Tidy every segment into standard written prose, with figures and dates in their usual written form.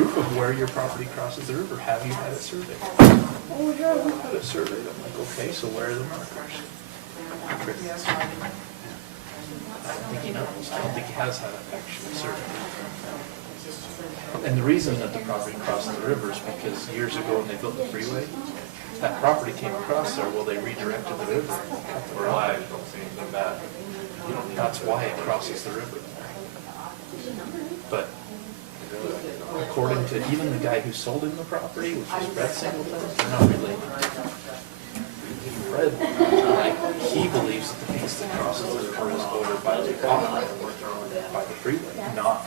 proof of where your property crosses the river. Have you had it surveyed? Oh, yeah, we've had it surveyed. I'm like, okay, so where are the markers? Crickets. I don't think he knows. I don't think he has had it actually surveyed. And the reason that the property crosses the river is because years ago when they built the freeway, that property came across there, well, they redirected the river. Or I don't see anything bad. That's why it crosses the river. But according to even the guy who sold him the property, which is Fred Singleton, they're not related. Fred, like, he believes that the piece that crosses the river is over by the by the freeway, not.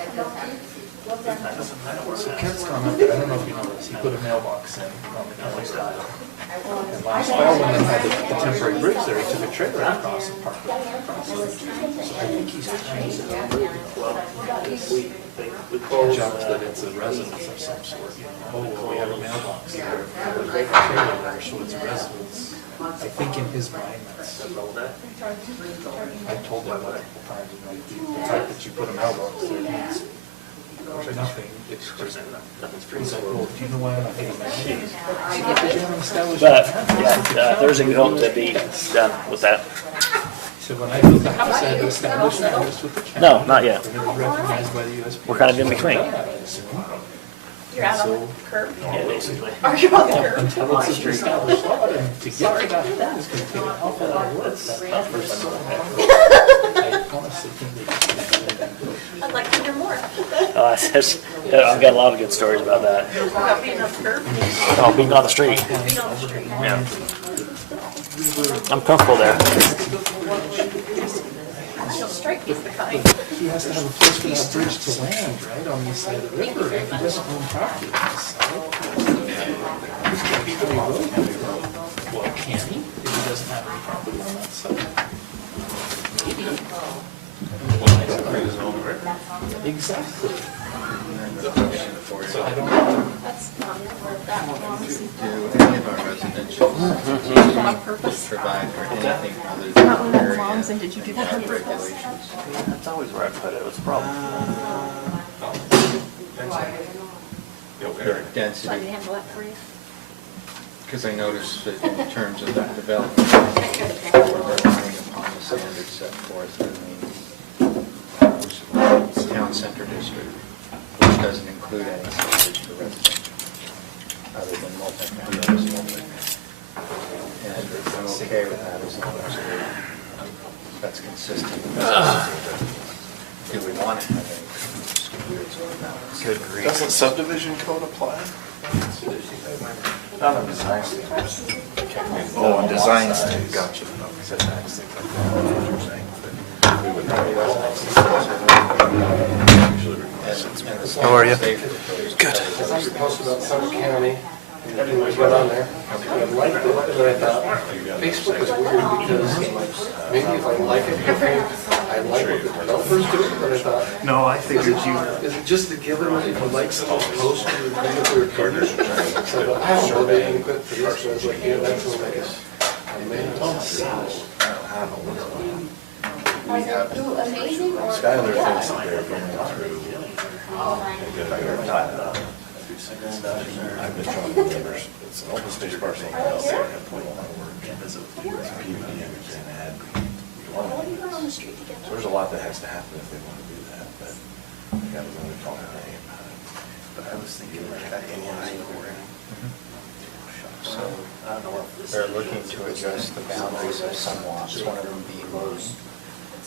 So Kent's commented, I don't know if you know this, he put a mailbox in on the county side. And last fall, when they had the temporary bridge there, he took a trailer across and parked it across. So I think he's trying to judge that it's a residence of some sort. Oh, well, we have a mailbox there, a trailer there, so it's a residence. I think in his mind, that's, I told him multiple times, the fact that you put a mailbox there means nothing. It's just, he's like, well, do you know why I'm not getting my keys? But, yeah, there's a hope to be done with that. So when I built the house, I had to establish an address with the county. No, not yet. And it was recognized by the USPS. We're kind of in between. You're out on the curb? Yeah, basically. Are you on the curb? Until it's an established lot, and to get to that point is going to take an awful lot of work. That first time I honestly think they could do that. I'd like to hear more. I've got a lot of good stories about that. About being on the curb, Oh, being on the street. being on the street. Yeah. I'm comfortable there. You'll strike me the kind. He has to have a place for that bridge to land, right, on this side of the river. If he doesn't own property on this side, he's going to be pretty road. Well, can he, if he doesn't have any property on that side? Maybe. Exactly. So I don't know. That's not that long. Do any of our residential On purpose. provide for anything other Not than when that area belongs, and did you do that on purpose? regulations? That's always where I put it. It was a problem. Their So I density, can handle that for you. because I noticed that in terms of that development, we're relying upon the standards set forth in the town center district, which doesn't include any standards for residential, other than multifamily. And I'm okay with that as long as that's consistent. Do we want to have any standards on that? Good grief. Doesn't subdivision code apply? Not on design standards. Oh, on design standards. Gotcha. We would probably How are you? Good. Something posted about Summit County, and everything went on there. I liked it, but I thought, Facebook is weird because maybe if I like it, I think I like what the developers do, but I thought, No, I figured you. is it just a given that if you like someone's post, you agree with their opinion? So I thought, I don't know, they input for this, but I was like, yeah, that's what I guess. We have, Amazing or? Skylar thinks that they're going through a good amount of time now. I've been trying to remember, it's an open space parcel in South Dakota, and put all my work, it's PUD and ag. What do you got on the street to get So there's a lot that has to happen if they want to do that, but we got to really talk to Dave about it. But I was thinking like that AI or. So they're looking to adjust the boundaries of some lots, one of them being Lowe's.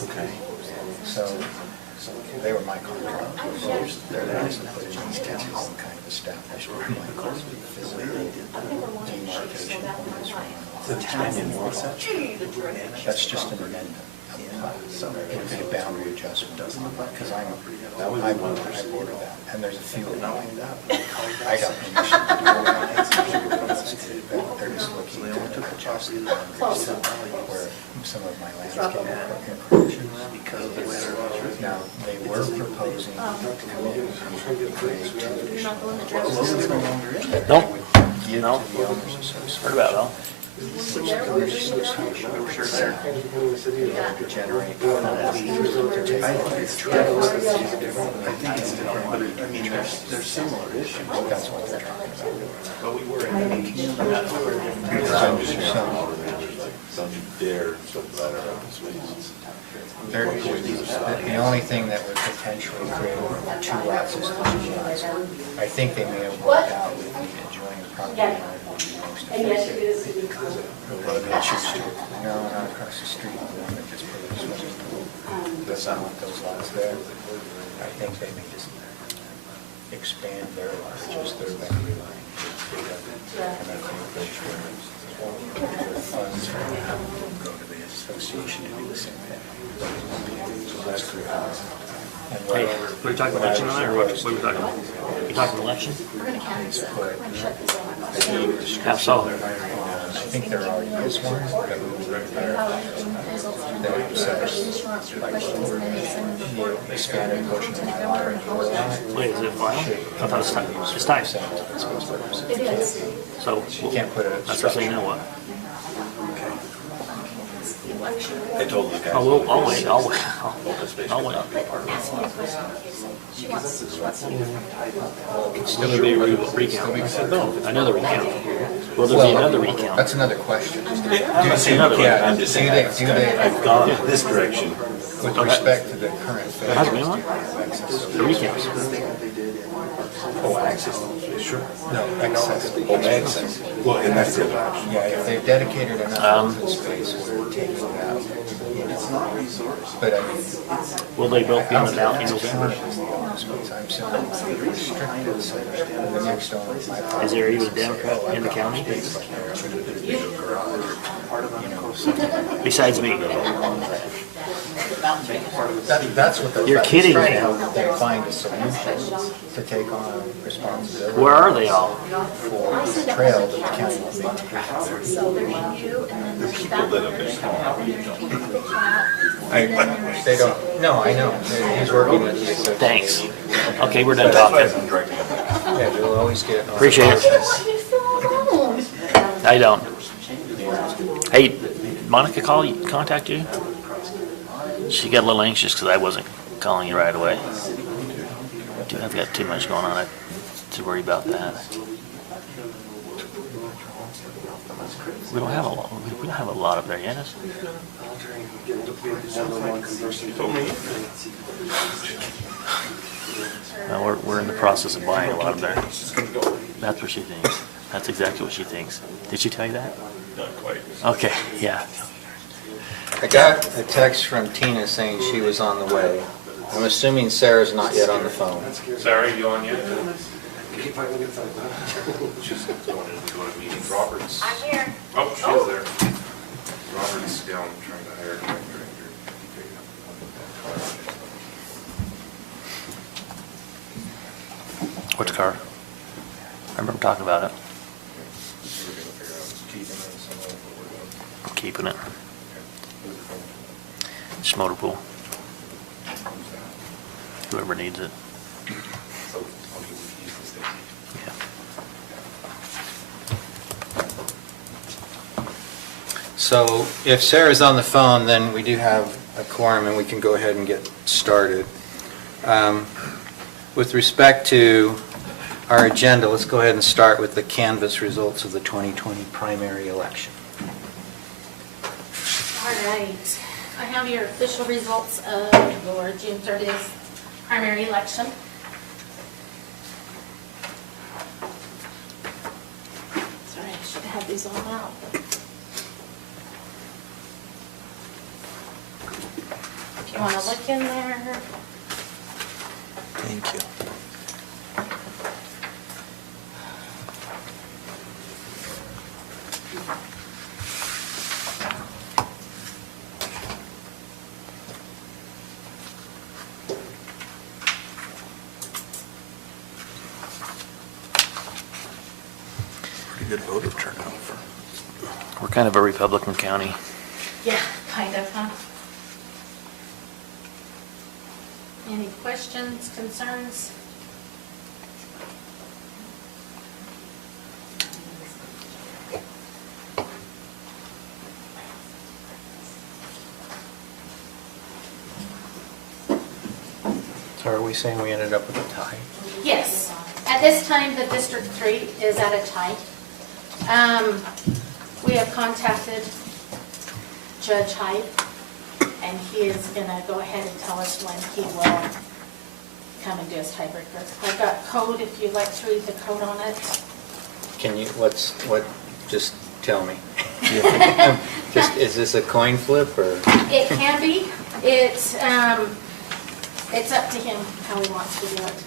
Okay. So they were my contractors. They're the ones that put in these towns, kind of established like physical demarcation points from The Italian wants that. That's just an amendment. So it would be a boundary adjustment, because I ordered that, and there's a few of them like that. I got permission to do that. They're just looking to adjust the boundaries where some of my landscape encroaches. Now, they were proposing to come in and create two You're not additional going to lots Jefferson? that Nope. would give to No. the owners association. Heard about it all. Generate. I think it's different, but I mean, there's similar issues. That's what they're talking about. But we were in the Don't you dare subdivide our open space. The only thing that would potentially create two lots is the two lots. I think they may have worked out with the adjoining property line would be most effective. Well, they choose to, no, not across the street, the one that just put a swimming pool. That's not what those lots there. I think they may just expand their lots, just their boundary line. And I think they should, the funds from that will go to the association to do the same thing. Hey, we're talking election on it, or what are we talking about? You talking election? We're gonna cancel, so we're gonna shut this off. How so? I think there already is one that says, like, the expanded portion of my lot or Wait, is it final? I thought it's time. It's time. It is. So, You can't put a that's what I'm saying, now what? I told the guys. Oh, I'll wait, I'll wait. I'll wait. But ask me a question. She wants to Still gonna be a recount. I know the recount. Will there be another recount? That's another question. I'm not saying you can't, I'm just saying Do they, I've gone this direction. with respect to the current phase, has been do you one? have access to The recounts. Oh, access, sure. No, access. Oh, access. Well, and that's the other option. Yeah, if they've dedicated enough open space, we're taking it out. But I mean, Will they both be I on don't the ballot in November? I'm simply restricted, so the next owner of my property. Is there even a Democrat in the county? Besides me? That's what they're. You're kidding me. trying to help them find a solution to take on responsibility. Where are they all? For the trail that the county will maintain. So there's you and then there's that. That have been They don't, no, I know, he's working with the association. Thanks. Okay, we're done talking. Yeah, you'll always get. Appreciate it. I don't. Hey, Monica contact you? She got a little anxious because I wasn't calling you right away. I've got too much going on to worry about that. We don't have a lot. We don't have a lot up there yet. No, we're in the process of buying a lot up there. That's what she thinks. That's exactly what she thinks. Did she tell you that? Not quite. Okay, yeah. I got a text from Tina saying she was on the way. I'm assuming Sarah's not yet on the phone. Sarah, you on yet? Keep fighting against that. She's going into a meeting. Robert's. I'm here. Oh, she is there. Robert's down trying to hire a director. Which car? I remember talking about it. I'm keeping it. It's motor pool. Whoever needs it. Yeah. So if Sarah's on the phone, then we do have a quorum and we can go ahead and get started. With respect to our agenda, let's go ahead and start with the canvass results of the 2020 primary election. All right. I have your official results of your June 30th primary election. Sorry, I should have these all out. If you want to look in there. Thank you. Pretty good voter turnout for. We're kind of a Republican county. Yeah, kind of, huh? Any questions, concerns? So are we saying we ended up with a tie? Yes. At this time, the District 3 is at a tie. We have contacted Judge Hyde, and he is going to go ahead and tell us when he will come and do his tiebreaker. I've got code, if you'd like to read the code on it. Can you, just tell me. Is this a coin flip or? It can be. It's up to him how he wants to do it.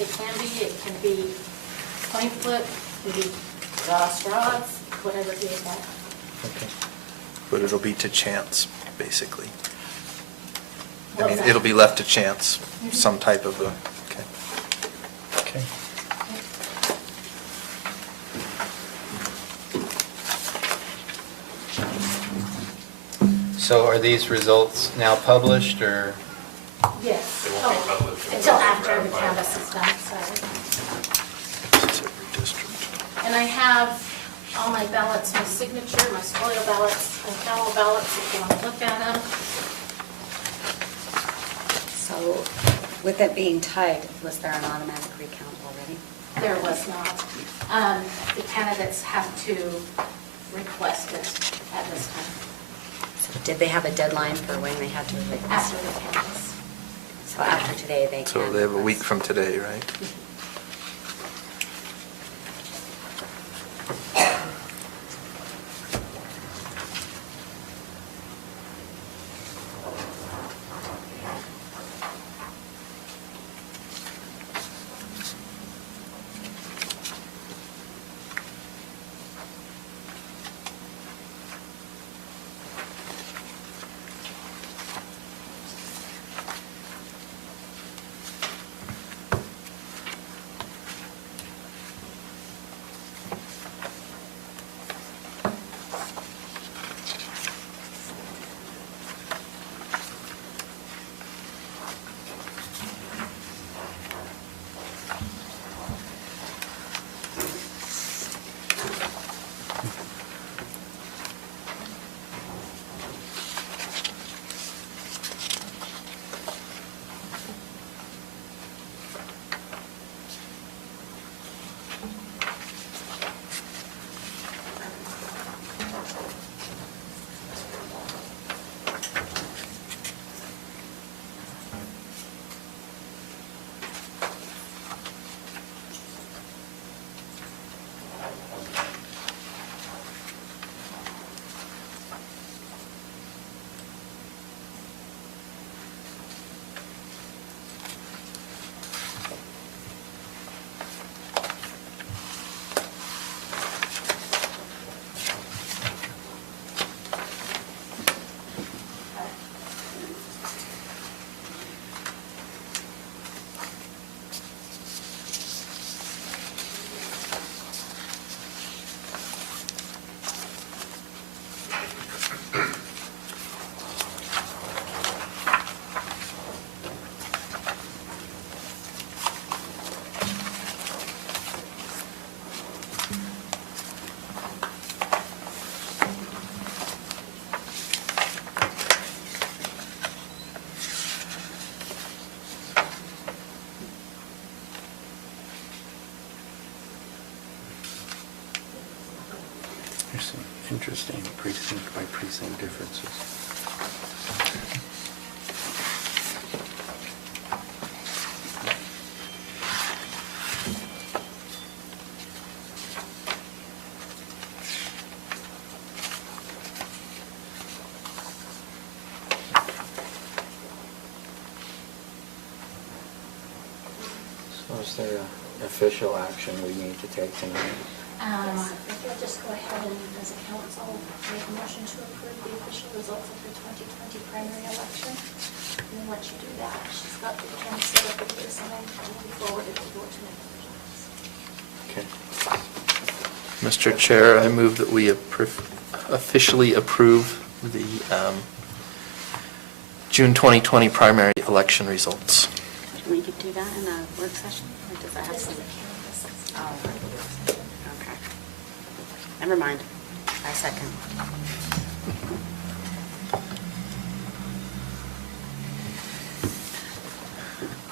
It can be coin flip, it can be draw straws, whatever he would like. Okay. But it'll be to chance, basically. I What's mean, that? it'll be left to chance, Mhm. some type of a, okay. Okay. So are these results now published or? Yes. It won't be published. Until after the canvas is done, so. This is every district. And I have all my ballots, my signature, my spoil ballots, and camel ballots, if you want to look at them. So with it being tied, was there an automatic recount already? There was not. The candidates have to request it at this time, So did they have a deadline for when they had to request? after the canvas. So after today, they can. So they have a week request. from today, right? There's some interesting precinct by precinct differences. So is there an official action we need to take tonight? If you'll just go ahead and, as a council, make a motion to approve the official results of the 2020 primary election. And then once you do that, she's got the can set up with this, and then move forward to go to Okay. Mr. Chair, I move that we officially approve the June 2020 primary election results. Can we do that in a work session? Or does that have This is some? a canvas. Oh, okay. Never mind. I second.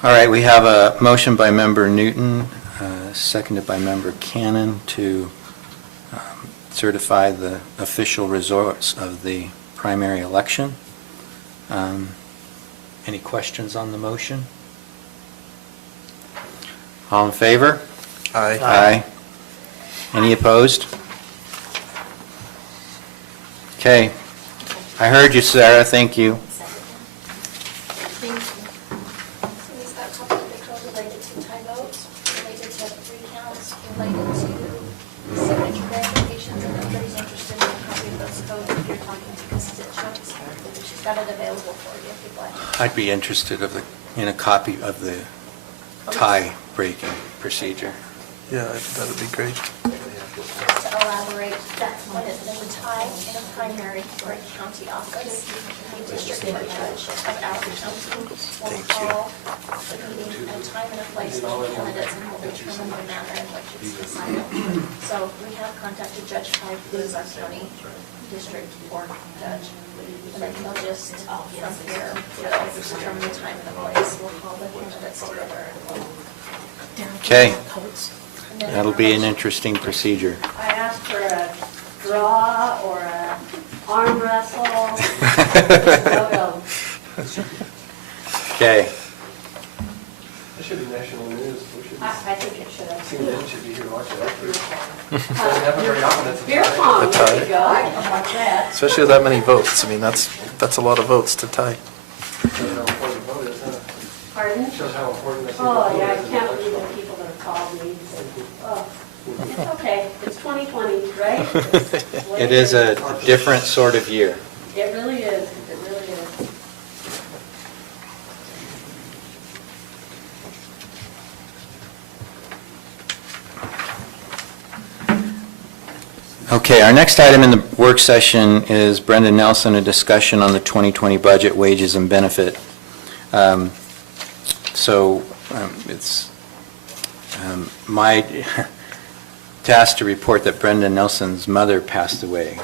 All right, we have a motion by Member Newton, seconded by Member Cannon to certify the official results of the primary election. Any questions on the motion? All in favor? Aye. Aye. Any opposed? Okay. I heard you, Sarah. Thank you. Thank you. So he's got a copy of the code related to tie votes, related to recounts, related to signature verifications, and everybody's interested in a copy of those codes if you're talking to constituents. She's got it available for you if you'd like. I'd be interested in a copy of the tie-breaking procedure. Yeah, that would be great. Just to elaborate, that's when it's in a tie in a primary or a county office, the district court judge of our county will call the meeting at a time and a place for the candidates and will determine the manner in which it's decided. So we have contacted Judge Hyde, who is our county district court judge. And then he'll just, from here, determine the time and the place. We'll call the candidates together. Okay. That'll be an interesting procedure. I asked for a draw or a arm wrestle. Okay. That should be national news. We should, I think it should have. CNN should be here to watch that. Doesn't happen very often. It's a Beer tie. pong, A tie. there you go. Like that. Especially with that many votes. I mean, that's a lot of votes to tie. Shows how important the vote is, huh? Pardon? Shows how important this is. Oh, yeah, I can't believe the people that have called me. Oh, it's okay, it's 2020, right? It's what It is a different sort of year. It really is, it really is. Okay, our next item in the work session is Brendan Nelson, a discussion on the 2020 budget, wages, and benefit. It's my task to report that Brendan Nelson's mother passed away,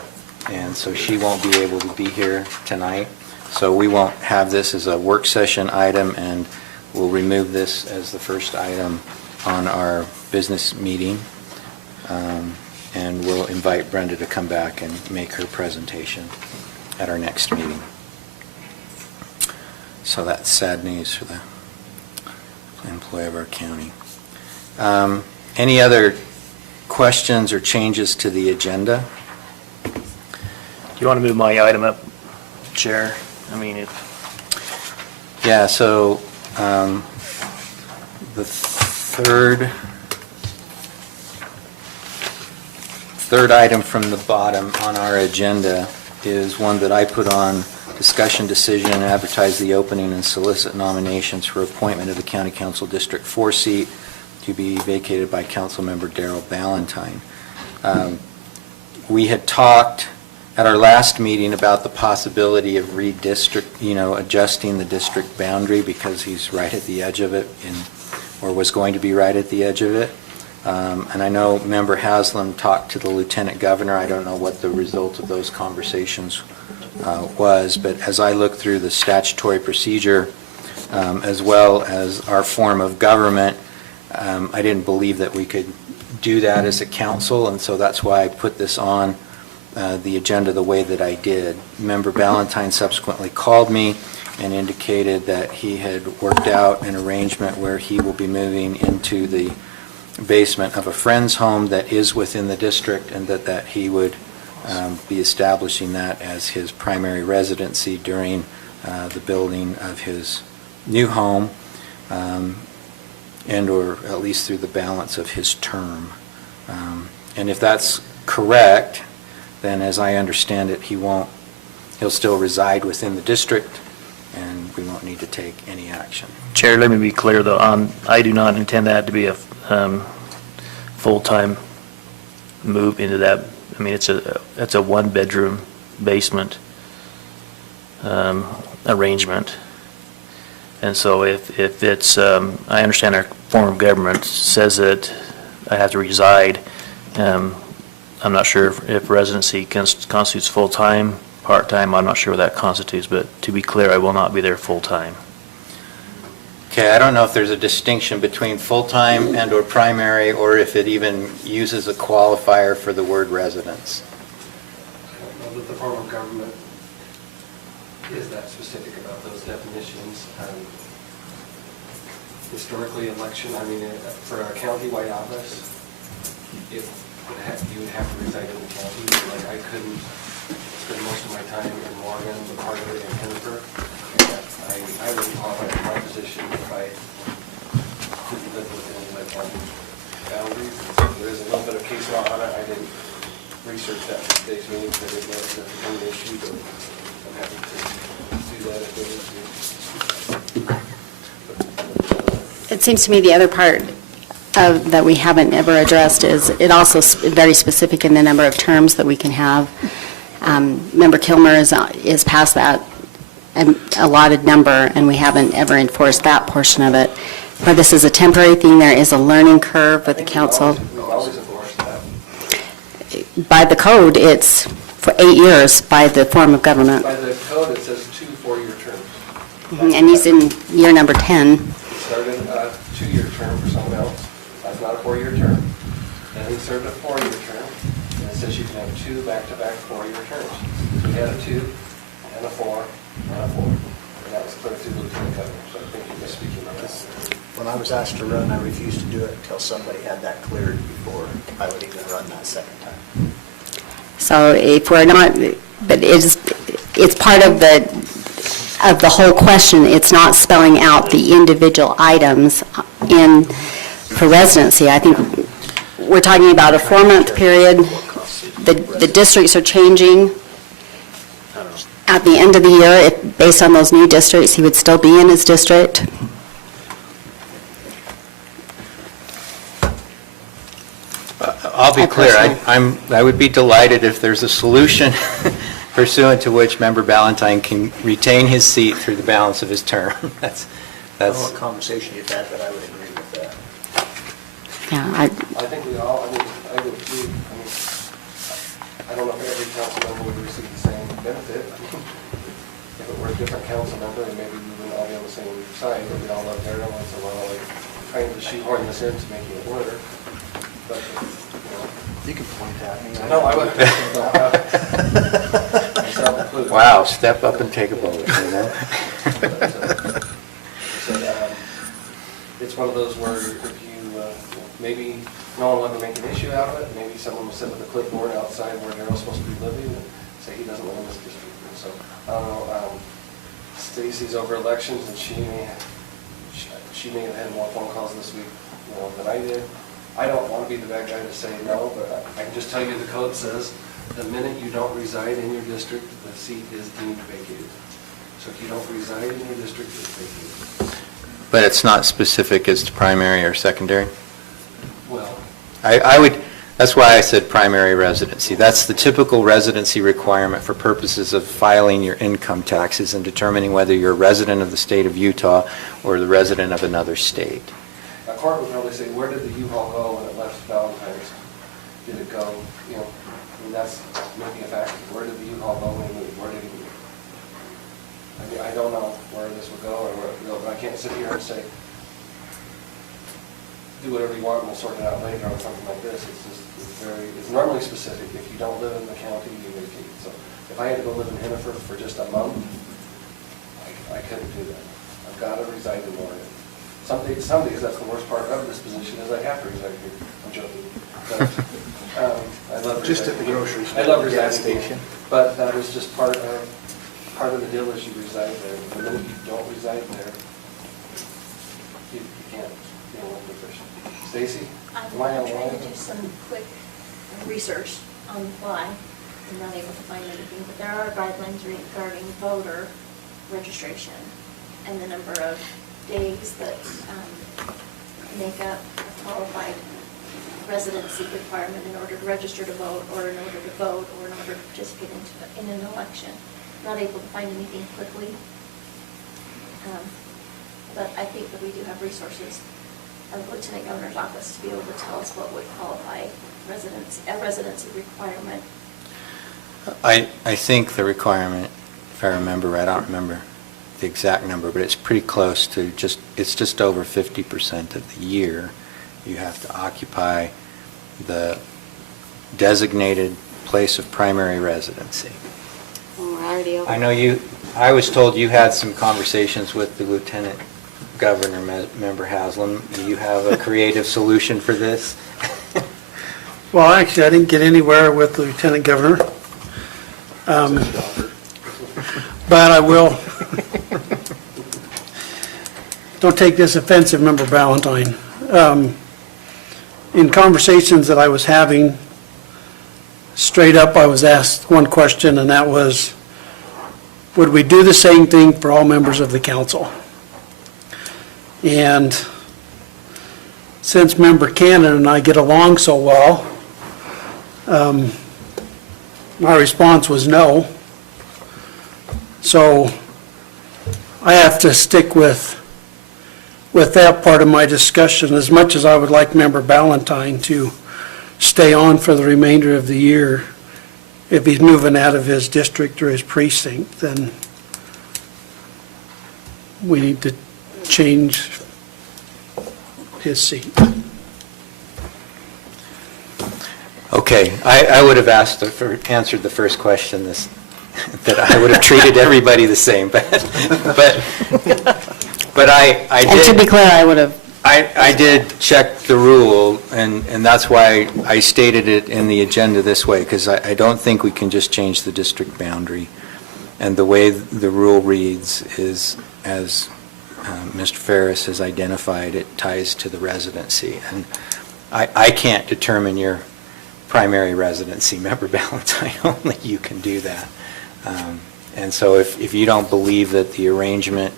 and so she won't be able to be here tonight. So we won't have this as a work session item, and we'll remove this as the first item on our business meeting. And we'll invite Brenda to come back and make her presentation at our next meeting. So that's sad news for the employee of our county. Any other questions or changes to the agenda? Do you want to move my item up, Chair? I mean, Yeah, so the third item from the bottom on our agenda is one that I put on: discussion decision and advertise the opening and solicit nominations for appointment of the County Council District 4 seat to be vacated by Councilmember Darrell Ballantyne. We had talked at our last meeting about the possibility of adjusting the district boundary because he's right at the edge of it, or was going to be right at the edge of it. And I know Member Haslam talked to the Lieutenant Governor. I don't know what the result of those conversations was, but as I look through the statutory procedure, as well as our form of government, I didn't believe that we could do that as a council, and so that's why I put this on the agenda the way that I did. Member Ballantyne subsequently called me and indicated that he had worked out an arrangement where he will be moving into the basement of a friend's home that is within the district, and that he would be establishing that as his primary residency during the building of his new home, and or at least through the balance of his term. And if that's correct, then as I understand it, he'll still reside within the district, and we won't need to take any action. Chair, let me be clear though, I do not intend that to be a full-time move into that. I mean, it's a one-bedroom basement arrangement. And so if it's, I understand our form of government says that I have to reside. I'm not sure if residency constitutes full-time, part-time. I'm not sure what that constitutes, but to be clear, I will not be there full-time. Okay, I don't know if there's a distinction between full-time and/or primary, or if it even uses a qualifier for the word residence. I don't know that the form of government is that specific about those definitions. Historically, election, I mean, for a county-wide office, you would have to reside in the county. Like, I couldn't spend most of my time in Morgan, but part of it in Hennifer. I wouldn't qualify for my position if I didn't live within my county boundaries. So there is a little bit of case law on it. I didn't research that for today's meeting, because I didn't know if it was an issue, but I'm happy to do that if it is. It seems to me the other part that we haven't ever addressed is it also very specific in the number of terms that we can have. Member Kilmer is past that allotted number, and we haven't ever enforced that portion of it. But this is a temporary thing. There is a learning curve with the council. We've always enforced that. By the code, it's for 8 years by the form of government. By the code, it says 2 4-year terms. And he's in year number 10. He started a 2-year term for someone else. That's not a 4-year term. Then he served a 4-year term, and it says you can have 2 back-to-back 4-year terms. So he had a 2, and a 4, and a 4. And that was clear through Lieutenant Governor, so I think he was speaking on this. When I was asked to run, I refused to do it until somebody had that cleared before I would even run that second time. So if we're not, but it's part of the whole question. It's not spelling out the individual items for residency. I think we're talking about a 4-month period. The districts are changing. At the end of the year, based on those new districts, he would still be in his district. I'll be clear, I would be delighted if there's a solution pursuant to which Member Ballantyne can retain his seat through the balance of his term. I don't know what conversation you've had, but I would agree with that. Yeah, I think we all, I would agree. I don't know if every council member would receive the same benefit. If it were a different council member, then maybe we wouldn't all be on the same side, but we'd all love their once in a while, like trying to shoehorn this into making it work. But, You can point at me. No, I would. Myself included. Wow, step up and take a vote, you know? It's one of those where if you, maybe no one will ever make an issue out of it, maybe someone will sit with a clipboard outside where they're all supposed to be living and say he doesn't live in this district. And so, I don't know, Stacy's over elections and she may have had more phone calls this week, than I did. I don't want to be the bad guy to say no, but I can just tell you the code says the minute you don't reside in your district, the seat is deemed vacated. So if you don't reside in your district, it's vacated. But it's not specific as to primary or secondary? Well, I would, that's why I said primary residency. That's the typical residency requirement for purposes of filing your income taxes and determining whether you're a resident of the state of Utah or the resident of another state. a court would probably say, where did the U-Haul go when it left Valentine's? Did it go, I mean, that's maybe a factor. Where did the U-Haul go when it moved? Where did it move? I mean, I don't know where this would go or where it would go, but I can't sit here and say, do whatever you want and we'll sort it out later on something like this. It's just, it's normally specific. If you don't live in the county, you vacate. So if I had to go live in Hennifer for just a month, I couldn't do that. I've got to reside in Oregon. Some days that's the worst part of this position is I have to reside here. I'm joking. But, I love Just at the residing here. grocery store, I love gas residing station. here. But that is just part of the deal is you reside there. The minute you don't reside there, you can't be an elected official. Stacy? I'm Am I on trying to line? do some quick research on the fly. I'm not able to find anything, but there are guidelines regarding voter registration and the number of days that make up a qualified residency requirement in order to register to vote, or in order to vote, or in order to participate in an election. Not able to find anything quickly, but I think that we do have resources of the Lieutenant Governor's office to be able to tell us what would qualify a residency requirement. I think the requirement, if I remember right, I don't remember, the exact number, but it's pretty close to it's just over 50% of the year you have to occupy the designated place of primary residency. Oh, we're already over. I know I was told you had some conversations with the Lieutenant Governor, Member Haslam. Do you have a creative solution for this? Well, actually, I didn't get anywhere with the Lieutenant Governor. But I will. Don't take this offensive, Member Ballantyne. In conversations that I was having, straight up, I was asked one question, and that was, would we do the same thing for all members of the council? And since Member Cannon and I get along so well, my response was no. So I have to stick with that part of my discussion. As much as I would like Member Ballantyne to stay on for the remainder of the year, if he's moving out of his district or his precinct, then we need to change his seat. Okay, I would have answered the first question that I would have treated everybody the same, but I did. And to be clear, I would have. I did check the rule, and that's why I stated it in the agenda this way, because I don't think we can just change the district boundary. And the way the rule reads is, as Mr. Ferris has identified, it ties to the residency. And I can't determine your primary residency, Member Ballantyne, only you can do that. And so if you don't believe that the arrangement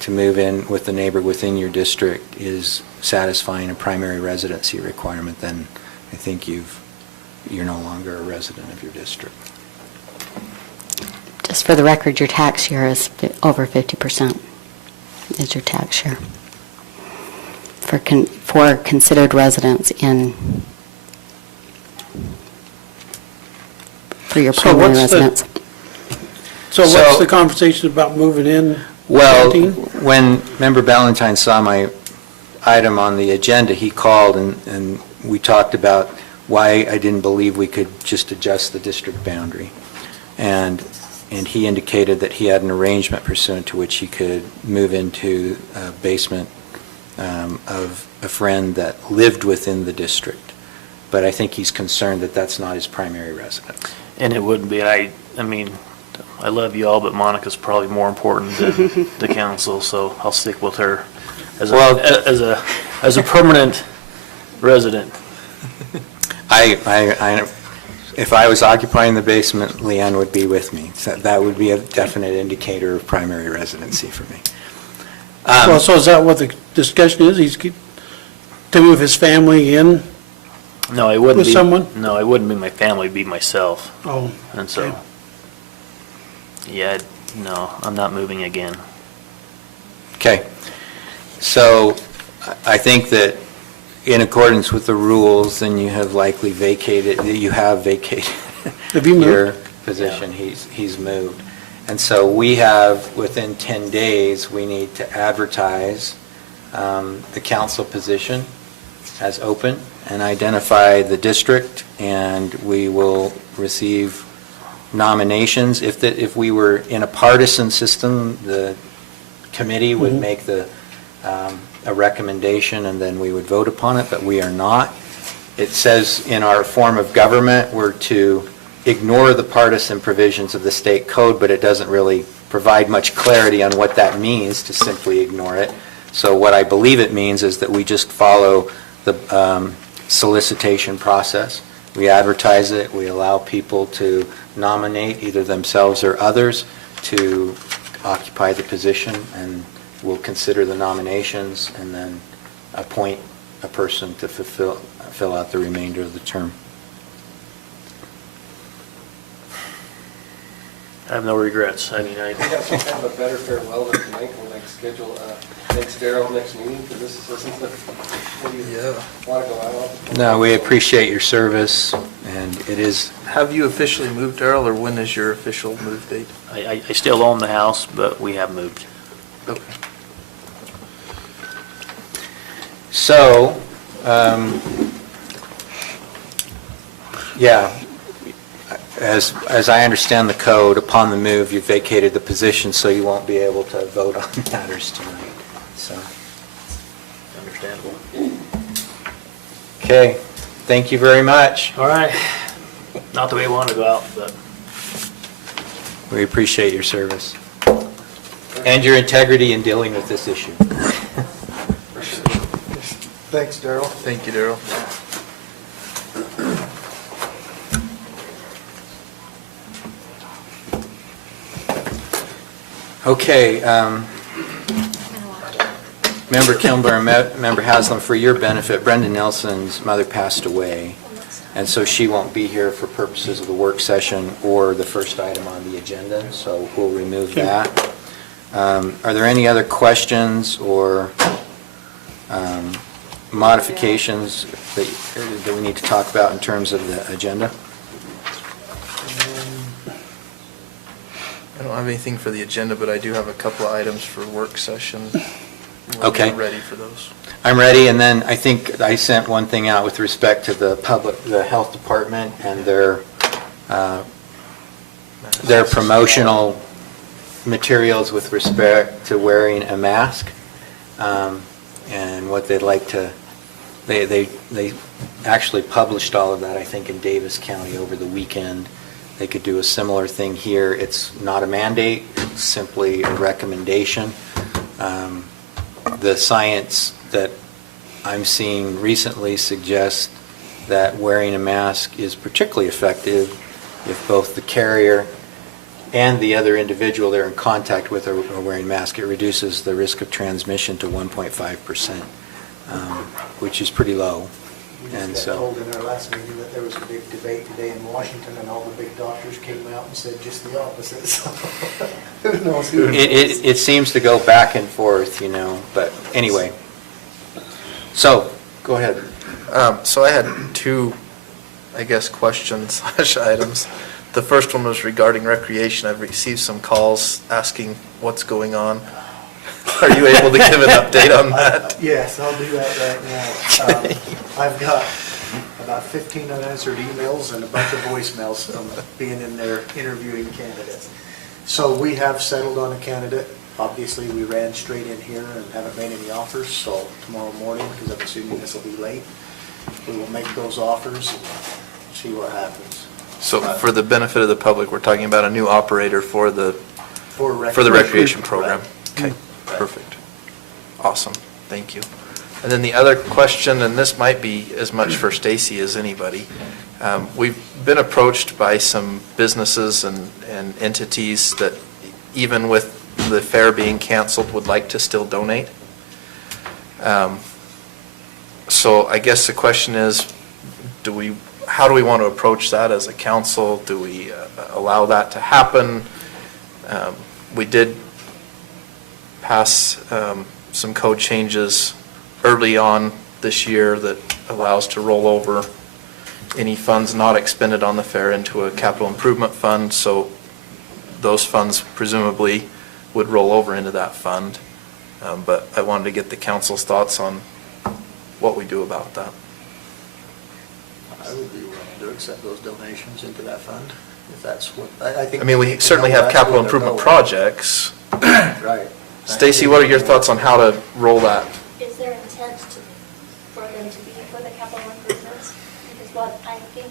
to move in with the neighbor within your district is satisfying a primary residency requirement, then I think you're no longer a resident of your district. Just for the record, your tax share is over 50% is your tax share for considered residents for your primary residence. So what's the conversation about moving in? Well, 19? when Member Ballantyne saw my item on the agenda, he called and we talked about why I didn't believe we could just adjust the district boundary. And he indicated that he had an arrangement pursuant to which he could move into a basement of a friend that lived within the district. But I think he's concerned that that's not his primary residence. And it wouldn't be, I mean, I love you all, but Monica's probably more important than the council, so I'll stick with her as a permanent resident. If I was occupying the basement, Leanne would be with me. So that would be a definite indicator of primary residency for me. Well, so is that what the discussion is? To move his family in? No, it wouldn't With be. someone? No, it wouldn't be my family, it'd be myself. Oh. And so, okay. yeah, no, I'm not moving again. Okay. So I think that in accordance with the rules, then you have likely vacated Have you moved? your position. He's moved. And so we have, within 10 days, we need to advertise the council position as open and identify the district, and we will receive nominations. If we were in a partisan system, the committee would make a recommendation, and then we would vote upon it, but we are not. It says in our form of government we're to ignore the partisan provisions of the state code, but it doesn't really provide much clarity on what that means to simply ignore it. So what I believe it means is that we just follow the solicitation process. We advertise it, we allow people to nominate either themselves or others to occupy the position, and we'll consider the nominations and then appoint a person to fill out the remainder of the term. I have no regrets. I mean, We got some kind of a better farewell than tonight. We'll schedule next Darrell next meeting, because this isn't what you want to go out. No, we appreciate your service, and it is, Have you officially moved, Darrell, or when is your official move date? I still own the house, but we have moved. Okay. So, yeah, as I understand the code, upon the move, you vacated the position, so you won't be able to vote on matters tonight, so. Understandable. Okay, thank you very much. All right. Not the way we want to go out, but We appreciate your service and your integrity in dealing with this issue. Thanks, Daryl. Thank you, Daryl. Okay, Member Kilmer and Member Haslam, for your benefit, Brenda Nelson's mother passed away, and so she won't be here for purposes of the work session or the first item on the agenda, so we'll remove Okay. that. Are there any other questions or modifications that we need to talk about in terms of the agenda? I don't have anything for the agenda, but I do have a couple of items for work session. When Okay. you're ready for those. I'm ready, and then I think I sent one thing out with respect to the health department and their promotional materials with respect to wearing a mask, and what they'd like to, they actually published all of that, I think, in Davis County over the weekend. They could do a similar thing here. It's not a mandate, it's simply a recommendation. The science that I'm seeing recently suggests that wearing a mask is particularly effective if both the carrier and the other individual they're in contact with are wearing a mask. It reduces the risk of transmission to 1.5%, which is pretty low. We And just got so, told in our last meeting that there was a big debate today in Washington, and all the big doctors came out and said just the opposite, so who knows who knows? it seems to go back and forth, but anyway. So, go ahead. So I had two, I guess, questions / items. The first one was regarding recreation. I've received some calls asking what's going on. Are you able to give an update on that? Yes, I'll do that right now. I've got about 15 unanswered emails and a bunch of voicemails from being in there interviewing candidates. So we have settled on a candidate. Obviously, we ran straight in here and haven't made any offers, so tomorrow morning, because I'm assuming this will be late, we will make those offers and see what happens. So for the benefit of the public, we're talking about a new operator for the recreation program. Okay, perfect. Awesome, thank you. And then the other question, and this might be as much for Stacy as anybody, we've been approached by some businesses and entities that even with the fair being canceled would like to still donate. So I guess the question is, how do we want to approach that as a council? Do we allow that to happen? We did pass some code changes early on this year that allows to roll over any funds not expended on the fair into a capital improvement fund, so those funds presumably would roll over into that fund. But I wanted to get the council's thoughts on what we do about that. I would be willing to accept those donations into that fund, if that's what, I think. I mean, we certainly have capital improvement projects. Right. Stacy, what are your thoughts on how to roll that? Is there intent for them to be for the capital improvements? Because what I think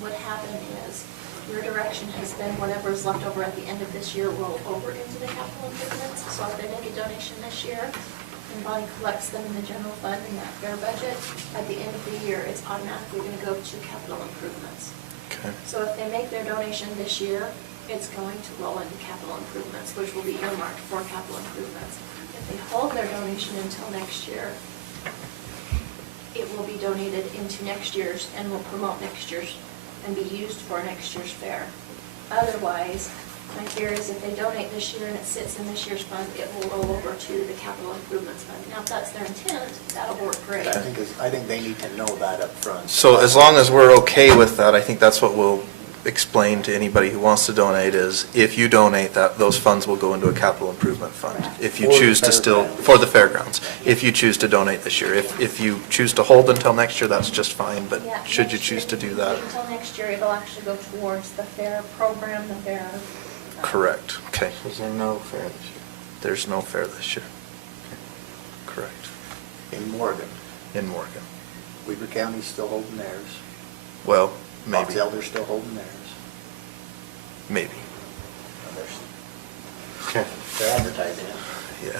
would happen is your direction has been whatever is left over at the end of this year roll over into the capital improvements. So if they make a donation this year, and Bonnie collects them in the general fund in that fair budget, at the end of the year, it's automatically going to go to capital improvements. Okay. So if they make their donation this year, it's going to roll into capital improvements, which will be earmarked for capital improvements. If they hold their donation until next year, it will be donated into next year's and will promote next year's and be used for next year's fair. Otherwise, my fear is if they donate this year and it sits in this year's fund, it will roll over to the capital improvements fund. Now, if that's their intent, that'll work great. I think they need to know that up front. So as long as we're okay with that, I think that's what we'll explain to anybody who wants to donate is, if you donate, that those funds will go into a capital improvement fund. If you For the choose to still, fairgrounds. for the fairgrounds, if you choose to donate this year. If you choose to hold until next year, that's just fine, but Yeah, should you next choose to year. do that? Until next year, it'll actually go towards the fair program, the fair. Correct, okay. Is there no fair this year? There's no fair this year. Correct, In Morgan. in Morgan. Weaver County's still holding theirs. Well, maybe, Box Elder's still holding theirs. maybe, Okay. They're advertising it.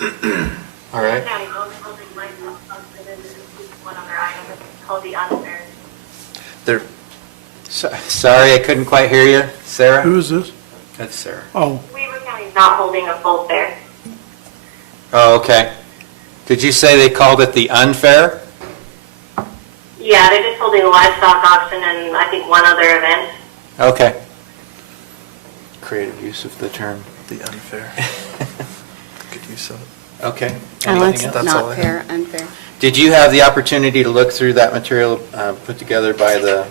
yeah. All right. County both holding license and then one other item that's called the unfair. There, Sorry, I couldn't quite hear you. Sarah? Who is this? That's Sarah. Oh, Weaver County's not holding a full fair. Oh, okay. Did you say they called it the unfair? Yeah, they're just holding a livestock auction and I think one other event. Okay. Creative use of the term. the unfair. Good use of it. Okay. Oh, Anything it's else? That's all not I fair, unfair. Did you have the opportunity to look through that material put together by the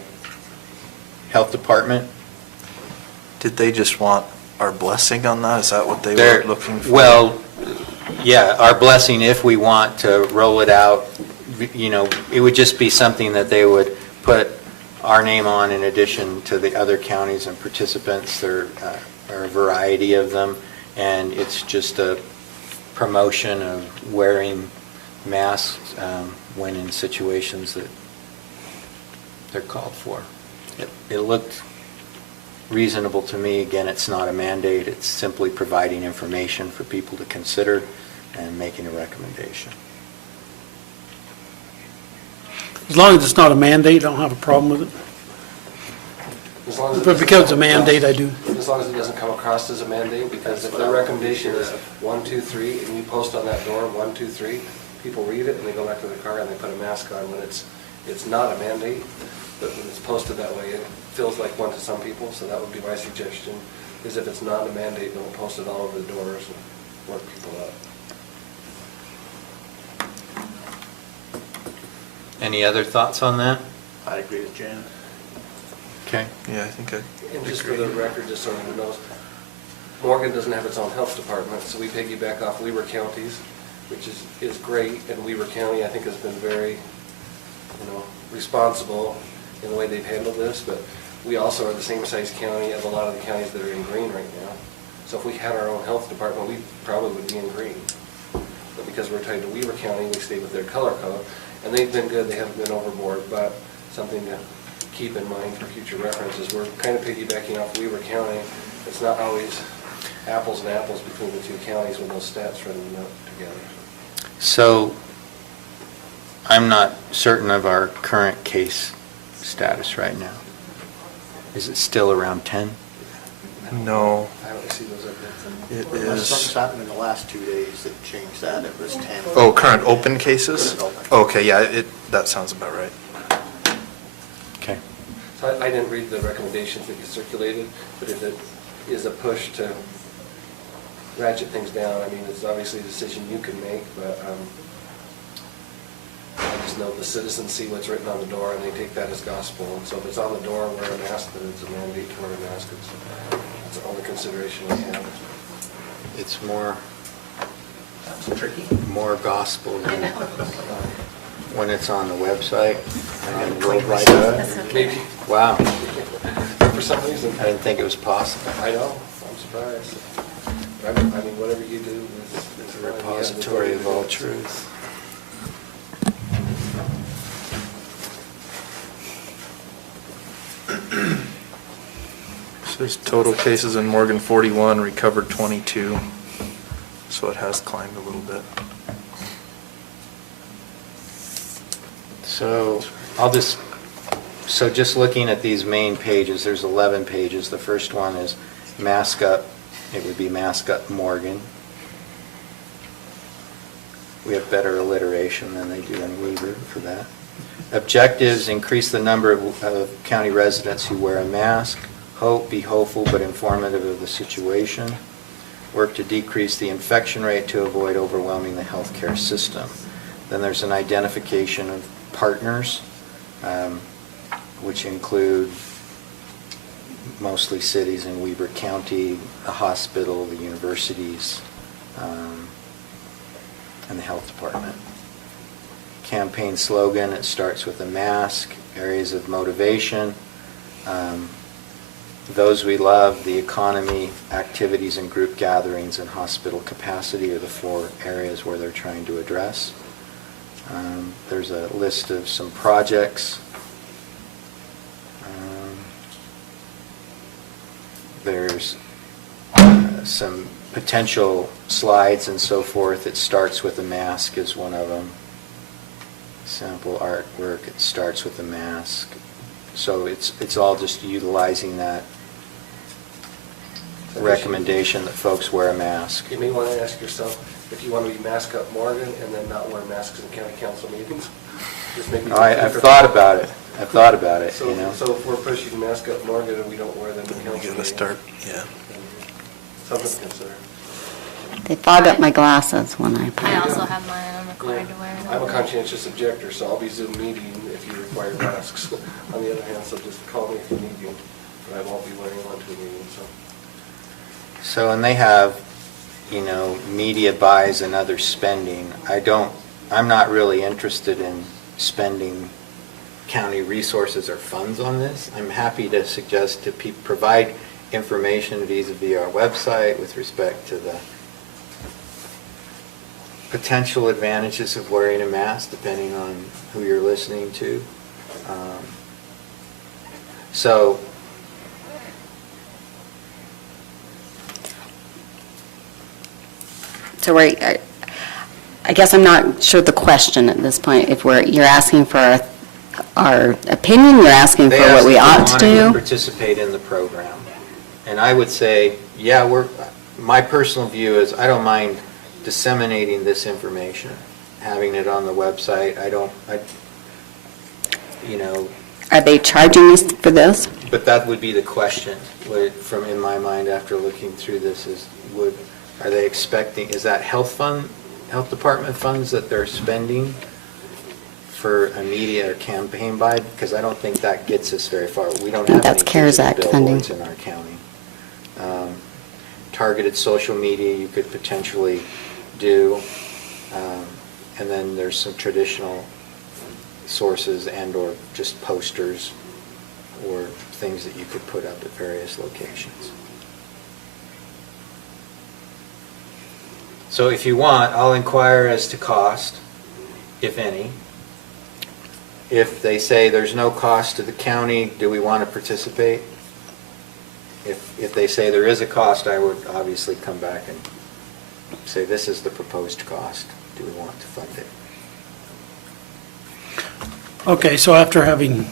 health department? Did they just want our blessing on that? Is that what they They're- were looking for? Well, yeah, our blessing if we want to roll it out, you know, it would just be something that they would put our name on in addition to the other counties and participants. There are a variety of them, and it's just a promotion of wearing masks when in situations that they're called for. It looked reasonable to me. Again, it's not a mandate, it's simply providing information for people to consider and making a recommendation. as long as it's not a mandate, I don't have a problem with it. As long as it If it doesn't becomes a come across- mandate, I do. As long as it doesn't come across as a mandate, because if their recommendation is 1, 2, 3, and you post on that door 1, 2, 3, people read it and they go back to their car and they put a mask on when it's not a mandate, but when it's posted that way, it feels like one to some people, so that would be my suggestion, is if it's not a mandate, don't post it all over the doors and work people up. Any other thoughts on that? I agree with Jan. Okay. Yeah, I think I And just for the record, just so everyone knows, Morgan doesn't have its own health department, so we piggyback off Weaver County's, which is great, and Weaver County, I think, has been very, responsible in the way they've handled this, but we also are the same size county of a lot of the counties that are in green right now. So if we had our own health department, we probably would be in green. But because we're tied to Weaver County, we stay with their color code, and they've been good, they haven't been overboard, but something to keep in mind for future references. We're kind of piggybacking off Weaver County. It's not always apples and apples between the two counties when those stats run out together. So I'm not certain of our current case status right now. Is it still around 10? No, I don't see those updates. it Unless something's is, happened in the last 2 days that changed that, it was 10. oh, current open cases? Current open. Okay, yeah, that sounds about right. Okay. So I didn't read the recommendations that you circulated, but if it is a push to ratchet things down, I mean, it's obviously a decision you can make, but I just know the citizens see what's written on the door and they take that as gospel. And so if it's on the door, wear a mask, then it's a mandate to wear a mask. That's the only consideration we have. It's more Tricky. gospel than when it's on the website and then we'll write That's it. okay. Maybe, Wow, for some reason. I didn't think it was possible. I know, I'm surprised. I mean, whatever you do is The repository of all truth. Says total cases in Morgan 41, recovered 22, so it has climbed a little bit. So just looking at these main pages, there's 11 pages. The first one is Mask Up. It would be Mask Up Morgan. We have better alliteration than they do in Weaver for that. Objectives: increase the number of county residents who wear a mask. Hope: be hopeful but informative of the situation. Work to decrease the infection rate to avoid overwhelming the healthcare system. Then there's an identification of partners, which include mostly cities in Weber County, the hospital, the universities, and the health department. Campaign slogan, it starts with a mask. Areas of motivation, those we love, the economy, activities and group gatherings, and hospital capacity are the 4 areas where they're trying to address. There's a list of some projects. There's some potential slides and so forth. It starts with a mask is one of them. Sample artwork, it starts with a mask. So it's all just utilizing that recommendation that folks wear a mask. You may want to ask yourself if you want to be mask up Morgan and then not wear masks in county council meetings. Just maybe. I've thought about it. I've thought about it, So, you know. so if we're pushing mask up Morgan and we don't wear them in council You gotta meetings. start, yeah. Something to consider. They fog up my glasses when I I play. also have mine, I'm required to wear it. I'm a conscientious objector, so I'll be Zoom meeting if you require masks. On the other hand, so just call me if you need me, but I won't be wearing one to a meeting, so. So, and they have, you know, media buys and other spending. I'm not really interested in spending county resources or funds on this. I'm happy to suggest to provide information vis-a-vis our website with respect to the potential advantages of wearing a mask, depending on who you're listening to. So, So I guess I'm not sure the question at this point. If you're asking for our opinion, you're asking for they what we ought asked to if we wanted do? participate in the program. And I would say, yeah, my personal view is I don't mind disseminating this information, having it on the website. Are they charging us for this? But that would be the question, from in my mind after looking through this, are they expecting, is that health department funds that they're spending for a media or campaign buy? Because I don't think that gets us very far. We don't have That's any CARES digital Act funding. billboards in our county. Targeted social media you could potentially do, and then there's some traditional sources and/or just posters or things that you could put up at various locations. So if you want, I'll inquire as to cost, if any. If they say there's no cost to the county, do we want to participate? If they say there is a cost, I would obviously come back and say this is the proposed cost. Do we want to fund it? Okay, so after having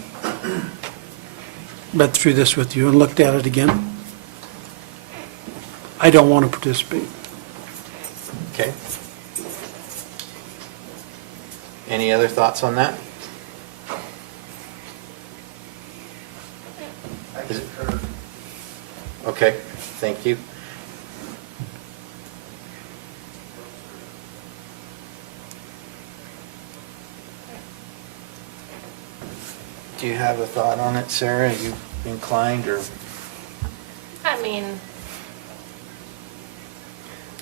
read through this with you and looked at it again, I don't want to participate. Okay. Any other thoughts on that? Is it- Okay, thank you. Do you have a thought on it, Sarah? Are you inclined, or? I mean,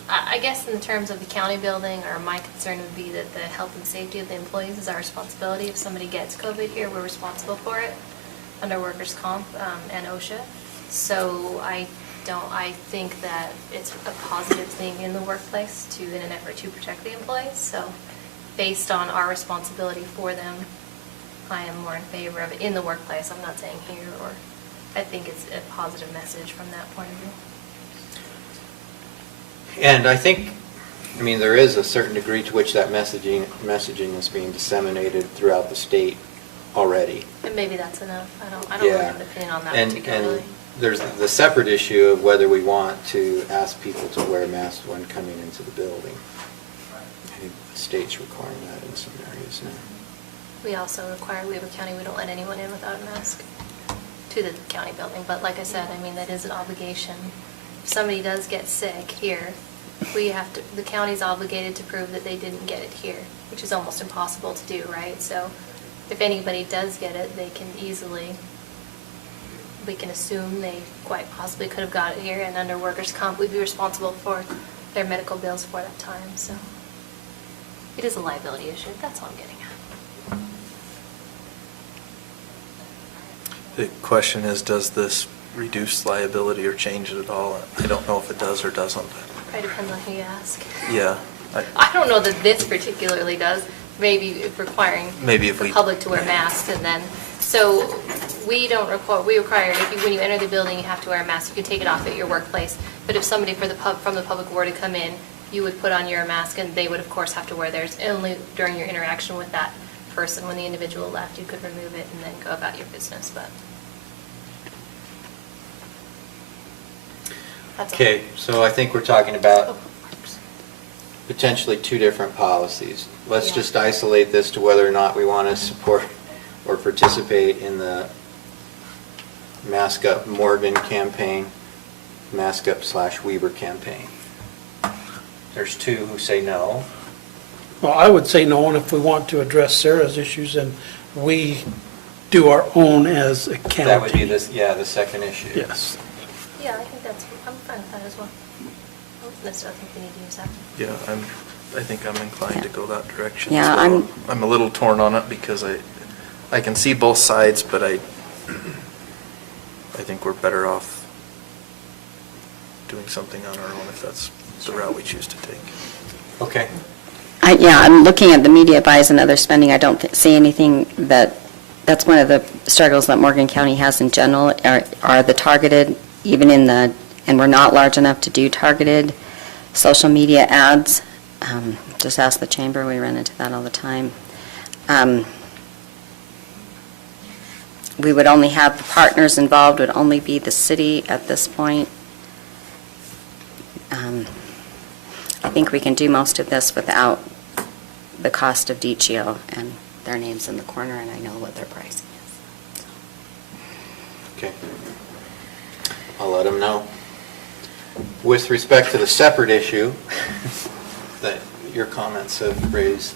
I guess in terms of the county building, or my concern would be that the health and safety of the employees is our responsibility. If somebody gets COVID here, we're responsible for it under workers' comp and OSHA. So I think that it's a positive thing in the workplace in an effort to protect the employees. So based on our responsibility for them, I am more in favor of it in the workplace. I'm not saying here, or I think it's a positive message from that point of view. And I think, there is a certain degree to which that messaging is being disseminated throughout the state already. And maybe that's enough. I don't really have an opinion on that particularly. And there's the separate issue of whether we want to ask people to wear masks when coming into the building. I think the state's requiring that in some areas now. We also require Weber County, we don't let anyone in without a mask to the county building. But like I said, that is an obligation. If somebody does get sick here, the county's obligated to prove that they didn't get it here, which is almost impossible to do, right? So if anybody does get it, they can easily we can assume they quite possibly could have got it here, and under workers' comp, we'd be responsible for their medical bills for that time, so. It is a liability issue, that's all I'm getting at. The question is, does this reduce liability or change it at all? I don't know if it does or doesn't. Probably depends on who you ask. Yeah. I don't know that this particularly does, maybe requiring Maybe if the we- public to wear masks, and then, so we don't require, we require, when you enter the building, you have to wear a mask, you can take it off at your workplace, but if somebody from the public were to come in, you would put on your mask, and they would, of course, have to wear theirs, only during your interaction with that person. When the individual left, you could remove it and then go about your business, but. That's all. Okay, so I think we're talking about Oh, works. potentially two different policies. Let's Yeah. just isolate this to whether or not we want to support or participate in the Mask Up Morgan campaign, Mask Up / Weber campaign. There's two who say no. Well, I would say no, and if we want to address Sarah's issues, then we do our own as a county. That would be this, yeah, the second issue. Yes. Yeah, I think I'm fine with that as well. I don't necessarily think we need to use that. Yeah, I think I'm inclined to go that direction Yeah, as well. I'm a little torn on it because I can see both sides, but I think we're better off doing something on our own if that's the route we choose to take. Okay. Yeah, I'm looking at the media buys and other spending. I don't see anything that's one of the struggles that Morgan County has in general, are the targeted, even and we're not large enough to do targeted social media ads. Just ask the chamber, we run into that all the time. We would only have, the partners involved would only be the city at this point. I think we can do most of this without the cost of DCO, and their name's in the corner, and I know what their pricing is. Okay. I'll let them know. With respect to the separate issue that your comments have raised,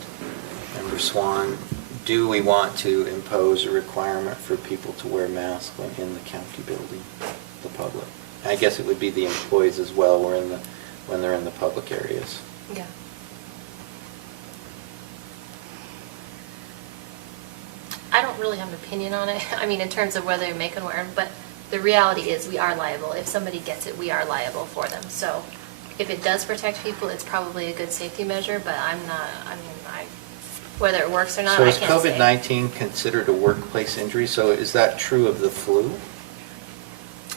Member Swan, do we want to impose a requirement for people to wear masks when in the county building, the public? I guess it would be the employees as well, when they're in the public areas. Yeah. I don't really have an opinion on it. I mean, in terms of whether you make and wear them, but the reality is we are liable. If somebody gets it, we are liable for them. So if it does protect people, it's probably a good safety measure, but I'm not, whether it works or not, So I is can't say. COVID-19 considered a workplace injury? So is that true of the flu?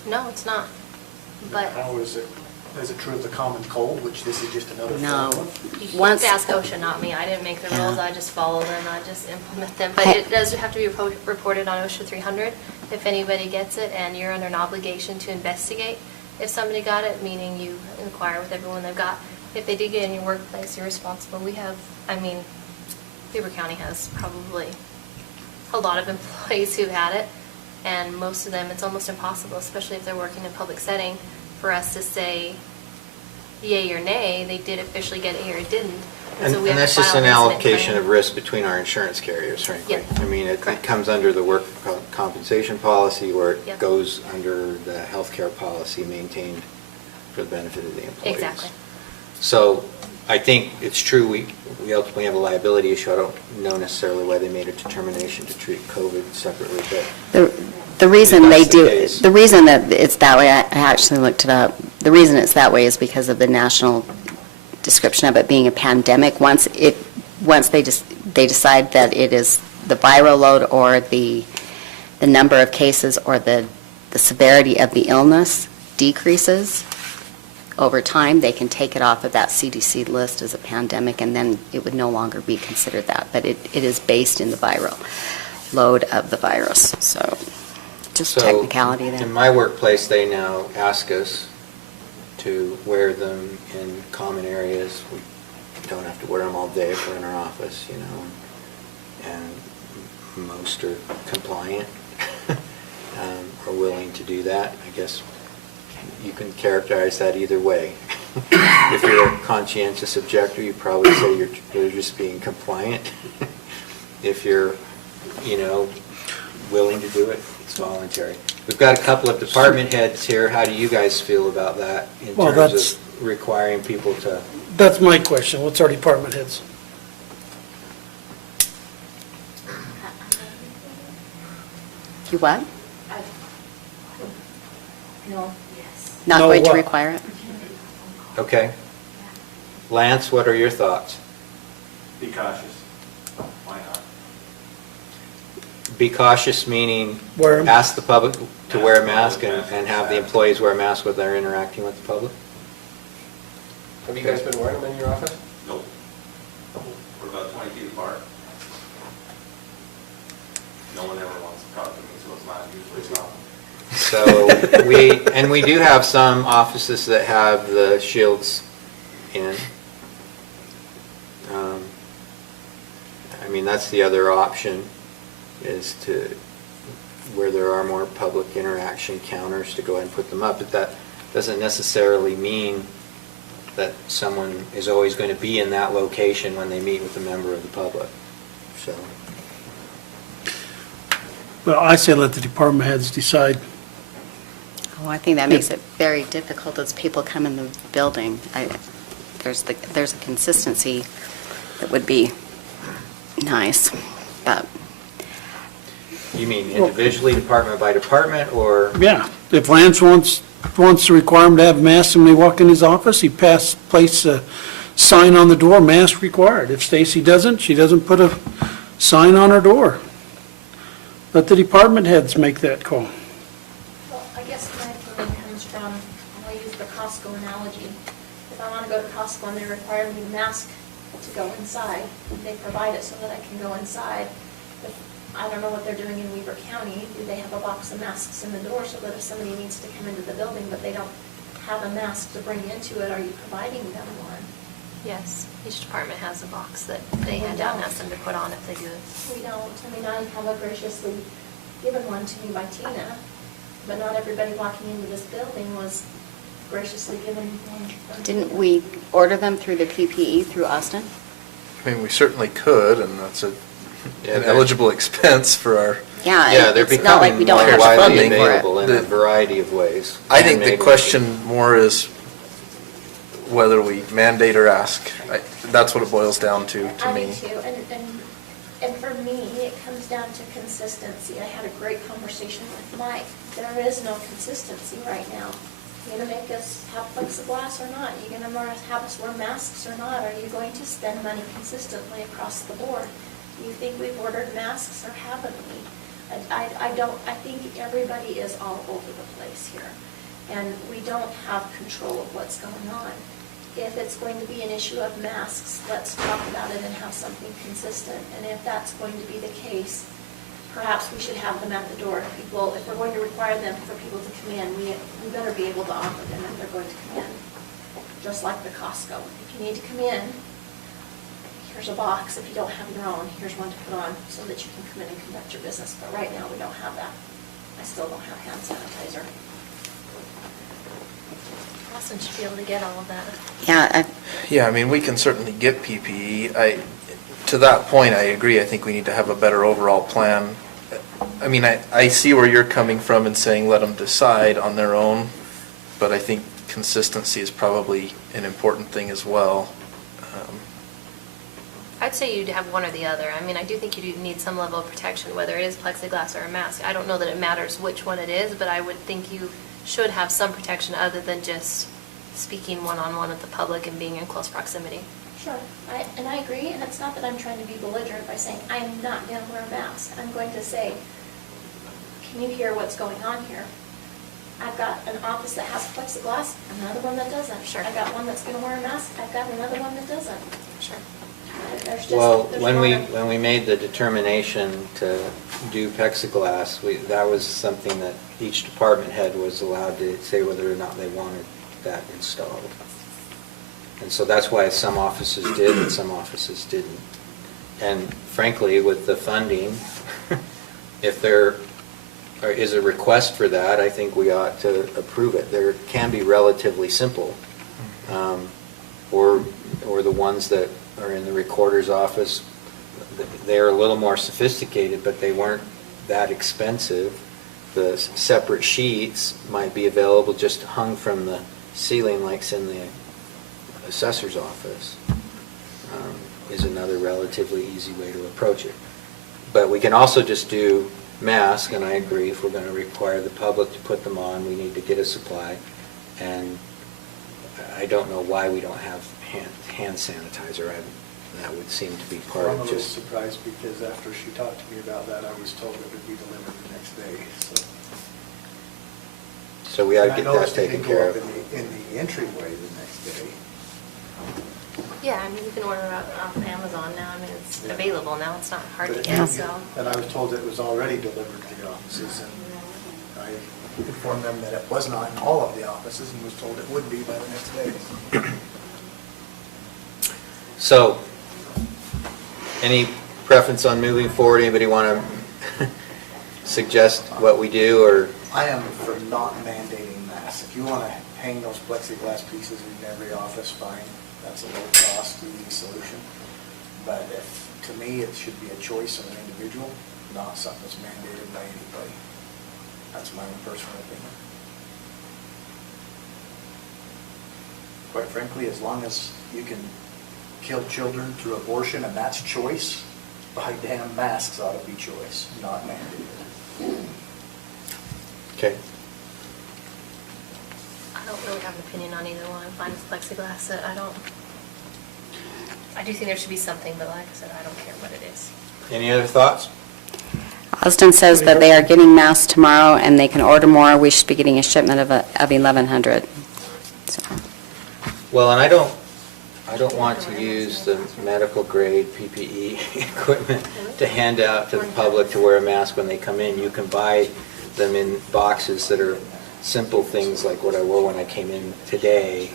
No, it's not. But How is it true of the common cold, which this is just another No. form of? you Once- have to ask OSHA, not me. I didn't make the Yeah. rules, I just follow them, I just implement them. But it does have to be reported on OSHA 300 if anybody gets it, and you're under an obligation to investigate if somebody got it, meaning you inquire with everyone they've got. If they did get it in your workplace, you're responsible. We have, Weber County has probably a lot of employees who've had it, and most of them, it's almost impossible, especially if they're working in a public setting, for us to say yay or nay, they did officially get it here, it didn't. And so we have to that's just file an incident allocation claim. of risk between our insurance carriers, frankly. Yeah. I mean, it Correct. comes under the work compensation policy, or it Yep. goes under the healthcare policy maintained for the benefit of the employees. Exactly. So I think it's true, we ultimately have a liability issue. I don't know necessarily why they made a determination to treat COVID separately, but The reason If they that's the do, case. the reason that it's that way, I actually looked it up, the reason it's that way is because of the national description of it being a pandemic. Once they decide that it is the viral load or the number of cases or the severity of the illness decreases over time, they can take it off of that CDC list as a pandemic, and then it would no longer be considered that. But it is based in the viral load of the virus, so just So, technicality there. in my workplace, they now ask us to wear them in common areas. We don't have to wear them all day if we're in our office, and most are compliant, are willing to do that. I guess you can characterize that either way. If you're a conscientious objector, you probably say you're just being compliant. If you're, willing to do it, it's voluntary. We've got a couple of department heads here. How do you guys feel about that in Well, terms that's- of requiring people to? That's my question. What's our department heads? You what? No. Not No going to what? require it? Okay. Lance, what are your thoughts? Be cautious. Why not? Be cautious, meaning Wear 'em. ask the public to wear a mask and have the employees wear a mask when they're interacting with the public? Have you guys been wearing them in your office? Nope. We're about 20 feet apart. No one ever wants to talk to me, so it's not usually a problem. So we do have some offices that have the shields in. I mean, that's the other option, is to, where there are more public interaction counters, to go ahead and put them up. But that doesn't necessarily mean that someone is always going to be in that location when they meet with a member of the public. So, Well, I say let the department heads decide. Oh, I think that makes it very difficult as people come in the building. There's a consistency that would be nice, but, you mean individually, department by department, or? yeah, if Lance wants to require them to have masks when they walk in his office, he place a sign on the door, mask required. If Stacy doesn't, she doesn't put a sign on her door. Let the department heads make that call. Well, I guess my feeling comes from, I'll use the Costco analogy. If I want to go to Costco and they require me to mask to go inside, they provide it so that I can go inside. If I don't know what they're doing in Weber County. Do they have a box of masks in the door so that if somebody needs to come into the building but they don't have a mask to bring into it, are you providing them one? Yes, each department has a box that they hand out and ask them to put on if they do it. We don't. I mean, I have a graciously given one to me by Tina, but not everybody walking into this building was graciously given one. from didn't Tina. we order them through the PPE through Austin? I mean, we certainly could, and that's an Yeah, eligible expense for our, Yeah, they're it's not like we becoming don't more have widely funding for it. available in a The- variety of ways. I think the Handmade question more is whether we mandate or ask. That's what it boils down to I me. do too, and for me, it comes down to consistency. I had a great conversation with Mike. There is no consistency right now. You gonna make us have plexiglass or not? You gonna have us wear masks or not? Are you going to spend money consistently across the board? Do you think we've ordered masks or haven't we? I think everybody is all over the place here, and we don't have control of what's going on. If it's going to be an issue of masks, let's talk about it and have something consistent. And if that's going to be the case, perhaps we should have them at the door. If we're going to require them for people to come in, we better be able to offer them if they're going to come in. Just like the Costco. If you need to come in, here's a box. If you don't have your own, here's one to put on so that you can come in and conduct your business. But right now, we don't have that. I still don't have hand sanitizer. Austin should be able to get all of that. Yeah, Yeah, I mean, we can certainly get PPE. To that point, I agree. I think we need to have a better overall plan. I mean, I see where you're coming from and saying let them decide on their own, but I think consistency is probably an important thing as well. I'd say you'd have one or the other. I mean, I do think you do need some level of protection, whether it is plexiglass or a mask. I don't know that it matters which one it is, but I would think you should have some protection other than just speaking one-on-one with the public and being in close proximity. Sure, and I agree, and it's not that I'm trying to be belligerent by saying, I'm not going to wear a mask. I'm going to say, can you hear what's going on here? I've got an office that has plexiglass, another one that doesn't. Sure. I've got one that's going to wear a mask, I've got another one that doesn't. Sure. There's just, Well, there's when one of- we made the determination to do plexiglass, that was something that each department head was allowed to say whether or not they wanted that installed. And so that's why some offices did and some offices didn't. And frankly, with the funding, if there is a request for that, I think we ought to approve it. There can be relatively simple, or the ones that are in the recorder's office, they're a little more sophisticated, but they weren't that expensive. The separate sheets might be available just hung from the ceiling like it's in the assessor's office, is another relatively easy way to approach it. But we can also just do masks, and I agree, if we're going to require the public to put them on, we need to get a supply. And I don't know why we don't have hand sanitizer. That would seem to be part I'm a of little just... surprised because after she talked to me about that, I was told it would be delivered the next day, so. So we ought to And get I that noticed it taken didn't go care up of. in the entryway the next day. Yeah, I mean, you can order it off Amazon now. I mean, it's Yeah. available now. It's not hard to But get, so. And I was told it was already delivered to the offices, and I informed them that it was not in all of the offices, and was told it would be by the next day. So, any preference on moving forward? Anybody want to suggest what we do, or? I am for not mandating masks. If you want to hang those plexiglass pieces in every office, fine. That's a low-cost, easy solution. But to me, it should be a choice of an individual, not something that's mandated by anybody. That's my own personal opinion. Quite frankly, as long as you can kill children through abortion and that's choice, by damn masks ought to be choice, not mandated. Okay. I don't really have an opinion on either one. I'm fine with plexiglass. I do think there should be something, but like I said, I don't care what it is. Any other thoughts? Austin says that they are getting masks tomorrow and they can order more. We should be getting a shipment of 1,100. So, Well, and I don't want to use the medical grade PPE equipment to hand out to the public to wear a mask when they come in. You can buy them in boxes that are simple things like what I wore when I came in today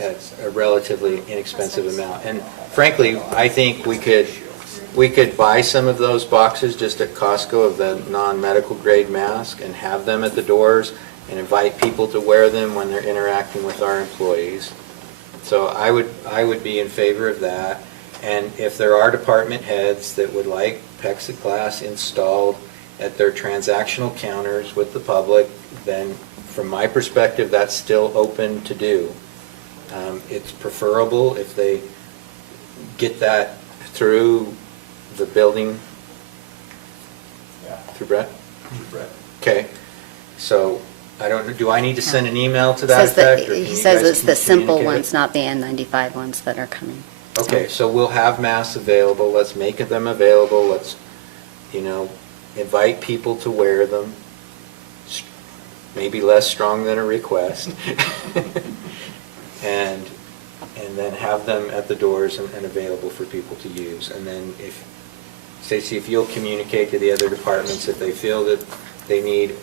at a relatively inexpensive amount. And frankly, I think we could buy some of those boxes just at Costco of the non-medical grade mask and have them at the doors and invite people to wear them when they're interacting with our employees. So I would be in favor of that. And if there are department heads that would like plexiglass installed at their transactional counters with the public, then from my perspective, that's still open to do. It's preferable if they get that through the building. Yeah. Through Brett? Brett. Okay. So I don't know, do I need to send an email to that says that- effect? Or can he you says guys it's the simple communicate ones, not the N95 ones that are coming. Okay, so we'll have masks available, let's make them available, let's, invite people to wear them, maybe less strong than a request, and then have them at the doors and available for people to use. And then Stacy, if you'll communicate to the other departments if they feel that they need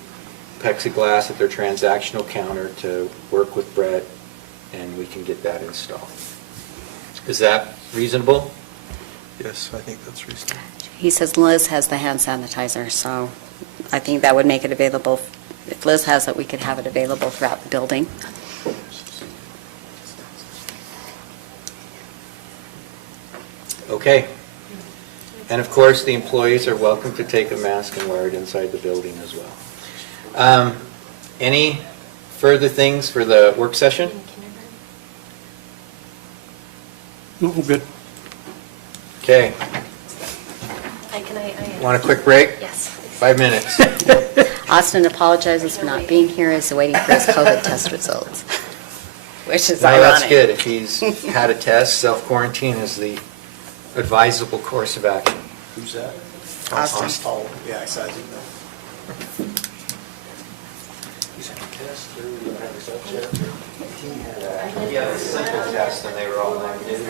plexiglass at their transactional counter to work with Brett, and we can get that installed. Is that reasonable? Yes, I think that's reasonable. He says Liz has the hand sanitizer, so I think that would make it available. If Liz has it, we could have it available throughout the building. Okay. And of course, the employees are welcome to take a mask and wear it inside the building as well. Any further things for the work session? Oh, good. Okay. Can I? Want a quick break? Yes. 5 minutes. Austin apologizes for not being here. He's waiting for his COVID test results, which is No, ironic. that's good. If he's had a test, self-quarantine is the advisable course of action. Who's that? Austin. Oh, yeah, I saw his email. He's had a test, or you don't have results yet? He had Yeah, the simple test, and they were all negative.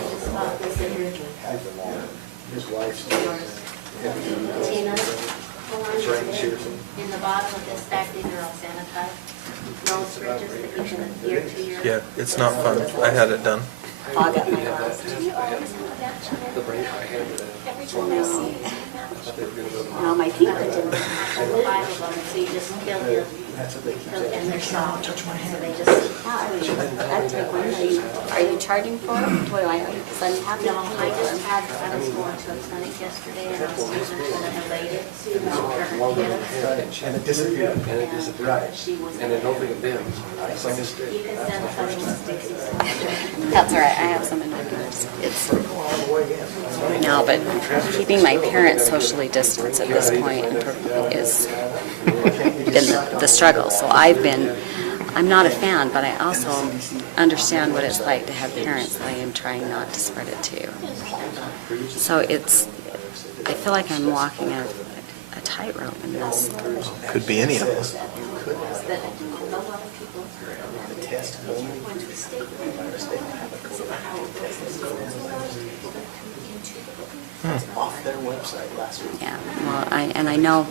his wife's. Tina, hold on It's right just a here. minute. In the bottom of this bag, these are all sanitized. No syringes that you can adhere to your. Yeah, it's not fun. I had it done. I got my gloves. Do you always have a batch of The it? break I had it. Every time I see it, it's a batch. No, my teeth are There's 5 of them, so you just fill And they're soft, so they just, I'd take one. Are you charging for it? What do I owe you? Because I'm happy. no, I just had, I was going to a clinic yesterday and I was using it and I laid it. And it disappeared. And it disappeared. And then nobody been. It's like a stick. You can send something to Dixie. That's all right, I have some in my purse. It's, no, but keeping my parents socially distanced at this point is been the struggle. So I'm not a fan, but I also understand what it's like to have parents that I am trying not to spread it to. So I feel like I'm walking a tightrope in this. Could be any of them. That a lot of people went to the state Off their website last week. Yeah, well, I know,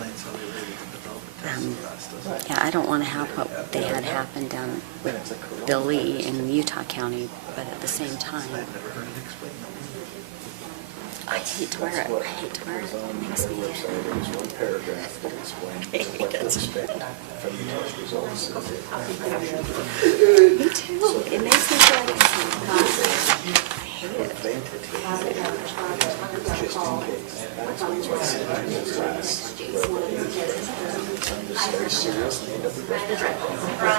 yeah, I don't want to have what they had happen down with Bill Lee in Utah County, but at the same time, I hate to wear it. I hate to wear it. It makes me. Me too. It makes me feel like I hate it.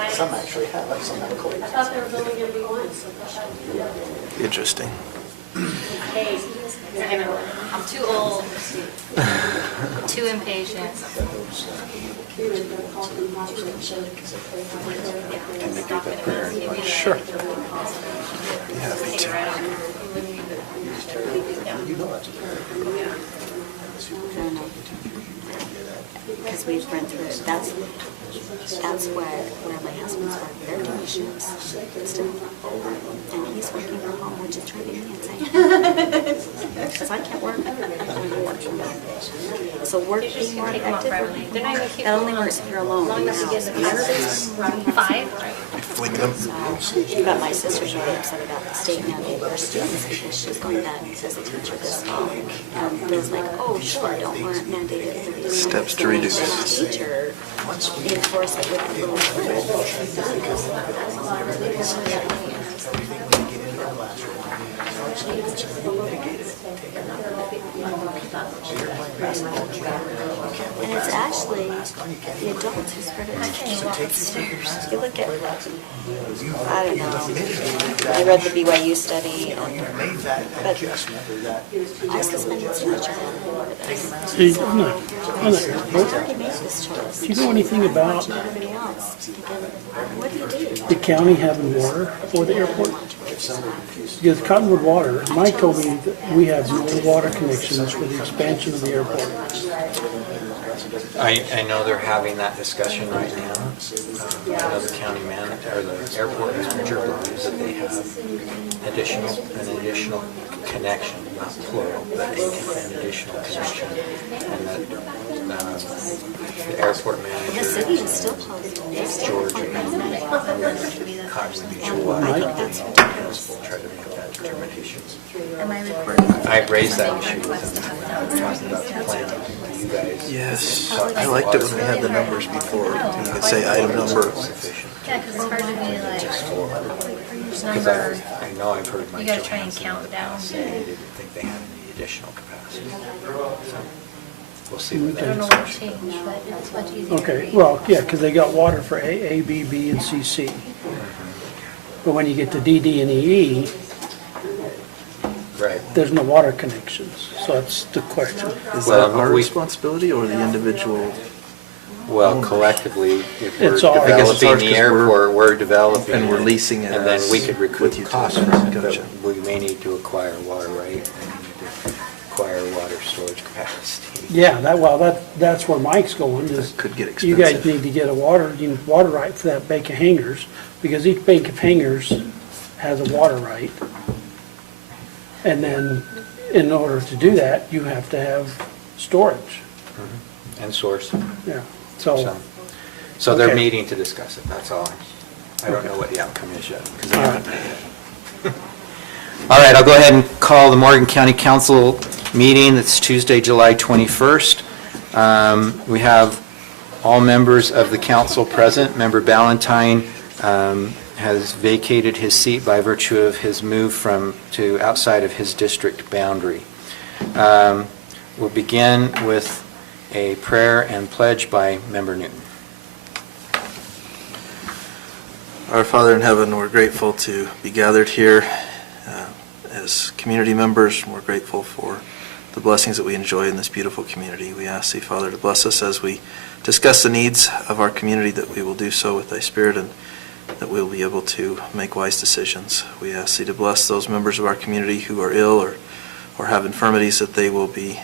Some actually have it, some have cold. I thought there was only going to be one, so. Interesting. Hey, I'm too old, too impatient. Sure. Yeah, me too. Because we've run through it. That's where my husband's working. They're doing shifts still. And he's working from home, which is driving me insane. Because I can't work. I can't work from home. So work You just being more take them off effective. forever. They're not even cute. That only works if you're alone in the As long as house. you get the 5. Flinging them. But my sister's really upset about the state mandate for students because she's going back as a teacher this fall. And Bill's like, oh, sure, don't want it mandated for the Steps to reduce. teacher, enforce it with the little and it's actually the adults who spread it. You look at, I don't know, I read the BYU study, but I suspended so much time over this. See, on the airport, I've already made this choice. do you know anything about Everybody else, what do you do? the county having water for the airport? Because Cottonwood Water, Mike told me that we have no water connections for the expansion of the airport. I know they're having that discussion right now. I know the county manager, or the airport manager believes that they have an additional connection, not plural, but an additional connection. And that the airport The manager, city is still closed. George, and Cottonwood Mutual Water, I think that's ridiculous. will try to make that determination. Am I recording? I've raised that issue with them, talking about the plan. You guys. Yes. I liked it when we had the numbers before. You could say item number. Yeah, because it's hard to be like, Because number, I know I've heard Mike you gotta try and Johansson count down. say they didn't think they had any additional capacity. So we'll see what I don't know that what is. changed, but it's much easier. Okay, well, yeah, because they got water for A, B, B, and CC. But when you get to D, D, and EE, Right. there's no water connections. So that's the question. Is Well, that our we- responsibility or the individual? Well, collectively, if we're It's ours. I guess it's developing ours the 'cause we're- airport, we're developing. and we're it, leasing it And then we as- could with recoup costs from utilities. it, but Gotcha. we may need to acquire water right, and we need to acquire water storage capacity. Yeah, that's where Mike's going, is That could get you guys expensive. need to get a water right for that bank of hangers, because each bank of hangers has a water right. And then, in order to do that, you have to have storage, And source. yeah. So they're Okay. meeting to discuss it, that's all. I don't know what the outcome is yet, because they All haven't met yet. All right, I'll go ahead and call the Morgan County Council meeting. It's Tuesday, July 21st. We have all members of the council present. Member Ballantyne has vacated his seat by virtue of his move to outside of his district boundary. We'll begin with a prayer and pledge by Member Newton. Our Father in heaven, we're grateful to be gathered here as community members. We're grateful for the blessings that we enjoy in this beautiful community. We ask Thee, Father, to bless us as we discuss the needs of our community, that we will do so with Thy Spirit and that we'll be able to make wise decisions. We ask Thee to bless those members of our community who are ill or have infirmities, that they will be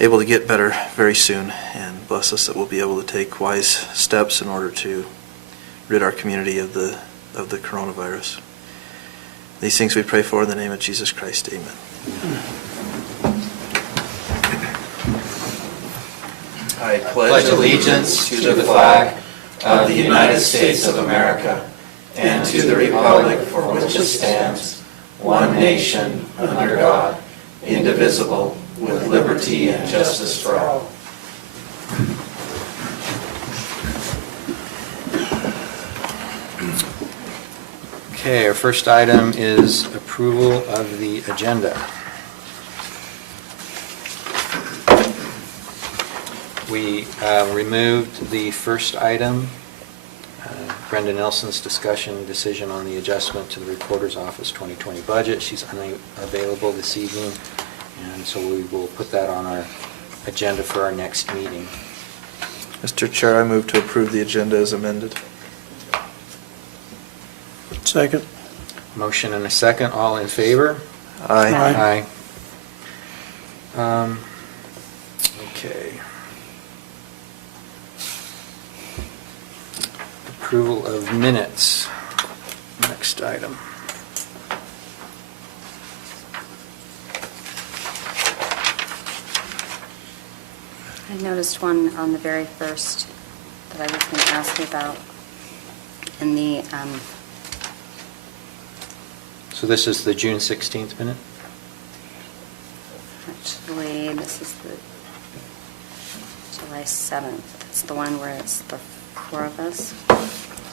able to get better very soon, and bless us that we'll be able to take wise steps in order to rid our community of the coronavirus. These things we pray for in the name of Jesus Christ. Amen. I Pledge allegiance to the flag of the United States of America and to the republic for which it stands, one nation, under God, indivisible, with liberty and justice for all. Okay, our first item is approval of the agenda. We removed the first item, Brenda Nelson's discussion decision on the adjustment to the Recorder's Office 2020 budget. She's unavailable this evening, and so we will put that on our agenda for our next meeting. Mr. Chair, I move to approve the agenda as amended. Second. Motion and a second. All in favor? Aye. Aye. Okay. Approval of minutes. Next item. I noticed one on the very first that I was going to ask you about in the, So this is the June 16th minute? actually, this is the July 7th. It's the one where it's the four of us.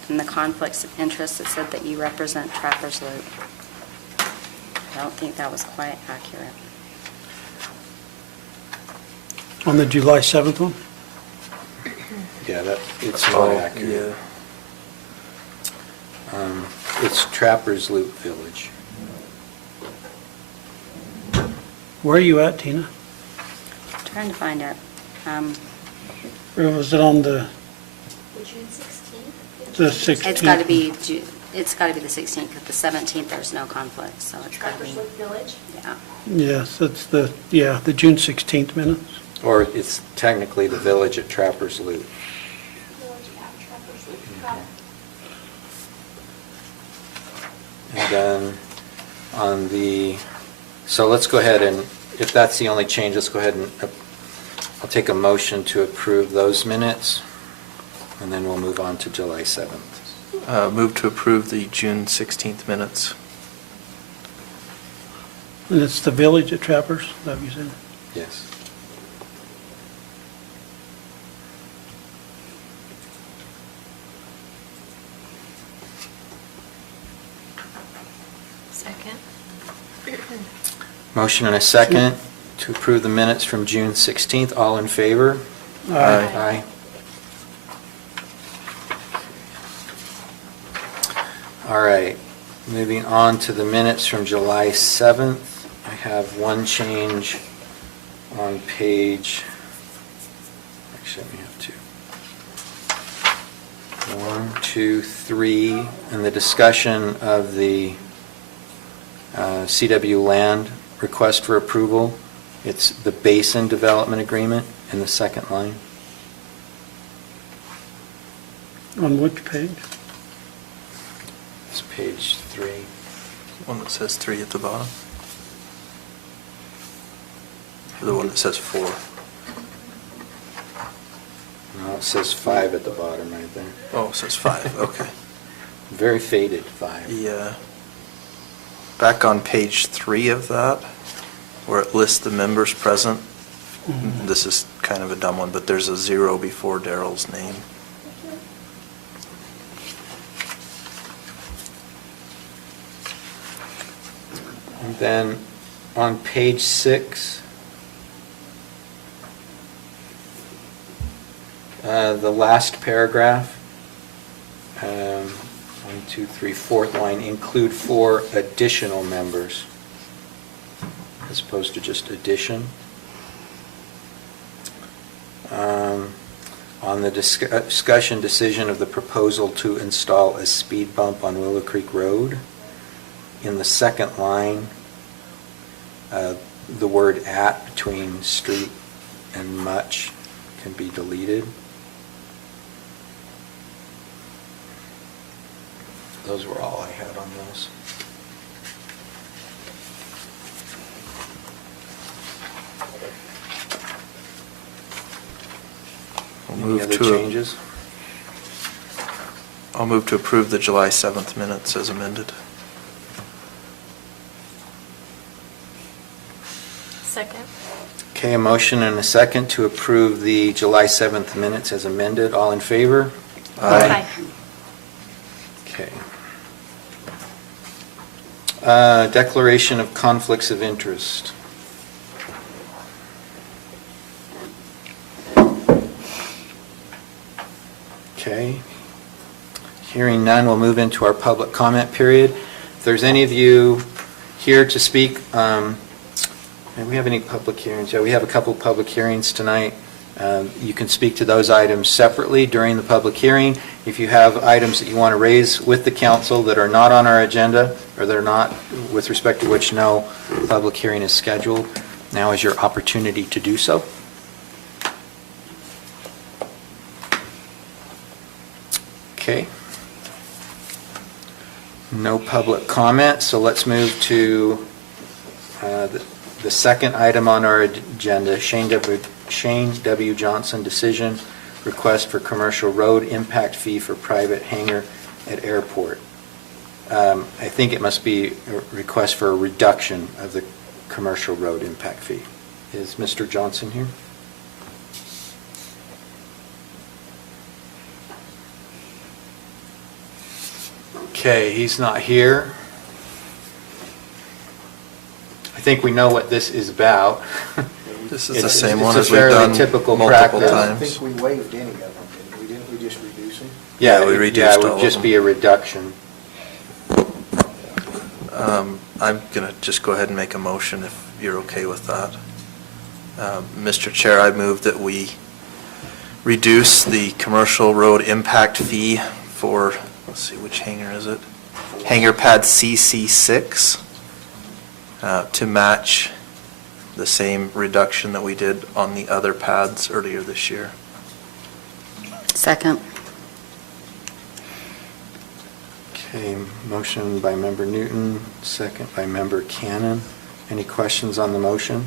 In the conflicts of interest, it said that you represent Trappers Loop. I don't think that was quite accurate. On the July 7th one? Yeah, it's not accurate. It's Trappers Loop Village. Where are you at, Tina? Trying to find it. Or was it on the The June 16th? the 16th? It's got to be, it's got to be the 16th, because the 17th, there's no conflict, so it's got to be, Trappers Loop Village? yeah. Yes, it's the June 16th minutes. Or it's technically the village at Trappers Loop. Village at Trappers Loop. Got it. And then on the, so let's go ahead and, if that's the only change, let's go ahead and, I'll take a motion to approve those minutes, and then we'll move on to July 7th. Move to approve the June 16th minutes. And it's the village at Trappers, is that what you said? Yes. Second. Motion and a second to approve the minutes from June 16th. All in favor? Aye. Aye. All right, moving on to the minutes from July 7th. I have one change on page, actually, let me have two. 1, 2, 3, and the discussion of the CW land request for approval. It's the Basin Development Agreement in the second line. On which page? It's page 3. One that says 3 at the bottom. Or the one that says 4. No, it says 5 at the bottom right there. Oh, it says 5, okay. Very faded 5. Yeah. Back on page 3 of that, where it lists the members present, This is kind of a dumb one, but there's a 0 before Daryl's name. And then on page 6, the last paragraph, 1, 2, 3, fourth line, include 4 additional members, as opposed to just addition. On the discussion decision of the proposal to install a speed bump on Willow Creek Road, in the second line, the word "at" between street and much can be deleted. Those were all I had on those. Any other changes? I'll move to approve the July 7th minutes as amended. Second. Okay, a motion and a second to approve the July 7th minutes as amended. All in favor? Aye. Okay. Declaration of conflicts of interest. Okay. Hearing none, we'll move into our public comment period. If there's any of you here to speak, do we have any public hearings? Yeah, we have a couple of public hearings tonight. You can speak to those items separately during the public hearing. If you have items that you want to raise with the council that are not on our agenda, or that are not with respect to which no public hearing is scheduled, now is your opportunity to do so. Okay. No public comment, so let's move to the second item on our agenda, Shane W. Johnson decision, request for commercial road impact fee for private hangar at airport. I think it must be a request for a reduction of the commercial road impact fee. Is Mr. Johnson here? Okay, he's not here. I think we know what this is about. This is the same one It's as a we've fairly done typical multiple practice. I times. think we waived any of them, didn't we? Didn't we just reduce them? Yeah, we reduced yeah, it all would of just them. be a reduction. I'm going to just go ahead and make a motion if you're okay with that. Mr. Chair, I move that we reduce the commercial road impact fee for, let's see, which hangar is it? Hangar pad CC6 to match the same reduction that we did on the other pads earlier this year. Second. Okay, motion by Member Newton, second by Member Cannon. Any questions on the motion?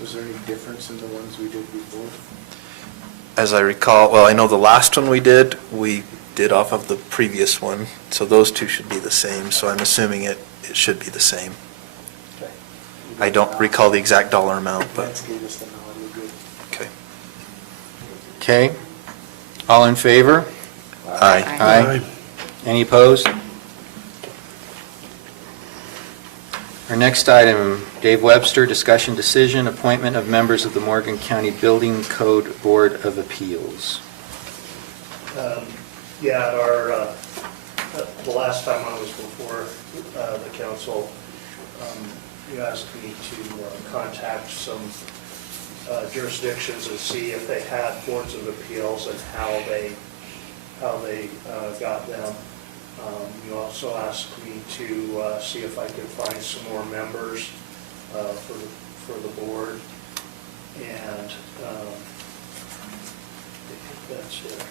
Was there any difference in the ones we did before? As I recall, well, I know the last one we did off of the previous one, so those two should be the same, so I'm assuming it should be the same. Okay. I don't recall the exact dollar amount, Vance but, gave us the nod, we're good. okay. Okay, all in favor? Aye. Aye. Any opposed? Our next item, Dave Webster, discussion decision, appointment of members of the Morgan County Building Code Board of Appeals. Yeah, the last time I was before the council, you asked me to contact some jurisdictions and see if they had boards of appeals and how they got them. You also asked me to see if I could find some more members for the board, and I think that's it.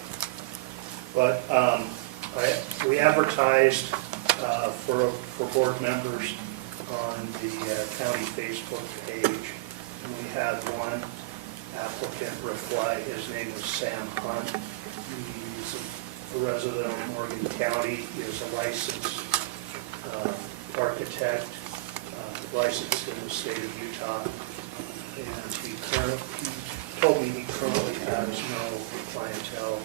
But we advertised for board members on the county Facebook page, and we had one applicant reply. His name was Sam Hunt. He's a resident of Morgan County. He is a licensed architect, licensed in the state of Utah. and he told me he currently has no clientele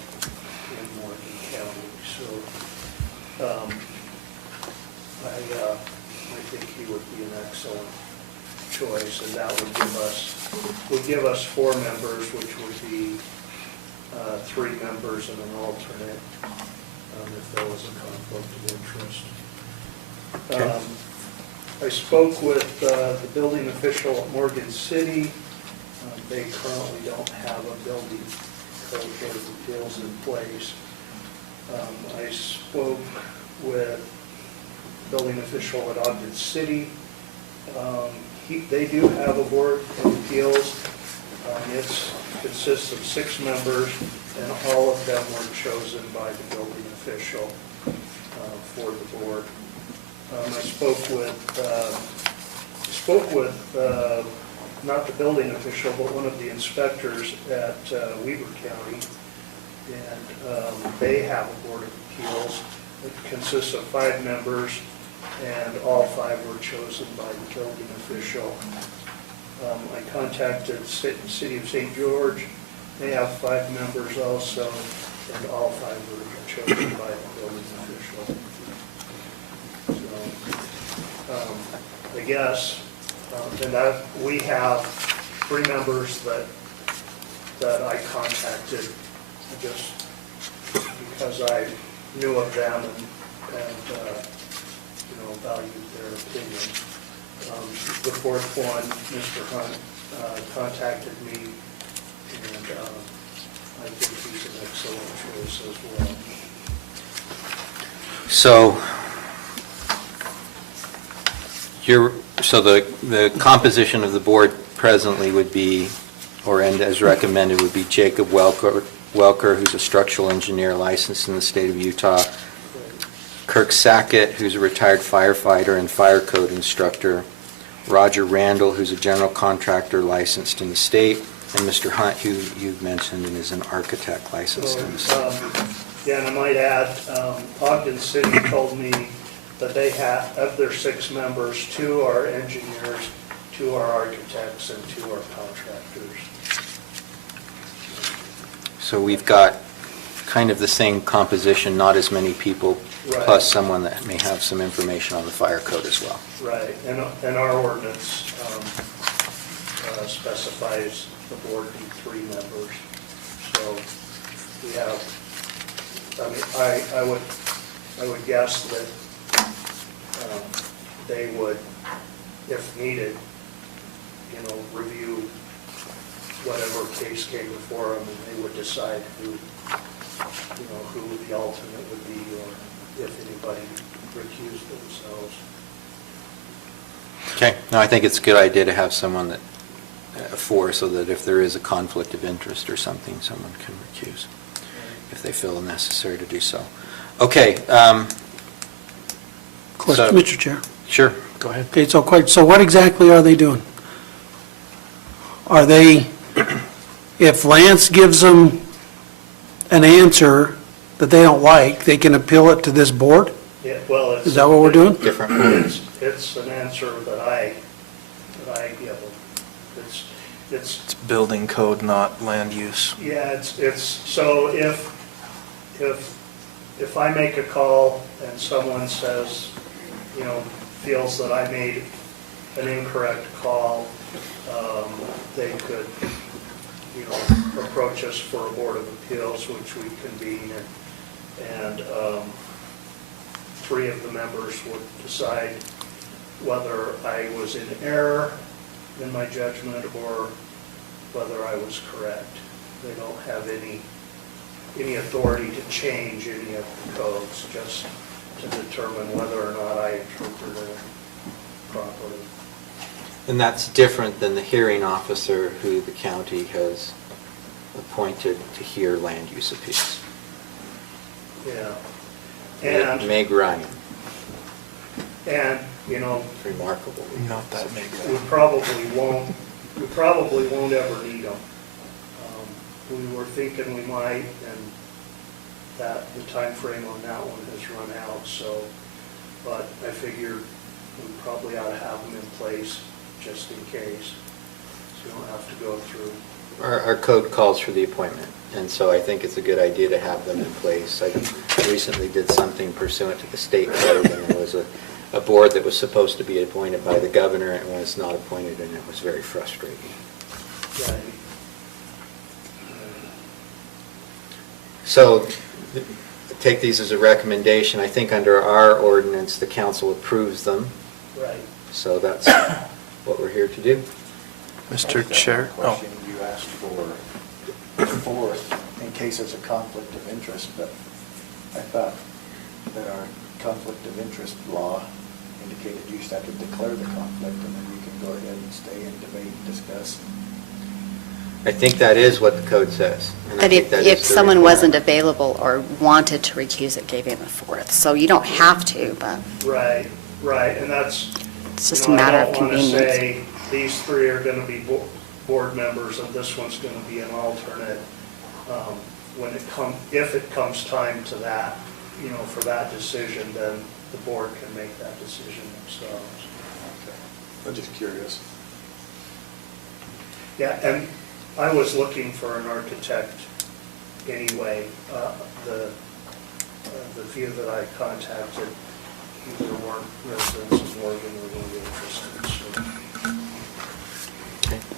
in Morgan County, so I think he would be an excellent choice, and that would give us 4 members, which would be 3 members and an alternate, if there was a conflict of interest. Okay. I spoke with the building official at Morgan City. They currently don't have a building code board of appeals in place. I spoke with building official at Ogden City. They do have a board of appeals. It consists of 6 members, and all of them were chosen by the building official for the board. I spoke with not the building official, but one of the inspectors at Weber County, and they have a board of appeals. It consists of 5 members, and all 5 were chosen by the building official. I contacted the City of St. George. They have 5 members also, and all 5 were chosen by the building official. So, I guess, and that we have 3 members that I contacted just because I knew of them and valued their opinion. The 4th one, Mr. Hunt, contacted me, and I think he's an excellent choice as well. So the composition of the board presently would be, and as recommended, would be Jacob Welker, who's a structural engineer licensed in the state of Utah, Kirk Sackett, who's a retired firefighter and fire code instructor, Roger Randall, who's a general contractor licensed in the state, and Mr. Hunt, who you've mentioned and is an architect licensed in the state. Yeah, and I might add, Ogden City told me that they have, of their 6 members, 2 are engineers, 2 are architects, and 2 are contractors. So we've got kind of the same composition, not as many people, Right. plus someone that may have some information on the fire code as well. Right, and our ordinance specifies the board be 3 members. So we have, I would guess that they would, if needed, review whatever case came before them, and they would decide who the alternate would be, or if anybody recused themselves. Okay, no, I think it's a good idea to have someone that, 4, so that if there is a conflict of interest or something, someone can recuse if they feel necessary to do so. Okay. Question, Mr. Chair. Sure, go ahead. Okay, so what exactly are they doing? Are they, if Lance gives them an answer that they don't like, they can appeal it to this board? Yeah, well, it's. Is that what we're doing? Different board. It's an answer that I give them. It's It's building code, not land use. Yeah, so if I make a call and someone says, feels that I made an incorrect call, they could, approach us for a board of appeals, which we convene, and 3 of the members would decide whether I was in error in my judgment or whether I was correct. They don't have any authority to change any of the codes, just to determine whether or not I interpreted it properly. And that's different than the hearing officer who the county has appointed to hear land use appeals. Yeah. And, Meg Ryan. and, Remarkable. Not that big. we probably won't ever need them. We were thinking we might, and that the time frame on that one has run out, so, but I figured we probably ought to have them in place just in case. So you don't have to go through. Our code calls for the appointment, and so I think it's a good idea to have them in place. I recently did something pursuant to the state code, and there was a board that was supposed to be appointed by the governor and was not appointed, and it was very frustrating. Right. So take these as a recommendation. I think under our ordinance, the council approves them, Right. so that's what we're here to do. Mr. Chair? Oh, Question you asked for fourth, in case it's a conflict of interest, but I thought that our conflict of interest law indicated you just have to declare the conflict, and then you can go ahead and stay and debate and discuss. I think that is what the code says. and I But think that if is the someone wasn't requirement. available or wanted to recuse, it gave him a fourth. So you don't have to, but Right, right, and that's. it's just you a know, matter of I don't want to convenience. say these three are going to be board members and this one's going to be an alternate. If it comes time to that, for that decision, then the board can make that decision themselves. I'm just curious. Yeah, and I was looking for an architect anyway. The few that I contacted either weren't residents of Morgan or really interested, so.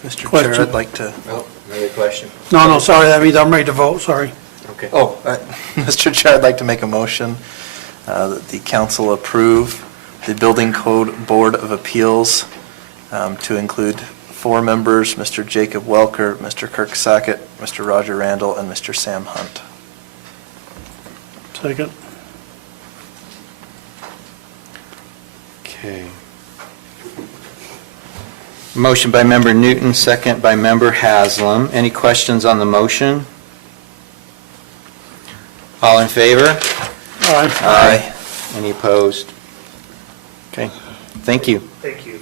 Mr. Chair, Question. I'd like to, Oh, another question? No, sorry, that means I'm ready to vote, sorry. Okay. Mr. Chair, I'd like to make a motion that the council approve the Building Code Board of Appeals to include 4 members, Mr. Jacob Welker, Mr. Kirk Sackett, Mr. Roger Randall, and Mr. Sam Hunt. Second. Okay. Motion by member Newton, second by member Haslam. Any questions on the motion? All in favor? Aye. Any opposed? Okay, thank you. Thank you.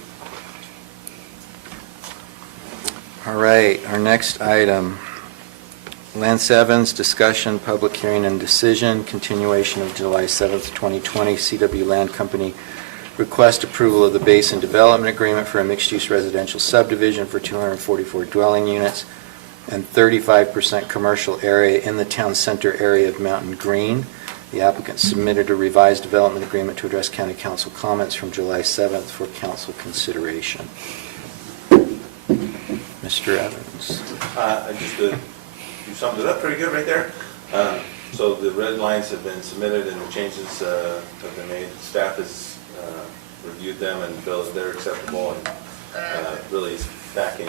All right, our next item, Lance Evans, discussion, public hearing and decision, continuation of July 7th, 2020, CW Land Company request approval of the Basin Development Agreement for a mixed-use residential subdivision for 244 dwelling units and 35% commercial area in the town center area of Mountain Green. The applicant submitted a revised development agreement to address county council comments from July 7th for council consideration. Mr. Evans. You summed it up pretty good right there. So the red lines have been submitted and the changes have been made. Staff has reviewed them and feels they're acceptable and really backing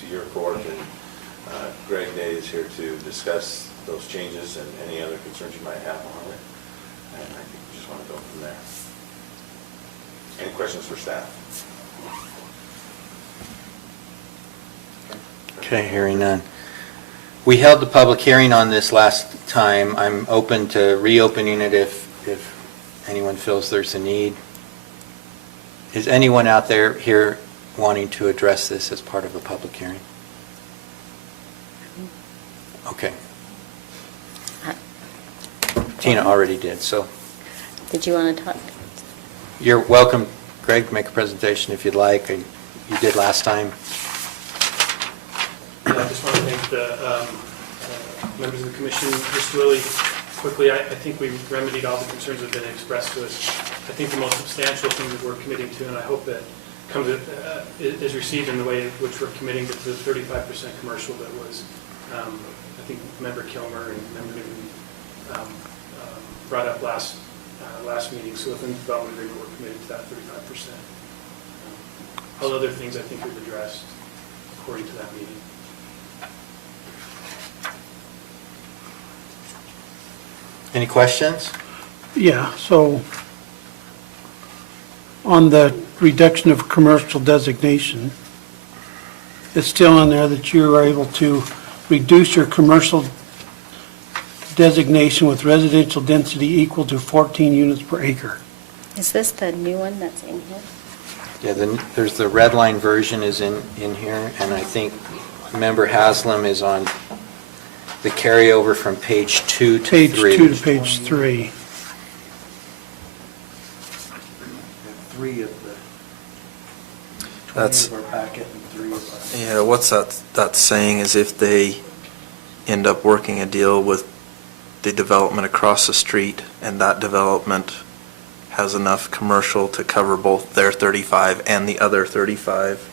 to your court. And Greg Day is here to discuss those changes and any other concerns you might have on it. And I think we just want to go from there. Any questions for staff? Okay, hearing none. We held the public hearing on this last time. I'm open to reopening it if anyone feels there's a need. Is anyone out there here wanting to address this as part of a public hearing? Okay. Tina already did, so Did you want to talk? you're welcome, Greg, to make a presentation if you'd like. You did last time. Yeah, I just want to thank the members of the commission. Just really quickly, I think we remedied all the concerns that have been expressed to us. I think the most substantial thing that we're committing to, and I hope that is received in the way in which we're committing to the 35% commercial that was, I think, Member Kilmer and Member Newton brought up last meeting. So within the development agreement, we're committed to that 35%. All other things I think we've addressed according to that meeting. Any questions? Yeah, so on the reduction of commercial designation, it's still in there that you are able to reduce your commercial designation with residential density equal to 14 units per acre. Is this the new one that's in here? Yeah, there's the red line version is in here, and I think Member Haslam is on the carryover from page 2 to 3. Page 2 to page 3. 3 of the That's- 20 of our packet and 3 of us. Yeah, what's that's saying is if they end up working a deal with the development across the street and that development has enough commercial to cover both their 35 and the other 35,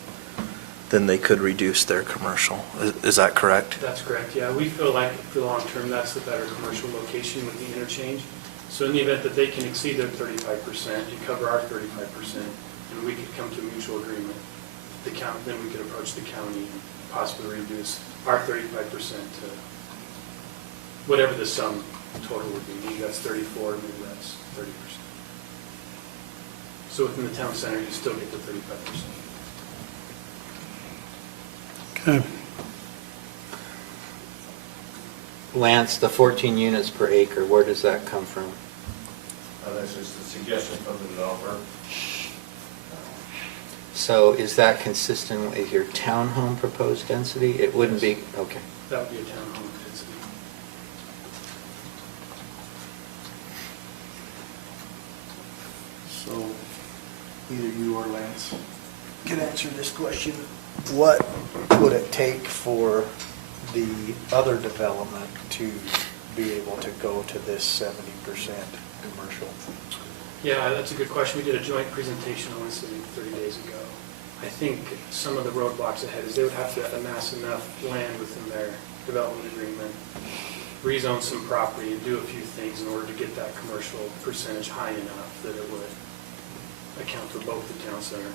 then they could reduce their commercial. Is that correct? That's correct, yeah. We feel like for the long term, that's the better commercial location with the interchange. So in the event that they can exceed their 35%, you cover our 35%, and we could come to a mutual agreement. The county, then we could approach the county and possibly reduce our 35% to whatever the sum total would be. Maybe that's 34, maybe that's 30%. So within the town center, you still get the 35%. Okay. Lance, the 14 units per acre, where does that come from? That's just a suggestion from the developer. So is that consistent with your townhome proposed density? It wouldn't be, okay. That would be a townhome density. So either you or Lance can answer this question. What would it take for the other development to be able to go to this 70% commercial? Yeah, that's a good question. We did a joint presentation, I want to say 30 days ago. I think some of the roadblocks ahead is they would have to amass enough land within their development agreement, rezone some property, and do a few things in order to get that commercial percentage high enough that it would account for both the town center.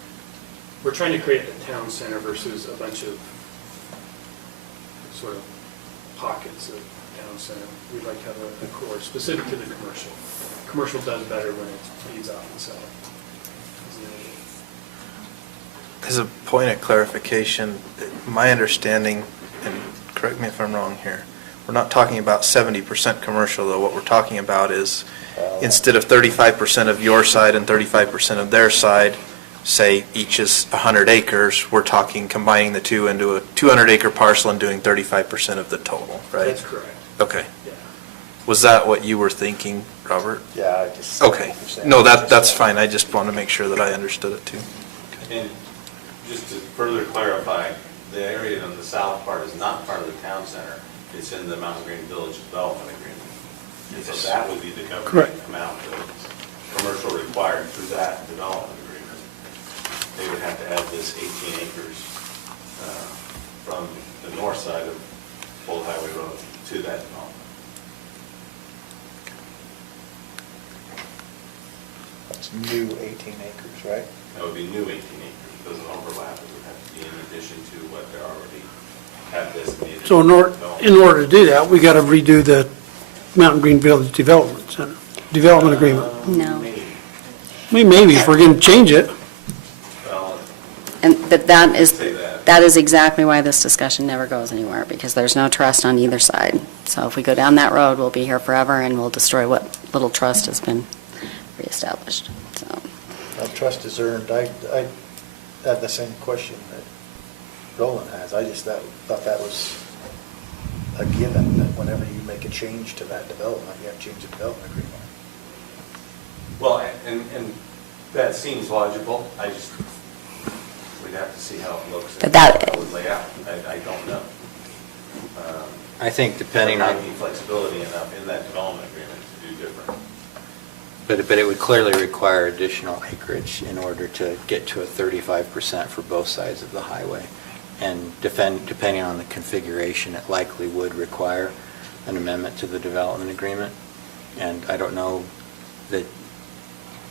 We're trying to create a town center versus a bunch of sort of pockets of town center. We'd like to have a core specific to the commercial. Commercial does better when it feeds off itself. As a point of clarification, my understanding, and correct me if I'm wrong here, we're not talking about 70% commercial though. What we're talking about is instead of 35% of your side and 35% of their side, say each is 100 acres, we're talking combining the two into a 200-acre parcel and doing 35% of the total, right? That's correct. Okay. Yeah. Was that what you were thinking, Robert? Yeah, I just. Okay. No, that's fine. I just want to make sure that I understood it too. And just to further clarify, the area on the south part is not part of the town center. It's in the Mountain Green Village Development Agreement. And so that would be the Correct. governing amount of commercial required through that development agreement. They would have to add this 18 acres from the north side of Old Highway Road to that development. That's new 18 acres, right? That would be new 18 acres. It doesn't overlap. It would have to be in addition to what they already have designated. So in order to do that, we got to redo the Mountain Green Village Development Center, development agreement. No. Maybe if we're going to change it. Well, And that is, say that. that is exactly why this discussion never goes anywhere, because there's no trust on either side. So if we go down that road, we'll be here forever, and we'll destroy what little trust has been reestablished, so. Well, trust is earned. I had the same question that Roland has. I just thought that was a given, that whenever you make a change to that development, you have to change the development agreement. Well, and that seems logical. We'd have to see how it looks. But that- How it would lay out. I don't know. I think depending on, There might be flexibility enough in that development agreement to do different. but it would clearly require additional acreage in order to get to a 35% for both sides of the highway. And depending on the configuration, it likely would require an amendment to the development agreement. And I don't know that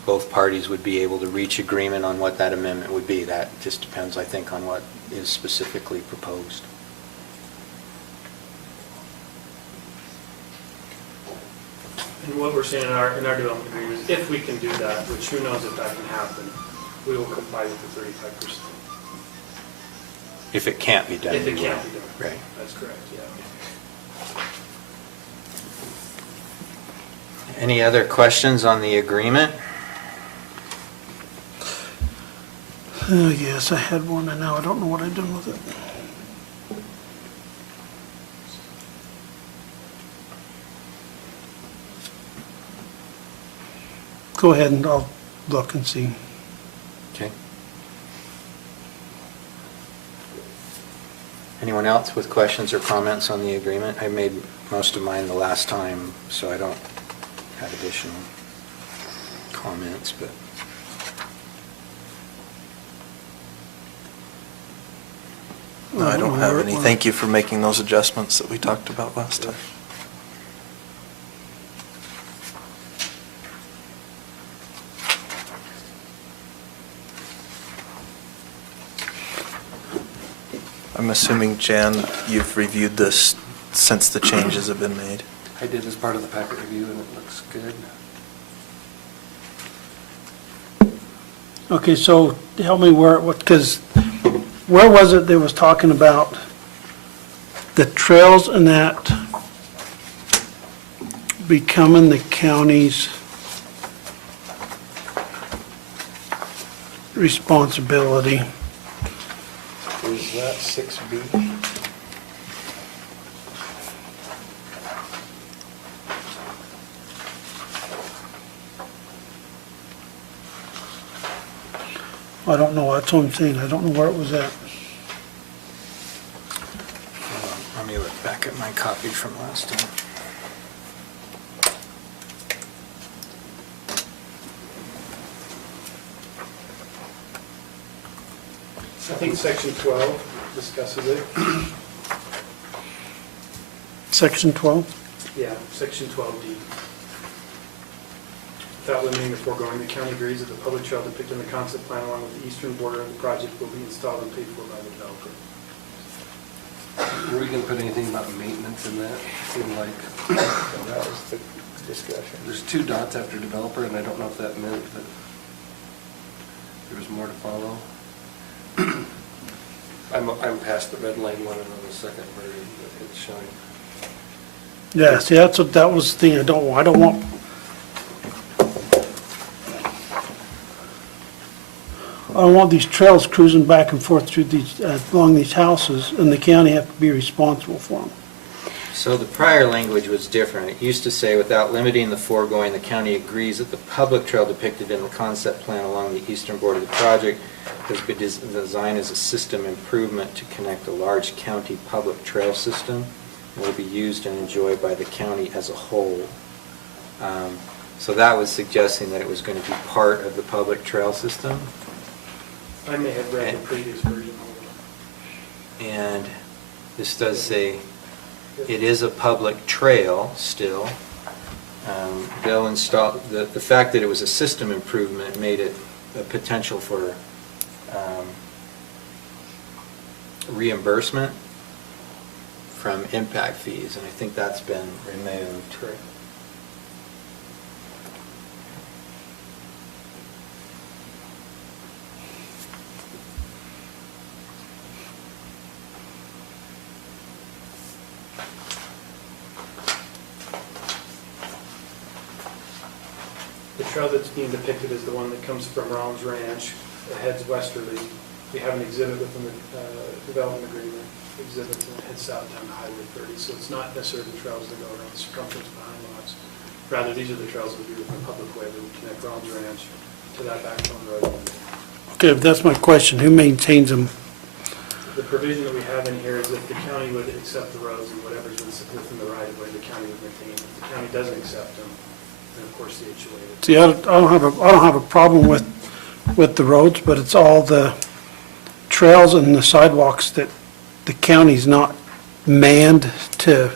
both parties would be able to reach agreement on what that amendment would be. That just depends, I think, on what is specifically proposed. And what we're saying in our development agreement is if we can do that, which who knows if that can happen, we will comply with the 35%. If it can't be done. If it we can't will. be done. Right. That's correct, yeah. Any other questions on the agreement? Yes, I had one, and now I don't know what I've done with it. Go ahead and I'll look and see. Okay. Anyone else with questions or comments on the agreement? I made most of mine the last time, so I don't have additional comments, but. No, I don't have any. Thank you for making those adjustments that we talked about last time. I'm assuming, Jan, you've reviewed this since the changes have been made. I did as part of the packet review, and it looks good. Okay, so help me because where was it that was talking about the trails and that becoming the county's responsibility? Is that 6B? I don't know, that's what I'm saying, I don't know where it was at. Let me look back at my copy from last time. I think section 12 discusses it. Section 12? Yeah, section 12D. Without limiting the foregoing, the county agrees that the public trail depicted in the concept plan along with the eastern border of the project will be installed and paid for by the developer. Were we going to put anything about maintenance in that? It seemed like That was the discussion. there's 2 dots after developer, and I don't know if that meant that there was more to follow. I'm past the red line one and on the second version that it's showing. Yeah, see, that was the thing, I don't want, I don't want these trails cruising back and forth through these, along these houses, and the county have to be responsible for them. So the prior language was different. It used to say, without limiting the foregoing, the county agrees that the public trail depicted in the concept plan along the eastern border of the project has been designed as a system improvement to connect a large county public trail system and will be used and enjoyed by the county as a whole. So that was suggesting that it was going to be part of the public trail system. I may have read the previous version. And this does say it is a public trail still. They'll install, the fact that it was a system improvement made it a potential for reimbursement from impact fees, and I think that's been removed. Correct. The trail that's being depicted is the one that comes from Rollins Ranch, that heads westerly. We have an exhibit within the development agreement, exhibits, and it heads south down to Highway 30. So it's not necessarily the trails that go around the circumference behind lots. Rather, these are the trails that would be within the public way that would connect Rollins Ranch to that backbone road. Okay, but that's my question, who maintains them? The provision that we have in here is that the county would accept the roads and whatever's within the right of way, the county would maintain. If the county doesn't accept them, then of course the HOA would. See, I don't have a problem with the roads, but it's all the trails and the sidewalks that the county's not manned to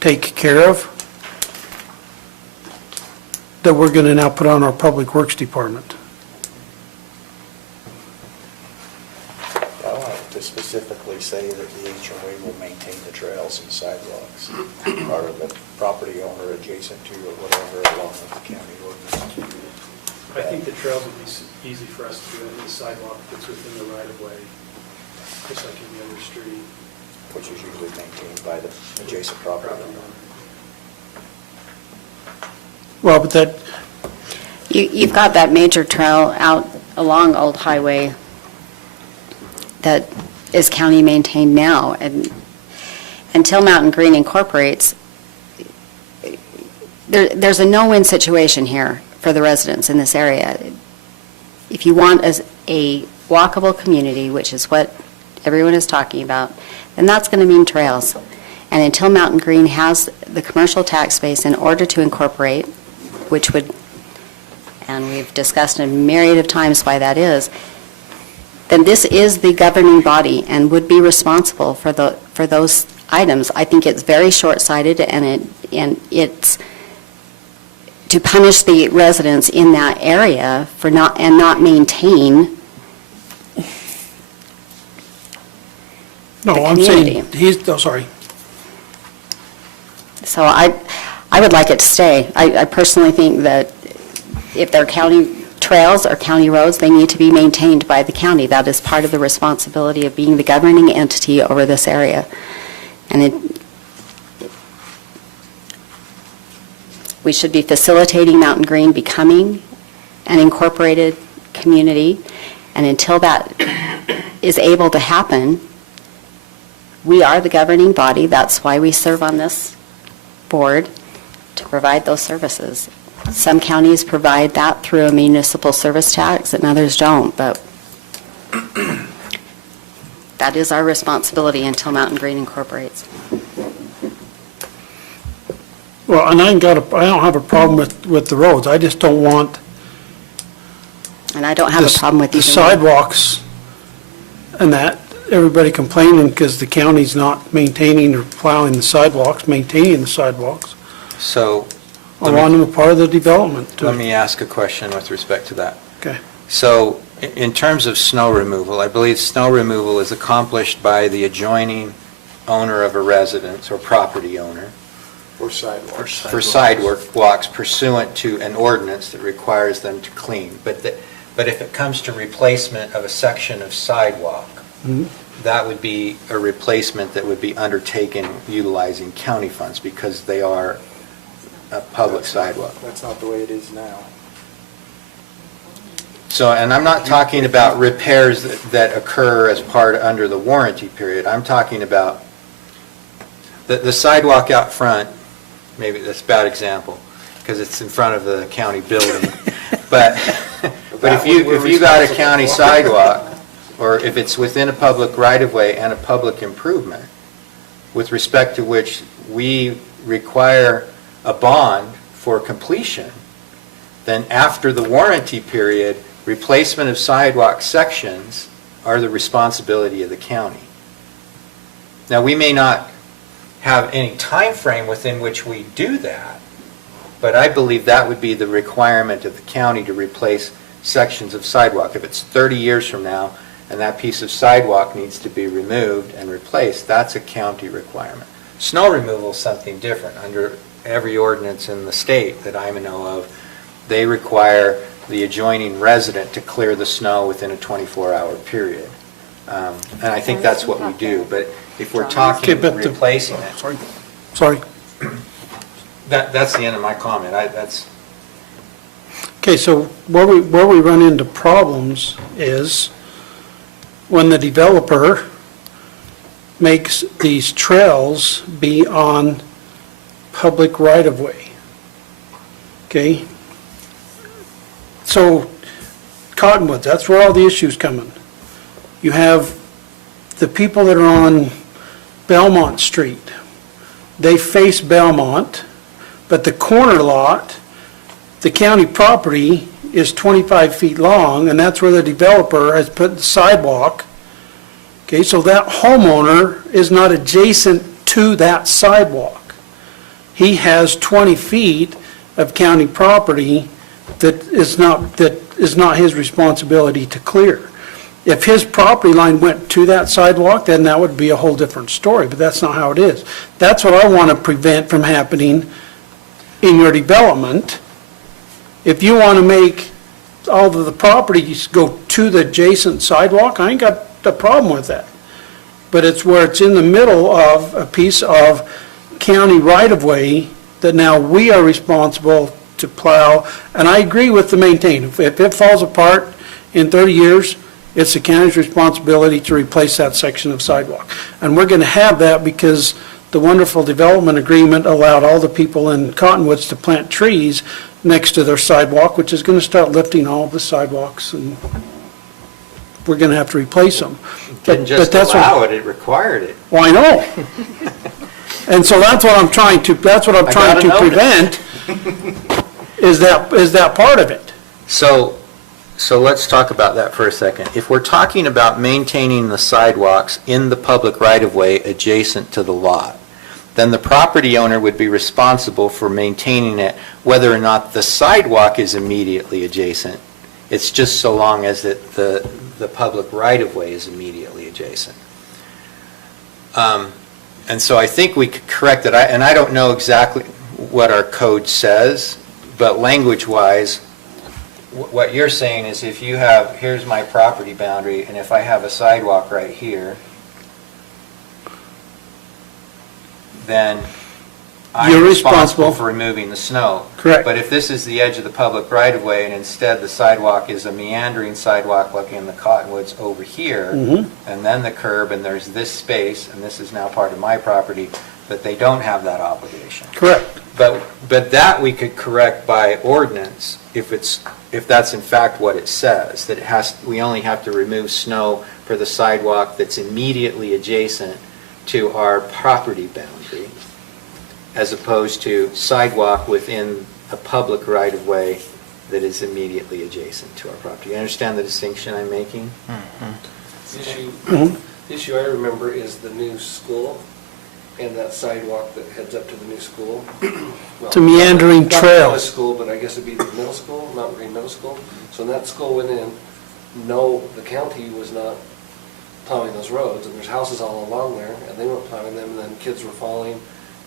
take care of, that we're gonna now put on our Public Works Department. I like to specifically say that the HOA will maintain the trails and sidewalks, or the property owner adjacent to or whatever, along with the county ordinance. I think the trails would be easy for us to do, and the sidewalk that's within the right of way, just like any other street. Which is usually maintained by the adjacent property owner. Well, but that, You've got that major trail out along Old Highway that is county maintained now, and until Mountain Green incorporates, there's a no-win situation here for the residents in this area. If you want a walkable community, which is what everyone is talking about, And that's going to mean trails. And until Mountain Green has the commercial tax base in order to incorporate, which would, and we've discussed a myriad of times why that is, then this is the governing body and would be responsible for those items. I think it's very short-sighted, and it's to punish the residents in that area for not maintain No, the I'm community. saying, sorry. So I would like it to stay. I personally think that if they're county trails or county roads, they need to be maintained by the county. That is part of the responsibility of being the governing entity over this area. And we should be facilitating Mountain Green becoming an incorporated community. And until that is able to happen, we are the governing body. That's why we serve on this board, to provide those services. Some counties provide that through a municipal service tax and others don't, but that is our responsibility until Mountain Green incorporates. Well, and I don't have a problem with the roads. I just don't want And I don't have a problem with the using sidewalks and that, everybody complaining because the county's not maintaining or plowing the sidewalks, maintaining the sidewalks. So, I want them a part of the development. let me ask a question with respect to that. Okay. So, in terms of snow removal, I believe snow removal is accomplished by the adjoining owner of a residence or property owner Or sidewalks. for sidewalks pursuant to an ordinance that requires them to clean. But if it comes to replacement of a section of sidewalk, that would be a replacement that would be undertaken utilizing county funds because they are a public sidewalk. That's not the way it is now. So, and I'm not talking about repairs that occur as under the warranty period. I'm talking about the sidewalk out front. Maybe that's a bad example because it's in front of the county building. But if you got a county sidewalk, or if it's within a public right-of-way and a public improvement, with respect to which we require a bond for completion, then after the warranty period, replacement of sidewalk sections are the responsibility of the county. Now, we may not have any time frame within which we do that, but I believe that would be the requirement of the county to replace sections of sidewalk. If it's 30 years from now and that piece of sidewalk needs to be removed and replaced, that's a county requirement. Snow removal is something different. Under every ordinance in the state that I know of, they require the adjoining resident to clear the snow within a 24-hour period. And I think that's what we do. But if we're talking replacing it, Sorry. that's the end of my comment. Okay, so where we run into problems is when the developer makes these trails be on public right-of-way. Okay? So Cottonwoods, that's where all the issues come in. You have the people that are on Belmont Street. They face Belmont, but the corner lot, the county property is 25 feet long, and that's where the developer has put the sidewalk. Okay, so that homeowner is not adjacent to that sidewalk. He has 20 feet of county property that is not his responsibility to clear. If his property line went to that sidewalk, then that would be a whole different story, but that's not how it is. That's what I want to prevent from happening in your development. If you want to make all of the properties go to the adjacent sidewalk, I ain't got a problem with that. But it's where it's in the middle of a piece of county right-of-way that now we are responsible to plow. And I agree with the maintain. If it falls apart in 30 years, it's the county's responsibility to replace that section of sidewalk. And we're going to have that because the wonderful development agreement allowed all the people in Cottonwoods to plant trees next to their sidewalk, which is going to start lifting all of the sidewalks. And we're gonna have to replace them. Didn't just allow it, it required it. Well, I know. And so that's what I'm trying to prevent, is that part of it. So let's talk about that for a second. If we're talking about maintaining the sidewalks in the public right-of-way adjacent to the lot, then the property owner would be responsible for maintaining it whether or not the sidewalk is immediately adjacent. It's just so long as the public right-of-way is immediately adjacent. And so I think we could correct it, and I don't know exactly what our code says, but language-wise, what you're saying is if you have, here's my property boundary, and if I have a sidewalk right here, then I'm You're responsible responsible. for removing the snow. Correct. But if this is the edge of the public right-of-way, and instead the sidewalk is a meandering sidewalk like in the Cottonwoods over here, and then the curb, and there's this space, and this is now part of my property, but they don't have that obligation. Correct. But that we could correct by ordinance if that's in fact what it says, that we only have to remove snow for the sidewalk that's immediately adjacent to our property boundary, as opposed to sidewalk within a public right-of-way that is immediately adjacent to our property. You understand the distinction I'm making? The issue I remember is the new school and that sidewalk that heads up to the new school. Well, It's a meandering not trail. the school, but I guess it'd be the middle school, Mountain Green Middle School. So when that school went in, no, the county was not plowing those roads, and there's houses all along there, and they weren't plowing them, and then kids were falling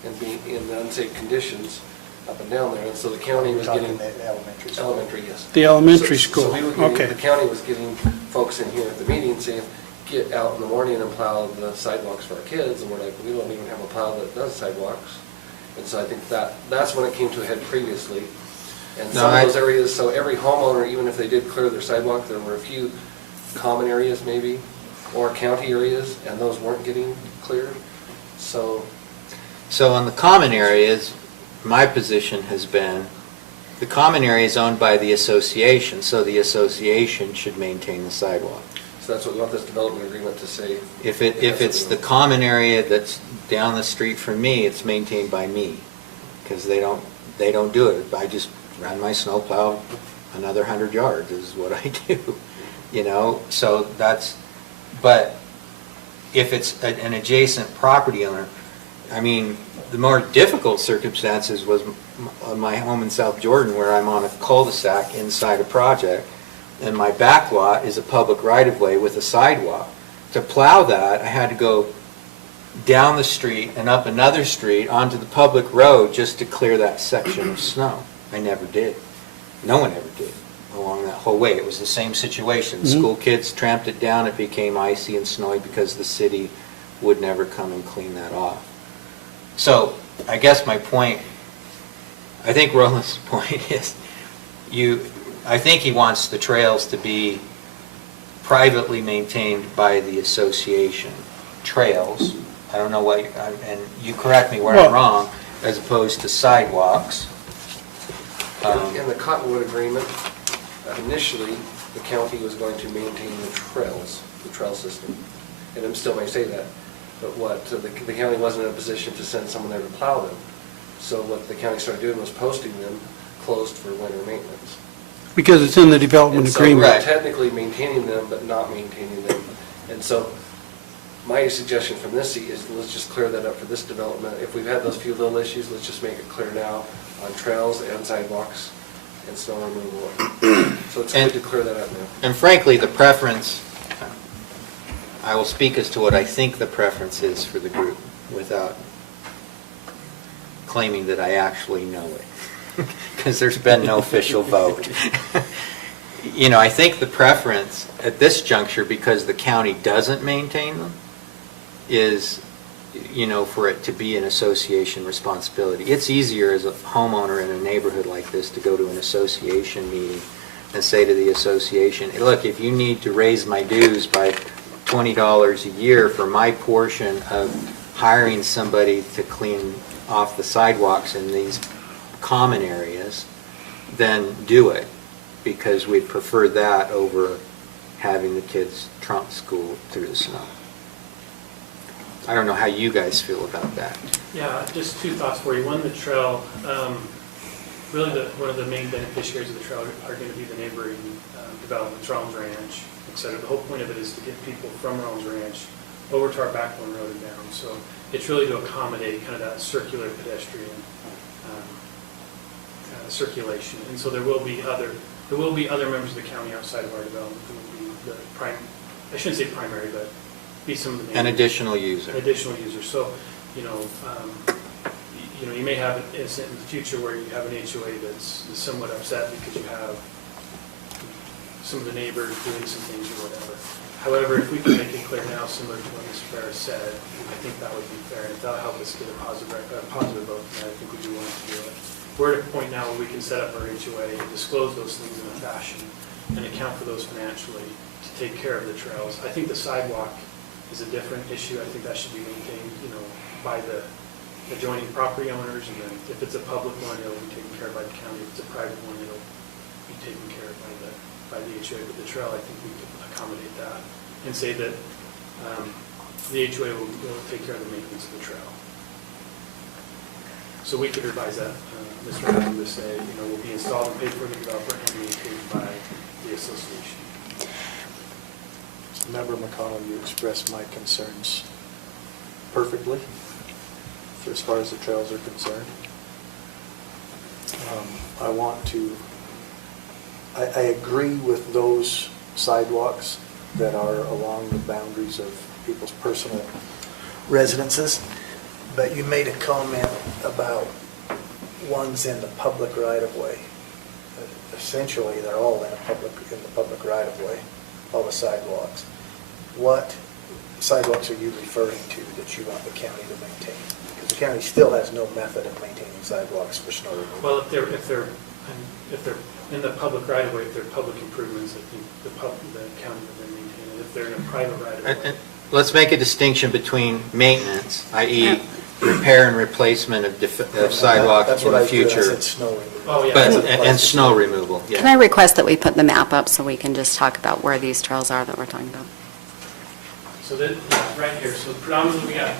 and being in unsafe conditions up and down there, and so the county was getting. Elementary school. Elementary, yes. The elementary So school, we were getting, okay. the county was getting folks in here at the meeting saying, get out in the morning and plow the sidewalks for our kids, and we're like, we don't even have a plow that does sidewalks. And so I think that's when it came to a head previously. And some of those areas, so every homeowner, even if they did clear their sidewalk, there were a few common areas maybe, or county areas, and those weren't getting cleared. So on the common areas, my position has been, the common area is owned by the association, so the association should maintain the sidewalk. So that's what we want this development agreement to say. If it's the common area that's down the street from me, it's maintained by me, because they don't do it. I just run my snowplow another 100 yards is what I do, so that's, but if it's an adjacent property owner, I mean, the more difficult circumstances was my home in South Jordan, where I'm on a cul-de-sac inside a project, and my back lot is a public right-of-way with a sidewalk. To plow that, I had to go down the street and up another street onto the public road just to clear that section of snow. I never did. No one ever did along that whole way. It was the same situation. School kids tramped it down. It became icy and snowy because the city would never come and clean that off. So I guess my point, I think Roland's point is, I think he wants the trails to be privately maintained by the association. Trails, I don't know what, and you correct me where I'm wrong, as opposed to sidewalks. In the Cottonwood agreement, initially, the county was going to maintain the trail system. And it still may say that. But the county wasn't in a position to send someone there to plow them. So what the county started doing was posting them closed for winter maintenance. Because it's in the development And so agreement. we're technically maintaining them, but not maintaining them. And so my suggestion from this seat is let's just clear that up for this development. If we've had those few little issues, let's just make it clear now on trails and sidewalks and snow removal. So it's good to clear that up now. And frankly, the preference, I will speak as to what I think the preference is for the group without claiming that I actually know it, because there's been no official vote. I think the preference at this juncture, because the county doesn't maintain them, is, for it to be an association responsibility. It's easier as a homeowner in a neighborhood like this to go to an association meeting and say to the association, hey, look, if you need to raise my dues by $20 a year for my portion of hiring somebody to clean off the sidewalks in these common areas, then do it, because we'd prefer that over having the kids trunk school through the snow. I don't know how you guys feel about that. Yeah, just two thoughts for you. One, the trail, really one of the main beneficiaries of the trail are going to be the neighboring developments, Rollins Ranch, et cetera. The whole point of it is to get people from Rollins Ranch over to our backbone road and down. So it's really to accommodate kind of that circular pedestrian circulation. And so there will be other members of the county outside of our development who will be the I shouldn't say primary, but be some of the main. An additional user. Additional users. So, you may have an incident in the future where you have an HOA that's somewhat upset because you have some of the neighbors doing some things or whatever. However, if we can make it clear now, similar to what Mr. Ferris said, I think that would be fair, and that'll help us get a positive vote, and I think we'd be willing to do it. We're at a point now where we can set up our HOA and disclose those things in a fashion and account for those financially to take care of the trails. I think the sidewalk is a different issue. I think that should be maintained, by the adjoining property owners, and then if it's a public one, it'll be taken care of by the county. If it's a private one, it'll be taken care of by the HOA. But the trail, I think we could accommodate that and say that the HOA will take care of the maintenance of the trail. So we could revise that, Mr. Adams, to say, will be installed and paid for the developer and maintained by the association. Member McConnell, you expressed my concerns perfectly as far as the trails are concerned. I agree with those sidewalks that are along the boundaries of people's personal residences, but you made a comment about ones in the public right-of-way. Essentially, they're all in the public right-of-way, all the sidewalks. What sidewalks are you referring to that you want the county to maintain? Because the county still has no method of maintaining sidewalks for snow removal. Well, if they're in the public right of way, if they're public improvements, I think the county will then maintain it. If they're in a private right of way. Let's make a distinction between maintenance, i.e. repair and replacement of sidewalks in the future. That's what I said, snow removal. Oh, yeah. And snow removal, yeah. Can I request that we put the map up so we can just talk about where these trails are that we're talking about? So that, right here, so predominantly we got,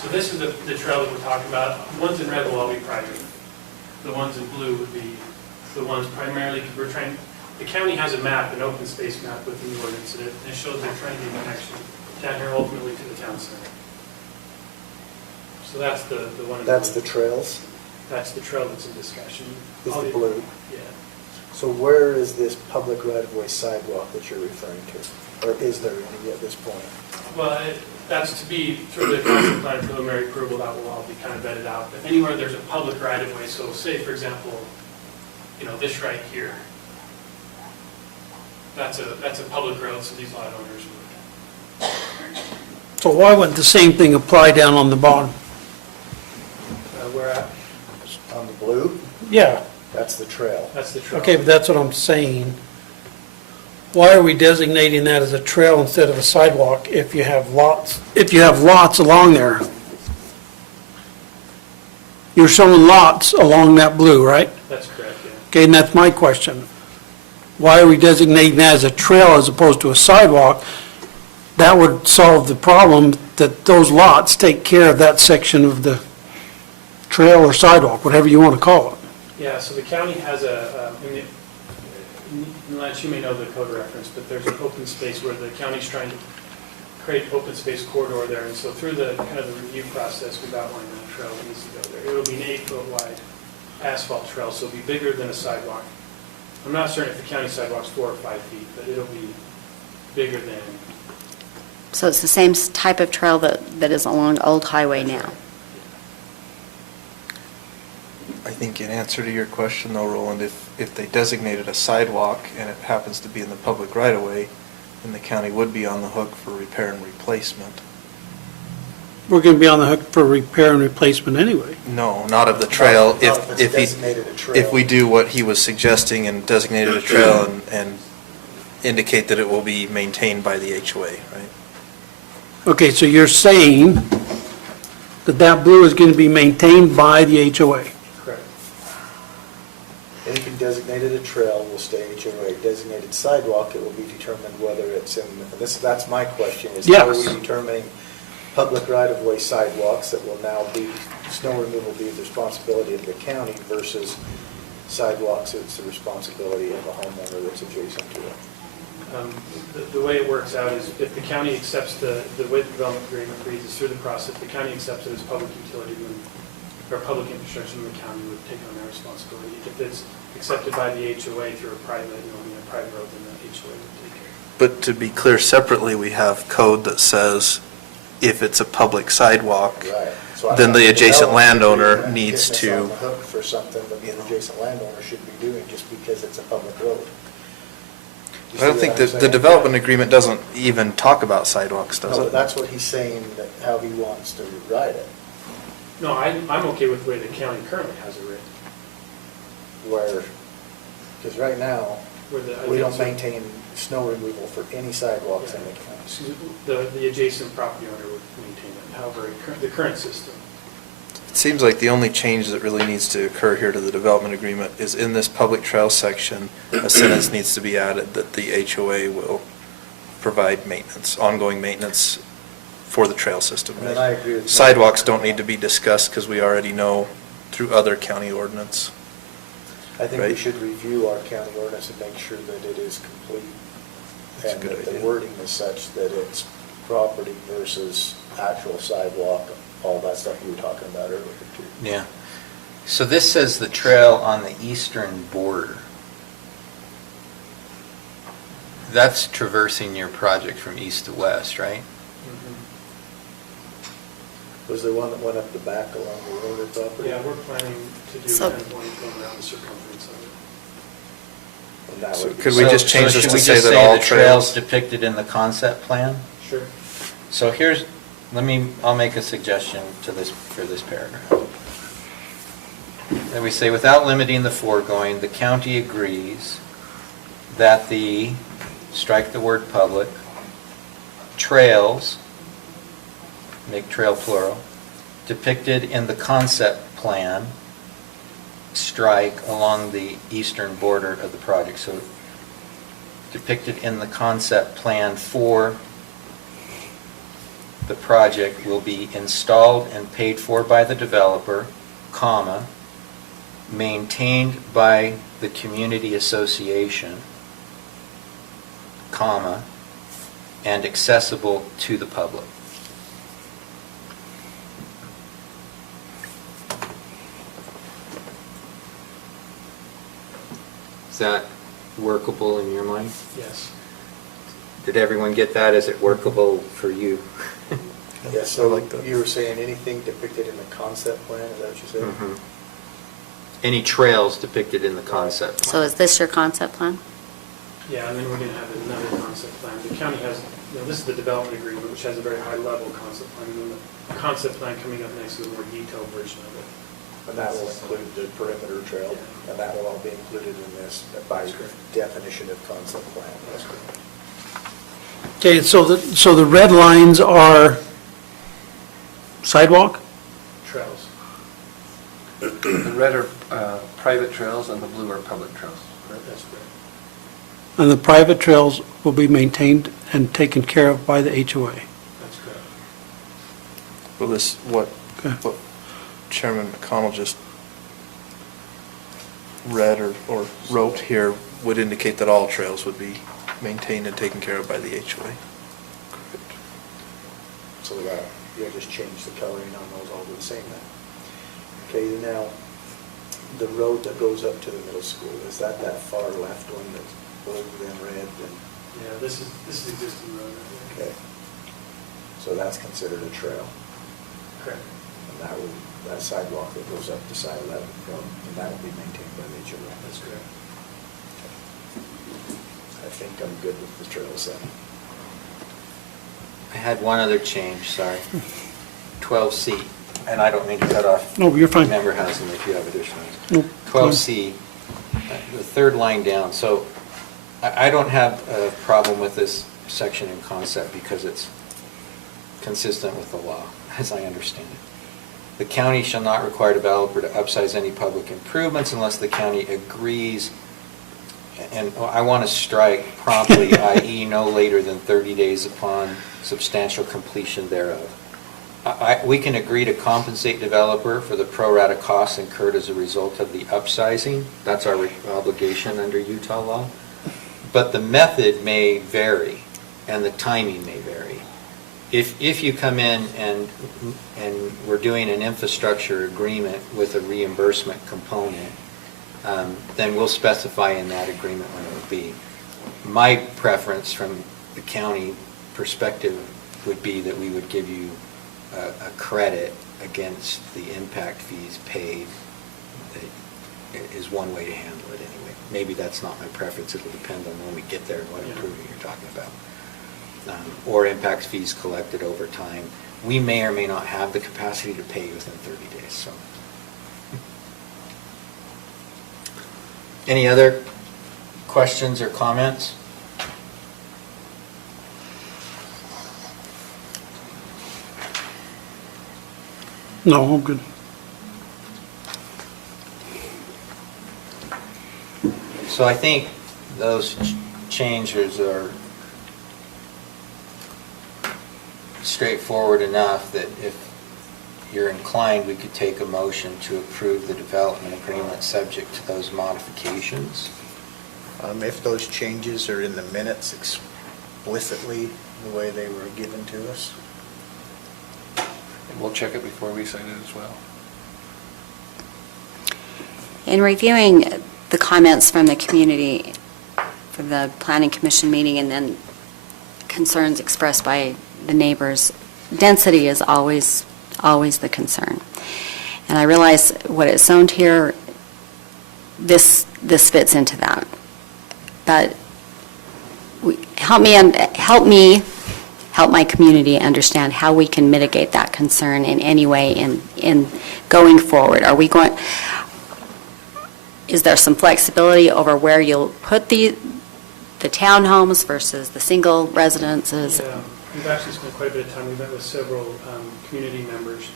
so this is the trail that we're talking about. The ones in red will all be private. The ones in blue would be the ones primarily, the county has a map, an open space map within the ordinance, and it shows they're trying to get a connection down here ultimately to the town center. So that's the one. That's the trails? That's the trail that's in discussion. Is the blue? Yeah. So where is this public right-of-way sidewalk that you're referring to? Or is there any at this point? Well, that's to be through the concept plan preliminary approval, that will all be kind of vetted out. But anywhere there's a public right-of-way, so say, for example, this right here, that's a public road, so these lot owners would. So why wouldn't the same thing apply down on the bottom? Where at? On the blue? Yeah. That's the trail. That's the trail. Okay, but that's what I'm saying. Why are we designating that as a trail instead of a sidewalk if you have lots along there? You're showing lots along that blue, right? That's correct, yeah. Okay, and that's my question. Why are we designating that as a trail as opposed to a sidewalk? That would solve the problem that those lots take care of that section of the trail or sidewalk, whatever you want to call it. Yeah, so the county has unless you may know the code reference, but there's an open space where the county's trying to create open space corridor there, and so through the kind of the review process, we've outlined that trail that needs to go there. It'll be an 8-foot wide asphalt trail, so it'll be bigger than a sidewalk. I'm not certain if the county sidewalk's 4 or 5 feet, but it'll be bigger than. So it's the same type of trail that is along Old Highway now? I think in answer to your question though, Roland, if they designated a sidewalk and it happens to be in the public right-of-way, then the county would be on the hook for repair and replacement. We're going to be on the hook for repair and replacement anyway. No, not of the trail. Not if it's designated a trail. If we do what he was suggesting and designated a trail and indicate that it will be maintained by the HOA, right? Okay, so you're saying that blue is going to be maintained by the HOA? Correct. Anything designated a trail will stay HOA. Designated sidewalk, it will be determined whether it's in, that's my question, is how are we Yes. determining public right-of-way sidewalks that will now be, snow removal be the responsibility of the county versus sidewalks, it's the responsibility of the homeowner that's adjacent to it? The way it works out is if the county accepts the way the development agreement reads is through the process, the county accepts it as public utility, or public infrastructure, and the county would take on that responsibility. If it's accepted by the HOA through a private, a private road, then the HOA would take care of But to be clear, separately, we have code that says if it's a public sidewalk, Right. So I then thought the adjacent development landowner agreement needs getting us on to, the hook for something that the adjacent landowner should be doing just because it's a public road. You I don't see think what that I'm the saying? development agreement doesn't even talk about sidewalks, does No, but it? that's what he's saying, that how he wants to write it, it. No, I'm okay with the way the county currently has it written. where, because right now, Where the- we don't maintain snow removal for any sidewalks in the county. Excuse me, the adjacent property owner would maintain it, however, the current system. It seems like the only change that really needs to occur here to the development agreement is in this public trail section, a sentence needs to be added that the HOA will provide maintenance, ongoing maintenance for the trail system. And I agree with that. Sidewalks don't need to be discussed because we already know through other county ordinance. I think we Right. should review our county ordinance and make sure that it is complete. That's a And good that the idea. wording is such that it's property versus actual sidewalk, all that stuff you were talking about earlier too. Yeah. So this says the trail on the eastern border. That's traversing your project from east to west, right? Was there one that went up the back along the Roder property? Yeah, we're planning to do So- kind of one going around the circumference of it. And that So would be- could we just change So this should to we say just that all the trails trails? depicted in the concept plan? Sure. So here's, I'll make a suggestion to this, for this paragraph. Then we say, without limiting the foregoing, the county agrees that the, strike the word public, trails, make trail plural, depicted in the concept plan, strike along the eastern border of the project. So depicted in the concept plan for the project will be installed and paid for by the developer, comma, maintained by the community association, comma, and accessible to the public. Is that workable in your mind? Yes. Did everyone get that? Is it workable for you? Yeah, so you were saying anything depicted in the concept plan, is that what you said? Mhm. Any trails depicted in the concept So plan? is this your concept plan? Yeah, and then we're going to have another concept plan. The county has, this is the development agreement, which has a very high-level concept plan, and then the concept plan coming up next is a more detailed version of it. And that will include the perimeter trail, and that will all be included in this by definition of concept plan. That's correct. Okay, so the red lines are sidewalk? Trails. The red are private trails and the blue are public trails. That's correct. And the private trails will be maintained and taken care of by the HOA. That's correct. Well, this, what Okay. what Chairman McConnell just read or wrote here would indicate that all trails would be maintained and taken care of by the HOA. So that, you'll just change the coloring on those all to the same then. Okay, now, the road that goes up to the middle school, is that far left one that's blue and red and, Yeah, this is existing road. I think. okay. So that's considered a trail, Correct. and that sidewalk that goes up to side 11, and that will be maintained by the HOA. That's correct. I think I'm good with the trails then. I had one other change, sorry. 12C, and I don't mean to cut off. No, you're fine. Member Hassan, if you have additional. No, 12C, the third line down. So I don't have a problem with this section in concept because it's consistent with the law, as I understand it. The county shall not require developer to upsize any public improvements unless the county agrees, and I want to strike promptly, i.e. no later than 30 days upon substantial completion thereof. We can agree to compensate developer for the pro rata costs incurred as a result of the upsizing. That's our obligation under Utah law. But the method may vary, and the timing may vary. If you come in and we're doing an infrastructure agreement with a reimbursement component, then we'll specify in that agreement when it will be. My preference from the county perspective would be that we would give you a credit against the impact fees paid. That is one way to handle it anyway. Maybe that's not my preference. It'll depend on when we get there and what improvement you're talking about. Or impact fees collected over time. We may or may not have the capacity to pay you within 30 days. So, any other questions or comments? No, I'm good. So I think those changes are straightforward enough that if you're inclined, we could take a motion to approve the development agreement subject to those modifications. If those changes are in the minutes explicitly the way they were given to us. And we'll check it before we sign it as well. In reviewing the comments from the community, from the Planning Commission meeting, and then concerns expressed by the neighbors, density is always the concern. And I realize what is zoned here, this fits into that. But help my community understand how we can mitigate that concern in any way in going forward. Is there some flexibility over where you'll put the townhomes versus the single residences? Yeah, we've actually spent quite a bit of time. We met with several community members.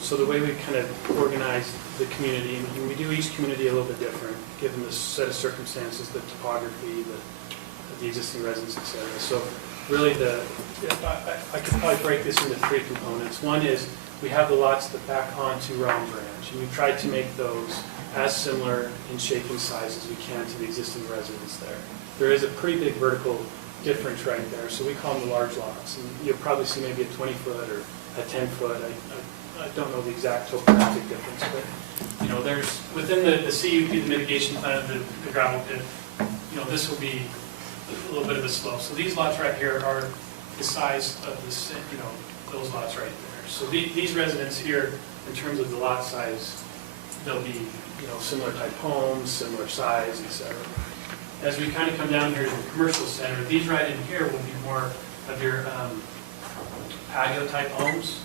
So the way we kind of organize the community, and we do each community a little bit different, given the set of circumstances, the topography, the existing residents, et cetera. So really I could probably break this into three components. One is we have the lots that back onto Rollins Ranch, and we've tried to make those as similar in shape and size as we can to the existing residents there. There is a pretty big vertical difference right there, so we call them the large lots. And you'll probably see maybe a 20-foot or a 10-foot. I don't know the exact topographic difference, but there's within the CUP, the mitigation plan, the gravel pit. This will be a little bit of a slope. So these lots right here are the size of this, those lots right there. So these residents here, in terms of the lot size, they'll be similar type homes, similar size, etc. As we kind of come down here to the commercial center, these right in here will be more of your patio type homes.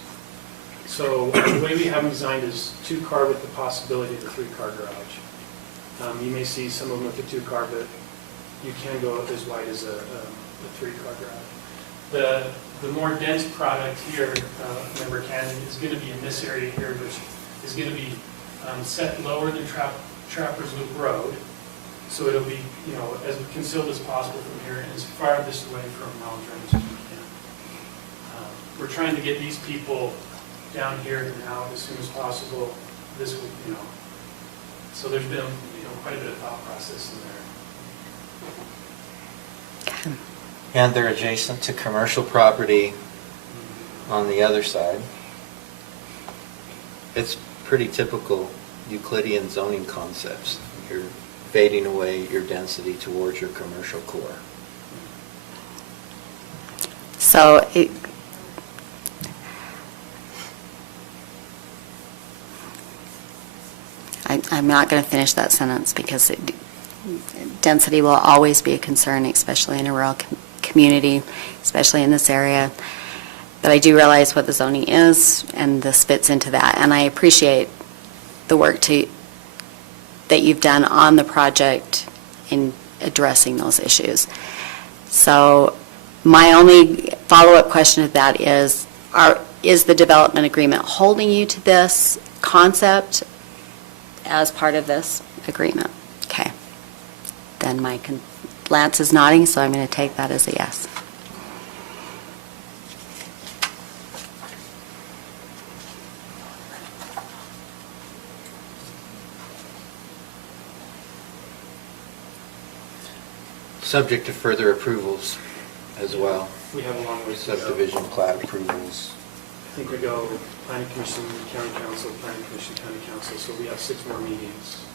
So the way we have them designed is 2-car with the possibility of a 3-car garage. You may see some of them with a 2-car, but you can go as wide as a 3-car garage. The more dense product here, Member Canyon, is going to be in this area here, which is going to be set lower than Trappers Loop Road. So it'll be, as concealed as possible from here and as farthest away from Rollins Ranch as we can. We're trying to get these people down here and out as soon as possible this week, So there's been, quite a bit of thought process in there. And they're adjacent to commercial property on the other side. It's pretty typical Euclidean zoning concepts. You're fading away your density towards your commercial core. So I'm not going to finish that sentence because density will always be a concern, especially in a rural community, especially in this area. But I do realize what the zoning is, and this fits into that. And I appreciate the work that you've done on the project in addressing those issues. So my only follow-up question to that is, is the development agreement holding you to this concept as part of this agreement? Okay. Then Lance is nodding, so I'm going to take that as a yes. Subject to further approvals as well. We have a long way to go. Subdivision plat approvals. I think we go planning commission, county council, planning commission, county council, so we have 6 more meetings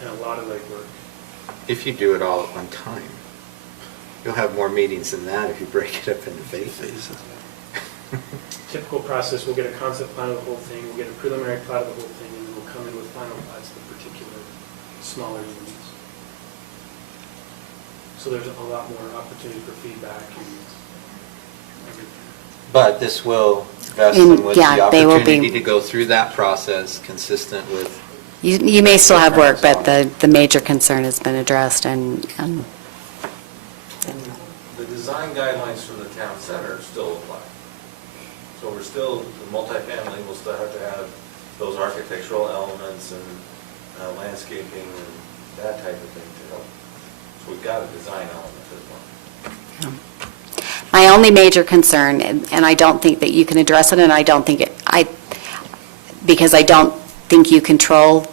and a lot of legwork. If you do it all at one time, you'll have more meetings than that if you break it up into phases. Typical process, we'll get a concept plan of the whole thing, we'll get a preliminary plat of the whole thing, and then we'll come in with final plats of the particular smaller units. So there's a lot more opportunity for feedback and everything. But this will vest them with the Yeah, they will be- opportunity to go through that process consistent with. You may still have work, but the major concern has been addressed, and The design guidelines from the town center still apply. So we're still, the multifamily will still have to have those architectural elements and landscaping and that type of thing to help. So we've got a design element as well. my only major concern, and I don't think that you can address it, and I don't think because I don't think you control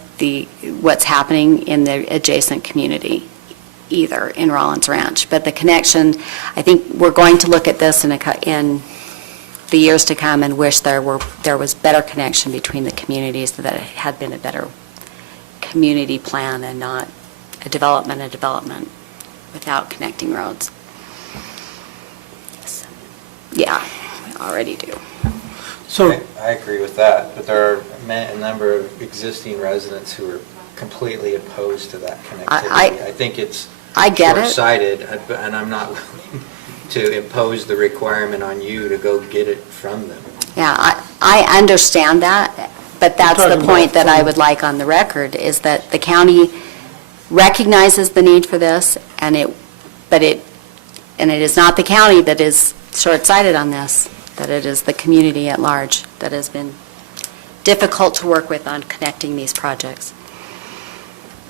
what's happening in the adjacent community either in Rollins Ranch. But the connection, I think we're going to look at this in the years to come and wish there was better connection between the communities, that it had been a better community plan and not a development without connecting roads. So, yeah, we already do. So, I agree with that, but there are a number of existing residents who are completely opposed to that connectivity. I think it's I get it. short-sighted, and I'm not willing to impose the requirement on you to go get it from them. Yeah, I understand that, but that's the Talking point about that I would like on the record, is that the county recognizes the need for this, and it is not the county that is short-sighted on this, that it is the community at large that has been difficult to work with on connecting these projects.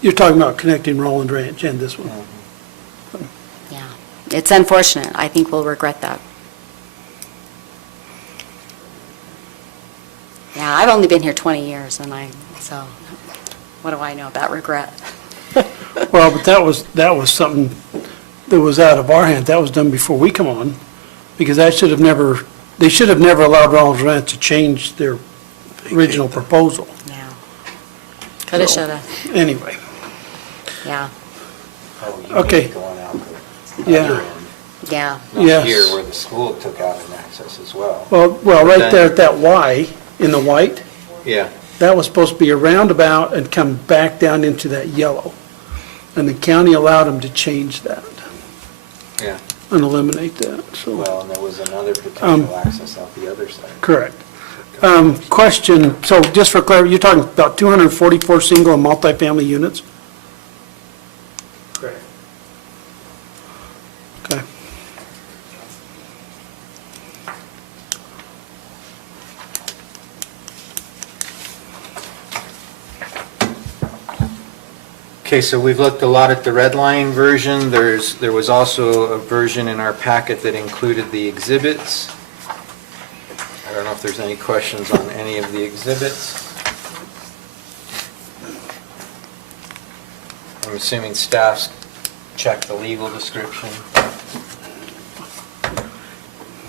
you're talking about connecting Roland Ranch and this one. Yeah, it's unfortunate. I think we'll regret that. Yeah, I've only been here 20 years, so what do I know about regret? Well, but that was something that was out of our hand. That was done before we come on, because they should have never allowed Rollins Ranch to change their original proposal. Yeah. Coulda, shoulda. Anyway, Yeah, Oh, you Okay. mean going out the Yeah. other end, yeah. not Yes. here where the school took out an access as well. well, right there at that Y in the white, Yeah, that was supposed to be a roundabout and come back down into that yellow. And the county allowed them to change that yeah. and eliminate that, so. Well, and there was another potential access out the other side. Correct. Question, so just for clarity, you're talking about 244 single and multifamily units? Correct. Okay. Okay, so we've looked a lot at the red line version. There was also a version in our packet that included the exhibits. I don't know if there's any questions on any of the exhibits. I'm assuming staff's checked the legal description.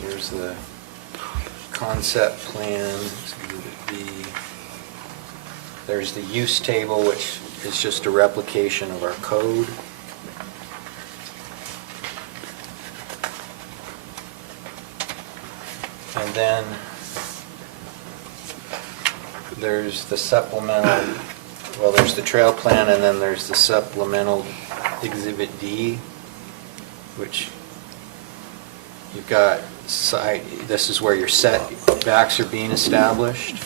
Here's the concept plan, Exhibit B. There's the use table, which is just a replication of our code. And then there's the supplemental, well, there's the trail plan, and then there's the supplemental Exhibit D, which you've got side, this is where your setbacks are being established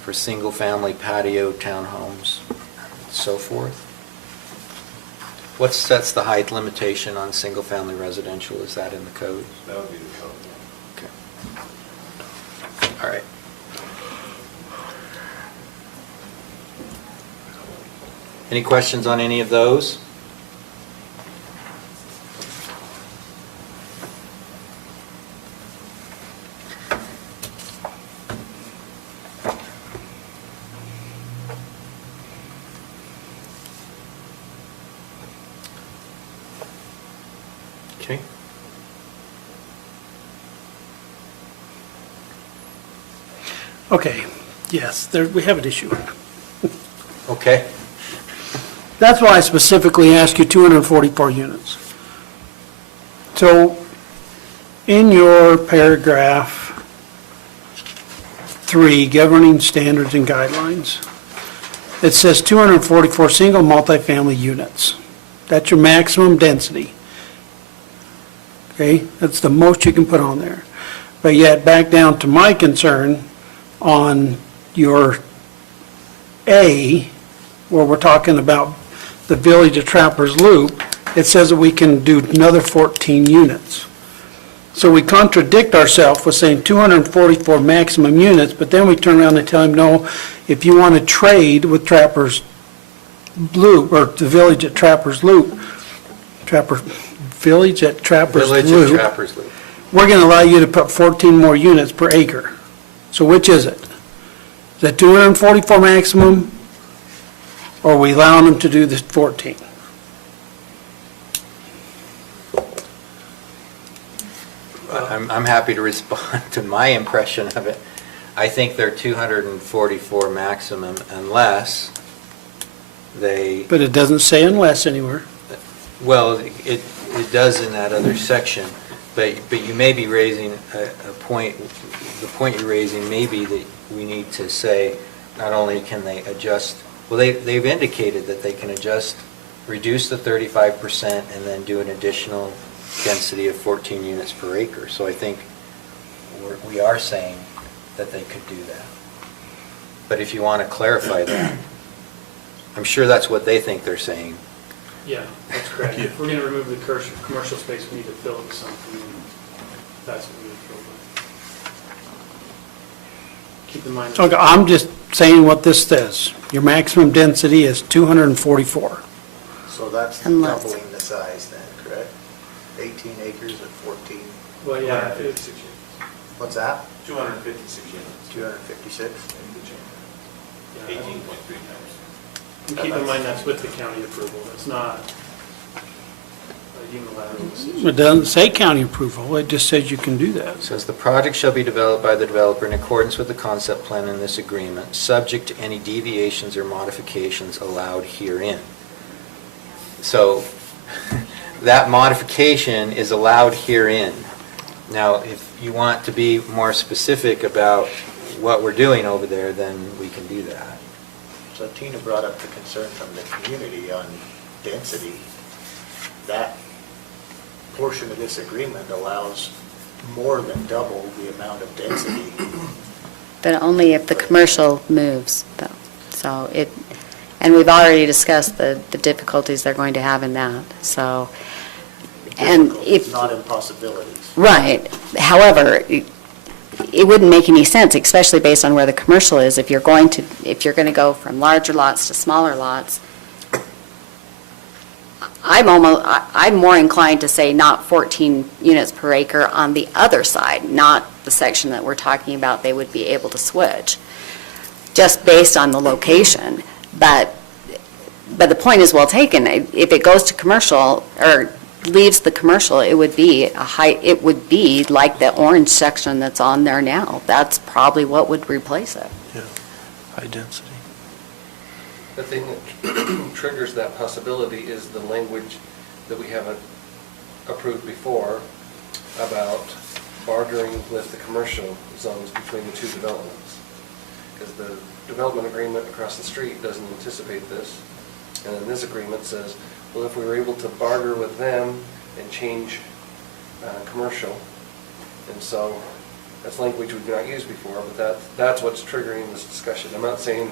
for single-family patio townhomes, so forth. What sets the height limitation on single-family residential? Is that in the code? That would be the code. Okay. All right. Any questions on any of those? Okay. Okay, yes, there, we have an issue. Okay. That's why I specifically asked you 244 units. So, in your paragraph 3, governing standards and guidelines, it says 244 single multifamily units. That's your maximum density. Okay, that's the most you can put on there. But yet, back down to my concern on your A, where we're talking about the Village of Trappers Loop, it says that we can do another 14 units. So we contradict ourselves with saying 244 maximum units, but then we turn around and tell them, no, if you want to trade with Trappers Loop, or the Village at Trappers Loop, Village at Trappers Village of Loop, Trappers Loop. we're going to allow you to put 14 more units per acre. So which is it? Is that 244 maximum, or are we allowing them to do the 14? I'm happy to respond to my impression of it. I think they're 244 maximum unless they, But it doesn't say unless anywhere. well, it does in that other section, but you may be raising a point, the point you're raising may be that we need to say, not only can they adjust, well, they've indicated that they can adjust, reduce the 35% and then do an additional density of 14 units per acre. So I think we are saying that they could do that. But if you want to clarify that, I'm sure that's what they think they're saying. Yeah, that's correct. If we're going to remove the commercial space, we need to fill it with something, and that's what we need to fill with. Keep in mind. Okay, I'm just saying what this says. Your maximum density is 244. So that's Unless- doubling the size then, correct? 18 acres at 14. Well, yeah, 256 units. What's that? 256 units. 256? yeah, 18.3 times. and keep in mind that's with the county approval. It's not a unilateral decision. It doesn't say county approval, it just says you can do that. It says the project shall be developed by the developer in accordance with the concept plan in this agreement, subject to any deviations or modifications allowed herein. So that modification is allowed herein. Now, if you want to be more specific about what we're doing over there, then we can do that. So Tina brought up the concern from the community on density. That portion of this agreement allows more than double the amount of density. But only if the commercial moves, though. So it, and we've already discussed the difficulties they're going to have in that, so. And if, Not impossibilities. right, however, it wouldn't make any sense, especially based on where the commercial is, if you're going to go from larger lots to smaller lots. I'm more inclined to say not 14 units per acre on the other side, not the section that we're talking about they would be able to switch, just based on the location. But the point is well taken. If it goes to commercial, or leaves the commercial, it would be it would be like the orange section that's on there now. That's probably what would replace it. Yeah, high density. The thing that triggers that possibility is the language that we haven't approved before about bartering with the commercial zones between the two developments. Because the development agreement across the street doesn't anticipate this. And then this agreement says, well, if we were able to barter with them and change commercial, and so that's language we've not used before, but that's what's triggering this discussion. I'm not saying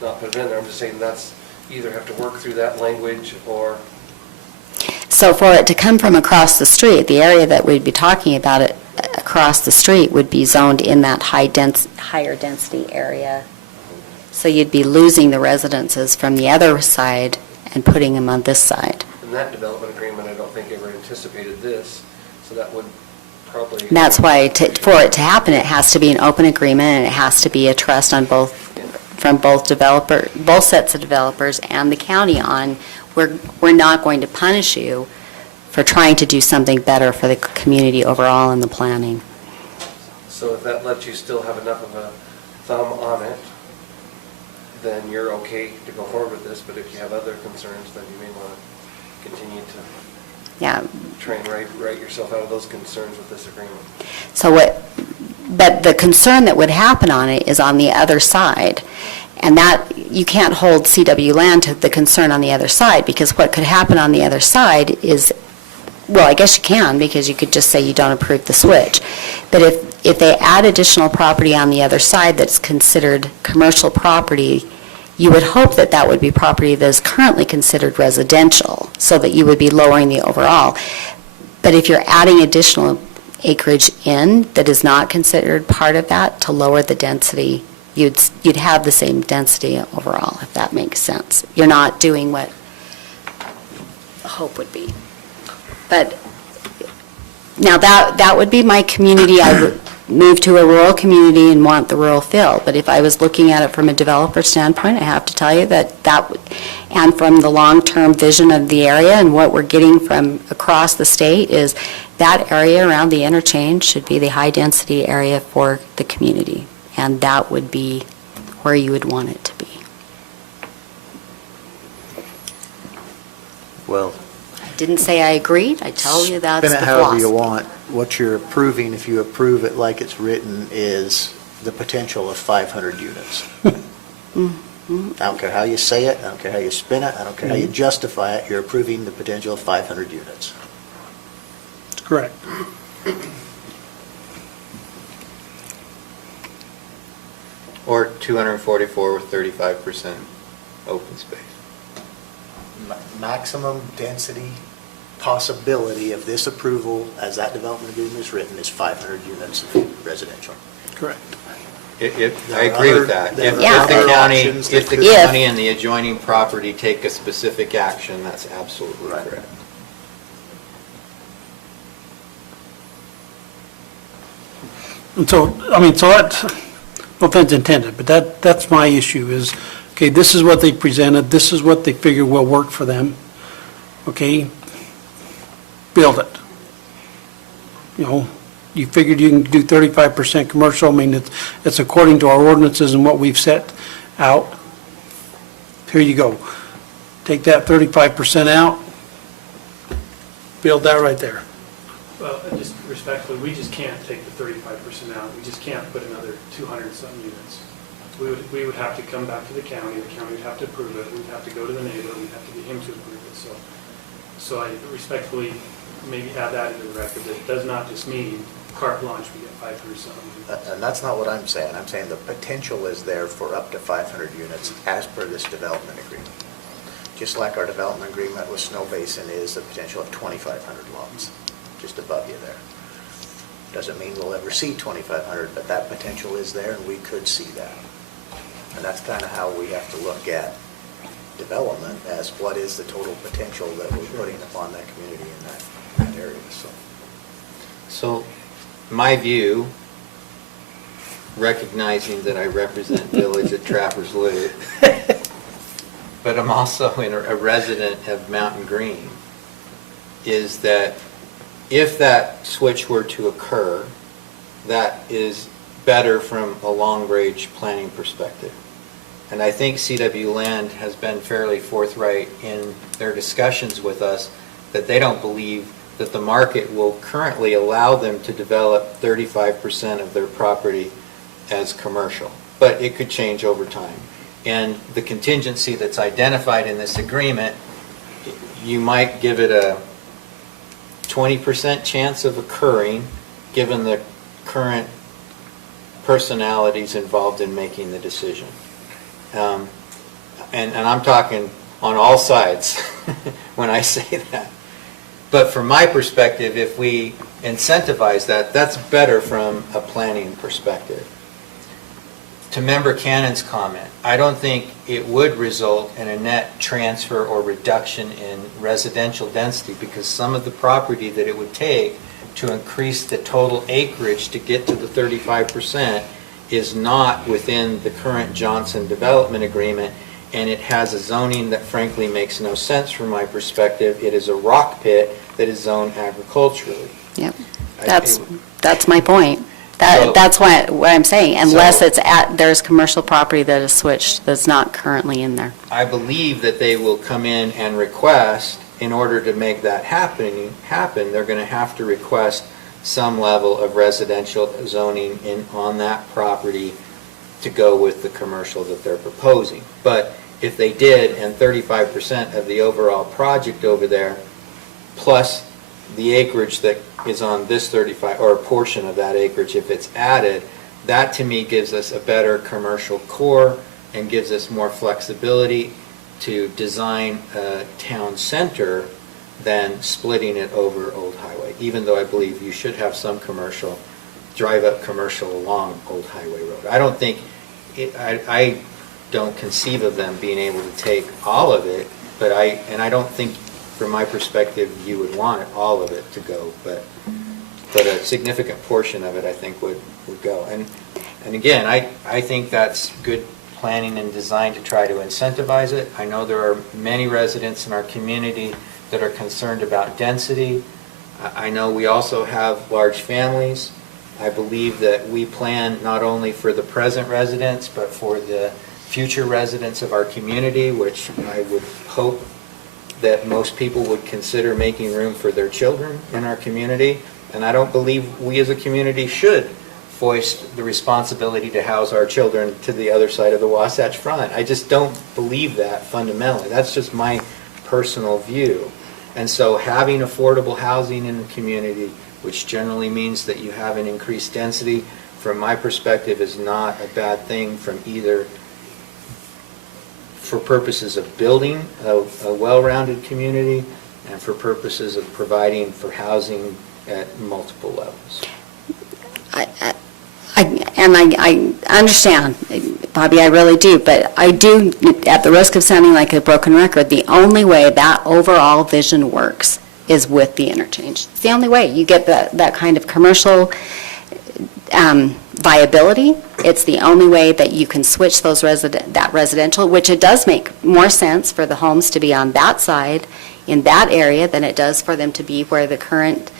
not put it in there, I'm just saying that's either have to work through that language or. So for it to come from across the street, the area that we'd be talking about it across the street would be zoned in that higher density area. So you'd be losing the residences from the other side and putting them on this side. In that development agreement, I don't think ever anticipated this, so that would probably. And that's why, for it to happen, it has to be an open agreement, and it has to be a trust on both, from both sets of developers and the county on, we're not going to punish you for trying to do something better for the community overall in the planning. So if that lets you still have enough of a thumb on it, then you're okay to go forward with this, but if you have other concerns, then you may want to continue to Yeah. try and write yourself out of those concerns with this agreement. But the concern that would happen on it is on the other side. And that, you can't hold CW Land to the concern on the other side, because what could happen on the other side is, well, I guess you can, because you could just say you don't approve the switch. But if they add additional property on the other side that's considered commercial property, you would hope that that would be property that is currently considered residential, so that you would be lowering the overall. But if you're adding additional acreage in that is not considered part of that to lower the density, you'd have the same density overall, if that makes sense. You're not doing what hope would be. But now that would be my community. I would move to a rural community and want the rural feel. But if I was looking at it from a developer standpoint, I have to tell you that and from the long-term vision of the area and what we're getting from across the state, is that area around the interchange should be the high-density area for the community. And that would be where you would want it to be. Well, I didn't say I agreed. I tell you that's the spin it however you philosophy. want. What you're approving, if you approve it like it's written, is the potential of 500 units. I don't care how you say it, I don't care how you spin it, I don't care how you justify it, you're approving the potential of 500 units. That's correct. Or 244 with 35% open space. Maximum density possibility of this approval, as that development agreement is written, is 500 units of residential. Correct. I agree with that. If the county and the adjoining property take a specific action, that's absolutely correct. And so that's, no offense intended, but that's my issue is, okay, this is what they presented, this is what they figure will work for them. Okay, build it. You know, you figured you can do 35% commercial, I mean, it's according to our ordinances and what we've set out. Here you go. Take that 35% out, build that right there. Well, just respectfully, we just can't take the 35% out. We just can't put another 200-something units. We would have to come back to the county would have to approve it, we'd have to go to the neighbor, we'd have to get him to approve it. So I respectfully maybe add that into the record, that it does not just mean carte blanche, we get 500-something. And that's not what I'm saying. I'm saying the potential is there for up to 500 units as per this development agreement. Just like our development agreement with Snow Basin is the potential of 2,500 lots, just above you there. Doesn't mean we'll ever see 2,500, but that potential is there, and we could see that. And that's kind of how we have to look at development, as what is the total potential that we're putting upon that community in that area. So my view, recognizing that I represent Village at Trappers Loop, but I'm also a resident of Mountain Green, is that if that switch were to occur, that is better from a long-range planning perspective. And I think CW Land has been fairly forthright in their discussions with us that they don't believe that the market will currently allow them to develop 35% of their property as commercial. But it could change over time. And the contingency that's identified in this agreement, you might give it a 20% chance of occurring, given the current personalities involved in making the decision. And I'm talking on all sides when I say that. But from my perspective, if we incentivize that, that's better from a planning perspective. To Member Cannon's comment, I don't think it would result in a net transfer or reduction in residential density because some of the property that it would take to increase the total acreage to get to the 35% is not within the current Johnson development agreement, and it has a zoning that frankly makes no sense from my perspective. It is a rock pit that is zoned agriculturally. Yep, that's my point. That's what I'm saying, unless there's commercial property that is switched that's not currently in there. I believe that they will come in and request, in order to make that happen, they're going to have to request some level of residential zoning on that property to go with the commercial that they're proposing. But if they did, and 35% of the overall project over there, plus the acreage that is on this 35, or a portion of that acreage, if it's added, that to me gives us a better commercial core and gives us more flexibility to design a town center than splitting it over Old Highway, even though I believe you should have some commercial, drive-up commercial along Old Highway Road. I don't think, I don't conceive of them being able to take all of it, but I don't think, from my perspective, you would want all of it to go, but a significant portion of it, I think, would go. And again, I think that's good planning and design to try to incentivize it. I know there are many residents in our community that are concerned about density. I know we also have large families. I believe that we plan not only for the present residents, but for the future residents of our community, which I would hope that most people would consider making room for their children in our community. And I don't believe we as a community should foist the responsibility to house our children to the other side of the Wasatch Front. I just don't believe that fundamentally. That's just my personal view. And so having affordable housing in the community, which generally means that you have an increased density, from my perspective, is not a bad thing from either for purposes of building a well-rounded community and for purposes of providing for housing at multiple levels. I understand, Bobby, I really do, but I do, at the risk of sounding like a broken record, the only way that overall vision works is with the interchange. It's the only way. You get that kind of commercial viability. It's the only way that you can switch those that residential, which it does make more sense for the homes to be on that side in that area than it does for them to be where the current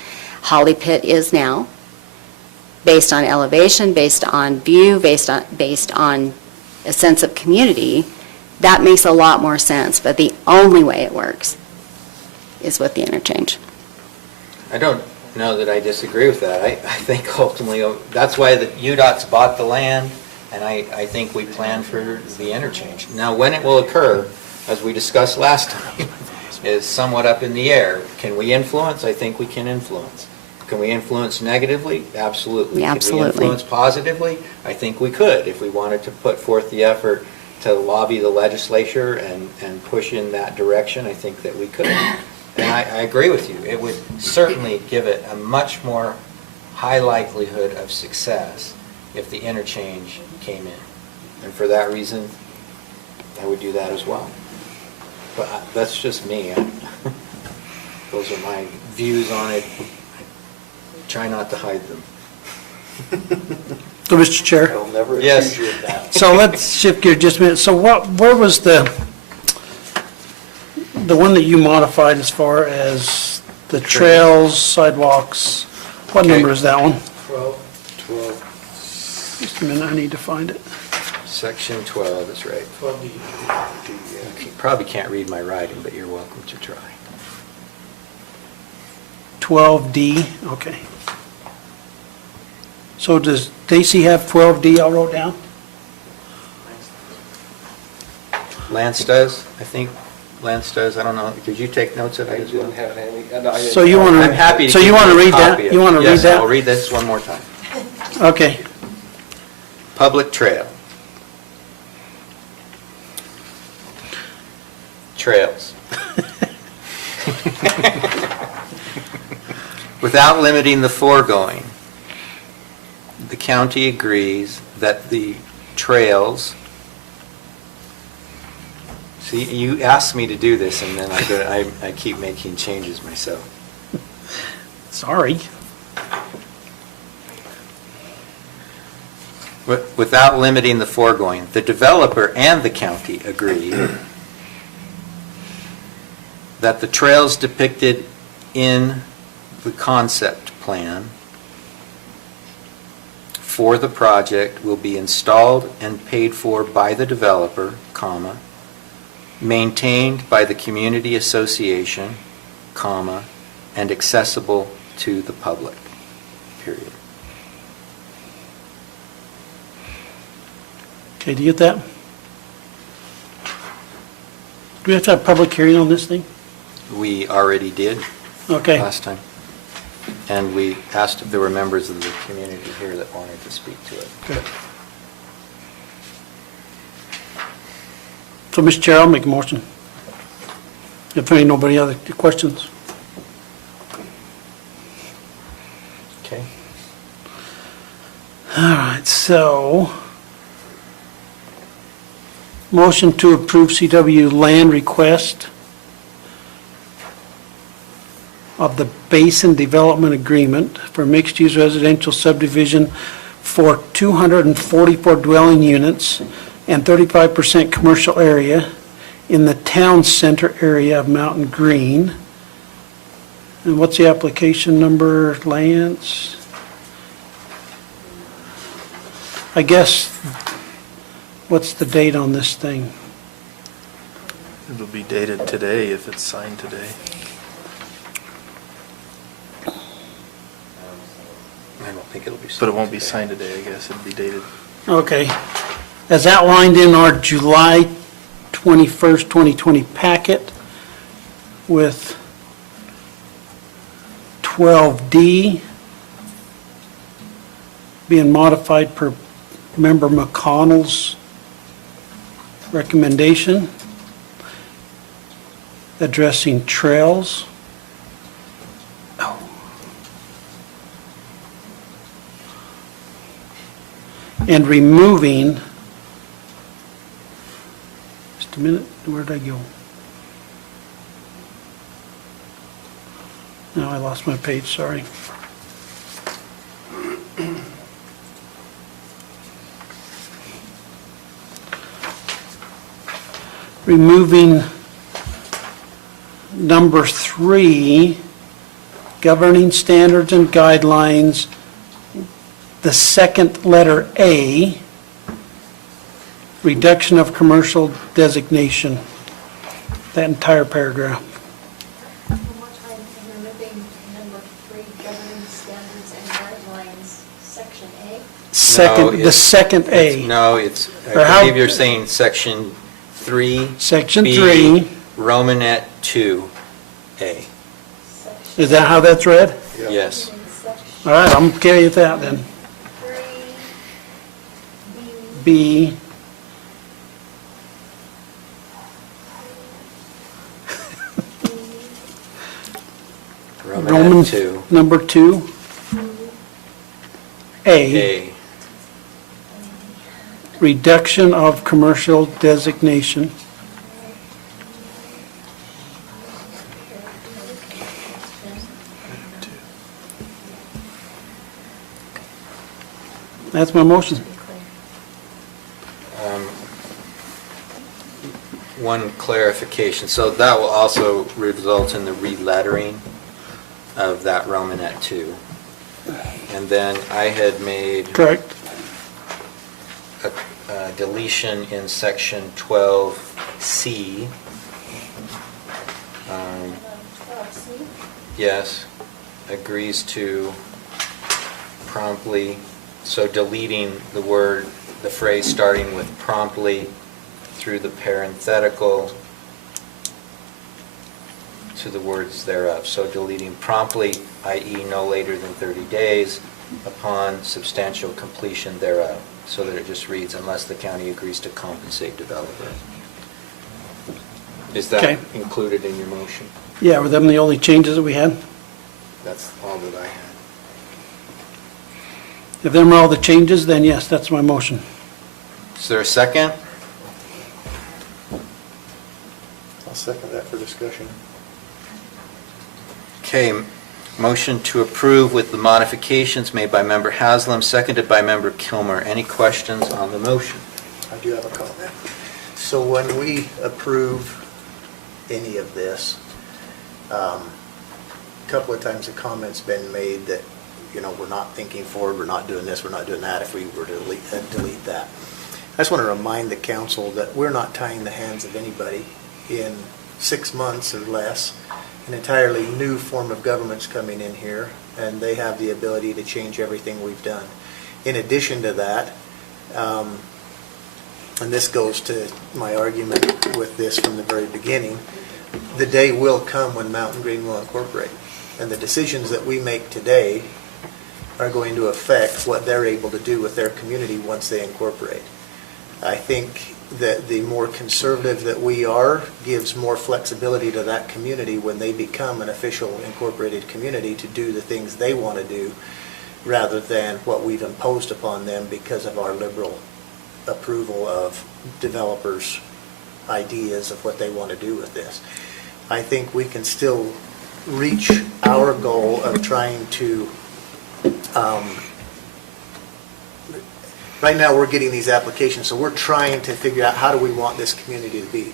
Holly Pit is now, based on elevation, based on view, based on a sense of community. That makes a lot more sense, but the only way it works is with the interchange. I don't know that I disagree with that. I think ultimately, that's why the UDOT's bought the land, and I think we plan for the interchange. Now, when it will occur, as we discussed last time, is somewhat up in the air. Can we influence? I think we can influence. Can we influence negatively? Absolutely. Absolutely. Can we influence positively? I think we could, if we wanted to put forth the effort to lobby the legislature and push in that direction. I think that we could. And I agree with you. It would certainly give it a much more high likelihood of success if the interchange came in. And for that reason, I would do that as well. But that's just me. Those are my views on it. I try not to hide them. So, Mr. Chair? I'll never Yes. accuse you of that. So let's shift gear just a minute. So where was the one that you modified as far as the trails, sidewalks? What Okay. number is that one? 12. Just a minute, I need to find it. Section 12 is right. 12D. You probably can't read my writing, but you're welcome to try. 12D, okay. So does Stacy have 12D all wrote down? Lance does, I think. Lance does, I don't know. Did you take notes of I it as well? didn't have any. No, I didn't- So you want to? I'm happy to So give you want to a read that? copy of You it. want to read Yes, that? I'll read this one more time. Okay. Public trail. Trails. Without limiting the foregoing, the county agrees that the trails, see, you asked me to do this, and then I keep making changes myself. Sorry. Without limiting the foregoing, the developer and the county agree that the trails depicted in the concept plan for the project will be installed and paid for by the developer, comma, maintained by the community association, comma, and accessible to the public, period. Okay, do you get that? Do we have to have a public hearing on this thing? We already did Okay. last time. And we asked if there were members of the community here that wanted to speak to it. Good. So, Mr. Chair, I'll make a motion. If there ain't nobody other questions. Okay. All right, so, motion to approve CW land request of the Basin Development Agreement for mixed-use residential subdivision for 244 dwelling units and 35% commercial area in the town center area of Mountain Green. And what's the application number, Lance? I guess, what's the date on this thing? It'll be dated today if it's signed today. I don't think it'll be. But it won't be signed today, I guess. It'll be dated. Okay. As outlined in our July 21st, 2020 packet with 12D being modified per Member McConnell's recommendation, addressing trails. And removing, just a minute, where'd I go? No, I lost my page, sorry. Removing number 3, governing standards and guidelines, the second letter A, reduction of commercial designation, that entire paragraph. One more time, and removing number 3, governing standards and guidelines, section A. The second A. No, it's, Or I how- believe you're saying section 3. Section B, 3. Romanet 2A. Is that how that's read? Yes. All right, I'm okay with that then. 3, B, Romanet Roman 2. number 2, A, A. reduction of commercial designation. That's my motion. One clarification, so that will also result in the relettering of that Romanet 2. And then I had made Correct. a deletion in section 12C. Yes, agrees to promptly, so deleting the word, the phrase starting with promptly through the parenthetical to the words thereof. So deleting promptly, i.e. no later than 30 days upon substantial completion thereof, so that it just reads, unless the county agrees to compensate developer. Is that Okay. included in your motion? Yeah, were them the only changes that we had? That's all that I had. If them are all the changes, then yes, that's my motion. Is there a second? I'll second that for discussion. Okay, motion to approve with the modifications made by Member Haslam, seconded by Member Kilmer. Any questions on the motion? I do have a comment. So when we approve any of this, a couple of times the comment's been made that, you know, we're not thinking forward, we're not doing this, we're not doing that, if we were to delete that. I just want to remind the council that we're not tying the hands of anybody. In 6 months or less, an entirely new form of government's coming in here, and they have the ability to change everything we've done. In addition to that, and this goes to my argument with this from the very beginning, the day will come when Mountain Green will incorporate. And the decisions that we make today are going to affect what they're able to do with their community once they incorporate. I think that the more conservative that we are gives more flexibility to that community when they become an official incorporated community to do the things they want to do rather than what we've imposed upon them because of our liberal approval of developers' ideas of what they want to do with this. I think we can still reach our goal of trying to right now we're getting these applications, so we're trying to figure out how do we want this community to be.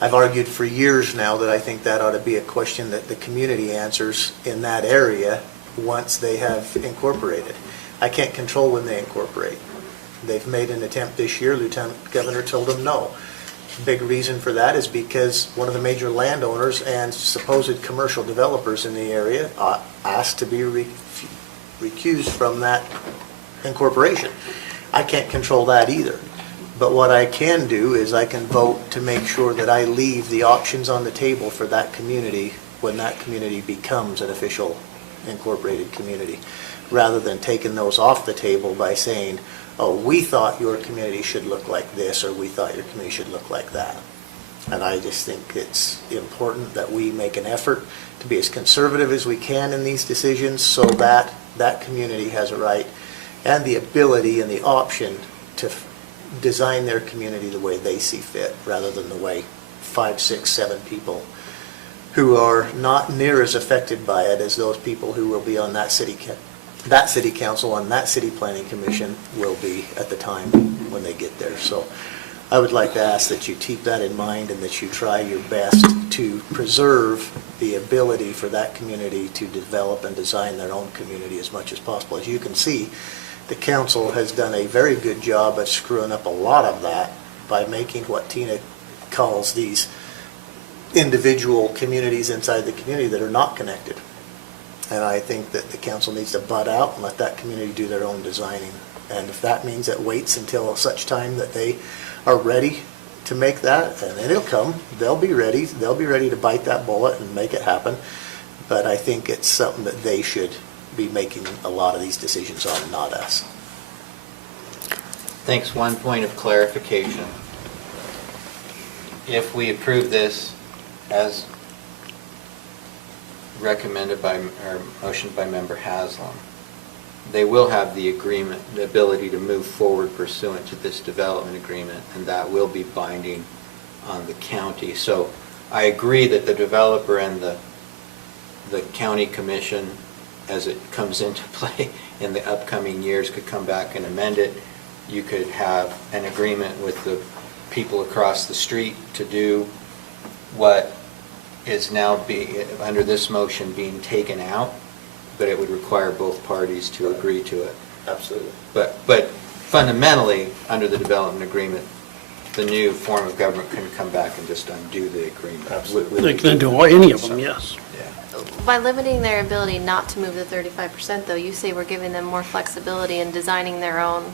I've argued for years now that I think that ought to be a question that the community answers in that area once they have incorporated. I can't control when they incorporate. They've made an attempt this year. Lieutenant Governor told them no. Big reason for that is because one of the major landowners and supposed commercial developers in the area asked to be recused from that incorporation. I can't control that either. But what I can do is I can vote to make sure that I leave the options on the table for that community when that community becomes an official incorporated community, rather than taking those off the table by saying, oh, we thought your community should look like this, or we thought your community should look like that. And I just think it's important that we make an effort to be as conservative as we can in these decisions so that that community has a right and the ability and the option to design their community the way they see fit, rather than the way 5, 6, 7 people who are not near as affected by it as those people who will be on that city council, on that city planning commission will be at the time when they get there. So I would like to ask that you keep that in mind and that you try your best to preserve the ability for that community to develop and design their own community as much as possible. As you can see, the council has done a very good job of screwing up a lot of that by making what Tina calls these individual communities inside the community that are not connected. And I think that the council needs to butt out and let that community do their own designing. And if that means it waits until such time that they are ready to make that, and it'll come, they'll be ready to bite that bullet and make it happen. But I think it's something that they should be making a lot of these decisions on, not us. Thanks. One point of clarification. If we approve this as recommended by, or motioned by Member Haslam, they will have the agreement, the ability to move forward pursuant to this development agreement, and that will be binding on the county. So I agree that the developer and the county commission, as it comes into play in the upcoming years, could come back and amend it. You could have an agreement with the people across the street to do what is now under this motion being taken out, but it would require both parties to agree to it. Absolutely. But fundamentally, under the development agreement, the new form of government can come back and just undo the agreement. Absolutely. They can do any of them, yes. By limiting their ability not to move the 35%, though, you say we're giving them more flexibility in designing their own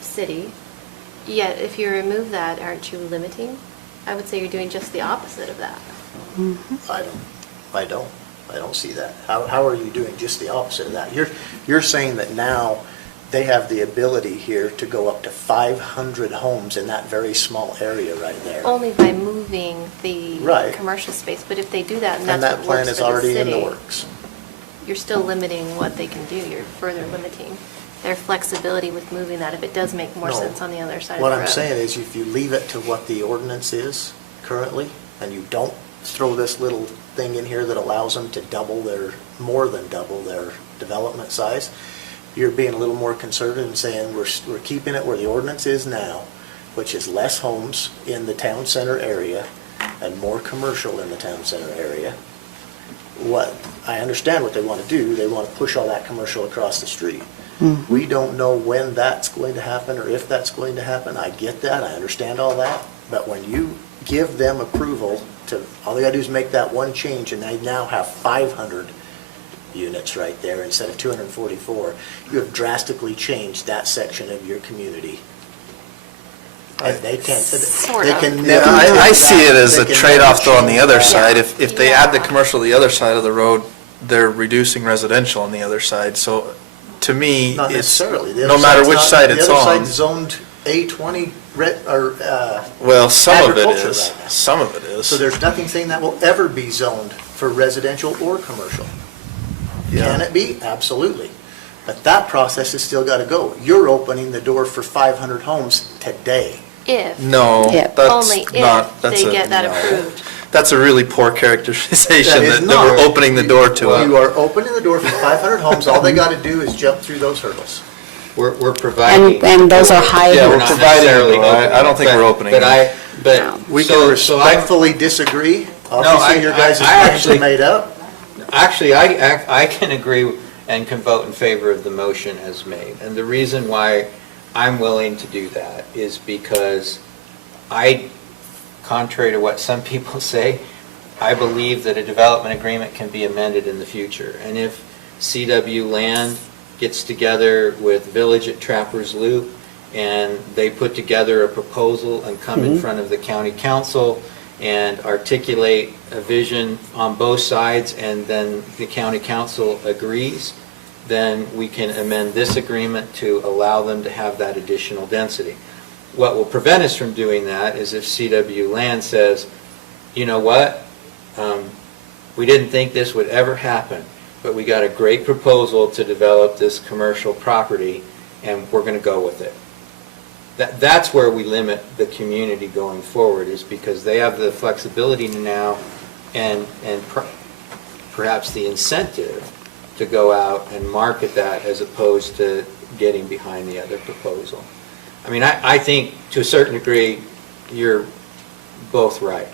city. Yet, if you remove that, aren't you limiting? I would say you're doing just the opposite of that. I don't see that. How are you doing just the opposite of that? You're saying that now they have the ability here to go up to 500 homes in that very small area right there. Only by moving the Right. commercial space, but if they do that and And that's that what plan works is for the already in the city, works. you're still limiting what they can do. You're further limiting their flexibility with moving that if it does make more No. sense on the other side of the What road. I'm saying is if you leave it to what the ordinance is currently, and you don't throw this little thing in here that allows them to more than double their development size, you're being a little more conservative and saying we're keeping it where the ordinance is now, which is less homes in the town center area and more commercial in the town center area. I understand what they want to do. They want to push all that commercial across the street. We don't know when that's going to happen or if that's going to happen. I get that, I understand all that, but when you give them approval all they gotta do is make that one change, and they now have 500 units right there instead of 244. You have drastically changed that section of your community. And they can't, Sort they of. can Yeah, never. I do see that. it as They a can trade-off never though on the change other that. side. If they Yeah. add the commercial to the other side of the road, they're reducing residential on the other side. So to me, Not it's, necessarily. The no other matter side's which not- side it's The other on. side's zoned A20 Well, some of it agriculture is, right now. some of it is. So there's nothing saying that will ever be zoned for residential or commercial. Yeah. Can it be? Absolutely. But that process has still got to go. You're opening the door for 500 homes today. If, No, Yeah. that's only not, if that's they a, get that approved. that's a really poor characterization That is that we're not. opening the door to. You are opening the door for 500 homes. All they got to do is jump through those hurdles. We're providing. And those are high. Yeah, we're not providing necessarily the door. I opening don't think it, we're opening But it. We so- can so I- respectfully disagree. I- Obviously, your guys' I plans are actually- made up. Actually, I can agree and can vote in favor of the motion as made. And the reason why I'm willing to do that is because contrary to what some people say, I believe that a development agreement can be amended in the future. And if CW Land gets together with Village at Trappers Loop and they put together a proposal and come in front of the county council and articulate a vision on both sides, and then the county council agrees, then we can amend this agreement to allow them to have that additional density. What will prevent us from doing that is if CW Land says, you know what, we didn't think this would ever happen, but we got a great proposal to develop this commercial property, and we're going to go with it. That's where we limit the community going forward, is because they have the flexibility now and perhaps the incentive to go out and market that as opposed to getting behind the other proposal. I mean, I think to a certain degree, you're both right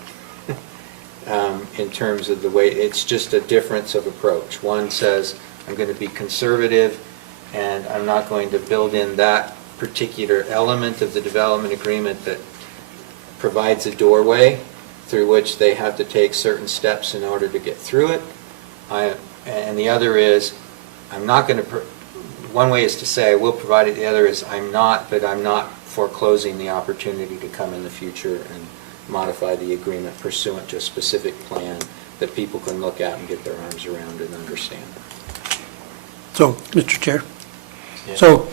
in terms of the way, it's just a difference of approach. One says, I'm going to be conservative and I'm not going to build in that particular element of the development agreement that provides a doorway through which they have to take certain steps in order to get through it. And the other is, I'm not going to, one way is to say I will provide it, the other is I'm not foreclosing the opportunity to come in the future and modify the agreement pursuant to a specific plan that people can look at and get their arms around and understand. So, Mr. Chair, so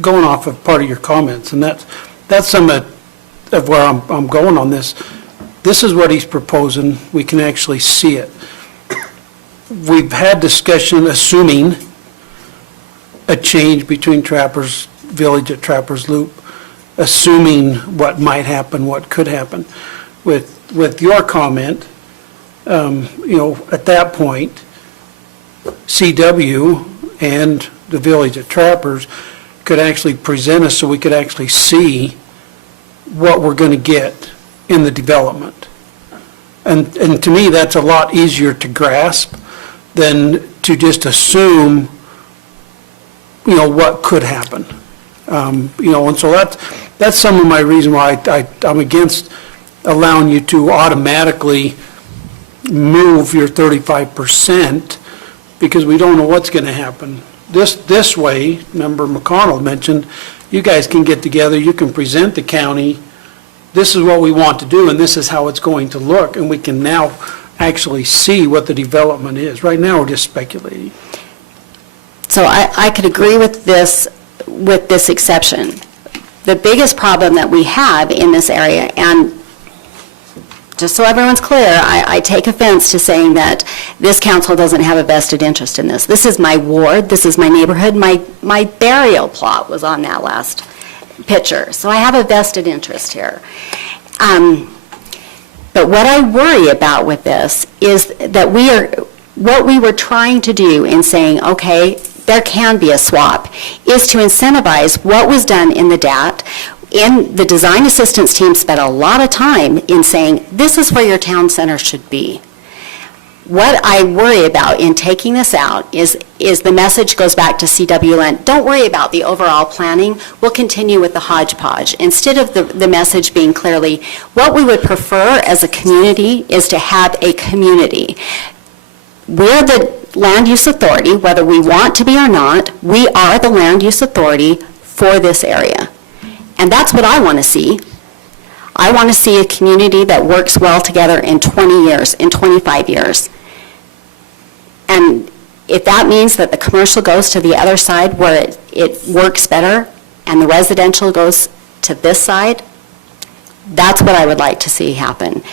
going off of part of your comments, and that's some of where I'm going on this. This is what he's proposing. We can actually see it. We've had discussion assuming a change between Trappers Village at Trappers Loop, assuming what might happen, what could happen. With your comment, at that point, CW and the Village at Trappers could actually present us so we could actually see what we're going to get in the development. And to me, that's a lot easier to grasp than to just assume, what could happen. And so that's some of my reason why I'm against allowing you to automatically move your 35%, because we don't know what's going to happen. This way, Member McConnell mentioned, you guys can get together, you can present the county, this is what we want to do, and this is how it's going to look, and we can now actually see what the development is. Right now, we're just speculating. So I could agree with this exception. The biggest problem that we have in this area, and just so everyone's clear, I take offense to saying that this council doesn't have a vested interest in this. This is my ward, this is my neighborhood, my burial plot was on that last picture, so I have a vested interest here. But what I worry about with this is that what we were trying to do in saying, okay, there can be a swap, is to incentivize what was done in the DAT. And the design assistance team spent a lot of time in saying, this is where your town center should be. What I worry about in taking this out is the message goes back to CWN, don't worry about the overall planning, we'll continue with the hodgepodge. Instead of the message being clearly, what we would prefer as a community is to have a community. We're the land use authority, whether we want to be or not, we are the land use authority for this area. And that's what I want to see. I want to see a community that works well together in 20 years, in 25 years. And if that means that the commercial goes to the other side where it works better and the residential goes to this side, that's what I would like to see happen.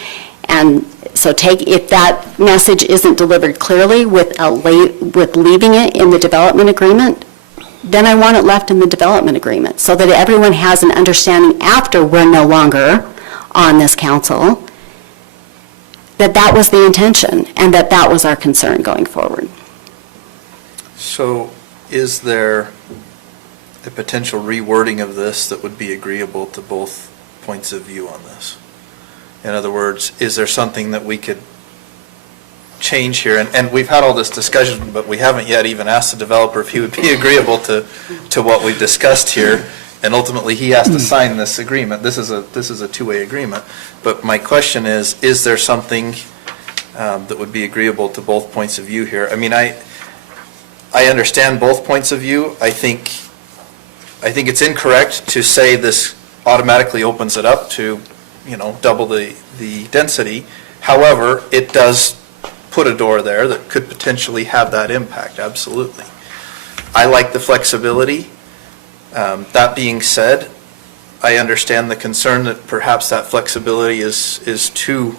And so if that message isn't delivered clearly with leaving it in the development agreement, then I want it left in the development agreement so that everyone has an understanding after we're no longer on this council that that was the intention and that that was our concern going forward. So is there a potential rewording of this that would be agreeable to both points of view on this? In other words, is there something that we could change here? And we've had all this discussion, but we haven't yet even asked the developer if he would be agreeable to what we've discussed here. And ultimately, he has to sign this agreement. This is a two-way agreement. But my question is there something that would be agreeable to both points of view here? I mean, I understand both points of view. I think it's incorrect to say this automatically opens it up to, double the density. However, it does put a door there that could potentially have that impact, absolutely. I like the flexibility. That being said, I understand the concern that perhaps that flexibility is too,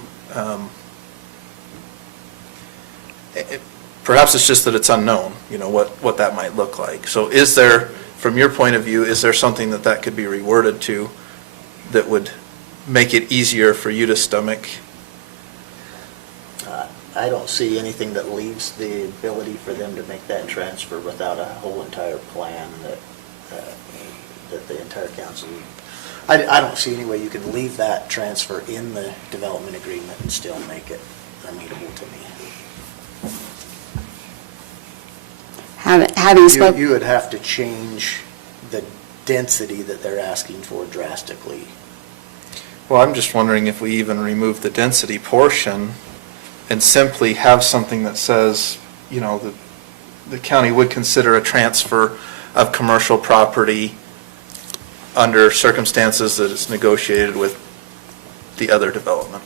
perhaps it's just that it's unknown, what that might look like. So is there, from your point of view, is there something that could be reworded to that would make it easier for you to stomach? I don't see anything that leaves the ability for them to make that transfer without a whole entire plan that the entire council, I don't see any way you can leave that transfer in the development agreement and still make it amenable to me. Having spoken, You would have to change the density that they're asking for drastically. Well, I'm just wondering if we even remove the density portion and simply have something that says, the county would consider a transfer of commercial property under circumstances that it's negotiated with the other development.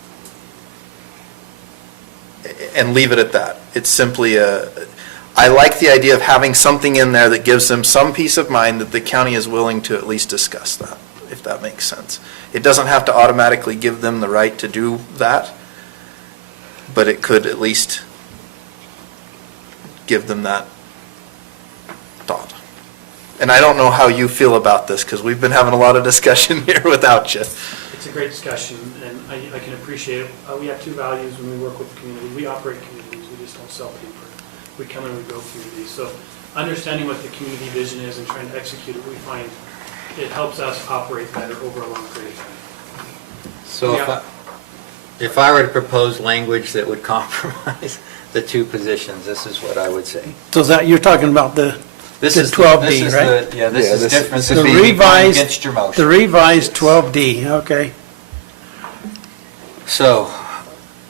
And leave it at that. It's simply I like the idea of having something in there that gives them some peace of mind that the county is willing to at least discuss that, if that makes sense. It doesn't have to automatically give them the right to do that, but it could at least give them that thought. And I don't know how you feel about this, because we've been having a lot of discussion here without you. It's a great discussion, and I can appreciate it. We have two values when we work with the community. We operate communities, we just don't sell paper. We come and we go communities. So understanding what the community vision is and trying to execute it, we find it helps us operate better over a long period of time. So if I were to propose language that would compromise the two positions, this is what I would say. So you're talking about the 12D, right? This is different. This is The being revised, against your motion. the revised 12D, okay. So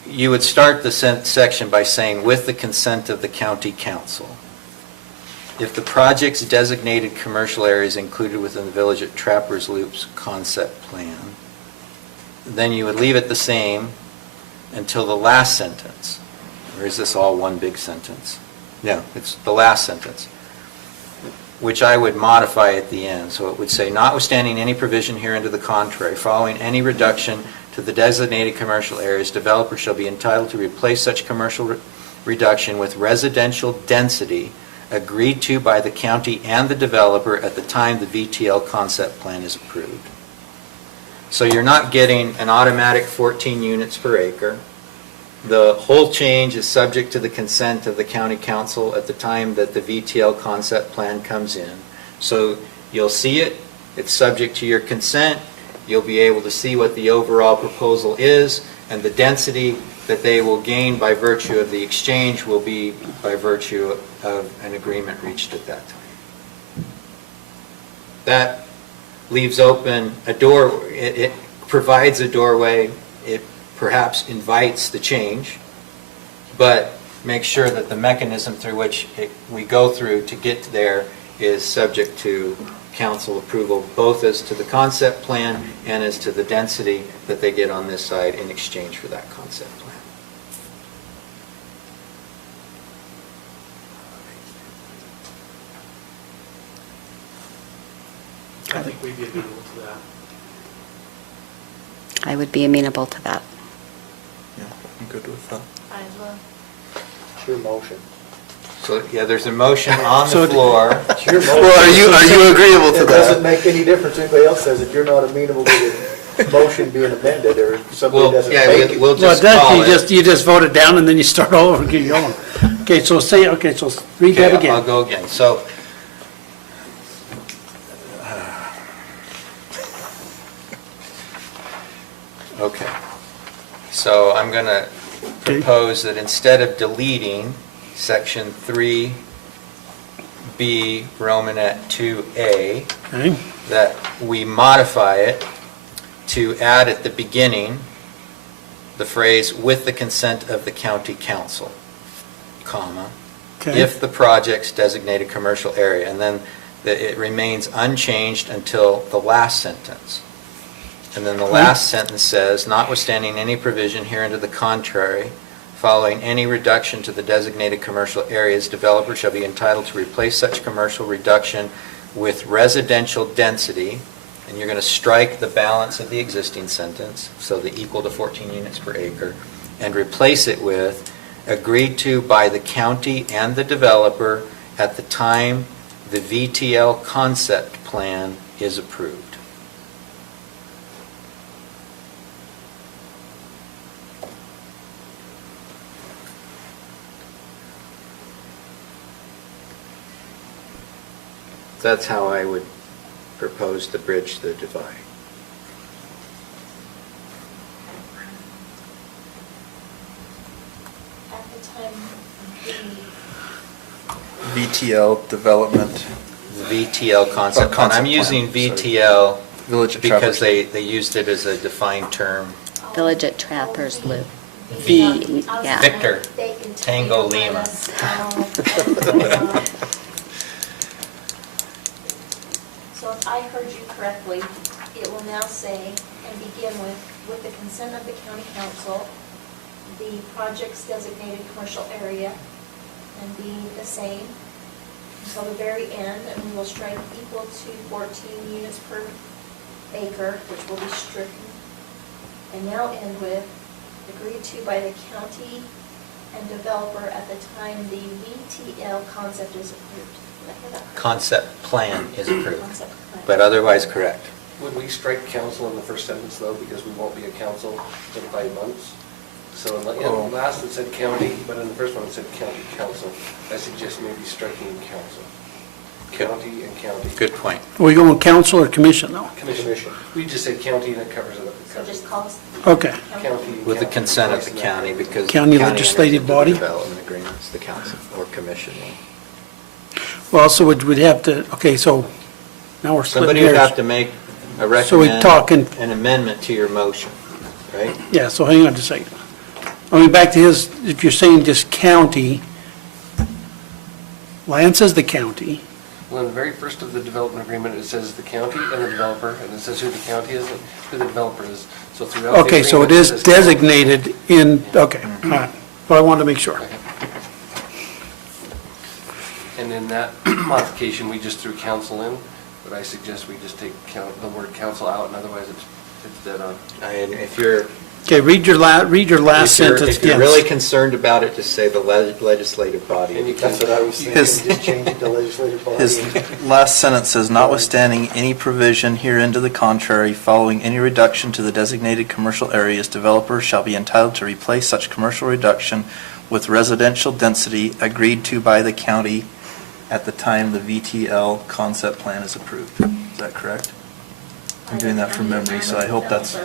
you would start the section by saying, with the consent of the county council. If the project's designated commercial areas included within the Village at Trappers Loop's concept plan, then you would leave it the same until the last sentence. Or is this all one big sentence? No, it's the last sentence. which I would modify at the end. So it would say, notwithstanding any provision herein to the contrary, following any reduction to the designated commercial areas, developers shall be entitled to replace such commercial reduction with residential density agreed to by the county and the developer at the time the VTL concept plan is approved. So you're not getting an automatic 14 units per acre. The whole change is subject to the consent of the county council at the time that the VTL concept plan comes in. So you'll see it, it's subject to your consent, you'll be able to see what the overall proposal is, and the density that they will gain by virtue of the exchange will be by virtue of an agreement reached at that time. That leaves open a door, it provides a doorway, it perhaps invites the change, but make sure that the mechanism through which we go through to get there is subject to council approval, both as to the concept plan and as to the density that they get on this side in exchange for that concept plan. I think we'd be amenable to that. I would be amenable to that. Yeah, I'm good with that. I as well. It's your motion. So, yeah, there's a motion on the floor. It's your motion. Well, are you agreeable to It doesn't that? make any difference if anybody else says it. You're not amenable to the motion being amended, or somebody Well, doesn't yeah, make it. we'll Well, just that, call you it. you just vote it down and then you start all over and keep going. Okay, so read that Okay, I'll again. go again. So, okay. So I'm going to Okay. propose that instead of deleting section 3B Romanet 2A, Okay, that we modify it to add at the beginning the phrase, "with the consent of the county council," comma, okay. if the project's designated commercial area, and then it remains unchanged until the last sentence. And then the last sentence says, notwithstanding any provision herein to the contrary, following any reduction to the designated commercial areas, developers shall be entitled to replace such commercial reduction with residential density, and you're going to strike the balance of the existing sentence, so the equal to 14 units per acre, and replace it with agreed to by the county and the developer at the time the VTL concept plan is approved. That's how I would propose to bridge the divide. At the time, VTL development. The VTL concept plan. I'm concept using plan, sorry. VTL Village of because Traverse. they used it as a defined term. Village at Trappers Loop. V, yeah. Victor, they can Tango let Lima. us know. So if I heard you correctly, it will now say, and begin with the consent of the county council, the project's designated commercial area, and be the same until the very end, and we will strike equal to 14 units per acre, which will be stricken, and now end with agreed to by the county and developer at the time the VTL concept is approved. Did I hear that correctly? Concept plan is approved, Concept plan. but otherwise correct. Would we strike council in the first sentence, though, because we won't be a council in 5 months? So in the last it said county, but in the first one it said county council. I suggest maybe striking council. County and county. Good point. Are we going council or commission though? Commission. We just said county and it covers it up. So just call us. Okay. County. With the consent of the county, because. County enters legislative into body? Development agreements, the council or commission. Well, so we'd have to, okay, so now we're splitting Somebody would have hairs. to make a So we talking- an amendment to your motion, right? Yeah, so hang on just a second. I mean, back to his, if you're saying just county, Lance says the county. Well, in the very first of the development agreement, it says the county and the developer, and it says who the county is and who the developer is. So throughout the Okay, so it agreement, is says county. designated in, okay, all right. But I wanted to make sure. And in that modification, we just threw council in, but I suggest we just take the word council out, and otherwise it's dead on. And if you're, Okay, read your last sentence if you're again. really concerned about it, just say the legislative body. And you can- That's what I was thinking, His- just change it to legislative body. His last sentence says, notwithstanding any provision herein to the contrary, following any reduction to the designated commercial areas, developers shall be entitled to replace such commercial reduction with residential density agreed to by the county at the time the VTL concept plan is approved. Is that correct? I'm doing that from memory, so I hope that's,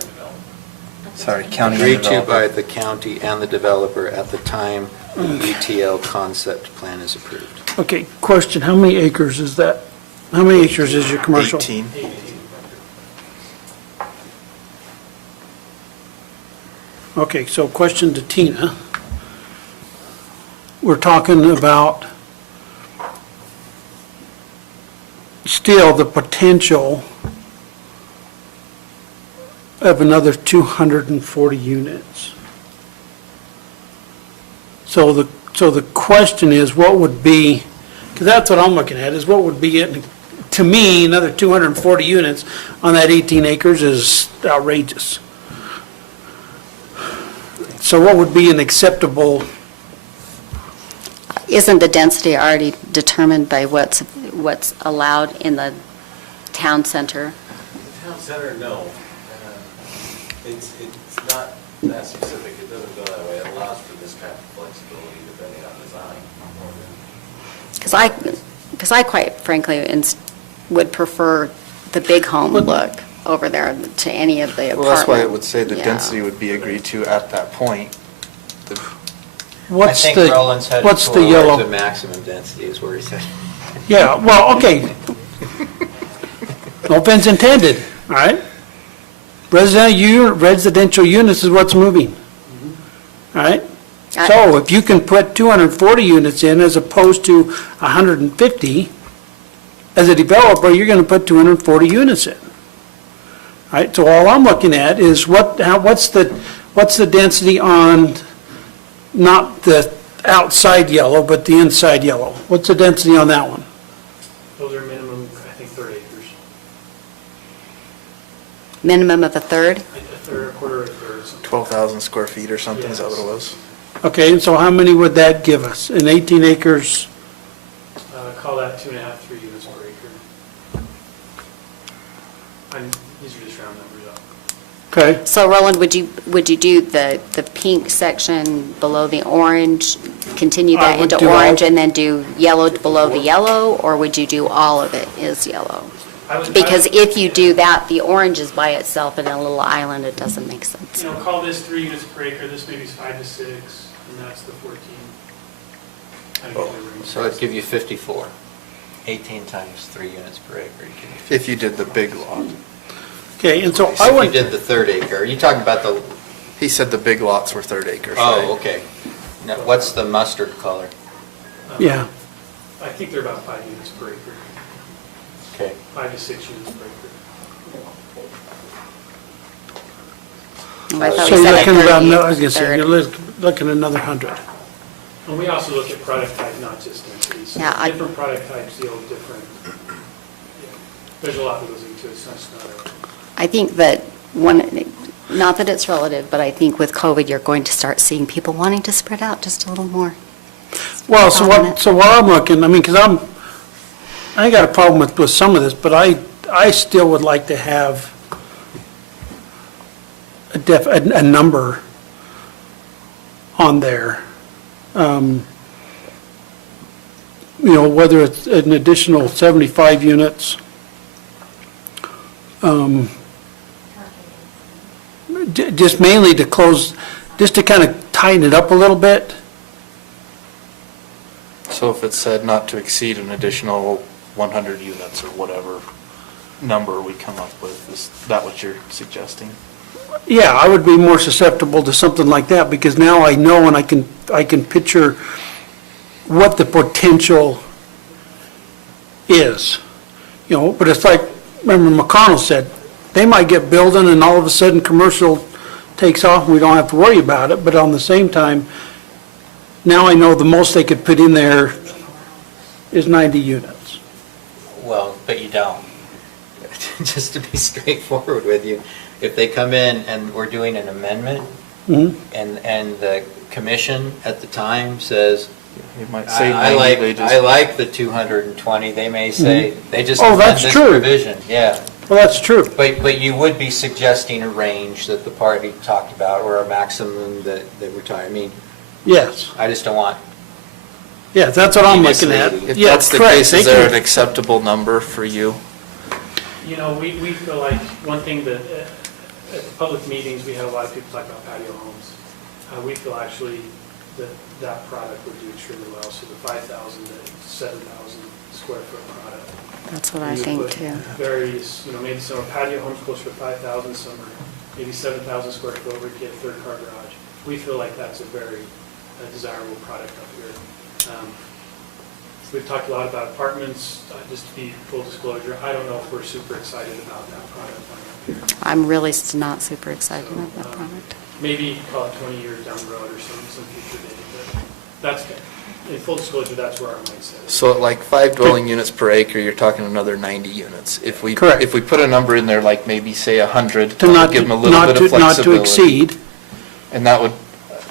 sorry, county and Agreed to by developer. the county and the developer at the time the ETL concept plan is approved. Okay, question, how many acres is that? How many acres is your commercial? 18. Okay, so question to Tina. We're talking about still the potential of another 240 units. So the question is, what would be, because that's what I'm looking at, is what would be, to me, another 240 units on that 18 acres is outrageous. So what would be an acceptable? Isn't the density already determined by what's allowed in the town center? The town center, no. It's not that specific. It doesn't go that way. It allows for this kind of flexibility depending on design. Because I quite frankly would prefer the big home look over there to any of the apartment. Well, that's why it would say the Yeah. density would be agreed to at that point. The- What's I the, think Roland's headed what's the towards yellow? the maximum density is where he said. Yeah, well, okay. No offense intended, all right? Residential units is what's moving, all right? So if you can put 240 units in as opposed to 150, as a developer, you're going to put 240 units in. All right, so all I'm looking at is what's the density on, not the outside yellow, but the inside yellow? What's the density on that one? Those are minimum, I think, 3 acres. Minimum of a third? A third, a quarter, a third. something. 12,000 square feet or something, is that what it was? Okay, and so how many would that give us? In 18 acres, Call that 2.5, 3 units per acre. These are just round numbers up. okay? So Roland, would you do the pink section below the orange, continue I that would into do all- orange and then do yellow below the yellow? Or would you do all of it is yellow? Because if you do that, the orange is by itself in a little island, it doesn't make sense. You know, call this 3 units per acre, this maybe is 5 to 6, and that's the 14. Kind of get the room. So it'd give you 54. 18 times 3 units per acre. It'd give you 54. If you did the big lot. Okay, and so I So if you would, did the third acre, are you talking about the, He said the big lots were third acres, right? oh, okay. Now, what's the mustard color? yeah, I think they're about 5 units per acre, Okay. 5 to 6 units per acre. I thought so we you're said a looking about, third. no, I was gonna say, third. you're looking at another 100. And we also look at product type, not just densities. So Yeah, different product types yield different, there's a lot that goes into it, so it's not a. I think that not that it's relative, but I think with COVID, you're going to start seeing people wanting to spread out just a little more. Well, so what I'm looking, I mean, because I ain't got a problem with some of this, but I still would like to have a number on there. You know, whether it's an additional 75 units. Just mainly to close, just to kind of tighten it up a little bit. So if it said not to exceed an additional 100 units or whatever number we come up with, is that what you're suggesting? Yeah, I would be more susceptible to something like that, because now I know and I can picture what the potential is. You know, but it's like, remember McConnell said, they might get building and all of a sudden commercial takes off and we don't have to worry about it, but on the same time, now I know the most they could put in there is 90 units. Well, but you don't. Just to be straightforward with you, if they come in and we're doing an amendment, Mhm. and the commission at the time says, You might say I 90, like, they just- I like the 220, they may say, they just Oh, amend that's this true. provision, yeah. Well, that's true. But you would be suggesting a range that the party talked about, or a maximum that we're talking, I mean, Yes. I just don't want, Yeah, that's what I'm looking at. If Yeah, that's the correct. case, They is there can- an acceptable number for you? You know, we feel like, one thing that, at the public meetings, we had a lot of people talk about patio homes. We feel actually that that product would do extremely well, so the 5,000 to 7,000 square foot product. That's what I You think put too. Various, maybe some are patio homes closer to 5,000, some are maybe 7,000 square foot where you get a third car garage. We feel like that's a very desirable product up here. We've talked a lot about apartments, just to be full disclosure, I don't know if we're super excited about that product up here. I'm really not super excited about that product. Maybe call it 20 years down the road or some future date, but that's, in full disclosure, that's where our mindset is. So at like 5 dwelling units per acre, you're talking another 90 units. If we, Correct. if we put a number in there, like maybe say 100, To not, give to them a little bit of not to flexibility. exceed, And that would,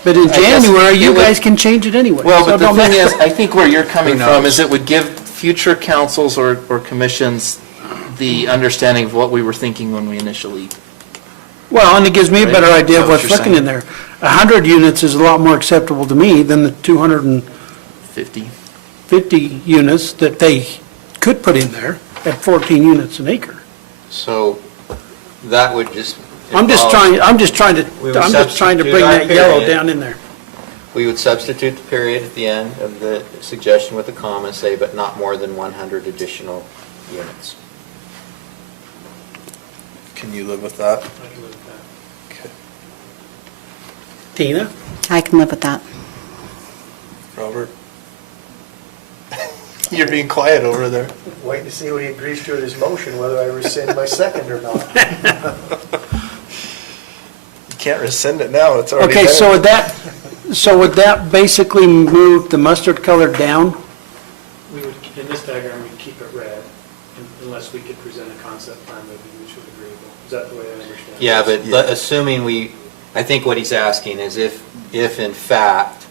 but in I guess January, it you would- guys can change it anyway. well, so but it the don't thing matter. is, I think where you're coming Who from knows? is it would give future councils or commissions the understanding of what we were thinking when we initially. Well, and it gives me a Right? better Is idea that of what what's you're looking saying? in there. 100 units is a lot more acceptable to me than the 250 50. units that they could put in there at 14 units an acre. so that would just. I'm just involve- trying to We would bring substitute our that yellow period. down in there. We would substitute the period at the end of the suggestion with a comma, say, but not more than 100 additional units. Can you live with that? I can live with that. Okay. Tina? I can live with that. Robert? You're being quiet over there. Wait to see what he agrees to in his motion, whether I rescind my second or not. You can't rescind it now, it's already there. Okay, so would that basically move the mustard color down? We would, in this diagram, we'd keep it red unless we could present a concept plan that would be mutually agreeable. Is that the way I understand it? Yeah, but assuming I think what he's asking is if in fact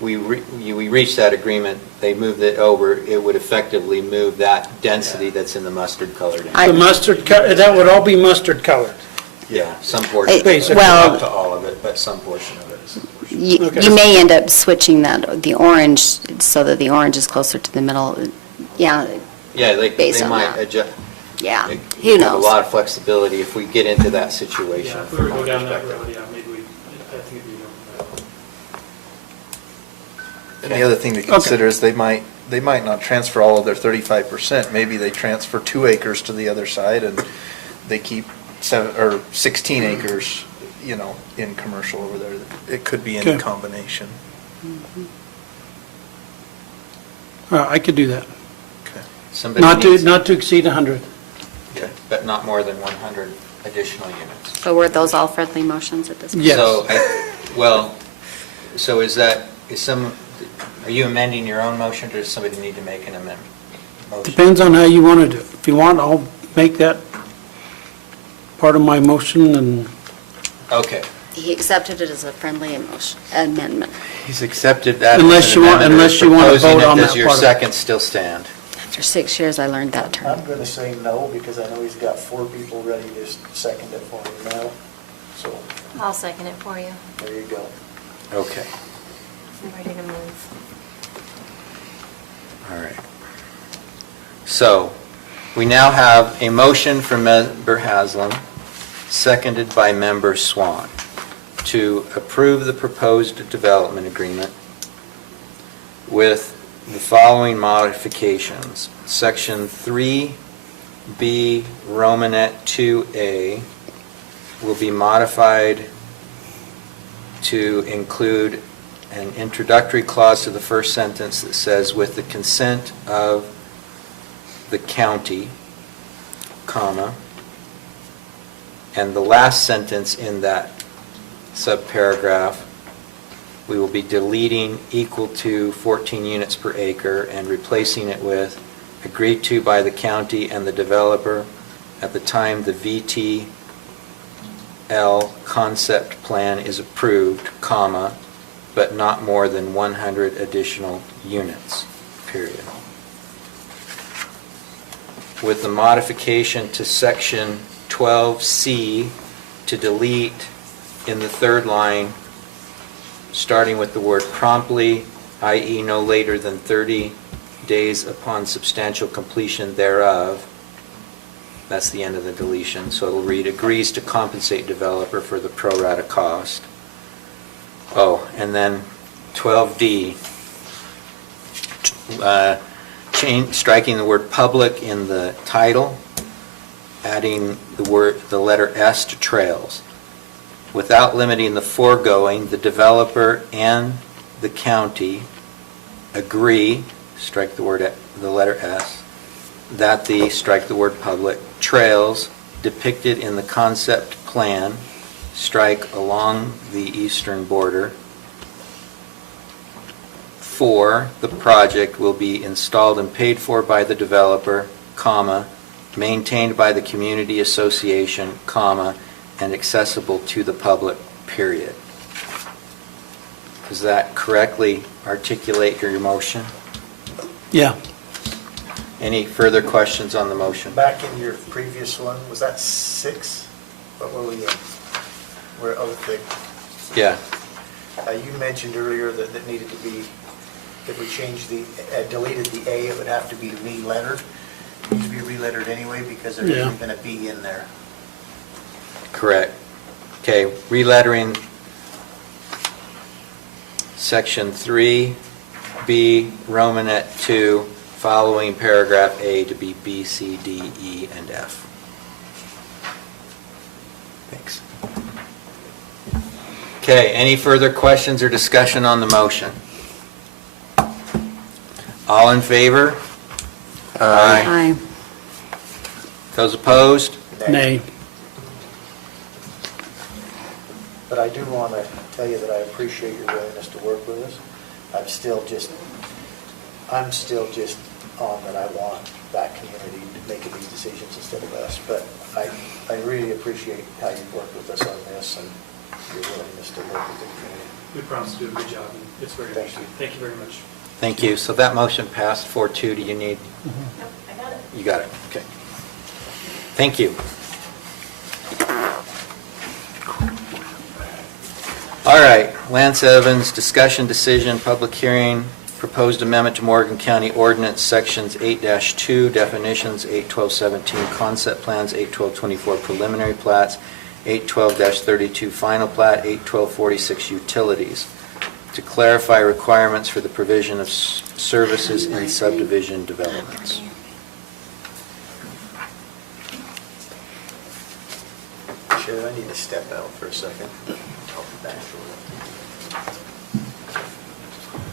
we reach that agreement, they move it over, it would effectively move that density that's in the mustard colored. The mustard, that would all be mustard colored. Yeah, some portion, of it. Basically. Not up to all of it, but some portion of it. You Okay. you may end up switching the orange so that the orange is closer to the middle. Yeah, Yeah, Based they on might that. adjust. yeah, They who have knows? a lot of flexibility if we get into that situation. Yeah, if we from were to my go down that perspective. road, yeah, maybe I think it'd be no. And the other thing to consider is they might not transfer all of their 35%. Maybe they transfer 2 acres to the other side and they keep 16 acres, in commercial over there. It could be any Okay. combination. I could do that. Okay. Somebody Not needs, to exceed 100. Okay. but not more than 100 additional units. So were those all friendly motions at this point? Yes. So are you amending your own motion, or does somebody need to make an amendment? Motion? Depends on how you want to do it. If you want, I'll make that part of my motion and Okay. He accepted it as a friendly amendment. He's accepted that. as Unless an you want- amendment, or unless you want to proposing vote it. on Does that your part of it. second still stand? After 6 years, I learned that term. I'm gonna say no, because I know he's got 4 people ready to second it for him now. So, I'll second it for you. there you go. Okay. I'm ready to move. All right. So, we now have a motion from Member Haslam, seconded by Member Swan, to approve the proposed development agreement with the following modifications. Section 3B, Romanet 2A, will be modified to include an introductory clause to the first sentence that says, with the consent of the county, comma, and the last sentence in that subparagraph we will be deleting equal to 14 units per acre and replacing it with agreed to by the county and the developer at the time the VTL concept plan is approved, comma, but not more than 100 additional units, period. With the modification to section 12C to delete in the third line, starting with the word promptly, i.e. no later than 30 days upon substantial completion thereof. That's the end of the deletion. So it'll read, agrees to compensate developer for the pro rata cost. Oh, and then 12D, striking the word public in the title, adding the letter S to trails. Without limiting the foregoing, the developer and the county agree, strike the letter S, that the, strike the word public, trails depicted in the concept plan, strike along the eastern border, for the project will be installed and paid for by the developer, comma, maintained by the community association, comma, and accessible to the public, period. Does that correctly articulate your motion? Yeah. Any further questions on the motion? Back in your previous one, was that 6? What were we in? We're Yeah. you mentioned earlier that that needed to be, if we changed the, deleted the A, it would have to be re-lettered. It needs to be re-lettered anyway because there isn't even a B in there. Correct. Okay, relettering section 3B, Romanet 2, following paragraph A to be B, C, D, E, and F. Thanks. Okay, any further questions or discussion on the motion? All in favor? Aye. Those opposed? Nay. But I do want to tell you that I appreciate your willingness to work with us. I'm still just on that I want that community making these decisions instead of us. But I really appreciate how you've worked with us on this and your willingness to work with the community. We promise to do a good job, and it's very interesting. Thank you very much. Thank you. So that motion passed 4-2. Do you need? Nope, I got it. You got it. Okay. Thank you. All right, Lance Evans, discussion, decision, public hearing, proposed amendment to Morgan County Ordinance, Sections 8-2, definitions, 81217, concept plans, 81224, preliminary plats, 812-32, final plat, 81246, utilities, to clarify requirements for the provision of services in subdivision developments. Chair, I need to step out for a second. I'll be back.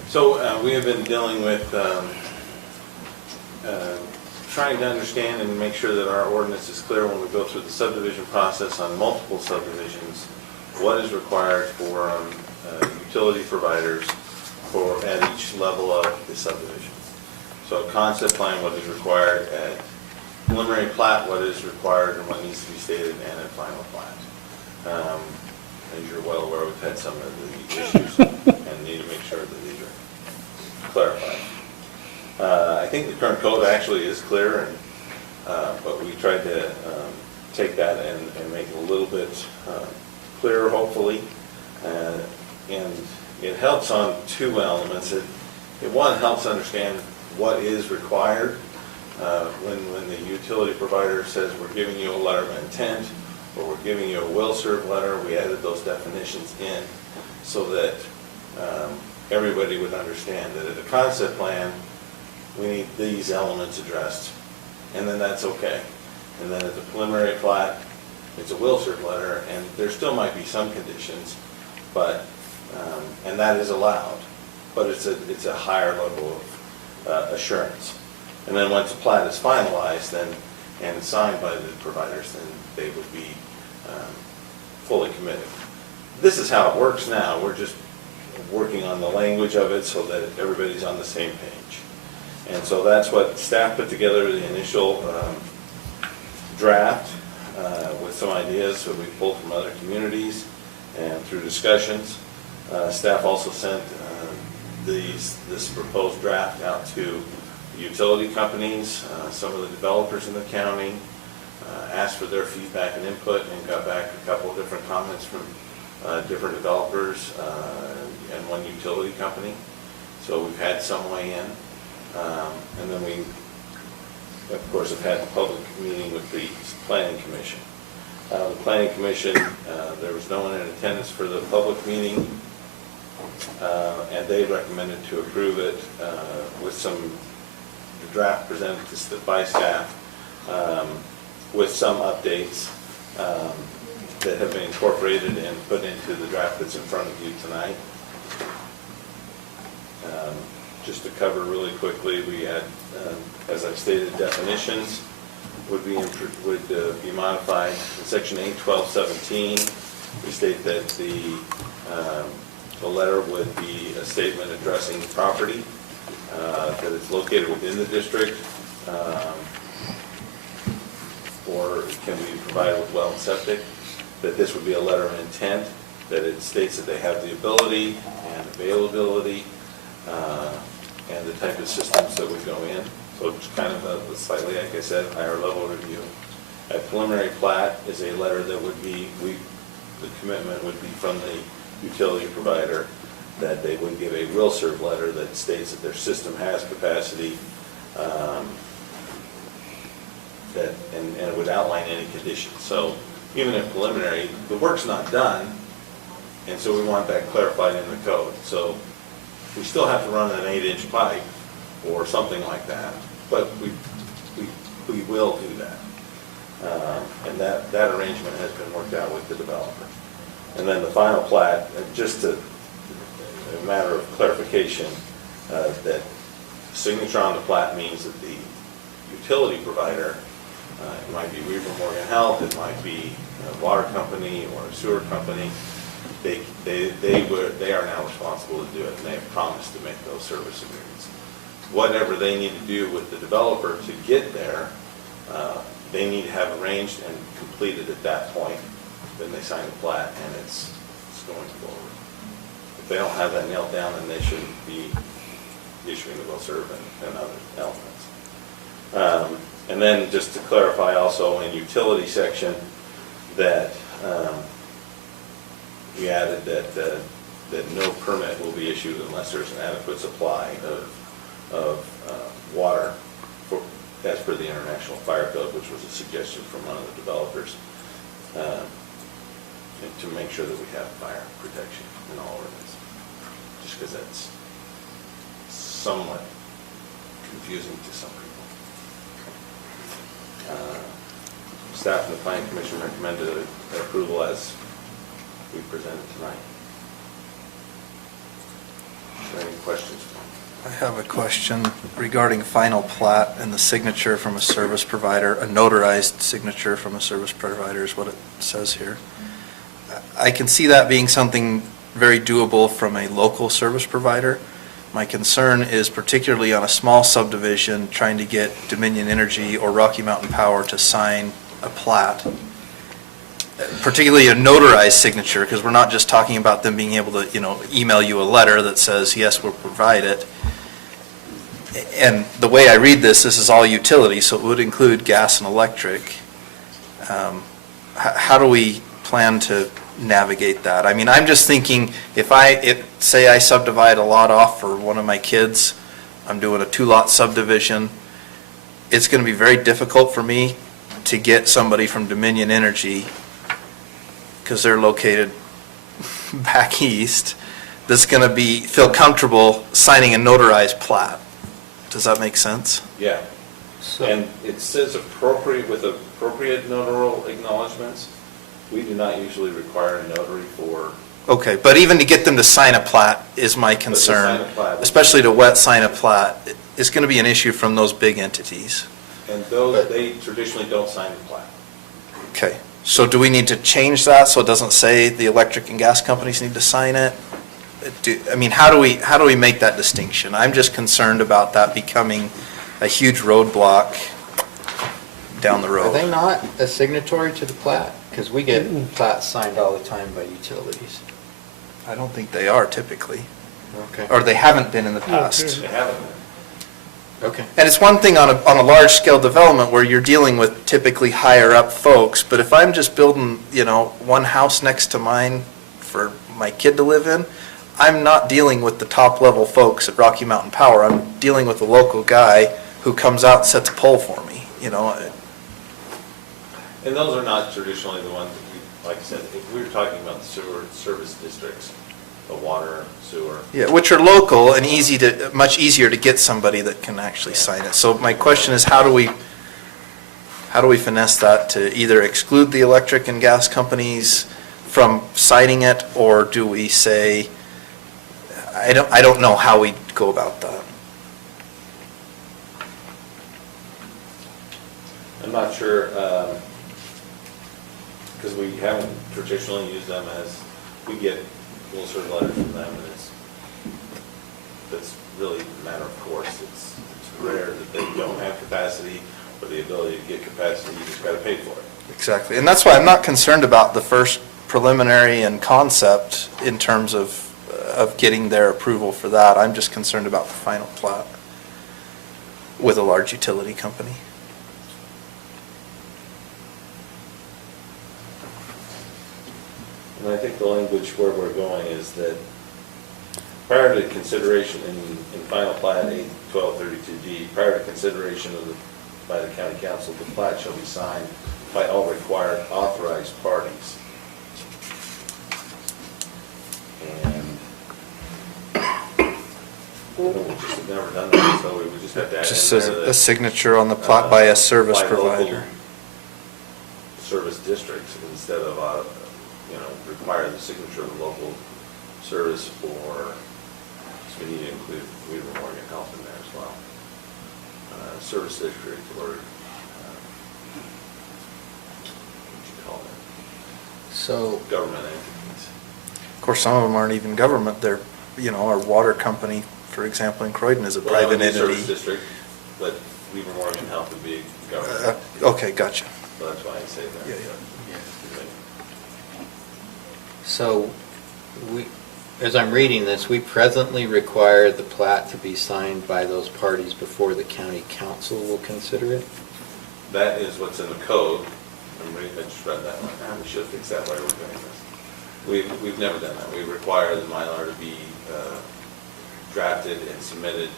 So we have been dealing with trying to understand and make sure that our ordinance is clear when we go through the subdivision process on multiple subdivisions, what is required for utility providers at each level of the subdivision. So concept plan, what is required at preliminary plat, what is required and what needs to be stated, and at final plat. As you're well aware, we've had some of the issues and need to make sure that these are clarified. I think the current code actually is clear, but we tried to take that and make it a little bit clearer, hopefully. And it helps on two elements. One helps understand what is required. When the utility provider says we're giving you a letter of intent or we're giving you a will serve letter, we added those definitions in so that everybody would understand that at a concept plan, we need these elements addressed, and then that's okay. And then at the preliminary plat, it's a will serve letter, and there still might be some conditions, but and that is allowed, but it's a higher level of assurance. And then once the plat is finalized and signed by the providers, then they would be fully committed. This is how it works now. We're just working on the language of it so that everybody's on the same page. And so that's what staff put together, the initial draft with some ideas that we pulled from other communities and through discussions. Staff also sent this proposed draft out to utility companies, some of the developers in the county, asked for their feedback and input, and got back a couple of different comments from different developers and one utility company. So we've had some weigh in. And then we, of course, have had the public meeting with the Planning Commission. The Planning Commission, there was no one in attendance for the public meeting, and they recommended to approve it with the draft presented by staff with some updates that have been incorporated and put into the draft that's in front of you tonight. Just to cover really quickly, we had, as I've stated, definitions would be modified. In section 8.12.17, we state that the letter would be a statement addressing the property, that it's located within the district, or it can be provided with well and septic, that this would be a letter of intent, that it states that they have the ability and availability and the type of systems that would go in. So it's kind of a slightly, like I said, higher level review. A preliminary plat is a letter that would be, the commitment would be from the utility provider that they would give a will serve letter that states that their system has capacity, and it would outline any conditions. So even if preliminary, the work's not done, and so we want that clarified in the code. So we still have to run an 8-inch pipe or something like that, but we will do that. And that arrangement has been worked out with the developer. And then the final plat, just a matter of clarification, that signature on the plat means that the utility provider, it might be Weaver Morgan Health, it might be a water company or a sewer company, they are now responsible to do it, and they have promised to make those service agreements. Whatever they need to do with the developer to get there, they need to have arranged and completed at that point. Then they sign the plat, and it's going forward. If they don't have that nailed down, then they shouldn't be issuing the will serve and other elements. And then just to clarify also in utility section that we added that no permit will be issued unless there's an adequate supply of water as per the International Fire Code, which was a suggestion from one of the developers, to make sure that we have fire protection in all ordinance, just because that's somewhat confusing to some people. Staff and the Planning Commission recommended approval as we presented tonight. Is there any questions? I have a question regarding final plat and the signature from a service provider, a notarized signature from a service provider is what it says here. I can see that being something very doable from a local service provider. My concern is particularly on a small subdivision trying to get Dominion Energy or Rocky Mountain Power to sign a plat, particularly a notarized signature, because we're not just talking about them being able to, email you a letter that says, yes, we'll provide it. And the way I read this is all utility, so it would include gas and electric. How do we plan to navigate that? I mean, I'm just thinking, say I subdivide a lot off for one of my kids, I'm doing a 2-lot subdivision, it's going to be very difficult for me to get somebody from Dominion Energy, because they're located back east, that's going to feel comfortable signing a notarized plat. Does that make sense? Yeah. And it says appropriate with appropriate notarial acknowledgments. We do not usually require a notary for. Okay, but even to get them to sign a plat is my concern, especially to wet sign a plat, is going to be an issue from those big entities. And those, they traditionally don't sign the plat. Okay, so do we need to change that so it doesn't say the electric and gas companies need to sign it? I mean, how do we make that distinction? I'm just concerned about that becoming a huge roadblock down the Are road. they not a signatory to the plat? Because we get plats signed all the time by utilities. I don't think they are typically, Okay. or they haven't been in the past. They haven't. Okay. And it's one thing on a large scale development where you're dealing with typically higher up folks, but if I'm just building, one house next to mine for my kid to live in, I'm not dealing with the top level folks at Rocky Mountain Power. I'm dealing with a local guy who comes out and sets a pole for me, And those are not traditionally the ones that we, like I said, if we were talking about the sewer service districts, the water, sewer. Yeah, which are local and much easier to get somebody that can actually sign it. So my question is, how do we finesse that to either exclude the electric and gas companies from signing it, or do we say, I don't know how we go about that. I'm not sure, because we haven't traditionally used them as, we get little sort of letters from them, and that's really a matter of course. It's rare that they don't have capacity or the ability to get capacity, you just gotta pay for it. Exactly, and that's why I'm not concerned about the first preliminary and concept in terms of getting their approval for that. I'm just concerned about the final plat with a large utility company. And I think the language where we're going is that prior to consideration in final plat 8/1232D, prior to consideration by the county council, the plat shall be signed by all required authorized parties. And we just have never done that, so we would just have to add Just in as there a that, signature on the plat by a service by local provider. service districts instead of, require the signature of the local service, or so we need to include Weaver Morgan Health in there as well. Service district, or what you call it, So, government entities. Of course, some of them aren't even government. They're, our water company, for example, in Croydon is a Well, that would private be Service entity. district, but Weaver Morgan Health would be government. Okay, gotcha. So that's why I say that. Yeah. so as I'm reading this, we presently require the plat to be signed by those parties before the county council will consider it? That is what's in the code. I just read that one. We should fix that while we're doing this. We've never done that. We require the Mylar to be drafted and submitted,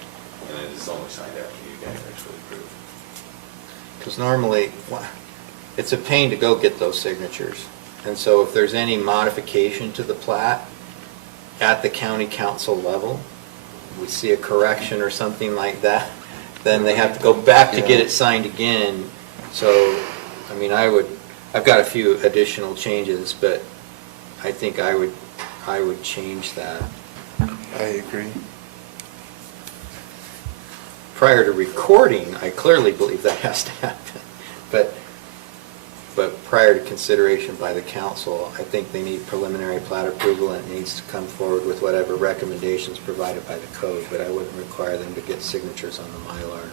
and it is only signed after you guys actually approve. Because normally, it's a pain to go get those signatures. And so if there's any modification to the plat at the county council level, we see a correction or something like that, then they have to go back to get it signed again. So, I've got a few additional changes, but I think I would change that. I agree. Prior to recording, I clearly believe that has to happen. But prior to consideration by the council, I think they need preliminary plat approval, and it needs to come forward with whatever recommendations provided by the code, but I wouldn't require them to get signatures on the Mylar.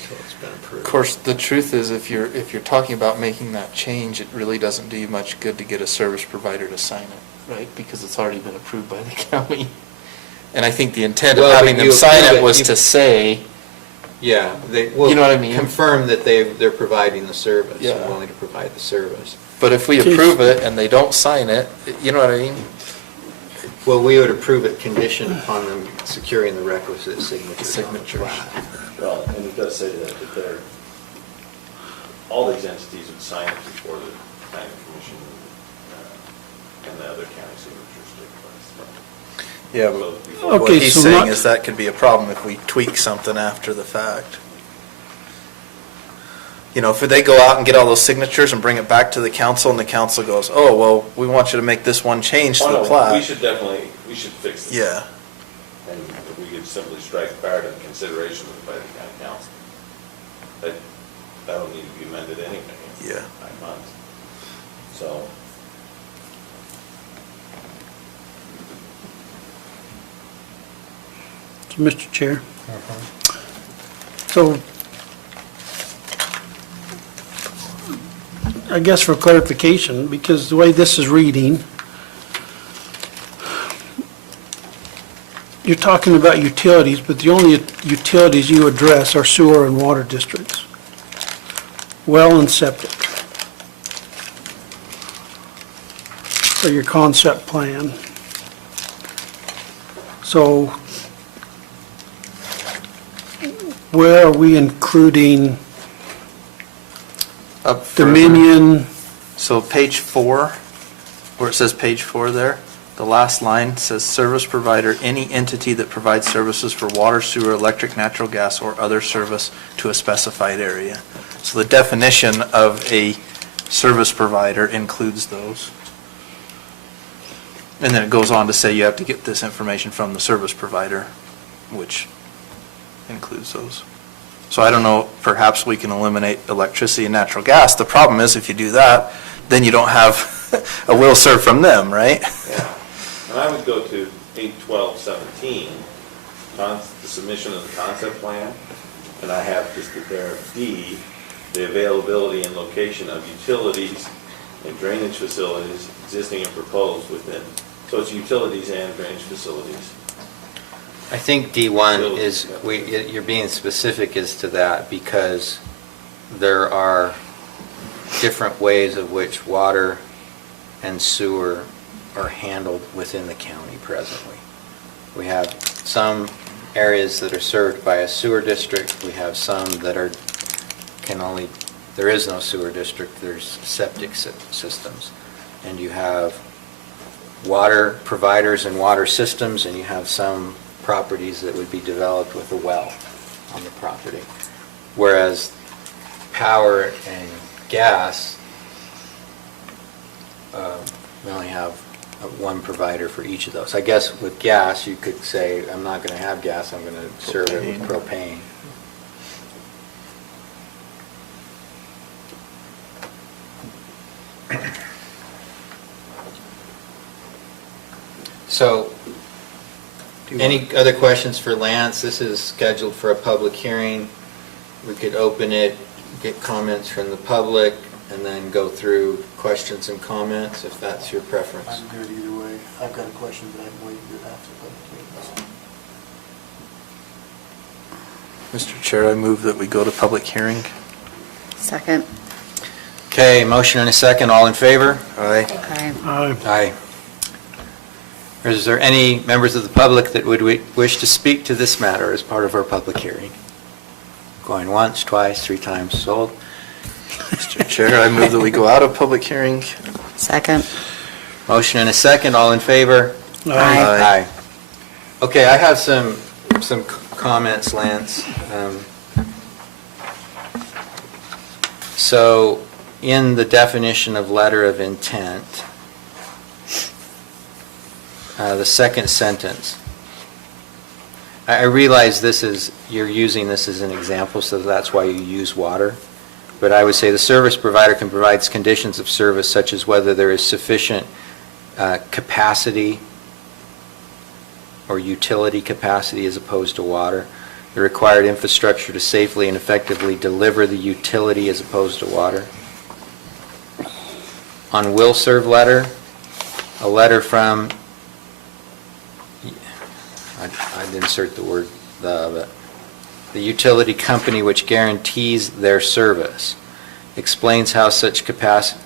So it's been approved. Of course, the truth is, if you're talking about making that change, it really doesn't do you much good to get a service provider to sign it, right? Because it's already been approved by the county. And I think the intent of Well, having but them you sign approve it it, was you- to say, Yeah, they will You know what I mean? confirm that they're providing the service, Yeah. and willing to provide the service. but if we approve it and they don't sign it, you know what I mean? Well, we would approve it conditioned upon them securing the requisite signatures on the Signatures. plat. Well, and it does say that all these entities would sign it before the planning commission and the other county signatures take place. Yeah, So but before- what Okay, he's so saying not- is that could be a problem if we tweak something after the fact. If they go out and get all those signatures and bring it back to the council, and the council goes, oh, well, we want you to make this one change to Oh, the no, plat. we should fix this. Yeah. And if we could simply strike prior to consideration by the county council. That'll need to be amended anyway. in Yeah. 9 months. So. Mr. Chair. So, I guess for clarification, because the way this is reading, you're talking about utilities, but the only utilities you address are sewer and water districts. Well and septic. For your concept plan. So, where are we including Up further. Dominion? So page 4, where it says page 4 there, the last line says service provider, any entity that provides services for water, sewer, electric, natural gas, or other service to a specified area. So the definition of a service provider includes those. And then it goes on to say you have to get this information from the service provider, which includes those. So I don't know, perhaps we can eliminate electricity and natural gas. The problem is if you do that, then you don't have a will serve from them, right? Yeah, and I would go to 8/12/17, the submission of the concept plan, and I have just there D, the availability and location of utilities and drainage facilities existing and proposed within. So it's utilities and drainage facilities. I think D1 is, you're being specific as to that because there are different ways of which water and sewer are handled within the county presently. We have some areas that are served by a sewer district. We have some that are, there is no sewer district, there's septic systems. And you have water providers and water systems, and you have some properties that would be developed with a well on the property. Whereas power and gas, we only have one provider for each of those. I guess with gas, you could say, I'm not going to have gas, I'm going to serve it with propane. So, any other questions for Lance? This is scheduled for a public hearing. We could open it, get comments from the public, and then go through questions and comments, if that's your preference. I'm good either way. I've got a question, but I'm waiting to after the meeting. Mr. Chair, I move that we go to public hearing. Second. Okay, motion and a second. All in favor? Aye. Aye. Aye. Is there any members of the public that would wish to speak to this matter as part of our public hearing? Going once, twice, 3 times sold. Mr. Chair, I move that we go out of public hearing. Second. Motion and a second. All in favor? Aye. Aye. Okay, I have some comments, Lance. So, in the definition of letter of intent, the second sentence, I realize you're using this as an example, so that's why you use water. But I would say the service provider can provide conditions of service such as whether there is sufficient capacity or utility capacity as opposed to water, the required infrastructure to safely and effectively deliver the utility as opposed to water. On will serve letter, a letter from, I'd insert the word the utility company which guarantees their service, explains how such capacity,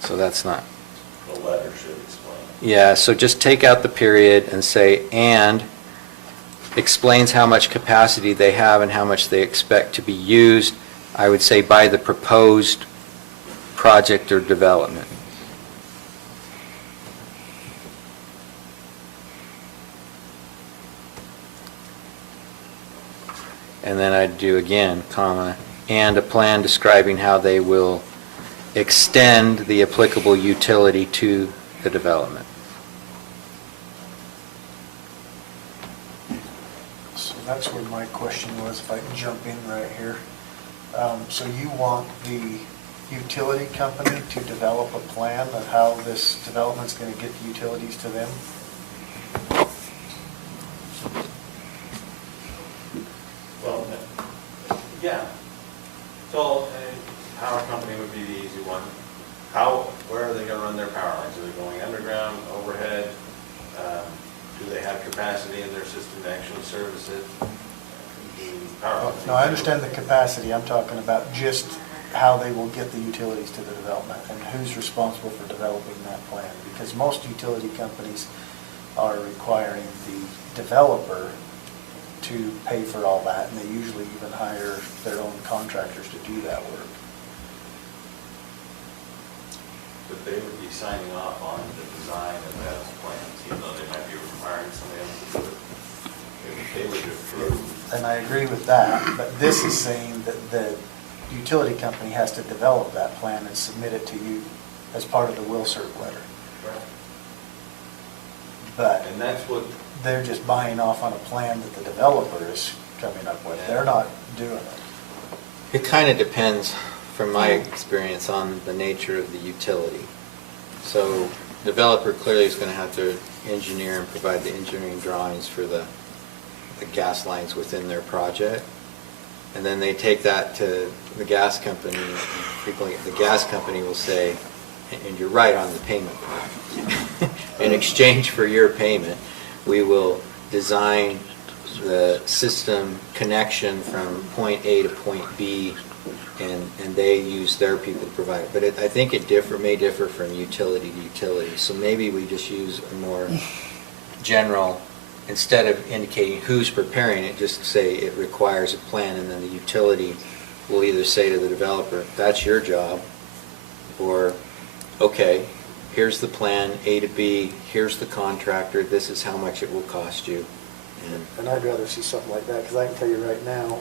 so that's not. The letter should explain. Yeah, so just take out the period and say, and explains how much capacity they have and how much they expect to be used, I would say by the proposed project or development. And then I'd do again, comma, and a plan describing how they will extend the applicable utility to the development. So that's where my question was, if I can jump in right here. So you want the utility company to develop a plan of how this development's going to get the utilities to them? Well, yeah. So, power company would be the easy one. Where are they gonna run their power lines? Are they going underground, overhead? Do they have capacity in their system to actually service it? No, I understand the capacity. I'm talking about just how they will get the utilities to the development and who's responsible for developing that plan. Because most utility companies are requiring the developer to pay for all that, and they usually even hire their own contractors to do that work. But they would be signing off on the design of those plans, even though they might be requiring somebody else to do it. They would approve. And I agree with that, but this is saying that the utility company has to develop that plan and submit it to you as part of the will serve letter. But And that's what, they're just buying off on a plan that the developer is coming up with. They're not doing it. It kind of depends, from my experience, on the nature of the utility. So developer clearly is going to have to engineer and provide the engineering drawings for the gas lines within their project. And then they take that to the gas company. Frequently, the gas company will say, and you're right on the payment part, in exchange for your payment, we will design the system connection from point A to point B, and they use their people to provide it. But I think it may differ from utility to utility. So maybe we just use a more general, instead of indicating who's preparing it, just say it requires a plan, and then the utility will either say to the developer, that's your job, or, okay, here's the plan, A to B, here's the contractor, this is how much it will cost you. And I'd rather see something like that, because I can tell you right now,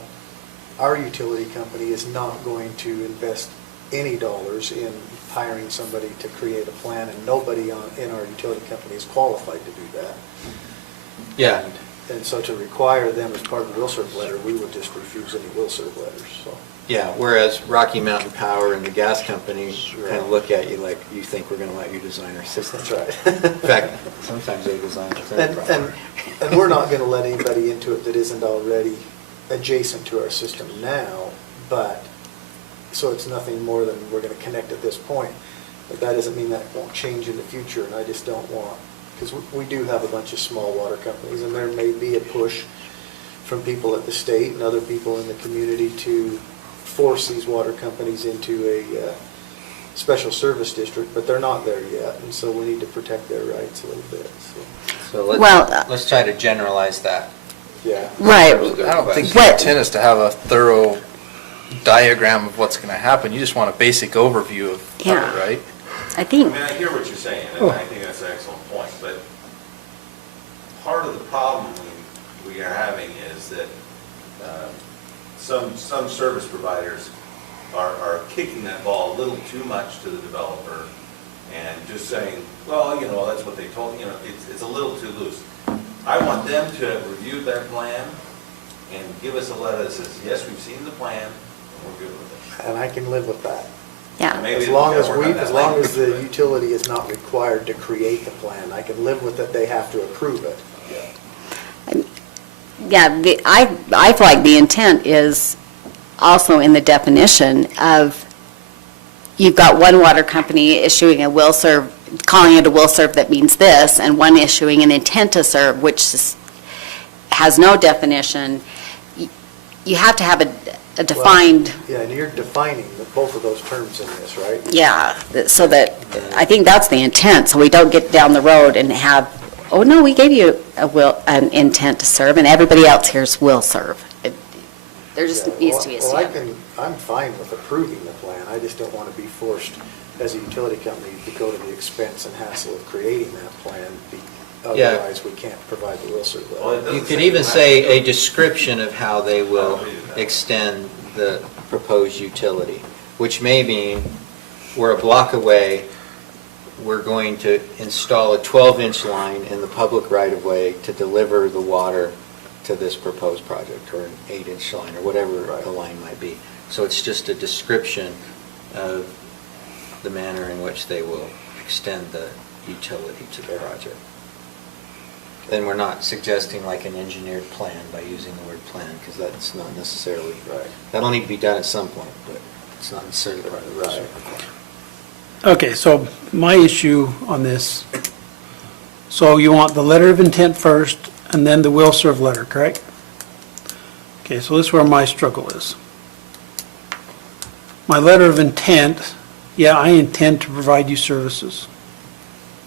our utility company is not going to invest any dollars in hiring somebody to create a plan, and nobody in our utility company is qualified to do that. Yeah. And so to require them as part of the will serve letter, we would just refuse any will serve letters, so. Yeah, whereas Rocky Mountain Power and the gas company kind of look at you like, you think we're going to let you design our system. That's right. In fact, sometimes they design their product. And we're not going to let anybody into it that isn't already adjacent to our system now, but, so it's nothing more than we're going to connect at this point. But that doesn't mean that won't change in the future, and I just don't want, because we do have a bunch of small water companies, and there may be a push from people at the state and other people in the community to force these water companies into a special service district, but they're not there yet, and so we need to protect their rights a little bit. So Well, let's try to generalize that. Yeah. Right. I don't think the intent is to have a thorough diagram of what's going to happen. You just want a basic overview of it, right? I think. I hear what you're saying, and I think that's an excellent point, but part of the problem we are having is that some service providers are kicking that ball a little too much to the developer and just saying, well, you know, that's what they told me, you know, it's a little too loose. I want them to have reviewed their plan and give us a letter that says, yes, we've seen the plan, and we're good with it. And I can live with that. Yeah. Maybe As long as we can work on that as long as the language. utility is not required to create the plan, I can live with it, they have to approve it. Yeah, I feel like the intent is also in the definition of, you've got one water company issuing a will serve, calling it a will serve that means this, and one issuing an intent to serve, which has no definition. You have to have a defined. Yeah, and you're defining both of those terms in this, right? Yeah, so that, I think that's the intent, so we don't get down the road and have, oh, no, we gave you an intent to serve, and everybody else here's will serve. There just needs to be a Well, stamp. I'm fine with approving the plan, I just don't want to be forced as a utility company to go to the expense and hassle of creating that plan, otherwise we can't provide the will serve letter. You could even say a description of how they will extend the proposed utility, which may mean we're a block away, we're going to install a 12-inch line in the public right-of-way to deliver the water to this proposed project, or an 8-inch line, or whatever the line might be. So it's just a description of the manner in which they will extend the utility to the project. And we're not suggesting like an engineered plan by using the word plan, because that's not necessarily, Right. that'll need to be done at some point, but it's not necessarily part of the Right. Okay, so my issue on this, so you want the letter of intent first, and then the will serve letter, correct? Okay, so this is where my struggle is. My letter of intent, yeah, I intend to provide you services,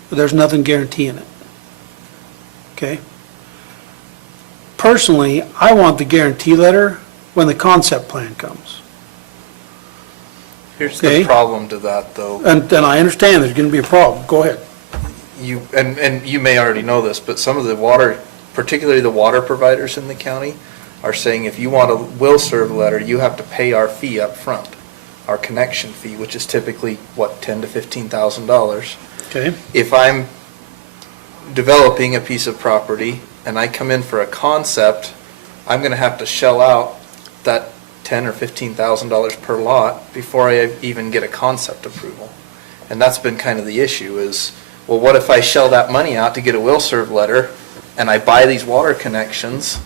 but there's nothing guaranteeing it. Okay? Personally, I want the guarantee letter when the concept plan comes. Here's Okay. the problem to that, though. And I understand there's going to be a problem. Go ahead. You, and you may already know this, but some of the water, particularly the water providers in the county, are saying if you want a will serve letter, you have to pay our fee up front, our connection fee, which is typically, what, $10,000 to $15,000. Okay? If I'm developing a piece of property and I come in for a concept, I'm going to have to shell out that $10,000 or $15,000 per lot before I even get a concept approval. And that's been kind of the issue is, well, what if I shell that money out to get a will serve letter and I buy these water connections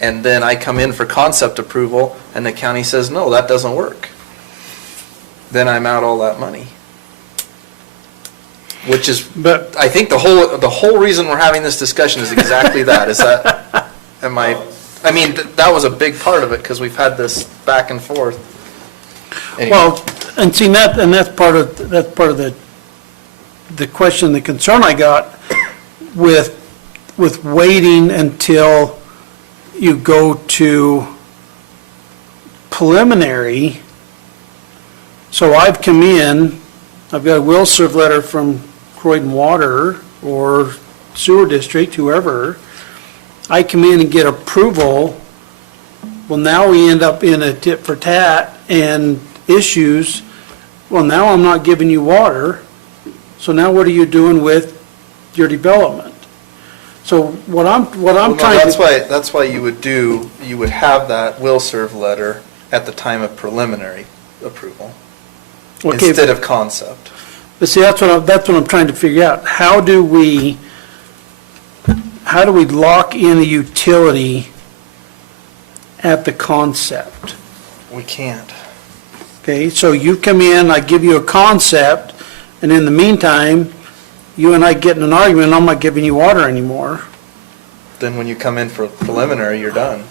and then I come in for concept approval and the county says, no, that doesn't work. Then I'm out all that money. Which is, But I think the whole reason we're having this discussion is exactly that, is that, I mean, that was a big part of it, because we've had this back and forth. Anyway. Well, and see, that's part of the question, the concern I got with waiting until you go to preliminary. So I've come in, I've got a will serve letter from Croydon Water or Sewer District, whoever. I come in and get approval. Well, now we end up in a tit for tat and issues. Well, now I'm not giving you water. So now what are you doing with your development? So what I'm Well, no, trying to. that's why you would have that will serve letter at the time of preliminary approval, Okay, instead of concept. But see, that's what I'm trying to figure out. How do we lock in a utility at the concept? We can't. Okay, so you come in, I give you a concept, and in the meantime, you and I get in an argument, I'm not giving you water anymore. Then when you come in for preliminary, you're done.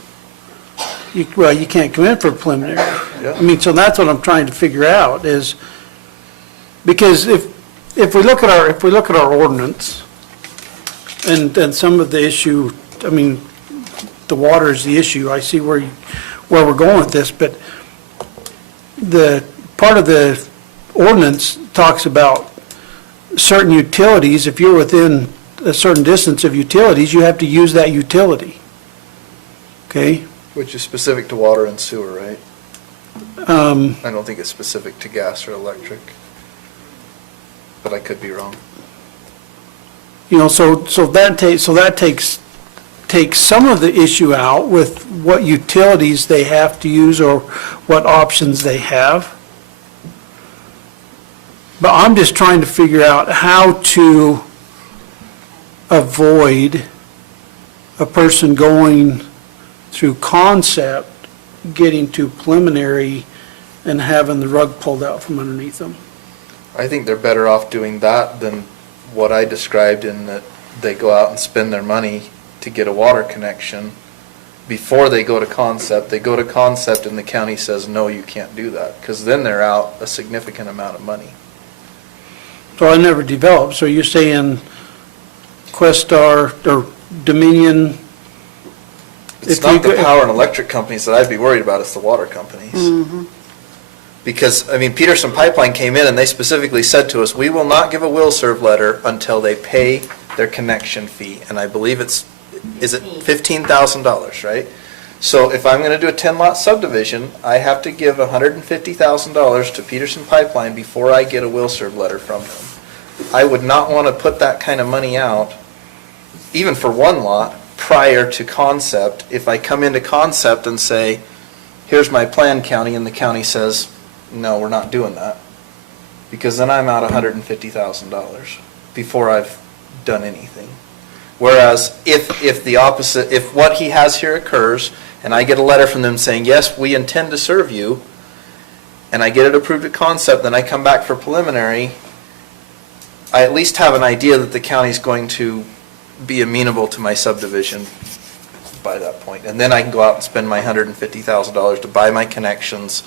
Well, you can't come in for preliminary. Yeah. I mean, so that's what I'm trying to figure out is, because if we look at our ordinance, and some of the issue, I mean, the water is the issue, I see where we're going with this, but the part of the ordinance talks about certain utilities. If you're within a certain distance of utilities, you have to use that utility. Okay? Which is specific to water and sewer, right? I don't think it's specific to gas or electric. But I could be wrong. You know, so that takes some of the issue out with what utilities they have to use or what options they have. But I'm just trying to figure out how to avoid a person going through concept, getting to preliminary, and having the rug pulled out from underneath them. I think they're better off doing that than what I described, in that they go out and spend their money to get a water connection before they go to concept. They go to concept and the county says, no, you can't do that, because then they're out a significant amount of money. So I never developed, so you're saying Questar or Dominion? It's If you not the go- power and electric companies that I'd be worried about, it's the water companies. Because, I mean, Peterson Pipeline came in and they specifically said to us, we will not give a will serve letter until they pay their connection fee. And I believe is it $15,000, right? So if I'm going to do a 10-lot subdivision, I have to give $150,000 to Peterson Pipeline before I get a will serve letter from them. I would not want to put that kind of money out, even for one lot, prior to concept. If I come into concept and say, here's my plan, county, and the county says, no, we're not doing that. Because then I'm out $150,000 before I've done anything. Whereas if the opposite, if what he has here occurs, and I get a letter from them saying, yes, we intend to serve you, and I get it approved at concept, then I come back for preliminary, I at least have an idea that the county's going to be amenable to my subdivision by that point. And then I can go out and spend my $150,000 to buy my connections,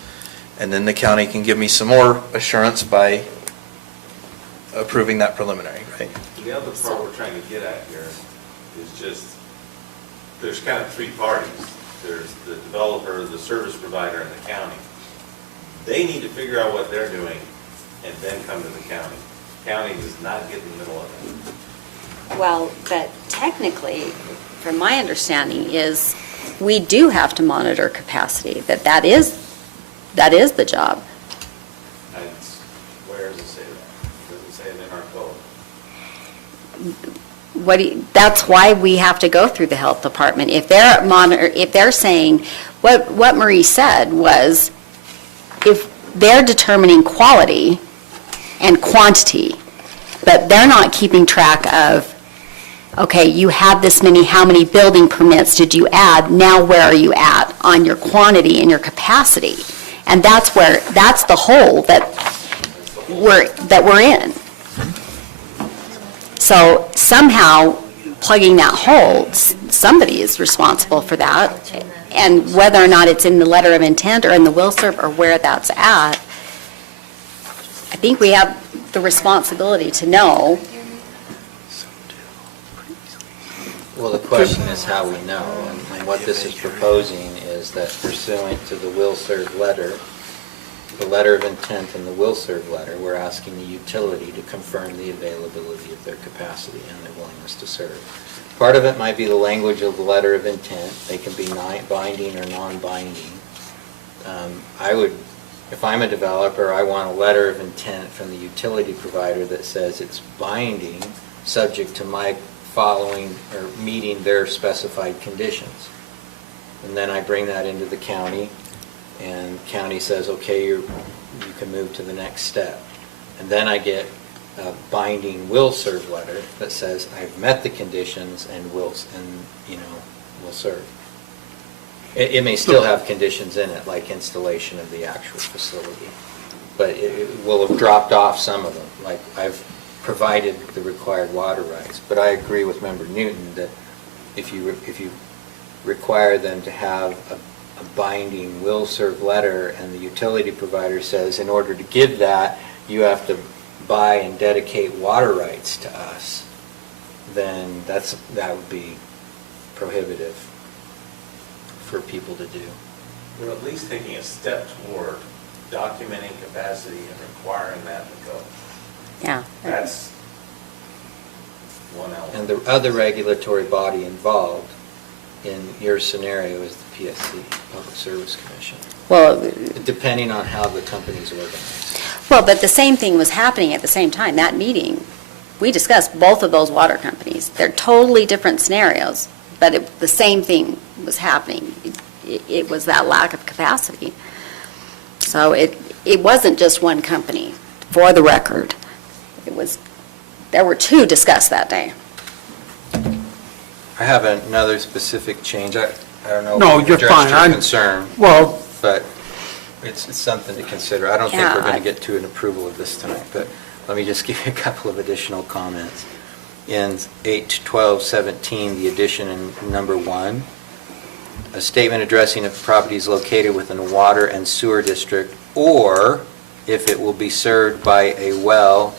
and then the county can give me some more assurance by approving that preliminary, right? The other part we're trying to get at here is just, there's kind of three parties. There's the developer, the service provider, and the county. They need to figure out what they're doing and then come to the county. County does not get in the middle of it. Well, but technically, from my understanding, is we do have to monitor capacity, that is the job. And where does it say that? Does it say it in our code? That's why we have to go through the health department. If they're saying, what Marie said was, if they're determining quality and quantity, but they're not keeping track of, okay, you have this many, how many building permits did you add? Now where are you at on your quantity and your capacity? And that's the hole that we're in. So somehow plugging that hole, somebody is responsible for that. And whether or not it's in the letter of intent or in the will serve or where that's at, I think we have the responsibility to know. Well, the question is how we know, and what this is proposing is that pursuant to the will serve letter, the letter of intent and the will serve letter, we're asking the utility to confirm the availability of their capacity and their willingness to serve. Part of it might be the language of the letter of intent. They can be binding or non-binding. If I'm a developer, I want a letter of intent from the utility provider that says it's binding, subject to my following or meeting their specified conditions. And then I bring that into the county, and county says, okay, you can move to the next step. And then I get a binding will serve letter that says I've met the conditions and will serve. It may still have conditions in it, like installation of the actual facility, but it will have dropped off some of them, like I've provided the required water rights. But I agree with Member Newton that if you require them to have a binding will serve letter and the utility provider says in order to give that you have to buy and dedicate water rights to us, then that would be prohibitive for people to do. We're at least taking a step toward documenting capacity and requiring that to go. Yeah. That's one element. And the other regulatory body involved in your scenario is the PSC, Public Service Commission. Well, depending on how the company's organized. well, but the same thing was happening at the same time. That meeting, we discussed both of those water companies. They're totally different scenarios, but the same thing was happening. It was that lack of capacity. So it wasn't just one company, for the record. There were two discussed that day. I have another specific change. I don't know. No, if you're it addressed fine. your concern. Well, but it's something to consider. I don't think Yeah, we're going to get to an approval of this tonight, but let me just give you a couple of additional comments. In 8/12/17, the addition in number 1, a statement addressing if property is located within a water and sewer district, or if it will be served by a well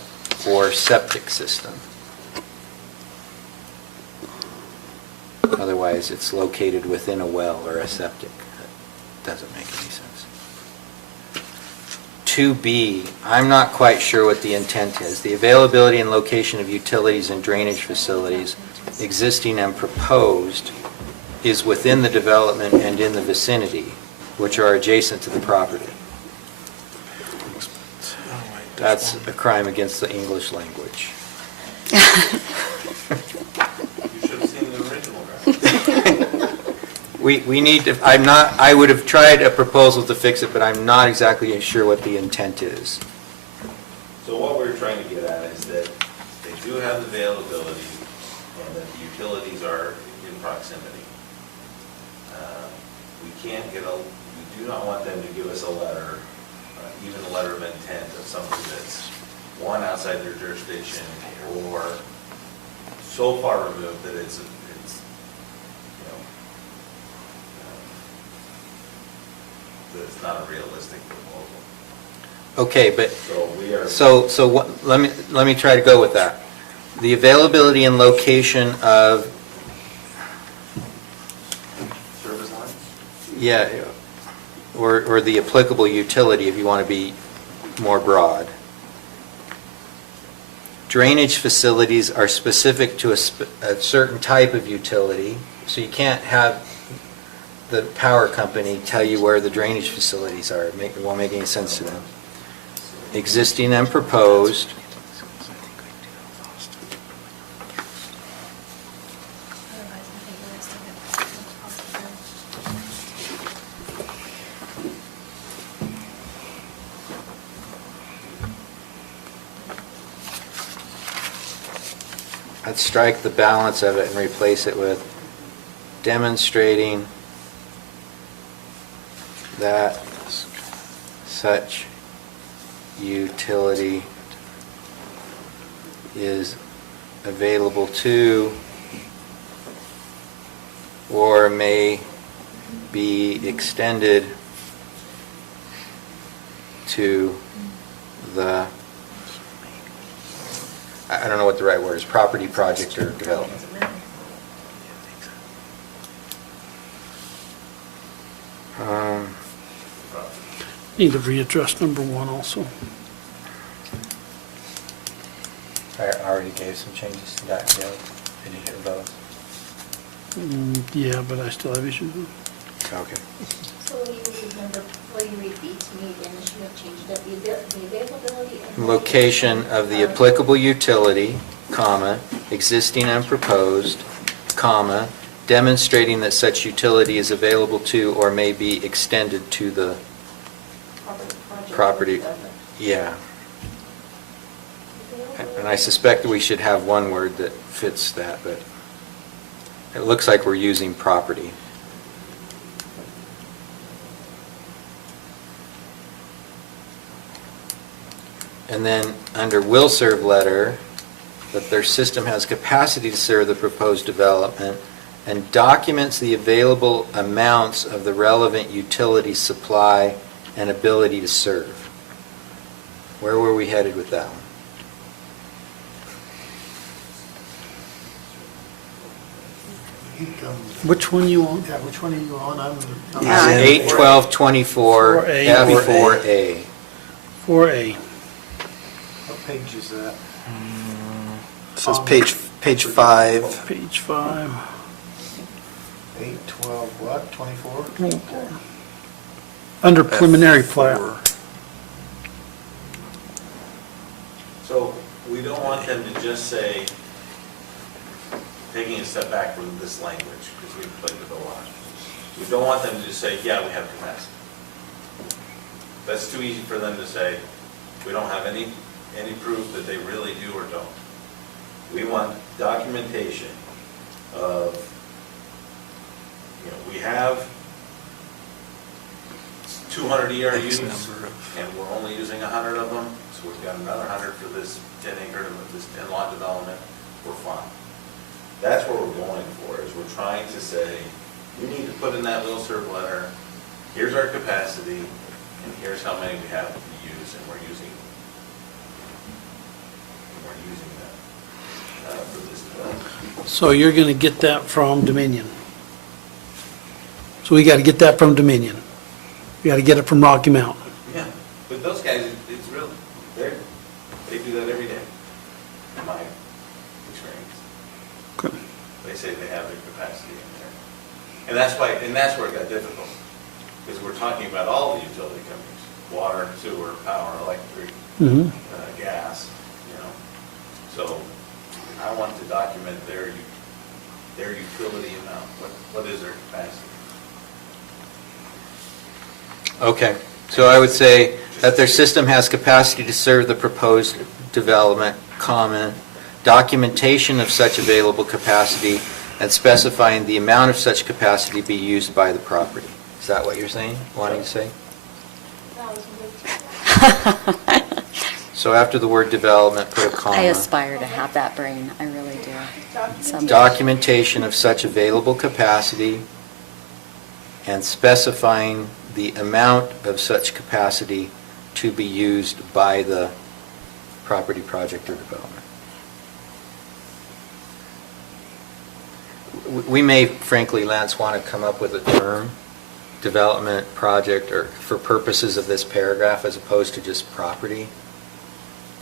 or septic system. Otherwise, it's located within a well or a septic. That doesn't make any sense. 2B, I'm not quite sure what the intent is. The availability and location of utilities and drainage facilities, existing and proposed, is within the development and in the vicinity, which are adjacent to the property. That's a crime against the English language. You should have seen the original. we need to, I would have tried a proposal to fix it, but I'm not exactly sure what the intent is. So what we're trying to get at is that they do have the availability and that the utilities are in proximity. We can't get we do not want them to give us a letter, even a letter of intent of something that's, one, outside their jurisdiction, or so far removed that it's you know, that it's not a realistic proposal. Okay, but, So we are. so what, let me try to go with that. The availability and location of, Service lines? yeah, or the applicable utility, if you want to be more broad. Drainage facilities are specific to a certain type of utility, so you can't have the power company tell you where the drainage facilities are. It won't make any sense to them. Existing and proposed. Otherwise, I think the rest of it is possible. I'd strike the balance of it and replace it with demonstrating that such utility is available to or may be extended to the, I don't know what the right word is, property, project, or development. Need to readdress number 1 also. I already gave some changes to that, Joe. Did you hear those? Yeah, but I still have issues with it. Okay. So will you remember, will you repeat to me again, as you have changed it, the availability and Location of the applicable utility, comma, existing and proposed, comma, demonstrating that such utility is available to or may be extended to the property. Yeah. And I suspect that we should have one word that fits that, but it looks like we're using property. And then under will serve letter, that their system has capacity to serve the proposed development and documents the available amounts of the relevant utility supply and ability to serve. Where were we headed with that one? Which one you on? Yeah, which one are you on? I'm 8, 12, 24, 4A. F4A. 4A. What page is that? It says page 5. Page 5. 8, 12, what, 24? Under preliminary plat. So we don't want them to just say, taking a step back from this language, because we've played with it a lot. We don't want them to just say, yeah, we have capacity. That's too easy for them to say. We don't have any proof that they really do or don't. We want documentation of, we have 200 ERUs, and we're only using 100 of them, so we've got another 100 for this 10-acre, this 10-lot development, we're fine. That's what we're going for, is we're trying to say, you need to put in that will serve letter, here's our capacity, and here's how many we have to use, and we're using that for this development. So you're going to get that from Dominion. So we got to get that from Dominion. We got to get it from Rocky Mountain. Yeah, but those guys, it's real, they do that every day, in my experience. Okay. They say they have the capacity in there. And that's where it got difficult, because we're talking about all the utility companies, water, sewer, power, electric, gas, So I want to document their utility amount, what is their capacity? Okay, so I would say that their system has capacity to serve the proposed development, documentation of such available capacity, and specifying the amount of such capacity be used by the property. Is that what you're saying, wanting to say? So after the word development, put a comma. I aspire to have that brain, I really do. Someday. Documentation of such available capacity and specifying the amount of such capacity to be used by the property, project, or development. We may, frankly, Lance, want to come up with a term, development, project, or for purposes of this paragraph, as opposed to just property.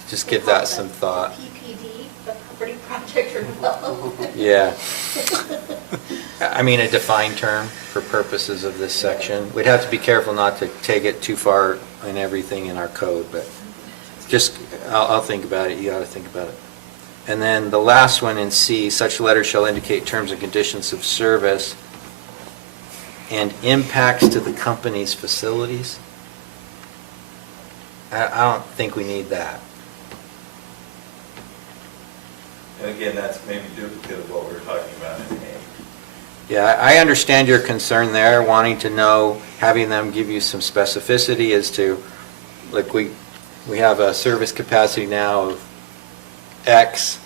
Just give that some thought. PPD, the property project or development. Yeah. I mean, a defined term for purposes of this section. We'd have to be careful not to take it too far in everything in our code, but just, I'll think about it, you ought to think about it. And then the last one in C, such letter shall indicate terms and conditions of service and impacts to the company's facilities. I don't think we need that. And again, that's maybe duplicate of what we were talking about in A. Yeah, I understand your concern there, wanting to know, having them give you some specificity as to, like, we have a service capacity now of X,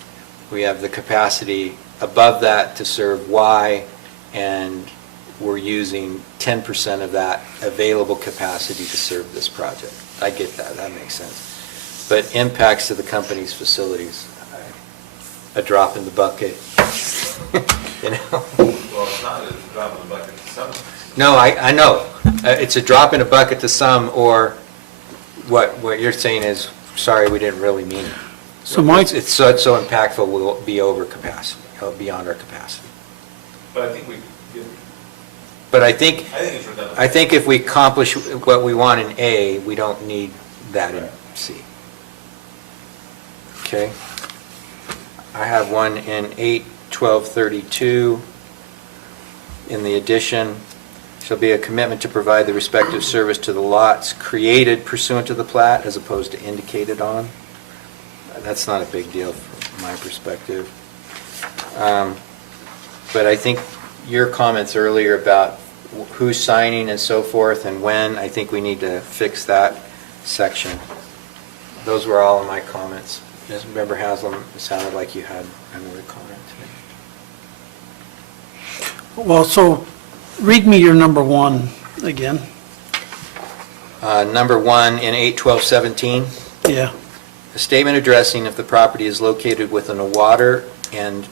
we have the capacity above that to serve Y, and we're using 10% of that available capacity to serve this project. I get that, that makes sense. But impacts to the company's facilities, a drop in the bucket, you know? Well, it's not a drop in the bucket to some. No, I know. It's a drop in a bucket to some, or what you're saying is, sorry, we didn't really mean it. So my- It's so impactful, we'll be over capacity, beyond our capacity. But I think we get. But I think it's redundant. I think if we accomplish what we want in A, we don't need that in C. Okay? I have one in 8/12/32. In the addition, shall be a commitment to provide the respective service to the lots created pursuant to the plat as opposed to indicated on. That's not a big deal from my perspective. But I think your comments earlier about who's signing and so forth and when, I think we need to fix that section. Those were all of my comments. Just remember, Haslam, it sounded like you had another comment to Well, so read me your number one again. make. Number 1 in 8/12/17. Yeah. A statement addressing if the property is located within a water and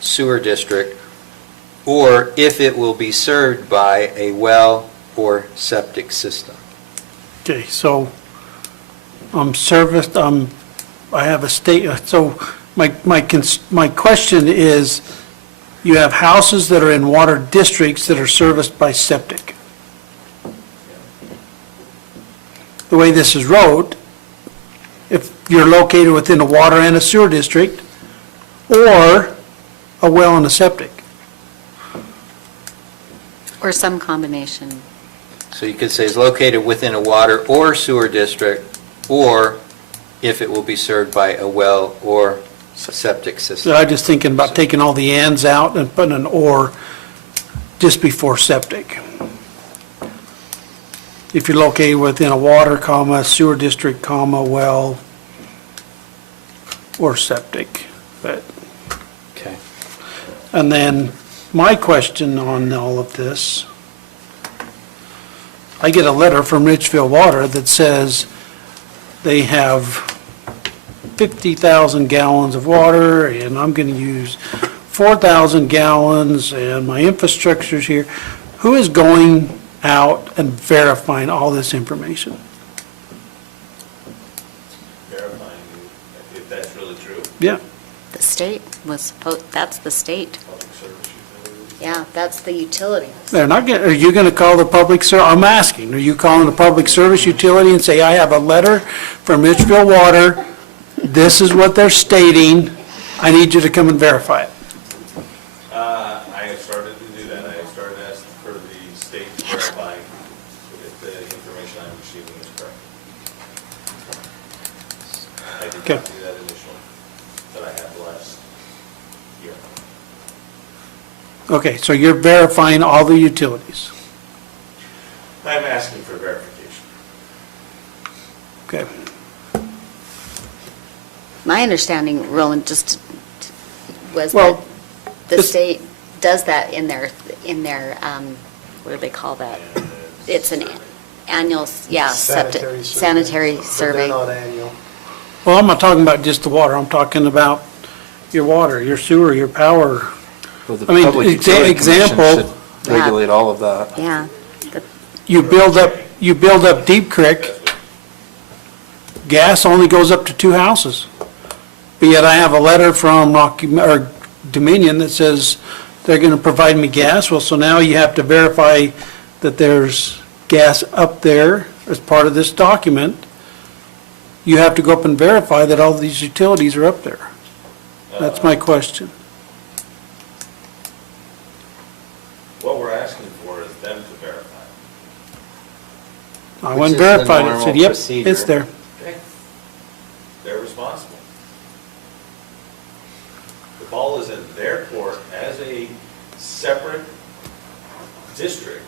sewer district, or if it will be served by a well or septic system. Okay, so I'm serviced, I have a state, so my question is, you have houses that are in water districts that are serviced by septic. The way this is wrote, if you're located within a water and a sewer district, or a well and a septic. Or some combination. So you could say is located within a water or sewer district, or if it will be served by a well or septic system. So I'm just thinking about taking all the ands out and putting an or just before septic. If you're located within a water, comma, sewer district, comma, well, or septic. But, Okay. and then my question on all of this, I get a letter from Richfield Water that says they have 50,000 gallons of water, and I'm going to use 4,000 gallons, and my infrastructure's here. Who is going out and verifying all this information? Verifying if that's really true. Yeah. The state was supposed, that's the state. Public service utilities. Yeah, that's the utility. They're not going, are you going to call the public I'm asking, are you calling the public service utility and say, I have a letter from Richfield Water, this is what they're stating, I need you to come and verify it? I have started to do that. I have started asking for the state verifying if Okay. copy of that initial that I had last year. Okay, so you're verifying all the utilities. I'm asking for verification. Okay. My understanding, Roland, just was that Well, the this- state does that in their, what do they call that? It's an annual, yeah, sanitary But survey. they're not annual. Well, I'm not talking about just the water, I'm talking about your water, your sewer, your power. Well, the I mean, Public Utility Commission example- should regulate all of that. Yeah. You build up Deep Creek, gas only goes up to 2 houses. But yet I have a letter from or Dominion that says they're gonna provide me gas. Well, so now you have to verify that there's gas up there as part of this document. You have to go up and verify that all these utilities are up there. That's my question. What we're asking for is them to verify. I Which went is the verified it, normal said, yep, procedure. it's there. Okay. They're responsible. The ball is in their court as a separate district,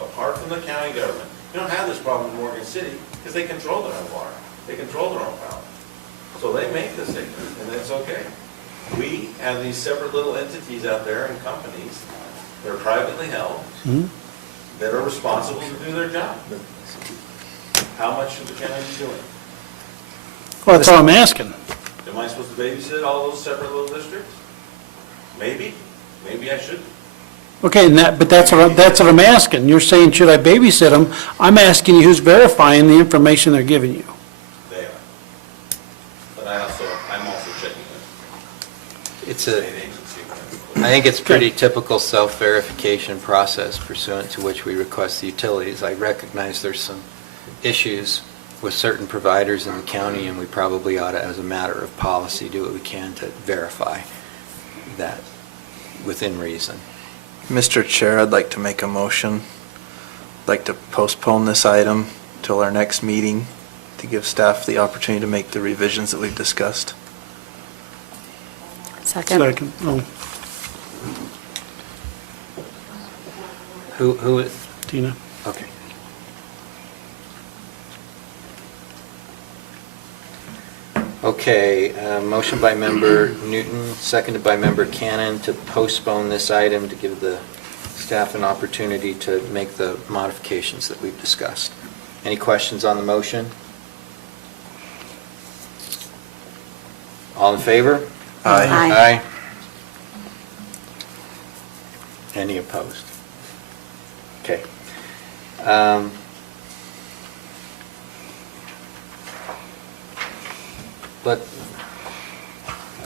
apart from the county government. You don't have this problem in Morgan City because they control their own water. They control their own power. So they make the statement, and that's okay. We have these separate little entities out there and companies that are privately held Mhm. that are responsible to do their job. How much should the county be doing? Well, that's all I'm asking. Am I supposed to babysit all those separate little districts? Maybe, maybe I shouldn't. Okay, but that's what I'm asking. You're saying, should I babysit them? I'm asking you who's verifying the information they're giving you. They are. But I'm also checking with It's the a, state agency. I think it's pretty typical self-verification process pursuant to which we request the utilities. I recognize there's some issues with certain providers in the county, and we probably ought to, as a matter of policy, do what we can to verify that within reason. Mr. Chair, I'd like to make a motion. I'd like to postpone this item till our next meeting to give staff the opportunity to make the revisions that we've discussed. Second. Oh, Who, Tina. okay. Okay, motion by member Newton, seconded by member Cannon to postpone this item to give the staff an opportunity to make the modifications that we've discussed. Any questions on the motion? All in favor? Aye. Aye. Any opposed? Okay.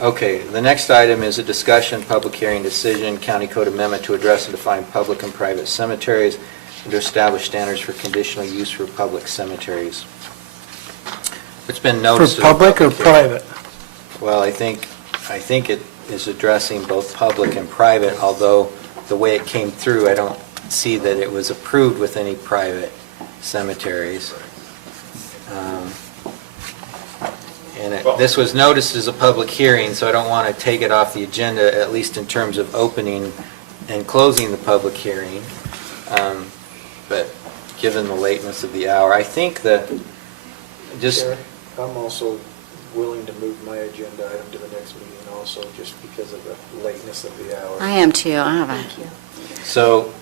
Okay, the next item is a discussion, public hearing decision, county code amendment to address and define public and private cemeteries and to establish standards for conditional use for public cemeteries. It's been For noticed. as a public or hearing. private? Well, I think it is addressing both public and private, although the way it came through, I don't see that it was approved with any private cemeteries. This was noticed as a public hearing, so I don't want to take it off the agenda, at least in terms of opening and closing the public hearing. But given the lateness of the hour, I think that just... Chair, I'm also willing to move my agenda item to the next meeting also, just because of the lateness of the hour. I am too. I have a. So,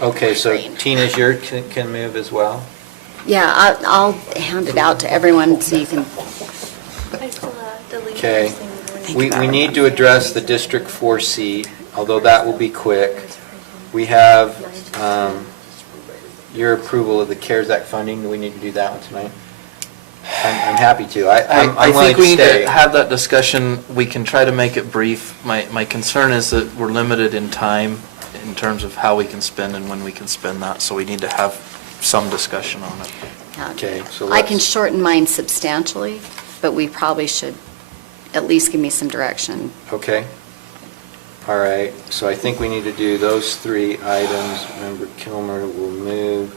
okay, so Tina's your can move as well? Yeah, I'll hand it out to everyone so you can. I still delete Okay. everything. We need to address the District 4 seat, although that will be quick. We have your approval of the CARES Act funding. Do we need to do that one tonight? I'm happy to. I'm I willing think we to need stay. to have that discussion. We can try to make it brief. My concern is that we're limited in time in terms of how we can spend and when we can spend that, so we need to have some discussion on it. Okay, so I can let's- shorten mine substantially, but we probably should at least give me some direction. Okay. All right, so I think we need to do those three items. Member Kilmer will move.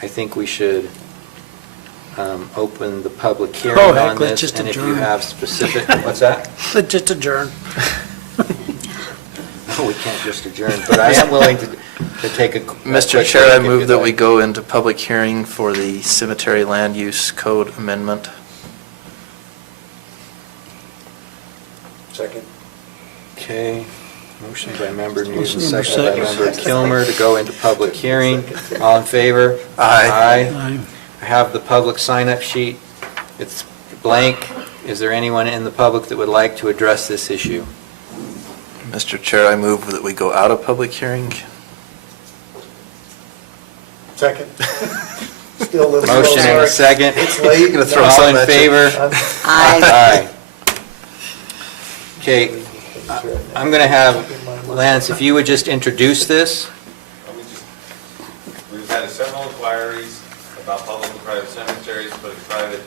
I think we should open the public hearing Oh, heck, on let's this. just And if you adjourn. have specific, what's that? Let's just adjourn. No, we can't just adjourn, but I am willing to take a. Mr. quick Chair, I break if move you'd that we like. go into public hearing for the cemetery land use code amendment. Second. Okay, motion by member Newton, Motion second by number member Kilmer to go into public hearing. All in favor? Aye. Aye. I have the public sign-up sheet. It's blank. Is there anyone in the public that would like to address this issue? Mr. Chair, I move that we go out of public hearing. Second. Still a little slow, Motion and a sorry. second. It's late. Gonna throw All something in at you. favor? Aye. Okay, I'm going to have, Lance, if you would just introduce this. We've had several inquiries about public and private cemeteries, putting private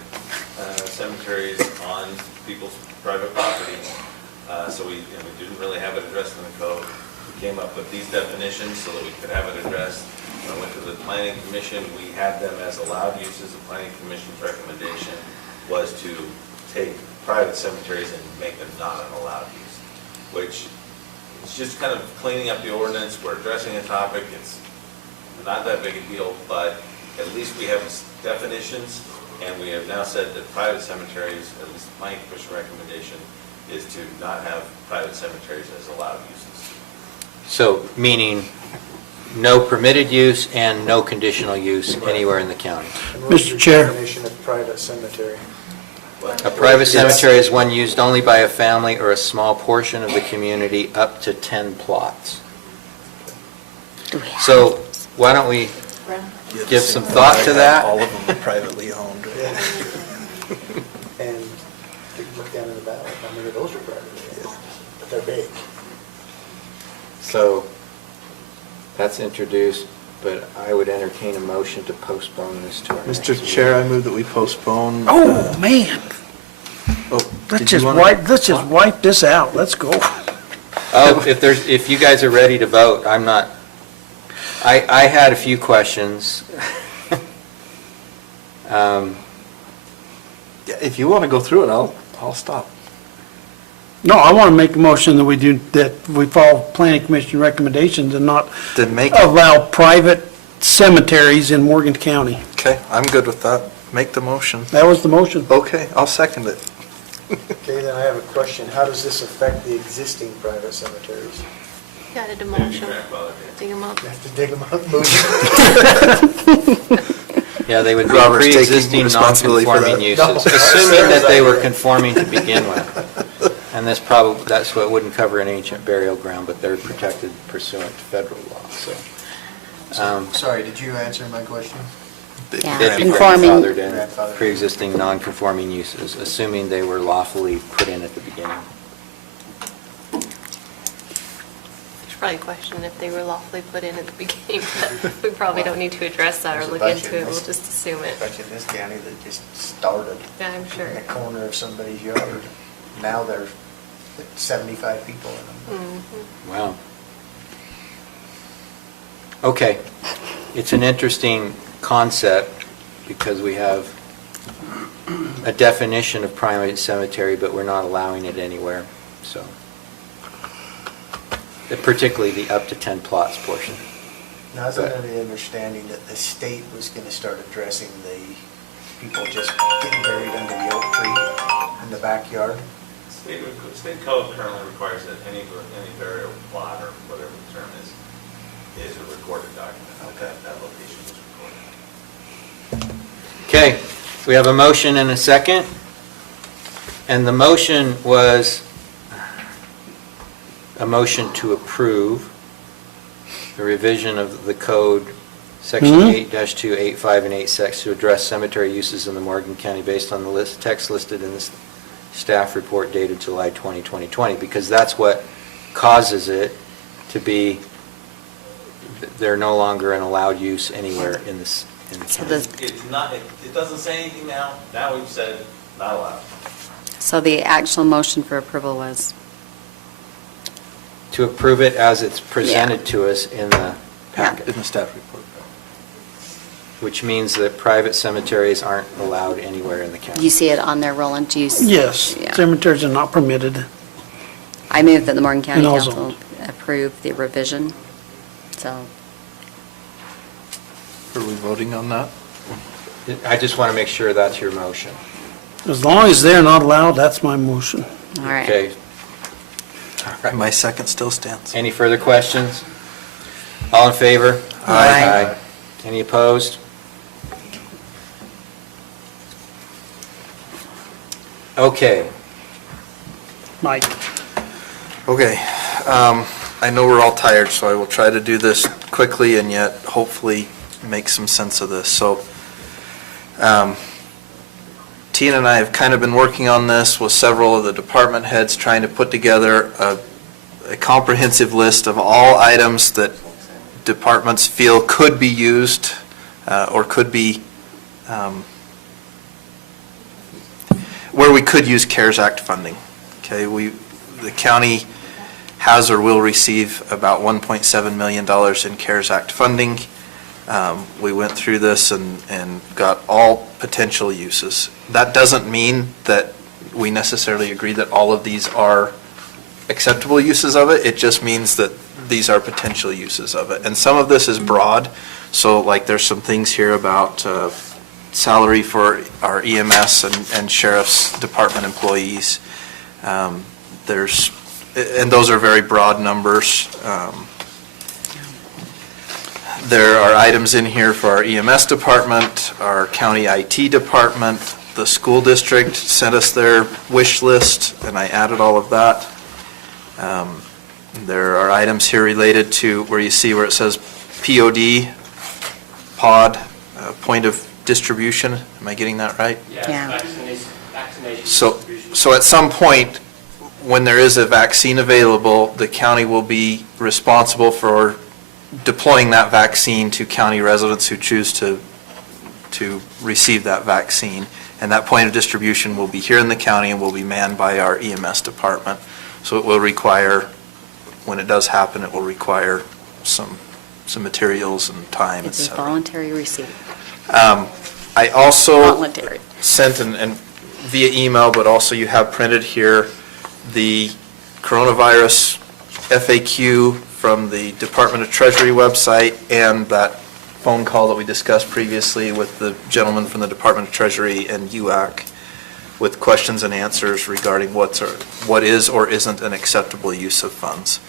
cemeteries on people's private property. So we didn't really have it addressed in the code. We came up with these definitions so that we could have it addressed. When I went to the planning commission, we had them as allowed uses. The planning commission's recommendation was to take private cemeteries and make them not an allowed use, which is just kind of cleaning up the ordinance. We're addressing a topic. It's not that big a deal, but at least we have definitions, and we have now said that private cemeteries, at least my commission recommendation, is to not have private cemeteries as allowed uses. So, meaning no permitted use and no conditional use anywhere in the county. And what is Mr. your Chair. definition of private cemetery? A private cemetery is one used only by a family or a small portion of the community up to 10 plots. Do we have- So, why don't we give some thought to that? All of them are privately owned. And you can look down in the valley, how many of those are privately owned? But they're big. So, that's introduced, but I would entertain a motion to postpone this to our next Mr. meeting. Chair, I move that we postpone. Oh, man. Oh, Let's did you just wanna- wipe this out. Let's go. Oh, if you guys are ready to vote, I'm not, I had a few questions. Yeah, if you want to go through it, I'll stop. No, I want to make a motion that we follow planning commission recommendations and not Then make it. allow private cemeteries in Morgan County. Okay, I'm good with that. Make the motion. That was the motion. Okay, I'll second it. Okay, then I have a question. How does this affect the existing private cemeteries? Got to Maybe demolish them, grandfather. dig them up. You have to dig them up, move them? Yeah, they would be Robert's taking pre-existing responsibility for non-conforming that. uses, No. assuming that they were conforming to begin with. And that's what wouldn't cover an ancient burial ground, but they're protected pursuant to federal law, so. Sorry, did you answer my question? Yeah, They'd be conforming. grandfathered in Grandfathered. pre-existing non-conforming uses, assuming they were lawfully put in at the beginning. Should probably question if they were lawfully put in at the beginning, but we probably don't need to address that or There's a look bunch into of it, we'll this- just assume it. Bunch in this county that just started Yeah, I'm sure. in the corner of somebody's yard. Now there's 75 people in them. Mhm. Wow. Okay, it's an interesting concept because we have a definition of private cemetery, but we're not allowing it anywhere, so. Particularly the up to 10 plots portion. Now, isn't it the understanding that the state was going to start addressing the people just getting buried under the oak tree in the backyard? State code currently requires that any burial plot or whatever the term is a recorded document. That location is recorded. Okay, we have a motion and a second. And the motion was a motion to approve the revision of the code, section 8-2, 8.5, and 8.6, to address cemetery uses in the Morgan County based on the text listed in this staff report dated July 20, 2020, because that's what causes it to be, they're no longer an allowed use anywhere in this, in the county. It's not, it doesn't say anything now. Now we've said not allowed. So the actual motion for approval was, To approve it as it's presented to us in the packet. In the staff report. which means that private cemeteries aren't allowed anywhere in the county. Do you see it on there, Roland? Do you? Yes, Yeah. cemeteries are not permitted. I move that the Morgan County In all Council zones. approve the revision, so. Are we voting on that? I just want to make sure that's your motion. As long as they're not allowed, that's my motion. All right. Okay. My second still stands. Any further questions? All in favor? Aye. Any opposed? Okay. Mike? Okay, I know we're all tired, so I will try to do this quickly and yet hopefully make some sense of this. So, Tina and I have kind of been working on this with several of the department heads, trying to put together a comprehensive list of all items that departments feel could be used or could be, where we could use CARES Act funding. Okay, the county has or will receive about $1.7 million in CARES Act funding. We went through this and got all potential uses. That doesn't mean that we necessarily agree that all of these are acceptable uses of it. It just means that these are potential uses of it. And some of this is broad. So like there's some things here about salary for our EMS and sheriff's department employees. And those are very broad numbers. There are items in here for our EMS department, our county IT department, the school district sent us their wish list, and I added all of that. There are items here related to where you see where it says POD, point of distribution. Am I getting that right? Yeah. Vaccination. So at some point, when there is a vaccine available, the county will be responsible for deploying that vaccine to county residents who choose to receive that vaccine. And that point of distribution will be here in the county and will be manned by our EMS department. So it will require, when it does happen, it will require some materials and time, et It's a cetera. voluntary receipt. I also Voluntary. sent and via email, but also you have printed here the coronavirus FAQ from the Department of Treasury website and that phone call that we discussed previously with the gentleman from the Department of Treasury and UAC with questions and answers regarding what is or isn't an acceptable use of funds.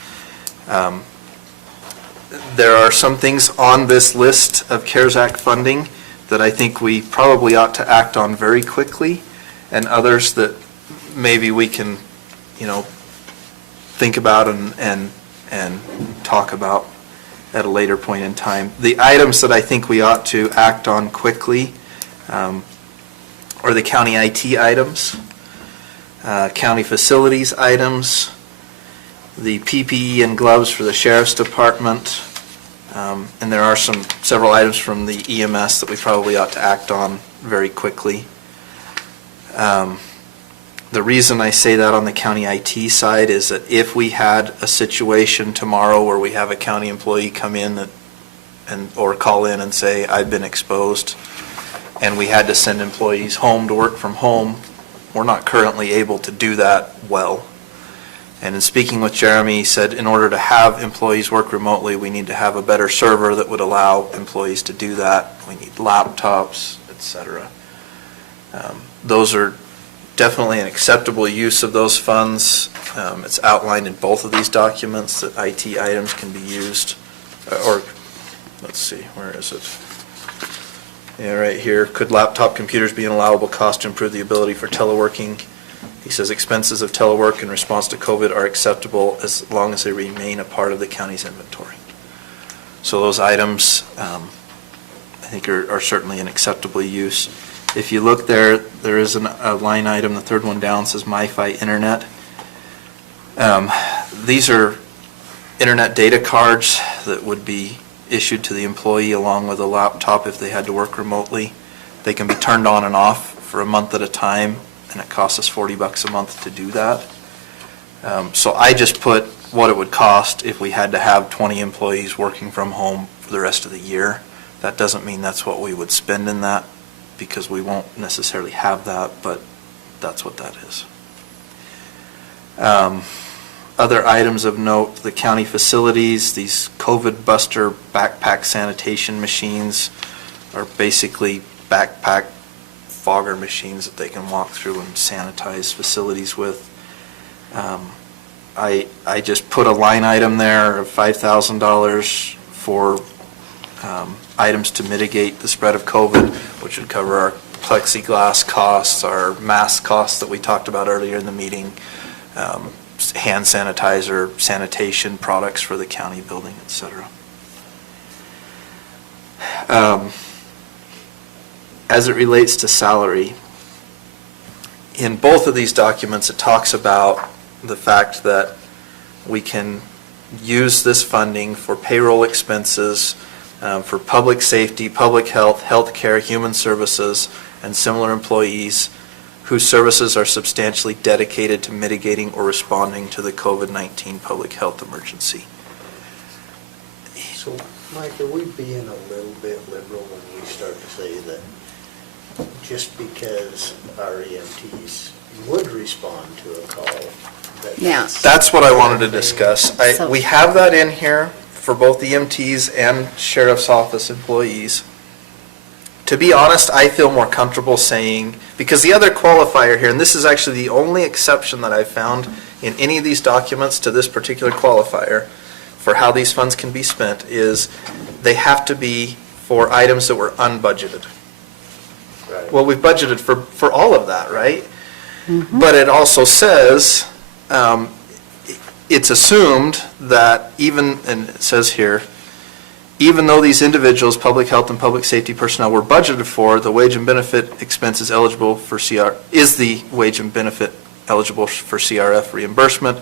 There are some things on this list of CARES Act funding that I think we probably ought to act on very quickly, and others that maybe we can, think about and talk about at a later point in time. The items that I think we ought to act on quickly are the county IT items, county facilities items, the PPE and gloves for the sheriff's department, and there are several items from the EMS that we probably ought to act on very quickly. The reason I say that on the county IT side is that if we had a situation tomorrow where we have a county employee come in or call in and say, I've been exposed, and we had to send employees home to work from home, we're not currently able to do that well. And in speaking with Jeremy, he said in order to have employees work remotely, we need to have a better server that would allow employees to do that. We need laptops, et cetera. Those are definitely an acceptable use of those funds. It's outlined in both of these documents that IT items can be used. Let's see, where is it? Yeah, right here. Could laptop computers be an allowable cost to improve the ability for teleworking? He says expenses of telework in response to COVID are acceptable as long as they remain a part of the county's inventory. So those items, I think are certainly an acceptable use. If you look there is a line item, the third one down says MiFi Internet. These are internet data cards that would be issued to the employee along with a laptop if they had to work remotely. They can be turned on and off for a month at a time, and it costs us $40 a month to do that. So I just put what it would cost if we had to have 20 employees working from home for the rest of the year. That doesn't mean that's what we would spend in that, because we won't necessarily have that, but that's what that is. Other items of note, the county facilities, these COVID Buster backpack sanitation machines are basically backpack fogger machines that they can walk through and sanitize facilities with. I just put a line item there of $5,000 for items to mitigate the spread of COVID, which would cover our plexiglass costs, our mask costs that we talked about earlier in the meeting, hand sanitizer, sanitation products for the county building, etc. As it relates to salary, in both of these documents, it talks about the fact that we can use this funding for payroll expenses, for public safety, public health, healthcare, human services, and similar employees whose services are substantially dedicated to mitigating or responding to the COVID-19 public health emergency. So, Mike, are we being a little bit liberal when we start to say that just because our EMTs would respond to a call? Yeah. That's what I wanted to discuss. We have that in here for both EMTs and sheriff's office employees. To be honest, I feel more comfortable saying, because the other qualifier here, and this is actually the only exception that I've found in any of these documents to this particular qualifier for how these funds can be spent, is they have to be for items that were unbudgeted. Right. Well, we've budgeted for all of that, right? But it also says, it's assumed that even, and it says here, even though these individuals, public health and public safety personnel, were budgeted for, the wage and benefit expense is eligible for the wage and benefit eligible for CRF reimbursement.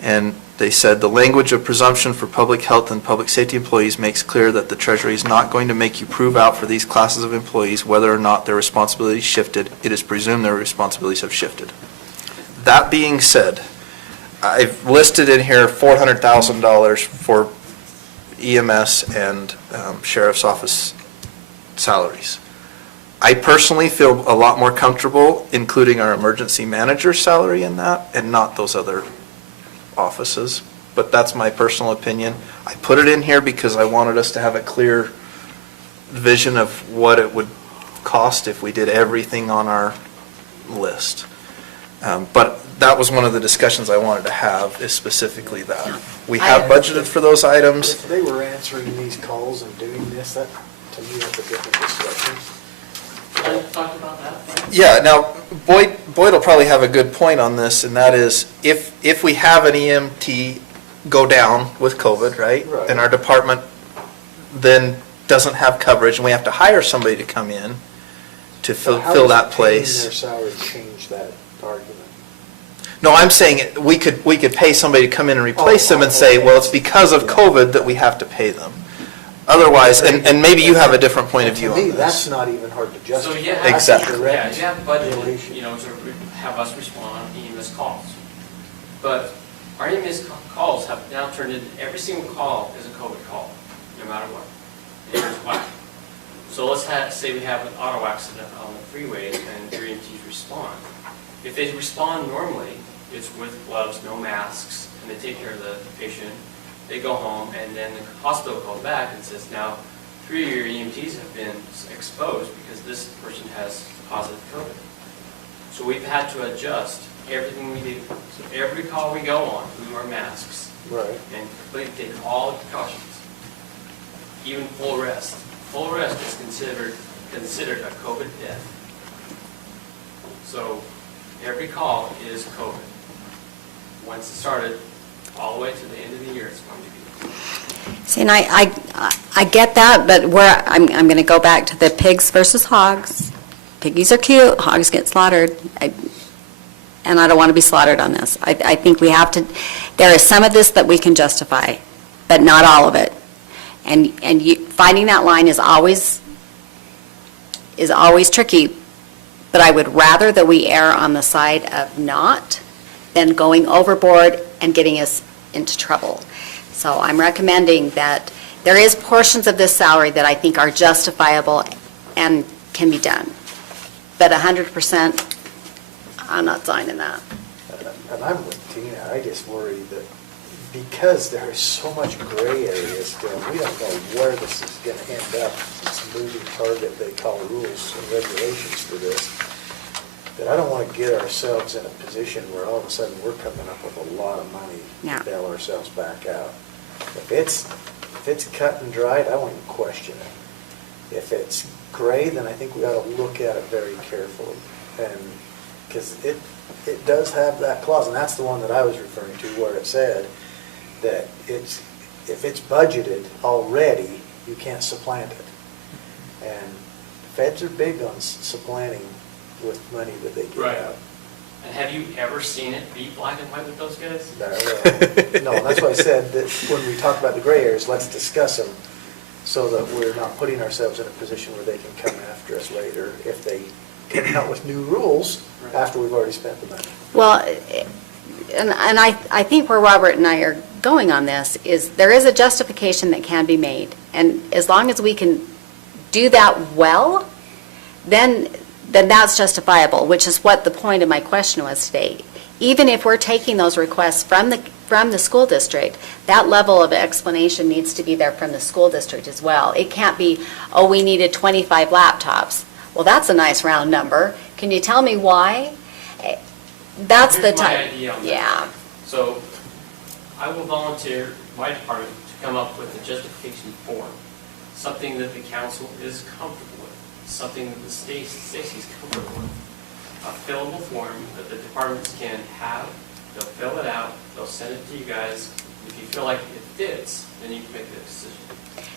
And they said the language of presumption for public health and public safety employees makes clear that the Treasury is not going to make you prove out for these classes of employees whether or not their responsibilities shifted. It is presumed their responsibilities have shifted. That being said, I've listed in here $400,000 for EMS and sheriff's office salaries. I personally feel a lot more comfortable including our emergency manager's salary in that and not those other offices, but that's my personal opinion. I put it in here because I wanted us to have a clear vision of what it would cost if we did everything on our list. But that was one of the discussions I wanted to have, is specifically that. We have budgeted for those items. If they were answering these calls and doing this, that, to me, that's a different discussion. Talk about that. Yeah, now Boyd will probably have a good point on this, and that is if we have an EMT go down with COVID, right? Right. And our department then doesn't have coverage, and we have to hire somebody to come in to fill that place. How does paying their salary change that argument? No, I'm saying we could pay somebody to come in and replace them and say, well, it's because of COVID that we have to pay them. Otherwise, and maybe you have a different point of view on To me, this. that's not even hard to justify. So you have, Exactly. yeah, you have budgeted, you know, to have us respond on EMS calls. But our EMS calls have now turned into, every single call is a COVID call, no matter what. And here's why. So let's say we have an auto accident on the freeways and your EMTs respond. If they respond normally, it's with gloves, no masks, and they take care of the patient. They go home, and then the hospital calls back and says, now, 3 of your EMTs have been exposed because this person has positive COVID. So we've had to adjust everything we do. So every call we go on, we wear masks. Right. And completely take all the precautions. Even full rest. Full rest is considered a COVID death. So every call is COVID. Once it started, all the way to the end of the year, it's going to be. See, and I get that, but I'm going to go back to the pigs versus hogs. Piggies are cute, hogs get slaughtered, and I don't want to be slaughtered on this. I think we have to, there is some of this that we can justify, but not all of it. And finding that line is always tricky, but I would rather that we err on the side of not than going overboard and getting us into trouble. So I'm recommending that there is portions of this salary that I think are justifiable and can be done. But 100%, I'm not signing that. And I'm with Tina, I just worry that because there is so much gray area still, we don't know where this is gonna end up. It's a moving target, they call rules and regulations for this. That I don't wanna get ourselves in a position where all of a sudden we're coming up with a lot of money Yeah. to bail ourselves back out. If it's cut and dried, I won't even question it. If it's gray, then I think we ought to look at it very carefully. And, because it does have that clause, and that's the one that I was referring to, where it said that if it's budgeted already, you can't supplant it. And feds are big on supplanting with money that they give out. And have you ever seen it be black and white with those guys? No, that's why I said that when we talk about the gray areas, let's discuss them so that we're not putting ourselves in a position where they can come after us later if they come out with new rules after we've already spent the money. Well, and I think where Robert and I are going on this is there is a justification that can be made. And as long as we can do that well, then that's justifiable, which is what the point of my question was today. Even if we're taking those requests from the school district, that level of explanation needs to be there from the school district as well. It can't be, oh, we needed 25 laptops. Well, that's a nice round number. Can you tell me why? That's the Here's my type. idea on that. Yeah. So I will volunteer my department to come up with a justification form, something that the council is comfortable with, something that the Stacy's comfortable with. A fillable form that the departments can have, they'll fill it out, they'll send it to you guys. If you feel like it fits, then you can make the decision.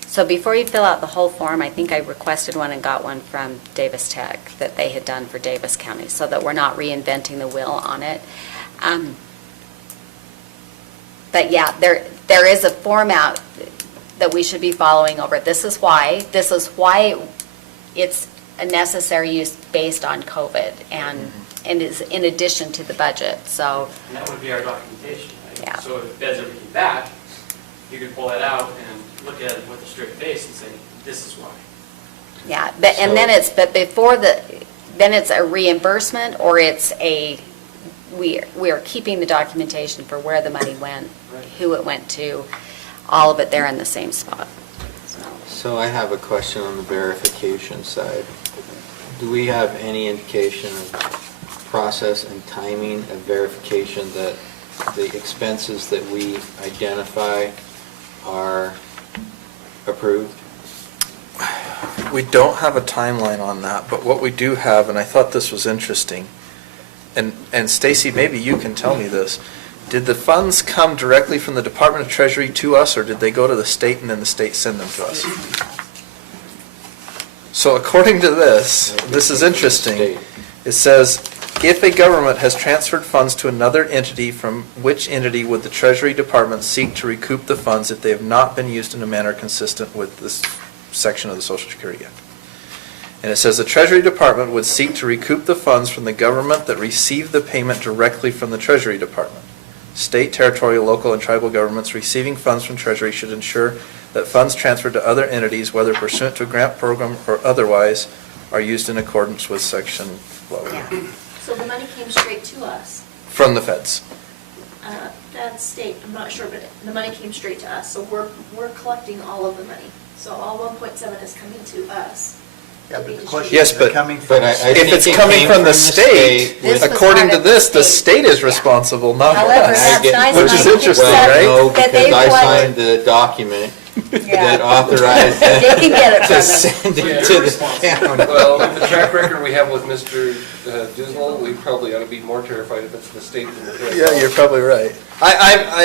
So before you fill out the whole form, I think I requested one and got one from Davis Tech that they had done for Davis County, so that we're not reinventing the wheel on it. But yeah, there is a format that we should be following over. This is why it's a necessary use based on COVID and is in addition to the budget, so. And that would be our documentation, right? Yeah. So if it beds everything back, you could pull that out and look at it with a straight face and say, this is why. Yeah, but, and then then it's a reimbursement, or it's we are keeping the documentation for where the money went, who it went to, all of it there in the same spot. So I have a question on the verification side. Do we have any indication of process and timing of verification that the expenses that we identify are approved? We don't have a timeline on that, but what we do have, and I thought this was interesting, and Stacy, maybe you can tell me this, did the funds come directly from the Department of Treasury to us, or did they go to the state and then the state send them to us? So according to this is interesting. It says, if a government has transferred funds to another entity, from which entity would the Treasury Department seek to recoup the funds if they have not been used in a manner consistent with this section of the Social Security Act? And it says the Treasury Department would seek to recoup the funds from the government that received the payment directly from the Treasury Department. State, territorial, local, and tribal governments receiving funds from Treasury should ensure that funds transferred to other entities, whether pursuant to a grant program or otherwise, are used in accordance with section blah, blah, blah. So the money came straight to us. From the feds. That's state, I'm not sure, but the money came straight to us. So we're collecting all of the money. So all 1.7 is coming to us. Yeah, to be but the question Yes, is, but coming from. if it's coming from the state, according to this, the state is responsible, not However, us. that's nice Which and is I think interesting, that- right? No, that they because I collect- signed the document Yeah. that authorized They can get it to from them. send it to the town. Well, with the track record we have with Mr. Dismal, we probably ought to be more terrified if it's the state than the feds. Yeah, you're probably right.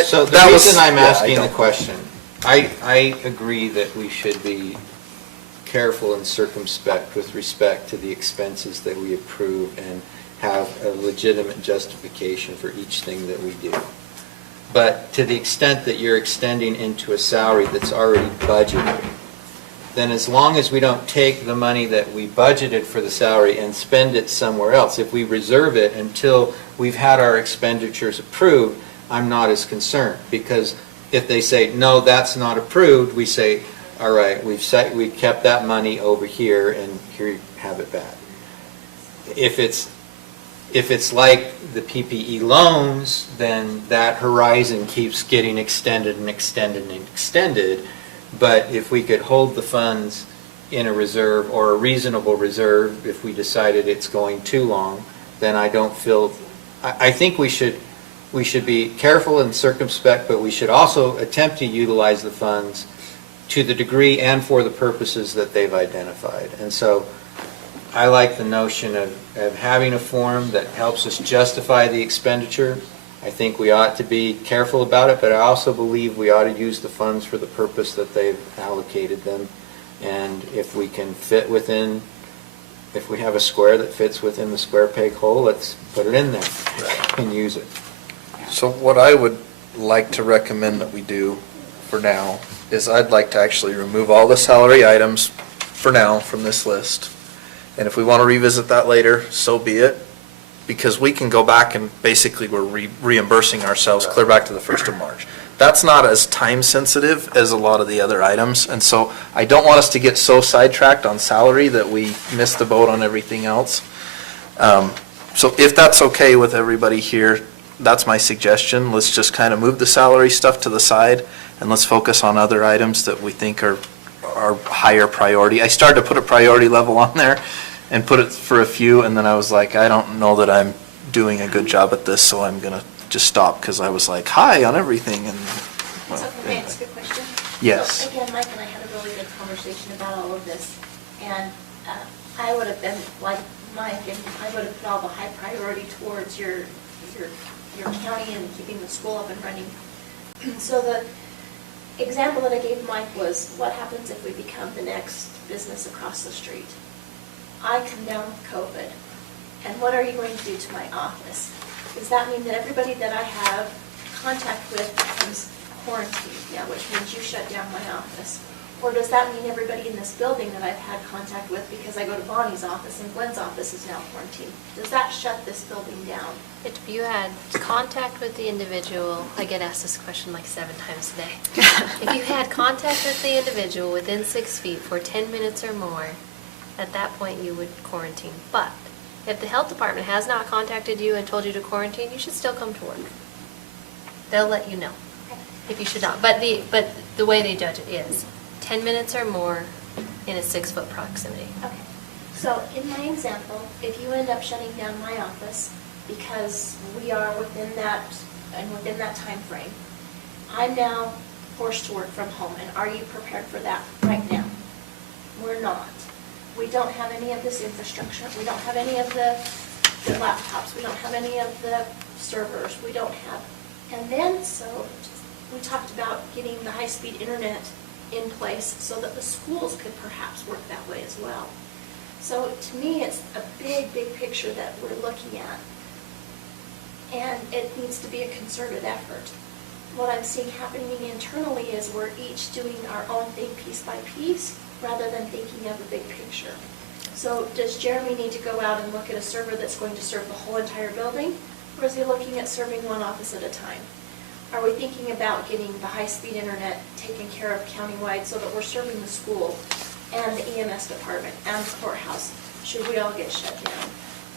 So the that was- reason I'm yeah, I asking the don't- question, I agree that we should be careful and circumspect with respect to the expenses that we approve and have a legitimate justification for each thing that we do. But to the extent that you're extending into a salary that's already budgeted, then as long as we don't take the money that we budgeted for the salary and spend it somewhere else, if we reserve it until we've had our expenditures approved, I'm not as concerned, because if they say, no, that's not approved, we say, all right, we kept that money over here, and here you have it back. If it's like the PPE loans, then that horizon keeps getting extended and extended and extended. But if we could hold the funds in a reserve or a reasonable reserve, if we decided it's going too long, then I don't feel, I think we should be careful and circumspect, but we should also attempt to utilize the funds to the degree and for the purposes that they've identified. And so I like the notion of having a form that helps us justify the expenditure. I think we ought to be careful about it, but I also believe we ought to use the funds for the purpose that they've allocated them. And if we can fit within, if we have a square that fits within the square peg hole, let's put it in there and use it. So what I would like to recommend that we do for now is I'd like to actually remove all the salary items for now from this list. And if we want to revisit that later, so be it, because we can go back and basically we're reimbursing ourselves clear back to the 1st of March. That's not as time sensitive as a lot of the other items, and so I don't want us to get so sidetracked on salary that we miss the boat on everything else. So if that's okay with everybody here, that's my suggestion. Let's just kind of move the salary stuff to the side and let's focus on other items that we think are higher priority. I started to put a priority level on there and put it for a few, and then I was like, I don't know that I'm doing a good job at this, so I'm going to just stop, because I was like, high on everything. And well, So can I ask a question? Yes. So again, Mike and I had a really good conversation about all of this, and I would have been, like Mike, and I would have put all the high priority towards your county and keeping the school up and running. So the example that I gave Mike was, what happens if we become the next business across the street? I come down with COVID, and what are you going to do to my office? Does that mean that everybody that I have contact with becomes quarantined now, which means you shut down my office? Or does that mean everybody in this building that I've had contact with, because I go to Bonnie's office and Gwen's office is now quarantined, does that shut this building down? If you had contact with the individual, I get asked this question like 7 times a day. If you had contact with the individual within 6 feet for 10 minutes or more, at that point you would quarantine. But if the health department has not contacted you and told you to quarantine, you should still come to work. They'll let you know if you should not. But the way they judge it is 10 minutes or more in a 6-foot proximity. Okay, so in my example, if you end up shutting down my office because we are within that time frame, I'm now forced to work from home, and are you prepared for that right now? We're not. We don't have any of this infrastructure. We don't have any of the laptops. We don't have any of the servers. We don't have, and then so we talked about getting the high-speed internet in place so that the schools could perhaps work that way as well. So to me, it's a big, big picture that we're looking at. And it needs to be a concerted effort. What I'm seeing happening internally is we're each doing our own thing piece by piece rather than thinking of a big picture. So does Jeremy need to go out and look at a server that's going to serve the whole entire building? Or is he looking at serving one office at a time? Are we thinking about getting the high-speed internet taken care of countywide so that we're serving the school and the EMS department and the courthouse? Should we all get shut down?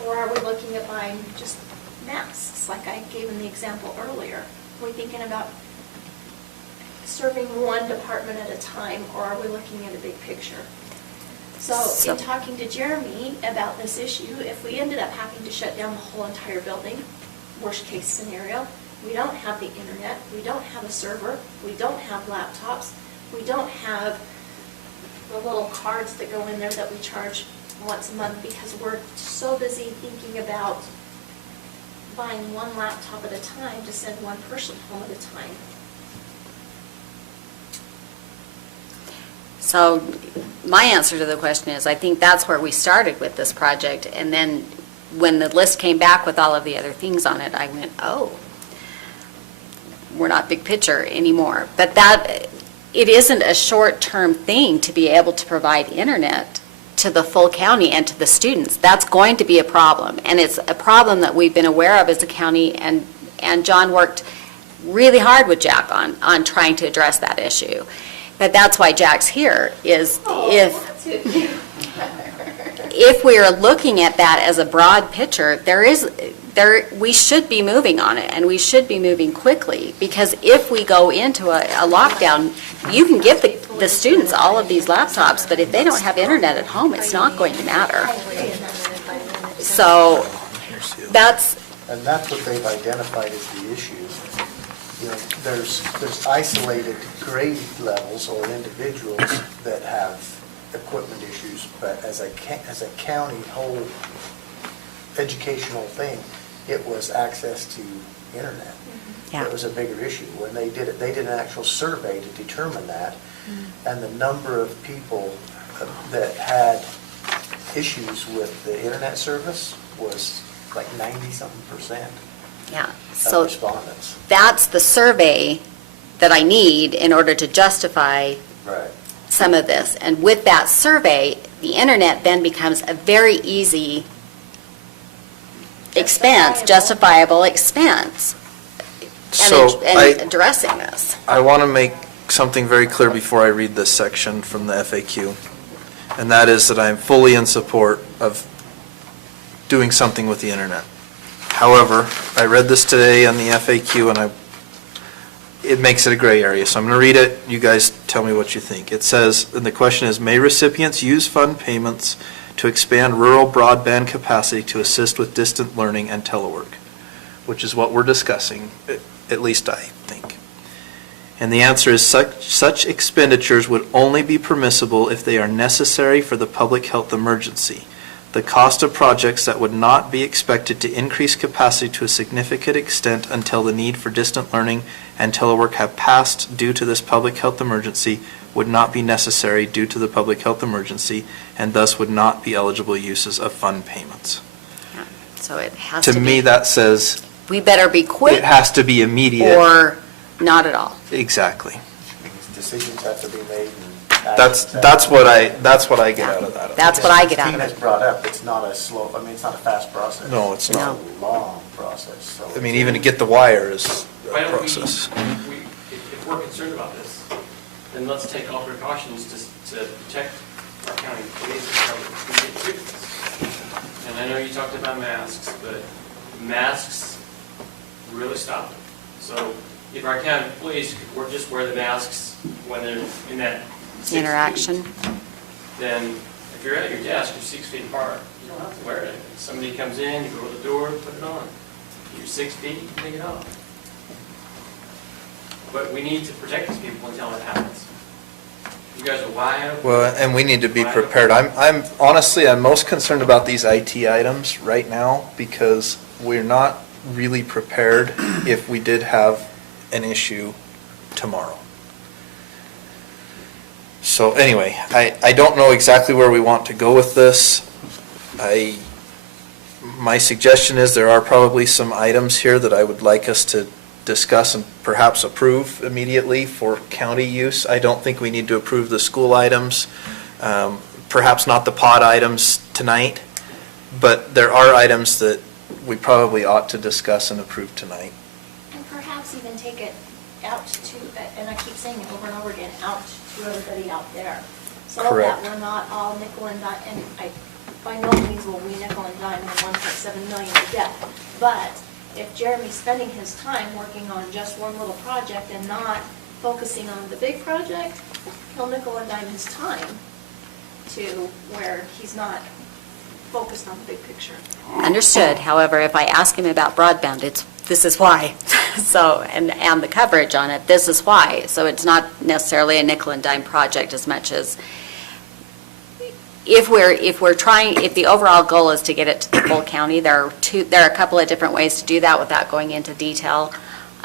Or are we looking at buying just masks, like I gave in the example earlier? Are we thinking about serving one department at a time, or are we looking at a big picture? So in talking to Jeremy about this issue, if we ended up having to shut down the whole entire building, worst case scenario, we don't have the internet, we don't have a server, we don't have laptops, we don't have the little cards that go in there that we charge once a month because we're so busy thinking about buying one laptop at a time to send one person home at a time. So my answer to the question is, I think that's where we started with this project, and then when the list came back with all of the other things on it, I went, oh, we're not big picture anymore. But that, it isn't a short-term thing to be able to provide internet to the full county and to the students. That's going to be a problem, and it's a problem that we've been aware of as a county, and John worked really hard with Jack on trying to address that issue. But that's why Jack's here, is if we're looking at that as a broad picture, we should be moving on it, and we should be moving quickly, because if we go into a lockdown, you can give the students all of these laptops, but if they don't have internet at home, it's not going to matter. So that's what they've identified as the issue. You know, there's isolated grade levels or individuals that have equipment issues, but as a county whole educational thing, it was access to internet. Yeah. It was a bigger issue. When they did it, they did an actual survey to determine that, and the number of people that had issues with the internet service was like 90-something%. Yeah, Of so respondents. that's the survey that I need in order to justify Right. some of this. And with that survey, the internet then becomes a very easy expense, justifiable expense, So and addressing this. I want to make something very clear before I read this section from the FAQ, and that is that I am fully in support of doing something with the internet. However, I read this today on the FAQ, and it makes it a gray area, so I'm going to read it. You guys tell me what you think. It says, and the question is, may recipients use fund payments to expand rural broadband capacity to assist with distant learning and telework? Which is what we're discussing, at least I think. And the answer is such expenditures would only be permissible if they are necessary for the public health emergency. The cost of projects that would not be expected to increase capacity to a significant extent until the need for distant learning and telework have passed due to this public health emergency would not be necessary due to the public health emergency, and thus would not be eligible uses of fund payments. Yeah. So it has to be. To me, that says We better be quick. it has to be immediate. Or not at all. Exactly. Decisions have to be made. That's what I get out of that. That's what I get out of As it. brought up, it's not a slow, I mean, it's not a fast process. No, it's not. It's a long process, so. I mean, even to get the wire is Why a don't process. if we're concerned about this, then let's take all precautions to protect our county police and cover immediate treatments. And I know you talked about masks, but masks really stop it. So if our county police could just wear the masks when they're in that 6 Interaction. feet, then if you're at your desk, you're 6 feet apart, you don't have to wear it. If somebody comes in, you go to the door, put it on. You're 6 feet, you take it off. But we need to protect these people until it happens. You guys are wide open. Well, and we need to be prepared. I'm honestly, I'm most concerned about these IT items right now because we're not really prepared if we did have an issue tomorrow. So anyway, I don't know exactly where we want to go with this. My suggestion is there are probably some items here that I would like us to discuss and perhaps approve immediately for county use. I don't think we need to approve the school items, perhaps not the pod items tonight, but there are items that we probably ought to discuss and approve tonight. And perhaps even take it out to, and I keep saying it over and over again, out to everybody out there. So Correct. that we're not all nickel and dime, and I, by no means will we nickel and dime the 1.7 million to death. But if Jeremy's spending his time working on just one little project and not focusing on the big project, he'll nickel and dime his time to where he's not focused on the big picture. Understood. However, if I ask him about broadband, this is why. So, and the coverage on it, this is why. So it's not necessarily a nickel and dime project as much as if the overall goal is to get it to the full county, there are a couple of different ways to do that without going into detail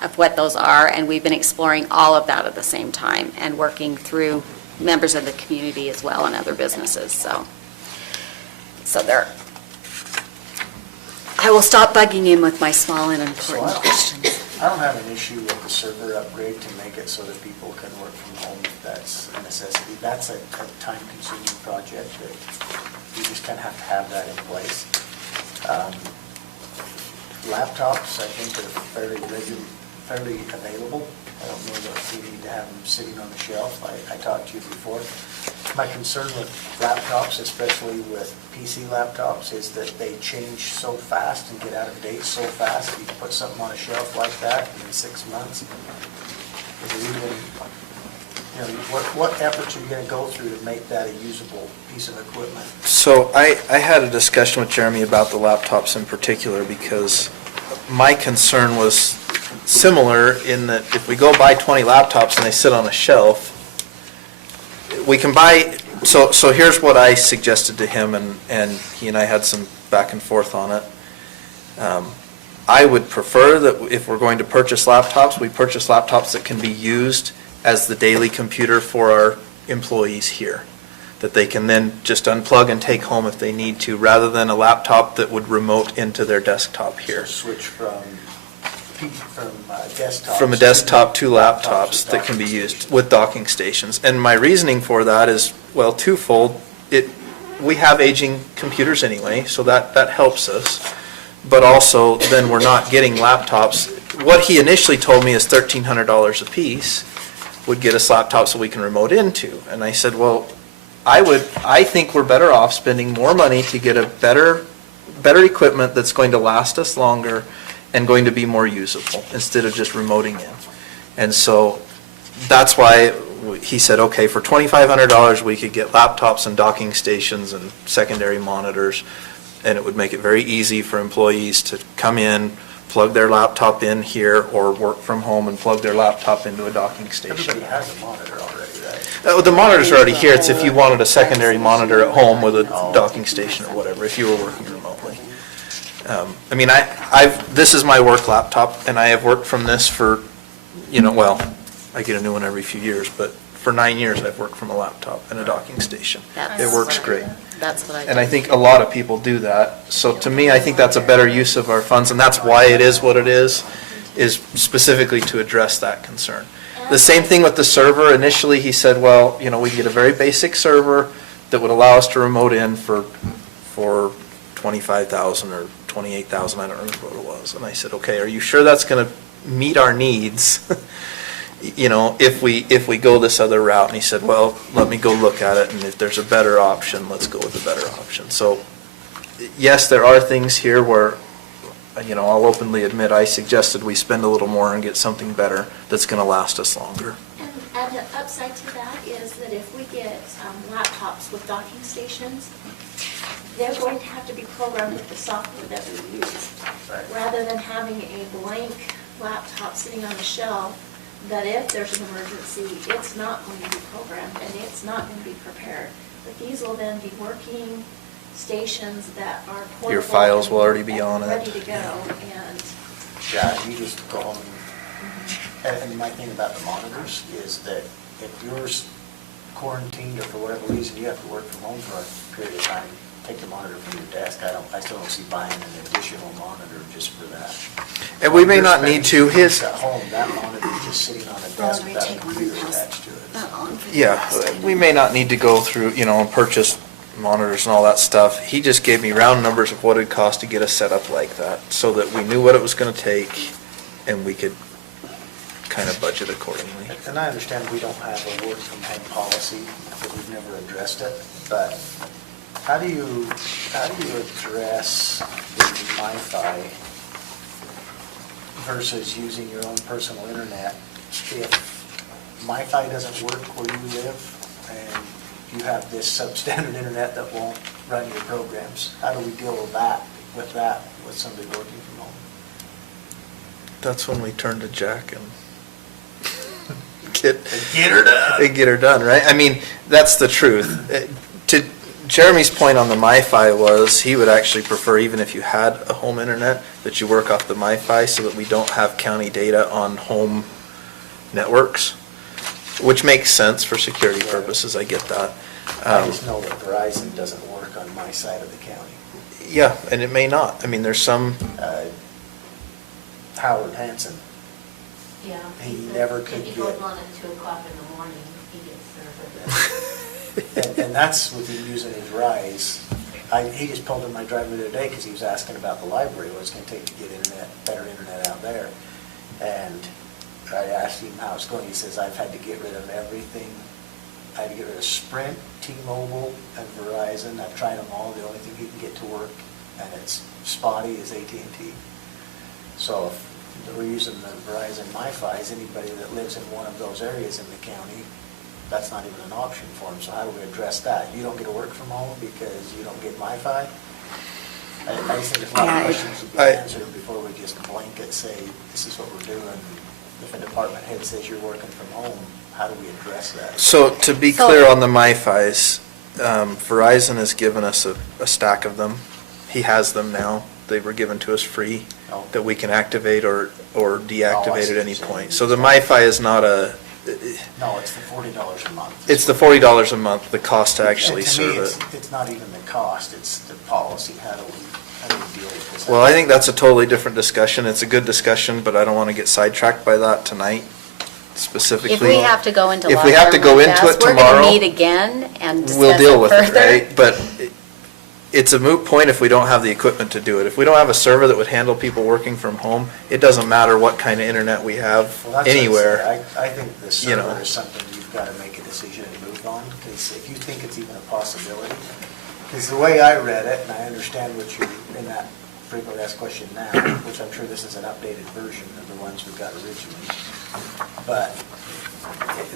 of what those are, and we've been exploring all of that at the same time and working through members of the community as well and other businesses. So there. I will stop bugging him with my small and important questions. I don't have an issue with the server upgrade to make it so that people can work from home if that's a necessity. That's a time-consuming project that you just kind of have to have that in place. Laptops, I think, are fairly fairly available. I don't know that we need to have them sitting on the shelf. I talked to you before. My concern with laptops, especially with PC laptops, is that they change so fast and get out of date so fast. You put something on a shelf like that, and in 6 months, is it even, what efforts are you going to go through to make that a usable piece of equipment? So I had a discussion with Jeremy about the laptops in particular because my concern was similar in that if we go buy 20 laptops and they sit on a shelf, we can buy, so here's what I suggested to him, and he and I had some back and forth on it. I would prefer that if we're going to purchase laptops, we purchase laptops that can be used as the daily computer for our employees here, that they can then just unplug and take home if they need to, rather than a laptop that would remote into their desktop here. So switch from desktop. From a desktop to laptops that can be used with docking stations. And my reasoning for that is, well, twofold. We have aging computers anyway, so that helps us. But also, then we're not getting laptops. What he initially told me is $1,300 a piece would get us laptops so we can remote into. And I said, well, I think we're better off spending more money to get a better equipment that's going to last us longer and going to be more usable instead of just remoting in. And so that's why he said, okay, for $2,500 we could get laptops and docking stations and secondary monitors, and it would make it very easy for employees to come in, plug their laptop in here, or work from home and plug their laptop into a docking station. Everybody has a monitor already, right? The monitors are already here. It's if you wanted a secondary monitor at home with a docking station or whatever, if you were working remotely. I mean, this is my work laptop, and I have worked from this for, well, I get a new one every few years, but for 9 years I've worked from a laptop and a docking station. It works great. That's what I do. And I think a lot of people do that. So to me, I think that's a better use of our funds, and that's why it is what it is specifically to address that concern. The same thing with the server. Initially, he said, well, we get a very basic server that would allow us to remote in for $25,000 or $28,000, I don't remember what it was. And I said, okay, are you sure that's going to meet our needs? If we go this other route. And he said, well, let me go look at it, and if there's a better option, let's go with the better option. So yes, there are things here where, I'll openly admit I suggested we spend a little more and get something better that's going to last us longer. And the upside to that is that if we get laptops with docking stations, they're going to have to be programmed with the software that we use. Rather than having a blank laptop sitting on a shelf, that if there's an emergency, it's not going to be programmed and it's not going to be prepared. But these will then be working stations that are portable. Your files will already be on it. Ready to go, and. Yeah, you just go home. And my thing about the monitors is that if you're quarantined or for whatever reason you have to work from home for a period of time, take the monitor from your desk. I still don't see buying an additional monitor just for that. And we may not need to. At home, that monitor is just sitting on a desk without a computer attached to it. Yeah, we may not need to go through, and purchase monitors and all that stuff. He just gave me round numbers of what it'd cost to get us set up like that, so that we knew what it was going to take and we could kind of budget accordingly. And I understand we don't have a work from home policy because we've never addressed it, but how do you address the MiFi versus using your own personal internet? If MiFi doesn't work where you live and you have this substandard internet that won't run your programs, how do we deal with that with somebody working from home? That's when we turn to Jack and get her done, right? I mean, that's the truth. To Jeremy's point on the MiFi was he would actually prefer, even if you had a home internet, that you work off the MiFi so that we don't have county data on home networks, which makes sense for security purposes. I get that. I just know that Verizon doesn't work on my side of the county. Yeah, and it may not. I mean, there's some... Howard Hansen. Yeah. He never could He get... goes on at 2 o'clock in the morning, he gets service. And that's with him using his Rise. He just pulled in my driveway the other day because he was asking about the library, what it's going to take to get better internet out there. And I asked him how it's going. He says, I've had to get rid of everything. I had to get rid of Sprint, T-Mobile, and Verizon. I've tried them all. The only thing he can get to work, and it's spotty, is AT&T. So if we're using the Verizon MiFis, anybody that lives in one of those areas in the county, that's not even an option for them. So how do we address that? You don't get to work from home because you don't get MiFi? I just think there's a lot of questions to be answered before we just blanket say, this is what we're doing. If a department head says you're working from home, how do we address that? So to be clear on the MiFis, Verizon has given us a stack of them. He has them now. They were given to us free that we can activate or deactivate at any point. So the MiFi is not a... No, it's the $40 a month. It's the $40 a month, the cost to actually And to me, serve it. it's not even the cost, it's the policy. How do we deal with this? Well, I think that's a totally different discussion. It's a good discussion, but I don't want to get sidetracked by that tonight specifically. If we have to go into If we have to lockdown go like into that, it tomorrow, we're going to meet again and discuss we'll deal with it, further. right? But it's a moot point if we don't have the equipment to do it. If we don't have a server that would handle people working from home, it doesn't matter what kind of internet we have Well, that's what I anywhere. say. I think the you know. server is something you've got to make a decision and move on, because if you think it's even a possibility, because the way I read it, and I understand what you're in that frequently asked question now, which I'm sure this is an updated version of the ones we got originally, but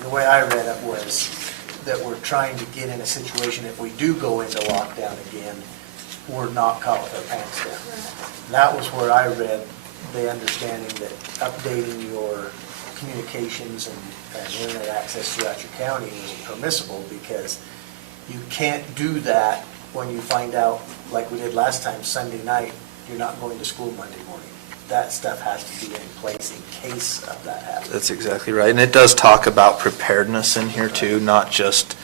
the way I read it was that we're trying to get in a situation, if we do go into lockdown again, we're not caught with our pants down. That was where I read the understanding that updating your communications and internet access throughout your county is permissible, because you can't do that when you find out, like we did last time, Sunday night, you're not going to school Monday morning. That stuff has to be in place in case of that happens. That's exactly right. And it does talk about preparedness in here too, not just,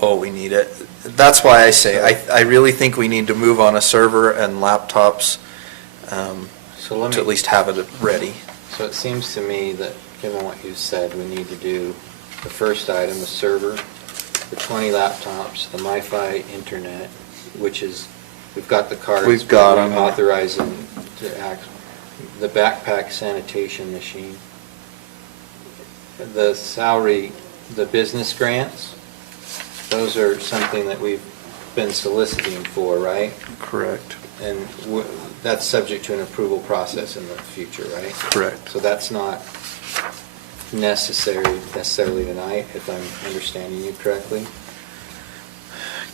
oh, we need it. That's why I say, I really think we need to move on a server and laptops So let to me- at least have it ready. So it seems to me that, given what you said, we need to do the first item, the server, the 20 laptops, the MiFi internet, which is, we've got the cards. We've got but them. we authorize them to act, the backpack sanitation machine, the salary, the business grants, those are something that we've been soliciting for, right? Correct. And that's subject to an approval process in the future, right? Correct. So that's not necessarily tonight, if I'm understanding you correctly? Or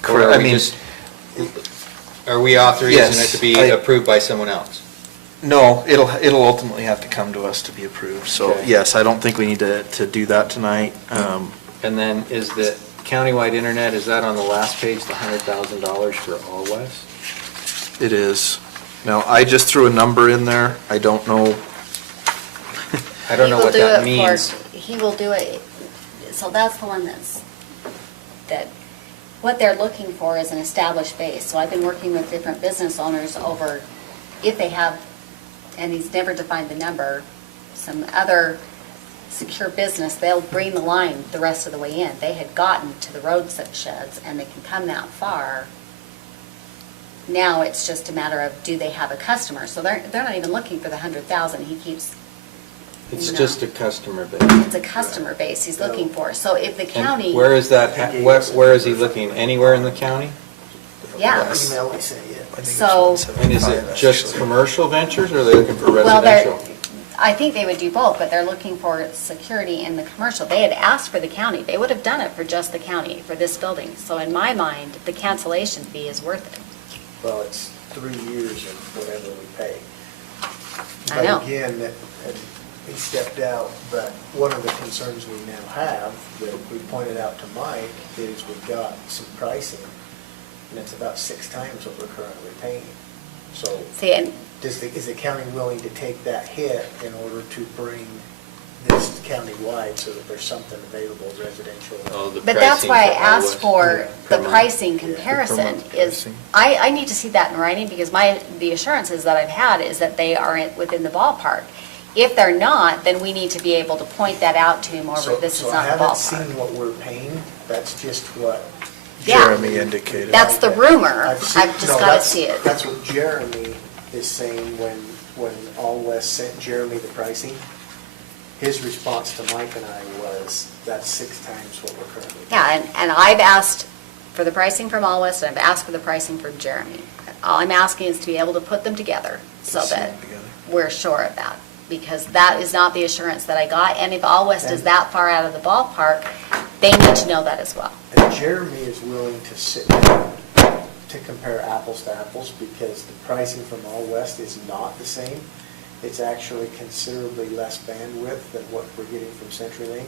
Correct. are I we mean, just- Are we authorizing Yes, it to be I- approved by someone else? no, it'll ultimately have to come to us to be approved. So Okay. yes, I don't think we need to do that tonight. And then is the countywide internet, is that on the last page, the $100,000 for All West? It is. Now, I just threw a number in there. I don't know. I don't know what that means. He will do it, so that's the one that what they're looking for is an established base. So I've been working with different business owners over if they have, and he's never defined the number, some other secure business, they'll bring the line the rest of the way in. They had gotten to the roadside sheds and they can come that far. Now it's just a matter of, do they have a customer? So they're not even looking for the 100,000. He keeps, It's No. just a customer base. it's a customer base he's looking for. So if the county. And where is that, where is he looking? Anywhere in the county? Yeah. Email, they say, yeah. So, And is it just commercial ventures, or are they looking for well, residential? I think they would do both, but they're looking for security in the commercial. They had asked for the county. They would have done it for just the county, for this building. So in my mind, the cancellation fee is worth it. Well, it's 3 years of whatever we pay. I know. But again, and he stepped out, but one of the concerns we now have, that we pointed out to Mike, is we've got some pricing, and it's about 6 times what we're currently paying. So See, and is the county willing to take that hit in order to bring this countywide so that there's something available residential? Oh, the But that's pricing why I for All asked West. for the Per pricing month. comparison per month is, pricing. I need to see that in writing because the assurances that I've had is that they are within the ballpark. If they're not, then we need to be able to point that out to him over, this is So I not the haven't ballpark. seen what we're paying, that's just what. Yeah. Jeremy indicated. That's the rumor. I've seen- I've just no, gotta that's- see it. That's what Jeremy is saying when when All West sent Jeremy the pricing, his response to Mike and I was, that's 6 times what we're currently paying. Yeah, and I've asked for the pricing from All West, and I've asked for the pricing from Jeremy. All I'm asking is to be able to put them together so that we're sure of that, because that is not the assurance that I got. And if All West is that far out of the ballpark, they need to know that as well. And Jeremy is willing to sit down to compare apples to apples, because the pricing from All West is not the same. It's actually considerably less bandwidth than what we're getting from CenturyLink.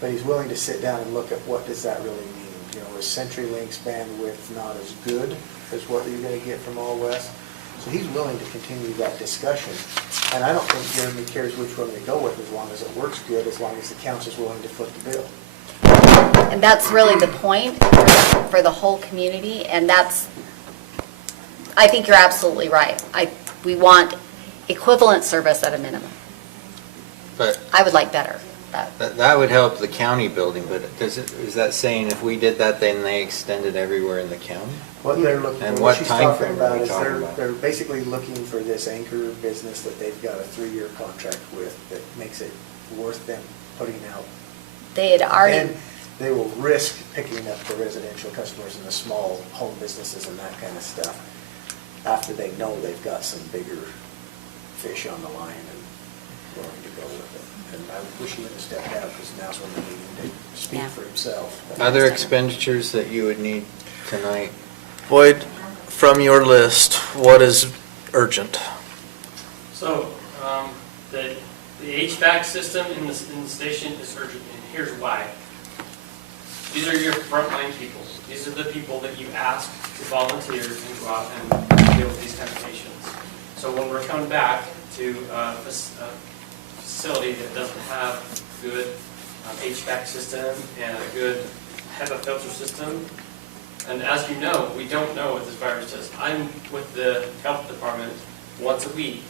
But he's willing to sit down and look at what does that really mean. You know, is CenturyLink's bandwidth not as good as what you're going to get from All West? So he's willing to continue that discussion. And I don't think Jeremy cares which one we go with, as long as it works good, as long as the council's willing to foot the bill. And that's really the point for the whole community, and that's, I think you're absolutely right. We want equivalent service at a minimum. But I would like better. that would help the county building, but is that saying if we did that, then they extended everywhere in the county? What they're looking And for, what what she's time talking frame are about we is talking about? they're basically looking for this anchor business that they've got a 3-year contract with that makes it worth them putting out. They had already, And they will risk picking up the residential customers and the small home businesses and that kind of stuff after they know they've got some bigger fish on the line and willing to go with it. And I wish he would have stepped out, because now's when we need him to speak Yeah. for himself. Other expenditures that you would need tonight? Boyd, from your list, what is urgent? So, the HVAC system in the station is urgent, and here's why. These are your frontline people. These are the people that you ask to volunteer and go out and deal with these kind of patients. So when we're coming back to a facility that doesn't have good HVAC system and a good HEPA filter system, and as you know, we don't know what this virus does. I'm with the health department once a week,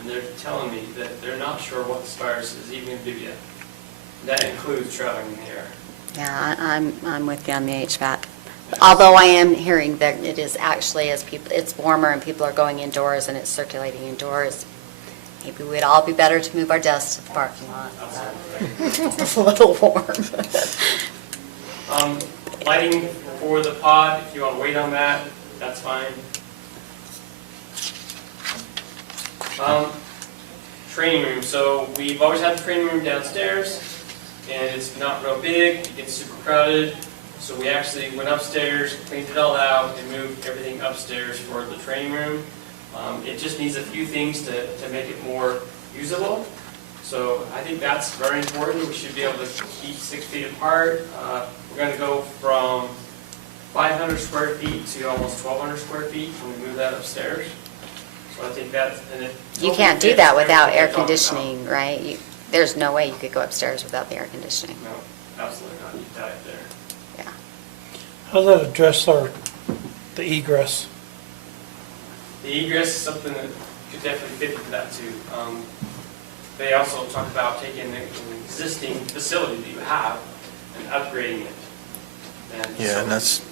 and they're telling me that they're not sure what this virus is even going to do yet. That includes traveling in the air. yeah, I'm with you on the HVAC. Although I am hearing that it is actually, as people, it's warmer and people are going indoors and it's circulating indoors. Maybe we'd all be better to move our desks to the parking lot. It's a little warm. Lighting for the pod, if you want to wait on that, that's fine. Training room, so we've always had the training room downstairs, and it's not real big, it gets super crowded, so we actually went upstairs, cleaned it all out, and moved everything upstairs for the training room. It just needs a few things to make it more usable, so I think that's very important. We should be able to keep 6 feet apart. We're going to go from 500 square feet to almost 1,200 square feet when we move that upstairs. So I think that's, and it. You can't do that without air conditioning, right? There's no way you could go upstairs without the air conditioning. No, absolutely not. You die there. Yeah. How does that address the egress? The egress is something that could definitely fit into that too. They also talk about taking an existing facility that you have and upgrading it. Yeah, and so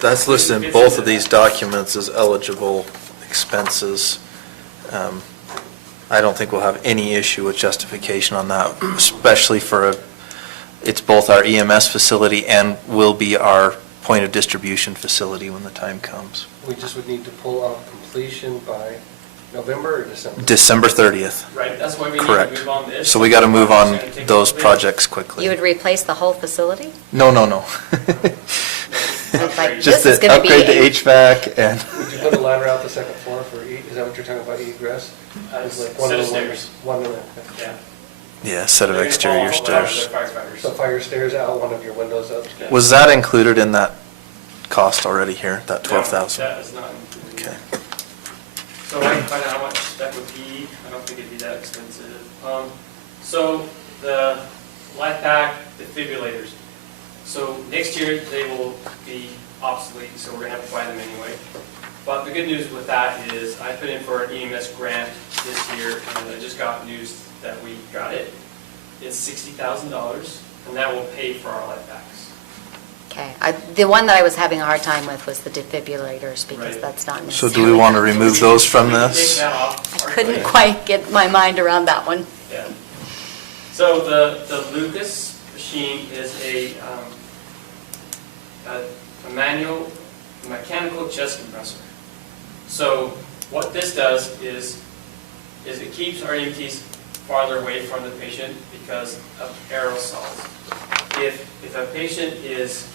that's listed in fits both into of these that. documents as eligible expenses. I don't think we'll have any issue with justification on that, especially it's both our EMS facility and will be our point of distribution facility when the time comes. We just would need to pull off completion by November or December? December 30th. Right, that's why we need Correct. to move on this. So we got to move on It's gonna take those a bit. projects quickly. You would replace the whole facility? No. It's like, Just this is to going to be. upgrade the HVAC and. Would you put a ladder out the second floor for, is that what you're talking about, egress? It's like one Set of of the stairs. One of the, Yeah. Yeah, a set of They're gonna exterior follow the stairs. firefighters. so fire stairs out, one of your windows up. Was that included in that cost already here, that No, 12,000? that is not included. Okay. So I can find out how much that would be. I don't think it'd be that expensive. So the LifePak defibrillators. So next year they will be obsolete, so we're gonna have to buy them anyway. But the good news with that is I put in for an EMS grant this year, and I just got news that we got it. It's $60,000, and that will pay for our LifePaks. Okay. The one that I was having a hard time with was the defibrillators, because Right. that's not So necessarily. do we want to remove those from We can this? Take that off. I couldn't quite get my mind around that one. Yeah. So the Lucas machine is a manual, mechanical chest compressor. So what this does is it keeps our EMTs farther away from the patient because of aerosols. If a patient is,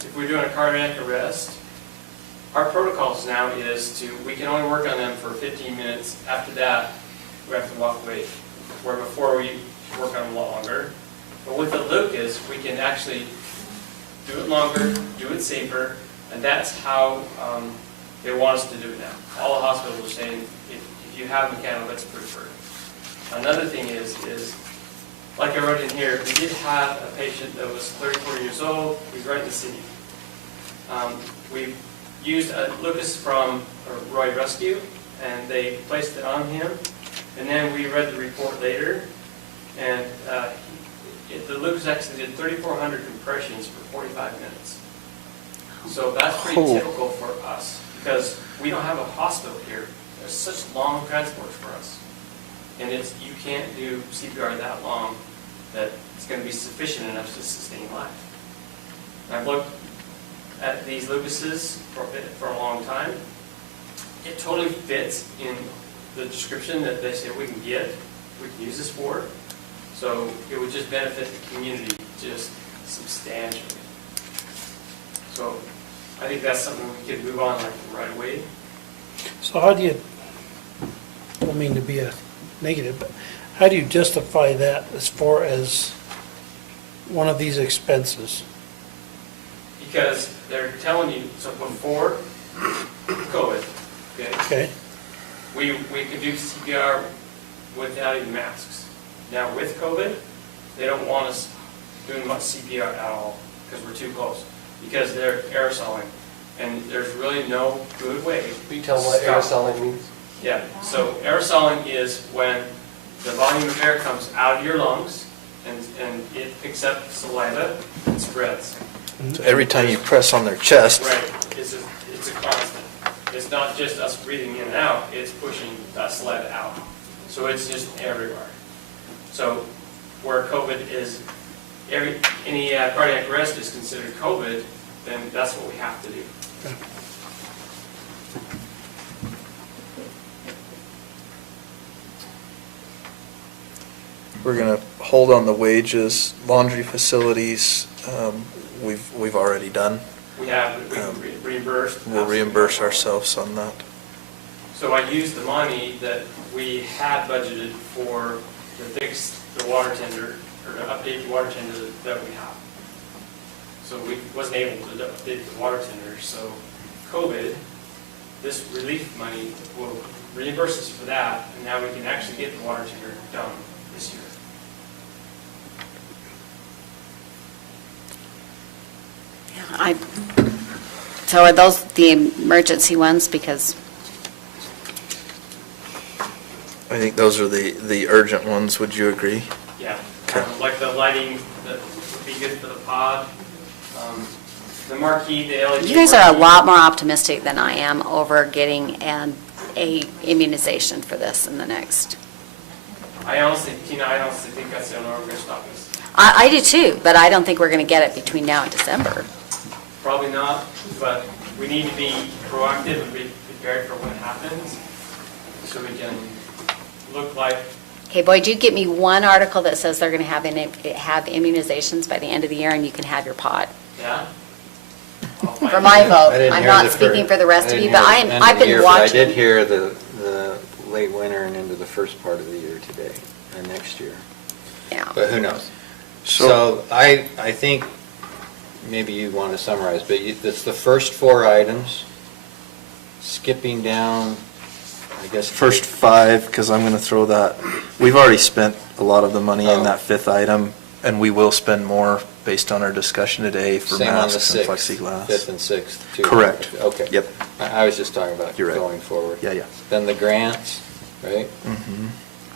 if we're doing a cardiac arrest, our protocols now is we can only work on them for 15 minutes. After that, we have to walk away, where before we work on them a lot longer. But with the Lucas, we can actually do it longer, do it safer, and that's how they want us to do it now. All the hospitals are saying, if you have mechanical, that's preferred. Another thing is, like I wrote in here, we did have a patient that was 34 years old, he's right in the city. We used a Lucas from Roy Rescue, and they placed it on him, and then we read the report later, and the Lucas actually did 3,400 compressions for 45 minutes. So that's pretty typical for us, because we don't have a hospital here. There's such long transports for us. And you can't do CPR that long that it's going to be sufficient enough to sustain life. And I've looked at these Lucases for a long time. It totally fits in the description that they say we can use this for. So it would just benefit the community just substantially. So I think that's something we could move on like right away. So how do you, I don't mean to be a negative, but how do you justify that as far as one of these expenses? Because they're telling you, so before COVID, Okay. we could do CPR without even masks. Now with COVID, they don't want us doing much CPR at all because we're too close, because they're aerosoling, and there's really no good way. Can you tell them what aerosoling means? Yeah, so aerosoling is when the volume of air comes out of your lungs and it picks up saliva and spreads. So every time you press on their chest, Right, it's a constant. It's not just us breathing in and out, it's pushing that saliva out. So it's just everywhere. So where COVID is, any cardiac arrest is considered COVID, then that's what we have to do. we're going to hold on the wages. Laundry facilities, we've already done. We reimbursed. We'll reimburse ourselves on that. So I used the money that we had budgeted for to fix the water tender, or to update the water tender that we have. So we wasn't able to update the water tender, so COVID, this relief money will reimburse us for that, and now we can actually get the water tender done this year. So are those the emergency ones? Because I think those are the urgent ones. Would you agree? Yeah, Okay. like the lighting that would be good for the pod, the marquee, the LED. you guys are a marquee. lot more optimistic than I am over getting a immunization for this in the next. I honestly think that's the only way we're going to stop this. I do too, but I don't think we're going to get it between now and December. Probably not, but we need to be proactive and be prepared for what happens, so we can look like. Okay, Boyd, you get me one article that says they're going to have immunizations by the end of the year, and you can have your pod. Yeah? For my vote, I didn't I'm hear not the speaking for the rest of you, I but didn't hear the I've end of the been year, but I did watching. hear the late winter and into the first part of the year today, and next year. Yeah. But who knows? So- So I think, maybe you want to summarize, but it's the first 4 items, skipping down, I guess. First 5, because I'm going to throw that, we've already spent a lot of the money in Oh. that 5th item, and we will spend more based on our discussion today for Same on the masks and 6th, plexiglass. 5th and 6th, too. Correct. Okay. Yep. I was just talking about You're right. going forward. Yeah. Then the grants, right? Mhm.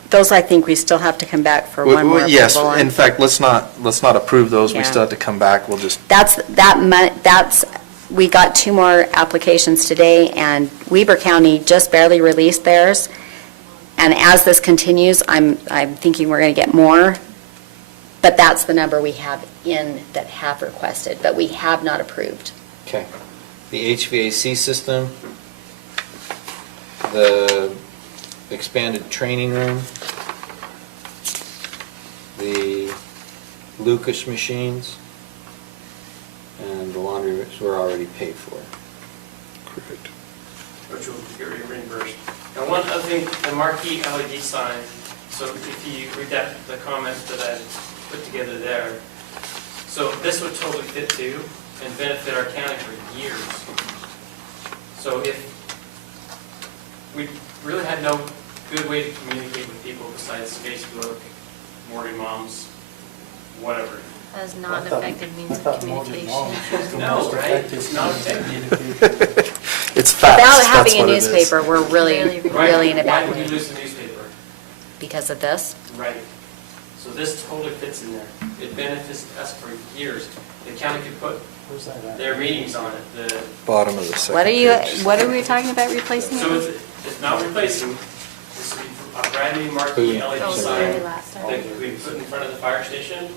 Those, I think we still have to come back for one more Yes, approval on. in fact, let's not approve those. We Yeah. still have to come back. We'll just, We got 2 more applications today, and Weber County just barely released theirs. And as this continues, I'm thinking we're going to get more. But that's the number we have in that have requested, but we have not approved. Okay. The HVAC system, the expanded training room, the Lucas machines, and the laundry, which were already paid for. correct. Which will get reimbursed. And one other thing, the marquee LED sign, so if you read that, the comments that I put together there, so this would totally fit too and benefit our county for years. So if we really had no good way to communicate with people besides Facebook, Morgan Moms, whatever. As not an effective means of communication. No, right? It's not effective. It's fast. Without That's having a what it is. newspaper, we're really in a Why bad would you way lose the newspaper? because of this. Right. So this totally fits in there. It benefits us for years. The county could put their meetings on it. The Bottom of the second What page. are we talking about replacing? So it's not replacing, this would be a brand new marquee LED Oh, sign sorry, last time. that could be put in front of the fire station,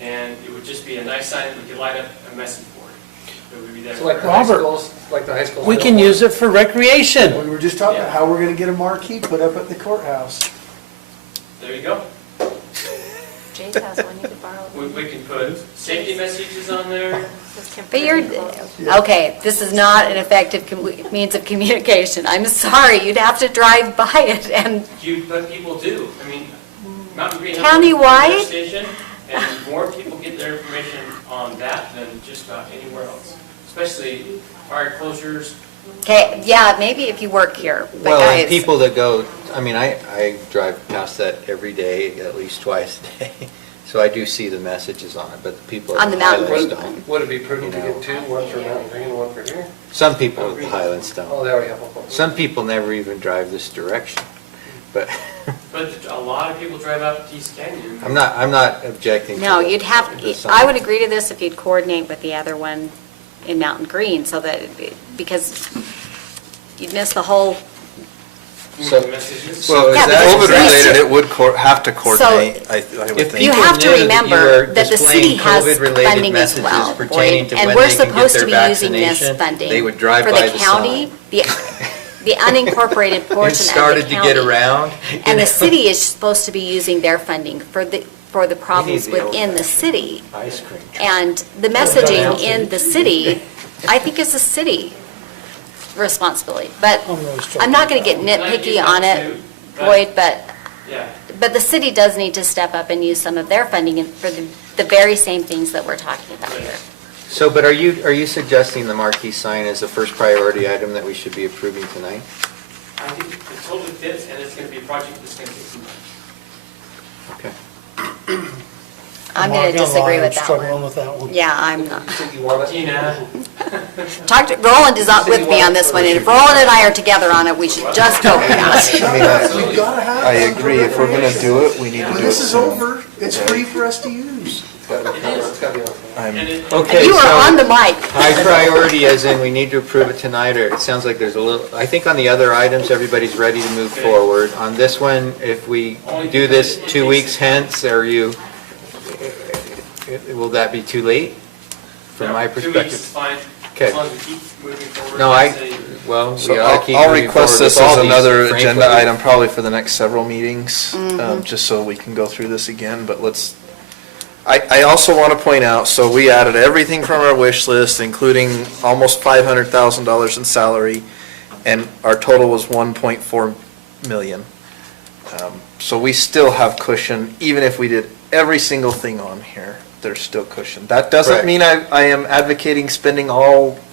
and it would just be a nice sign that we could light up a message board. It would be there. So like the high Robert, schools, like the high schools. We can use it for recreation. We were just talking about how we're gonna get a marquee put up at the courthouse. There you go. Jay's has one, you could borrow. We can put safety messages on there. But okay, this is not an effective means of communication. I'm sorry, you'd have to drive by it and, But people do. I mean, Mountain Green has a Countywide? fire station, and more people get their information on that than just about anywhere else, especially fire closures. okay, yeah, maybe if you work here. But Well, and guys, people that go, I mean, I drive past that every day, at least twice a day, so I do see the messages on it, but the people On at the Mountain Highlands Green. don't. Would it be prudent to You know. get 2, one for Mountain Green and one for here? Some people at the Highlands Oh, don't. they already have one. Some people never even drive this direction, but But a lot of people drive out to East Canyon. I'm not objecting to no, the- you'd have, the sign. I would agree to this if you'd coordinate with the other one in Mountain Green so that, because you'd miss the whole, So- Messages. So is Yeah, that- because COVID related, it would have to coordinate, I would If think. you people have to knew that you remember were that the city displaying has COVID-related funding as messages well, pertaining Boyd, to and when we're they can get supposed their to be using this vaccination, funding. they would drive by For the the county, the unincorporated It portion of the started to county. get around. And the city is supposed to be using their funding for the problems the within the city. Ice cream. And the messaging in the city, I think is a city responsibility. But I'm not going to get nitpicky on it, Boyd, but Yeah. the city does need to step up and use some of their funding for the very same things that we're talking about here. So, but are you suggesting the marquee sign as the first priority item that we should be approving tonight? I think it totally fits, and it's going to be a project that's going to take some time. Okay. I'm going to disagree with that Struggling one. with that one. Yeah, I'm not. You want it? Tina, Roland is not with me on this one, and if Roland and I are together on it, we should just go with that. I mean, We've gotta have I it. agree, if we're gonna do it, we need to When do it. this is over, it's free for us to use. It's gotta be on. I'm- and it, Okay, You are so on the mic. high priority as in we need to approve it tonight, or it sounds like there's a little, I think on the other items, everybody's ready to move forward. On this one, if we do this 2 weeks hence, will that be too late? From my 2 weeks is perspective? fine, Okay. as long as we keep moving forward. No, and say- well, So we ought to keep I'll moving request forward this with all as these, another frankly. agenda item, probably for the next several meetings, Mm-hmm. just so we can go through this again, but I also want to point out, so we added everything from our wish list, including almost $500,000 in salary, and our total was 1.4 million. So we still have cushion, even if we did every single thing on here, there's still cushion. That doesn't Correct. mean I am advocating spending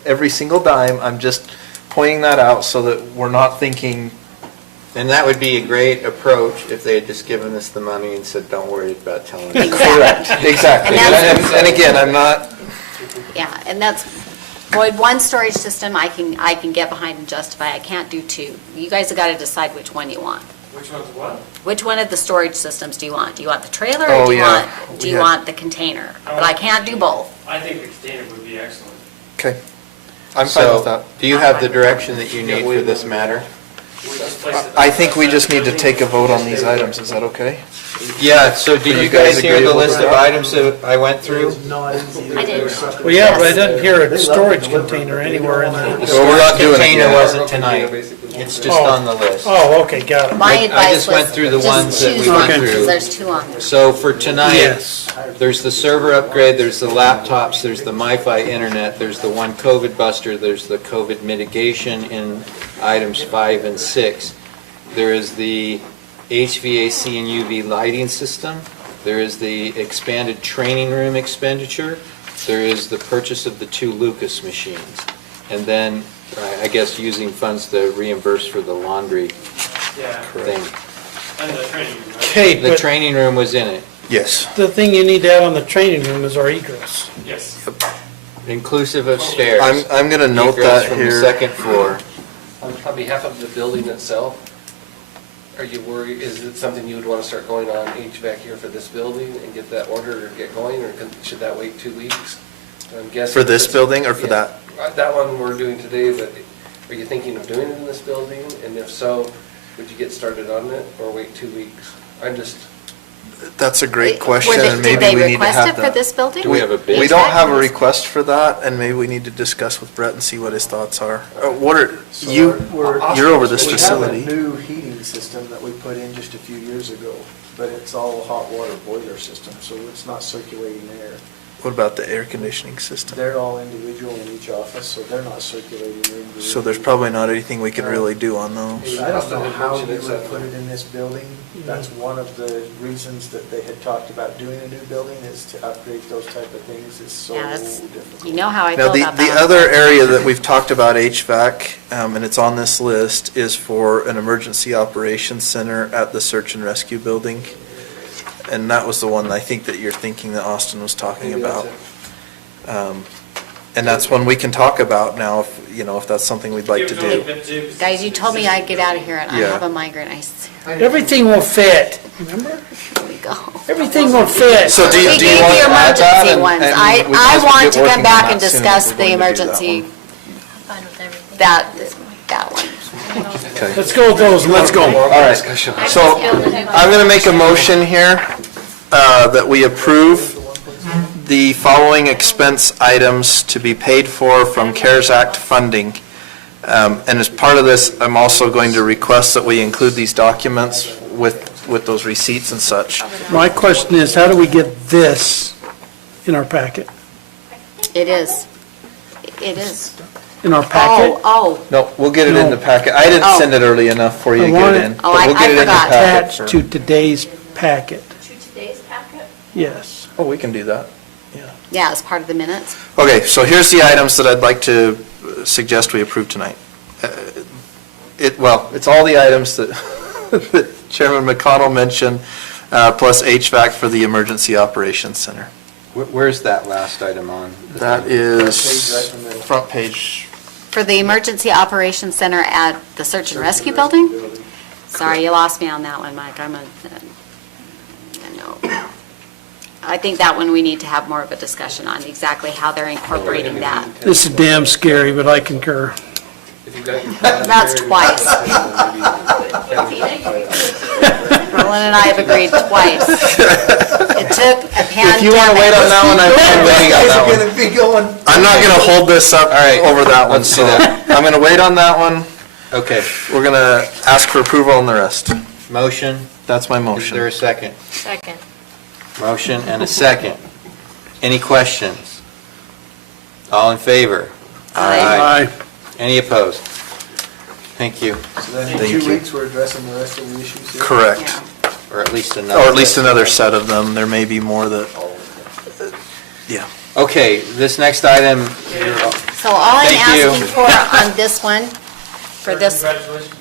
every single dime, I'm just pointing that out so that we're not thinking, And that would be a great approach if they had just given us the money and said, don't worry about telling us. correct, exactly. And that's- And again, I'm not, Yeah, and that's, Boyd, one storage system I can get behind and justify. I can't do two. You guys have got to decide which one you want. Which one's what? Which one of the storage systems do you want? Do you want the trailer Oh, or do you yeah. want, We had- the container? But I can't do both. I think the container would be excellent. Okay. I'm fine with that. Do you have the direction that you need for this matter? I think we just need to take a vote on these items. Is that okay? Yeah, so did you guys hear the list of items that I went through? I did. Well, yeah, but I didn't hear a storage container anywhere in there. The Well, we're not storage doing it container yet. wasn't tonight. It's just Oh. on the list. Oh, okay, got it. My I advice just was went through the just ones that we choose went one, through. because there's two on there. So for tonight, Yes. there's the server upgrade, there's the laptops, there's the MiFi internet, there's the one COVID buster, there's the COVID mitigation in items 5 and 6. There is the HVAC and UV lighting system. There is the expanded training room expenditure. There is the purchase of the 2 Lucas machines. And then, I guess, using funds to reimburse for the laundry Yeah. thing. And the training room, right? Okay, The but training room was in it, Yes. the thing you need to add on the training room is our egress. Yes. inclusive of stairs. I'm gonna note Egress that from the here. second floor. On behalf of the building itself, are you worried, is it something you would want to start going on HVAC here for this building and get that ordered or get going, or should that wait 2 weeks? I'm guessing. For this building or for Yeah. that? That one we're doing today, but are you thinking of doing it in this building? And if so, would you get started on it or wait 2 weeks? I'm just, That's a great question, Were they- and maybe Did we they need to request have it for that. this building? Do we have a bid? We don't have a HVAC? request for that, and maybe we need to discuss with Brett and see what his thoughts are. What are, you're over this facility. We have a new heating system that we put in just a few years ago, but it's all hot water boiler system, so it's not circulating air. What about the air conditioning system? They're all individual in each office, so they're not circulating air. So there's probably not anything we could really do on those. I don't know how you would put it in this building. That's one of the reasons that they had talked about doing a new building, is to upgrade those type of things. It's so Yeah, that's, difficult. you know how I Now, feel about the that. other area that we've talked about HVAC, and it's on this list, is for an emergency operations center at the search and rescue building. And that was the one I think that you're thinking that Austin was talking Maybe that's about. And that's one we can talk about now, if that's something we'd like to do. Guys, you told me I'd get out of here, and I Yeah. have a migraine. Everything will fit, remember? Here we go. Everything will fit. So do you We do you gave want the to add that? emergency And- ones. and I we- as we want get to working come on back that and soon, discuss we're the going to do that emergency, one. Fine with everything. that one. Okay. Let's go with those, and let's go. All right, so I'm going to make a motion here that we approve the following expense items to be paid for from CARES Act funding. And as part of this, I'm also going to request that we include these documents with those receipts and such. My question is, how do we get this in our packet? It is. It is. In our packet? Oh, No, we'll get it in the packet. I didn't Oh. send it early enough for you to I get want it it- in. Oh, but we'll I get it in your forgot. packet Attached for- to today's packet, To today's packet? yes. Oh, we can do that. yeah, as part of the minutes. Okay, so here's the items that I'd like to suggest we approve tonight. It's all the items that that Chairman McConnell mentioned, plus HVAC for the Emergency Operations Center. Where's that last item on? That is front page. For the Emergency Operations Center at the Search and Rescue Building? Sorry, you lost me on that one, Mike. I know. I think that one we need to have more of a discussion on, exactly how they're incorporating that. This is damn scary, but I concur. That's twice. Roland and I have agreed twice. It took a pandemic. If you want to wait on that one, I'm waiting on that one. Gonna be going. I'm not going to hold this up right, over that one, let's do so that. I'm going to wait on that one. Okay, We're going to ask for approval on the rest. motion, That's my is there motion. a second? Second. Motion and a second. Any questions? All in favor? Aye. Any opposed? Thank you, So then in Thank 2 you. weeks, we're addressing the rest of the issues here? Correct. Yeah. or at least another. Or at least another set of them. There may be more that, yeah. Okay, this next item, So all I'm Thank you. asking for on this one, for this, Congratulations.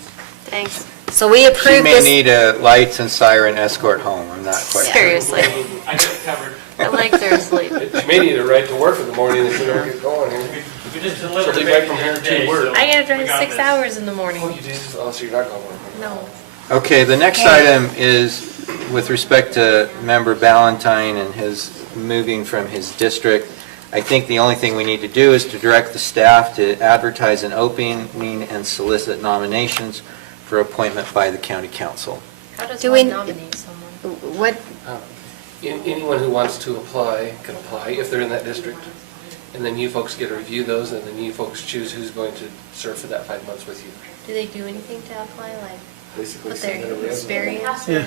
thanks. So we she approved may this. need a lights and siren escort home, I'm not quite sure. Seriously. I got it covered. I like their sleep. You may need a ride to work in the morning if you don't get going here. We just delivered So it leave right from here to today, work. so I gotta we drive got 6 this. hours in the morning. Oh, you do? Oh, so you're not going to work. No. Okay, the next item is with respect to Member Ballantyne and his moving from his district. I think the only thing we need to do is to direct the staff to advertise an opening and solicit nominations for appointment by the county council. How does Do one we- nominate someone? What, Anyone who wants to apply can apply if they're in that district. And then you folks get to review those, and then you folks choose who's going to serve for that 5 months with you. Do they do anything to apply, like Basically, put send in a their resume. experience? Yeah.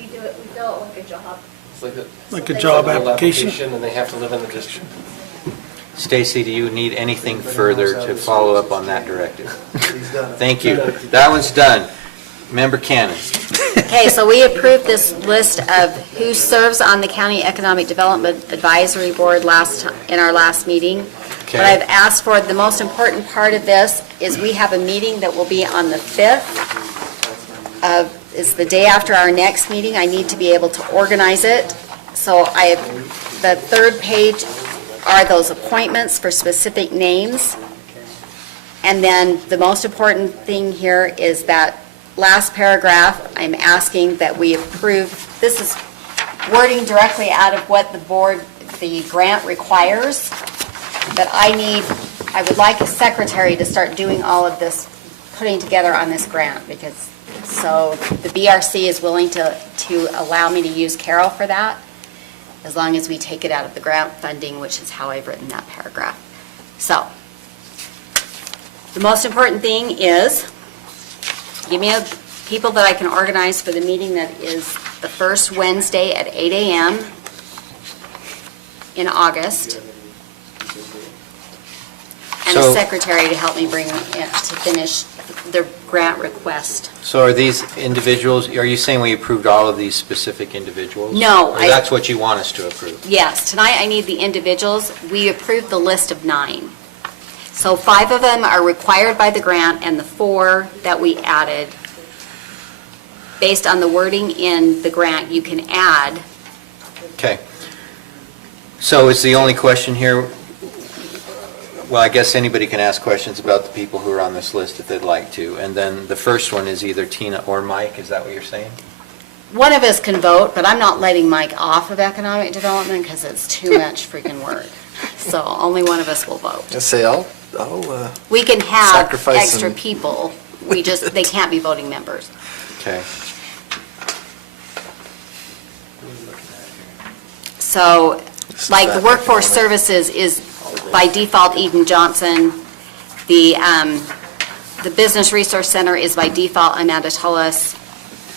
We do it, we fill it like a job. It's like Like a job little application? And they have to live in the district. Stacy, do you need anything further to follow up on that directive? He's done it. Thank you. That one's done. Member Cannon. okay, so we approved this list of who serves on the County Economic Development Advisory Board in our last meeting. Okay. What I've asked for, the most important part of this is we have a meeting that will be on the 5th is the day after our next meeting. I need to be able to organize it. So the third page are those appointments for specific names. And then the most important thing here is that last paragraph, I'm asking that we approve, this is wording directly out of what the grant requires, that I would like a secretary to start doing all of this, putting together on this grant, so the BRC is willing to allow me to use Carol for that, as long as we take it out of the grant funding, which is how I've written that paragraph. So, the most important thing is, give me people that I can organize for the meeting that is the first Wednesday at 8 a.m. in August. And a So- secretary to help me bring it to finish the grant request. So are these individuals, are you saying we approved all of these specific individuals? No, Or that's what you want us to approve? Yes, tonight I need the individuals. We approved the list of 9. So 5 of them are required by the grant, and the 4 that we added, based on the wording in the grant, you can add. Okay. So is the only question here, well, I guess anybody can ask questions about the people who are on this list if they'd like to. And then the first one is either Tina or Mike, is that what you're saying? One of us can vote, but I'm not letting Mike off of economic development because it's too much freaking work. So only one of us will vote. Just say, I'll We can have sacrifice extra some- people, they can't be voting members. Okay. So, like, the that workforce economic- services is by default Eden Johnson. The Business Resource Center is by default Amanda Tullis.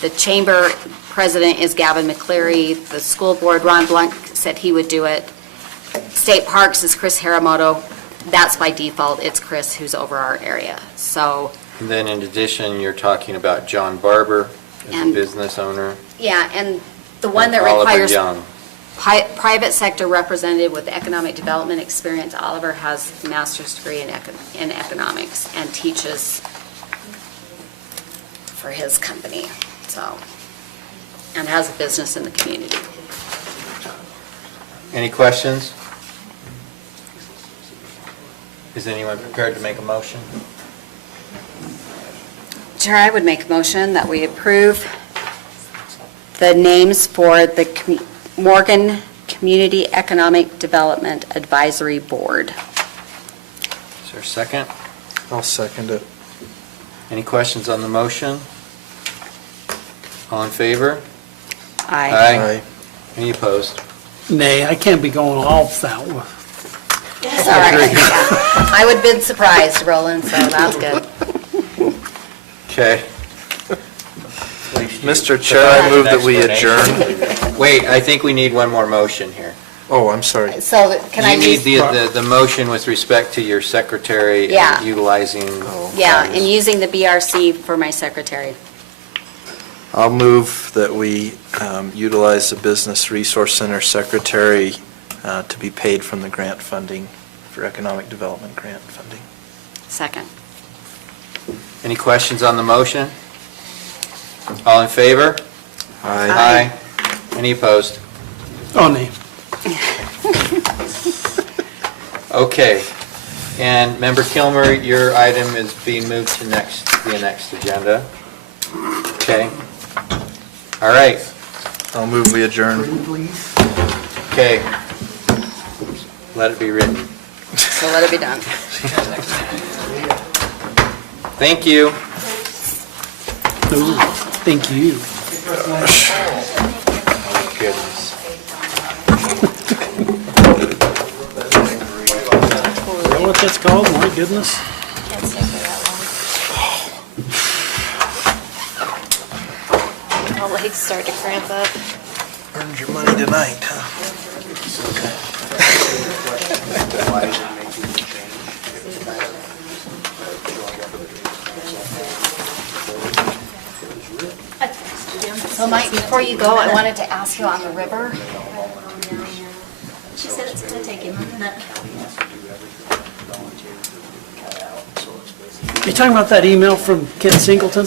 The chamber president is Gavin McCleary. The school board, Ron Blunt said he would do it. State Parks is Chris Haramoto. That's by default, it's Chris who's over our area. So, And then in addition, you're talking about John Barber as a And- business owner. yeah, and the one that and Oliver requires Young. private sector representative with economic development experience. Oliver has a master's degree in economics and teaches for his company, so, and has a business in the community. Any questions? Is anyone prepared to make a motion? Chair, I would make a motion that we approve the names for the Morgan Community Economic Development Advisory Board. Is there a second? I'll second it. Any questions on the motion? All in favor? Aye. Any opposed? Nay, I can't be going off that one. Sorry. I would have been surprised, Roland, so that's good. Okay. Mr. Chair, I move that we adjourn. Wait, I think we need one more motion here. Oh, I'm sorry. So can I You use? need the motion with respect to your secretary Yeah. and utilizing. Yeah, and using the BRC for my secretary. I'll move that we utilize the Business Resource Center secretary to be paid from the grant funding, for economic development grant funding. Second. Any questions on the motion? All in favor? Aye. Any opposed? Oh, nay. Okay. And Member Kilmer, your item is being moved to the next agenda. Okay. All right. I'll move we adjourn. Please. Okay. Let it be written. So let it be done. Thank you. Ooh, thank you. Oh, goodness. Is that what that's called? My goodness. Can't stay for that long. My legs start to cramp up. Earned your money tonight, huh? So Mike, before you go, I wanted to ask you on the river. She said it's gonna take him a minute. You talking about that email from Ken Singleton?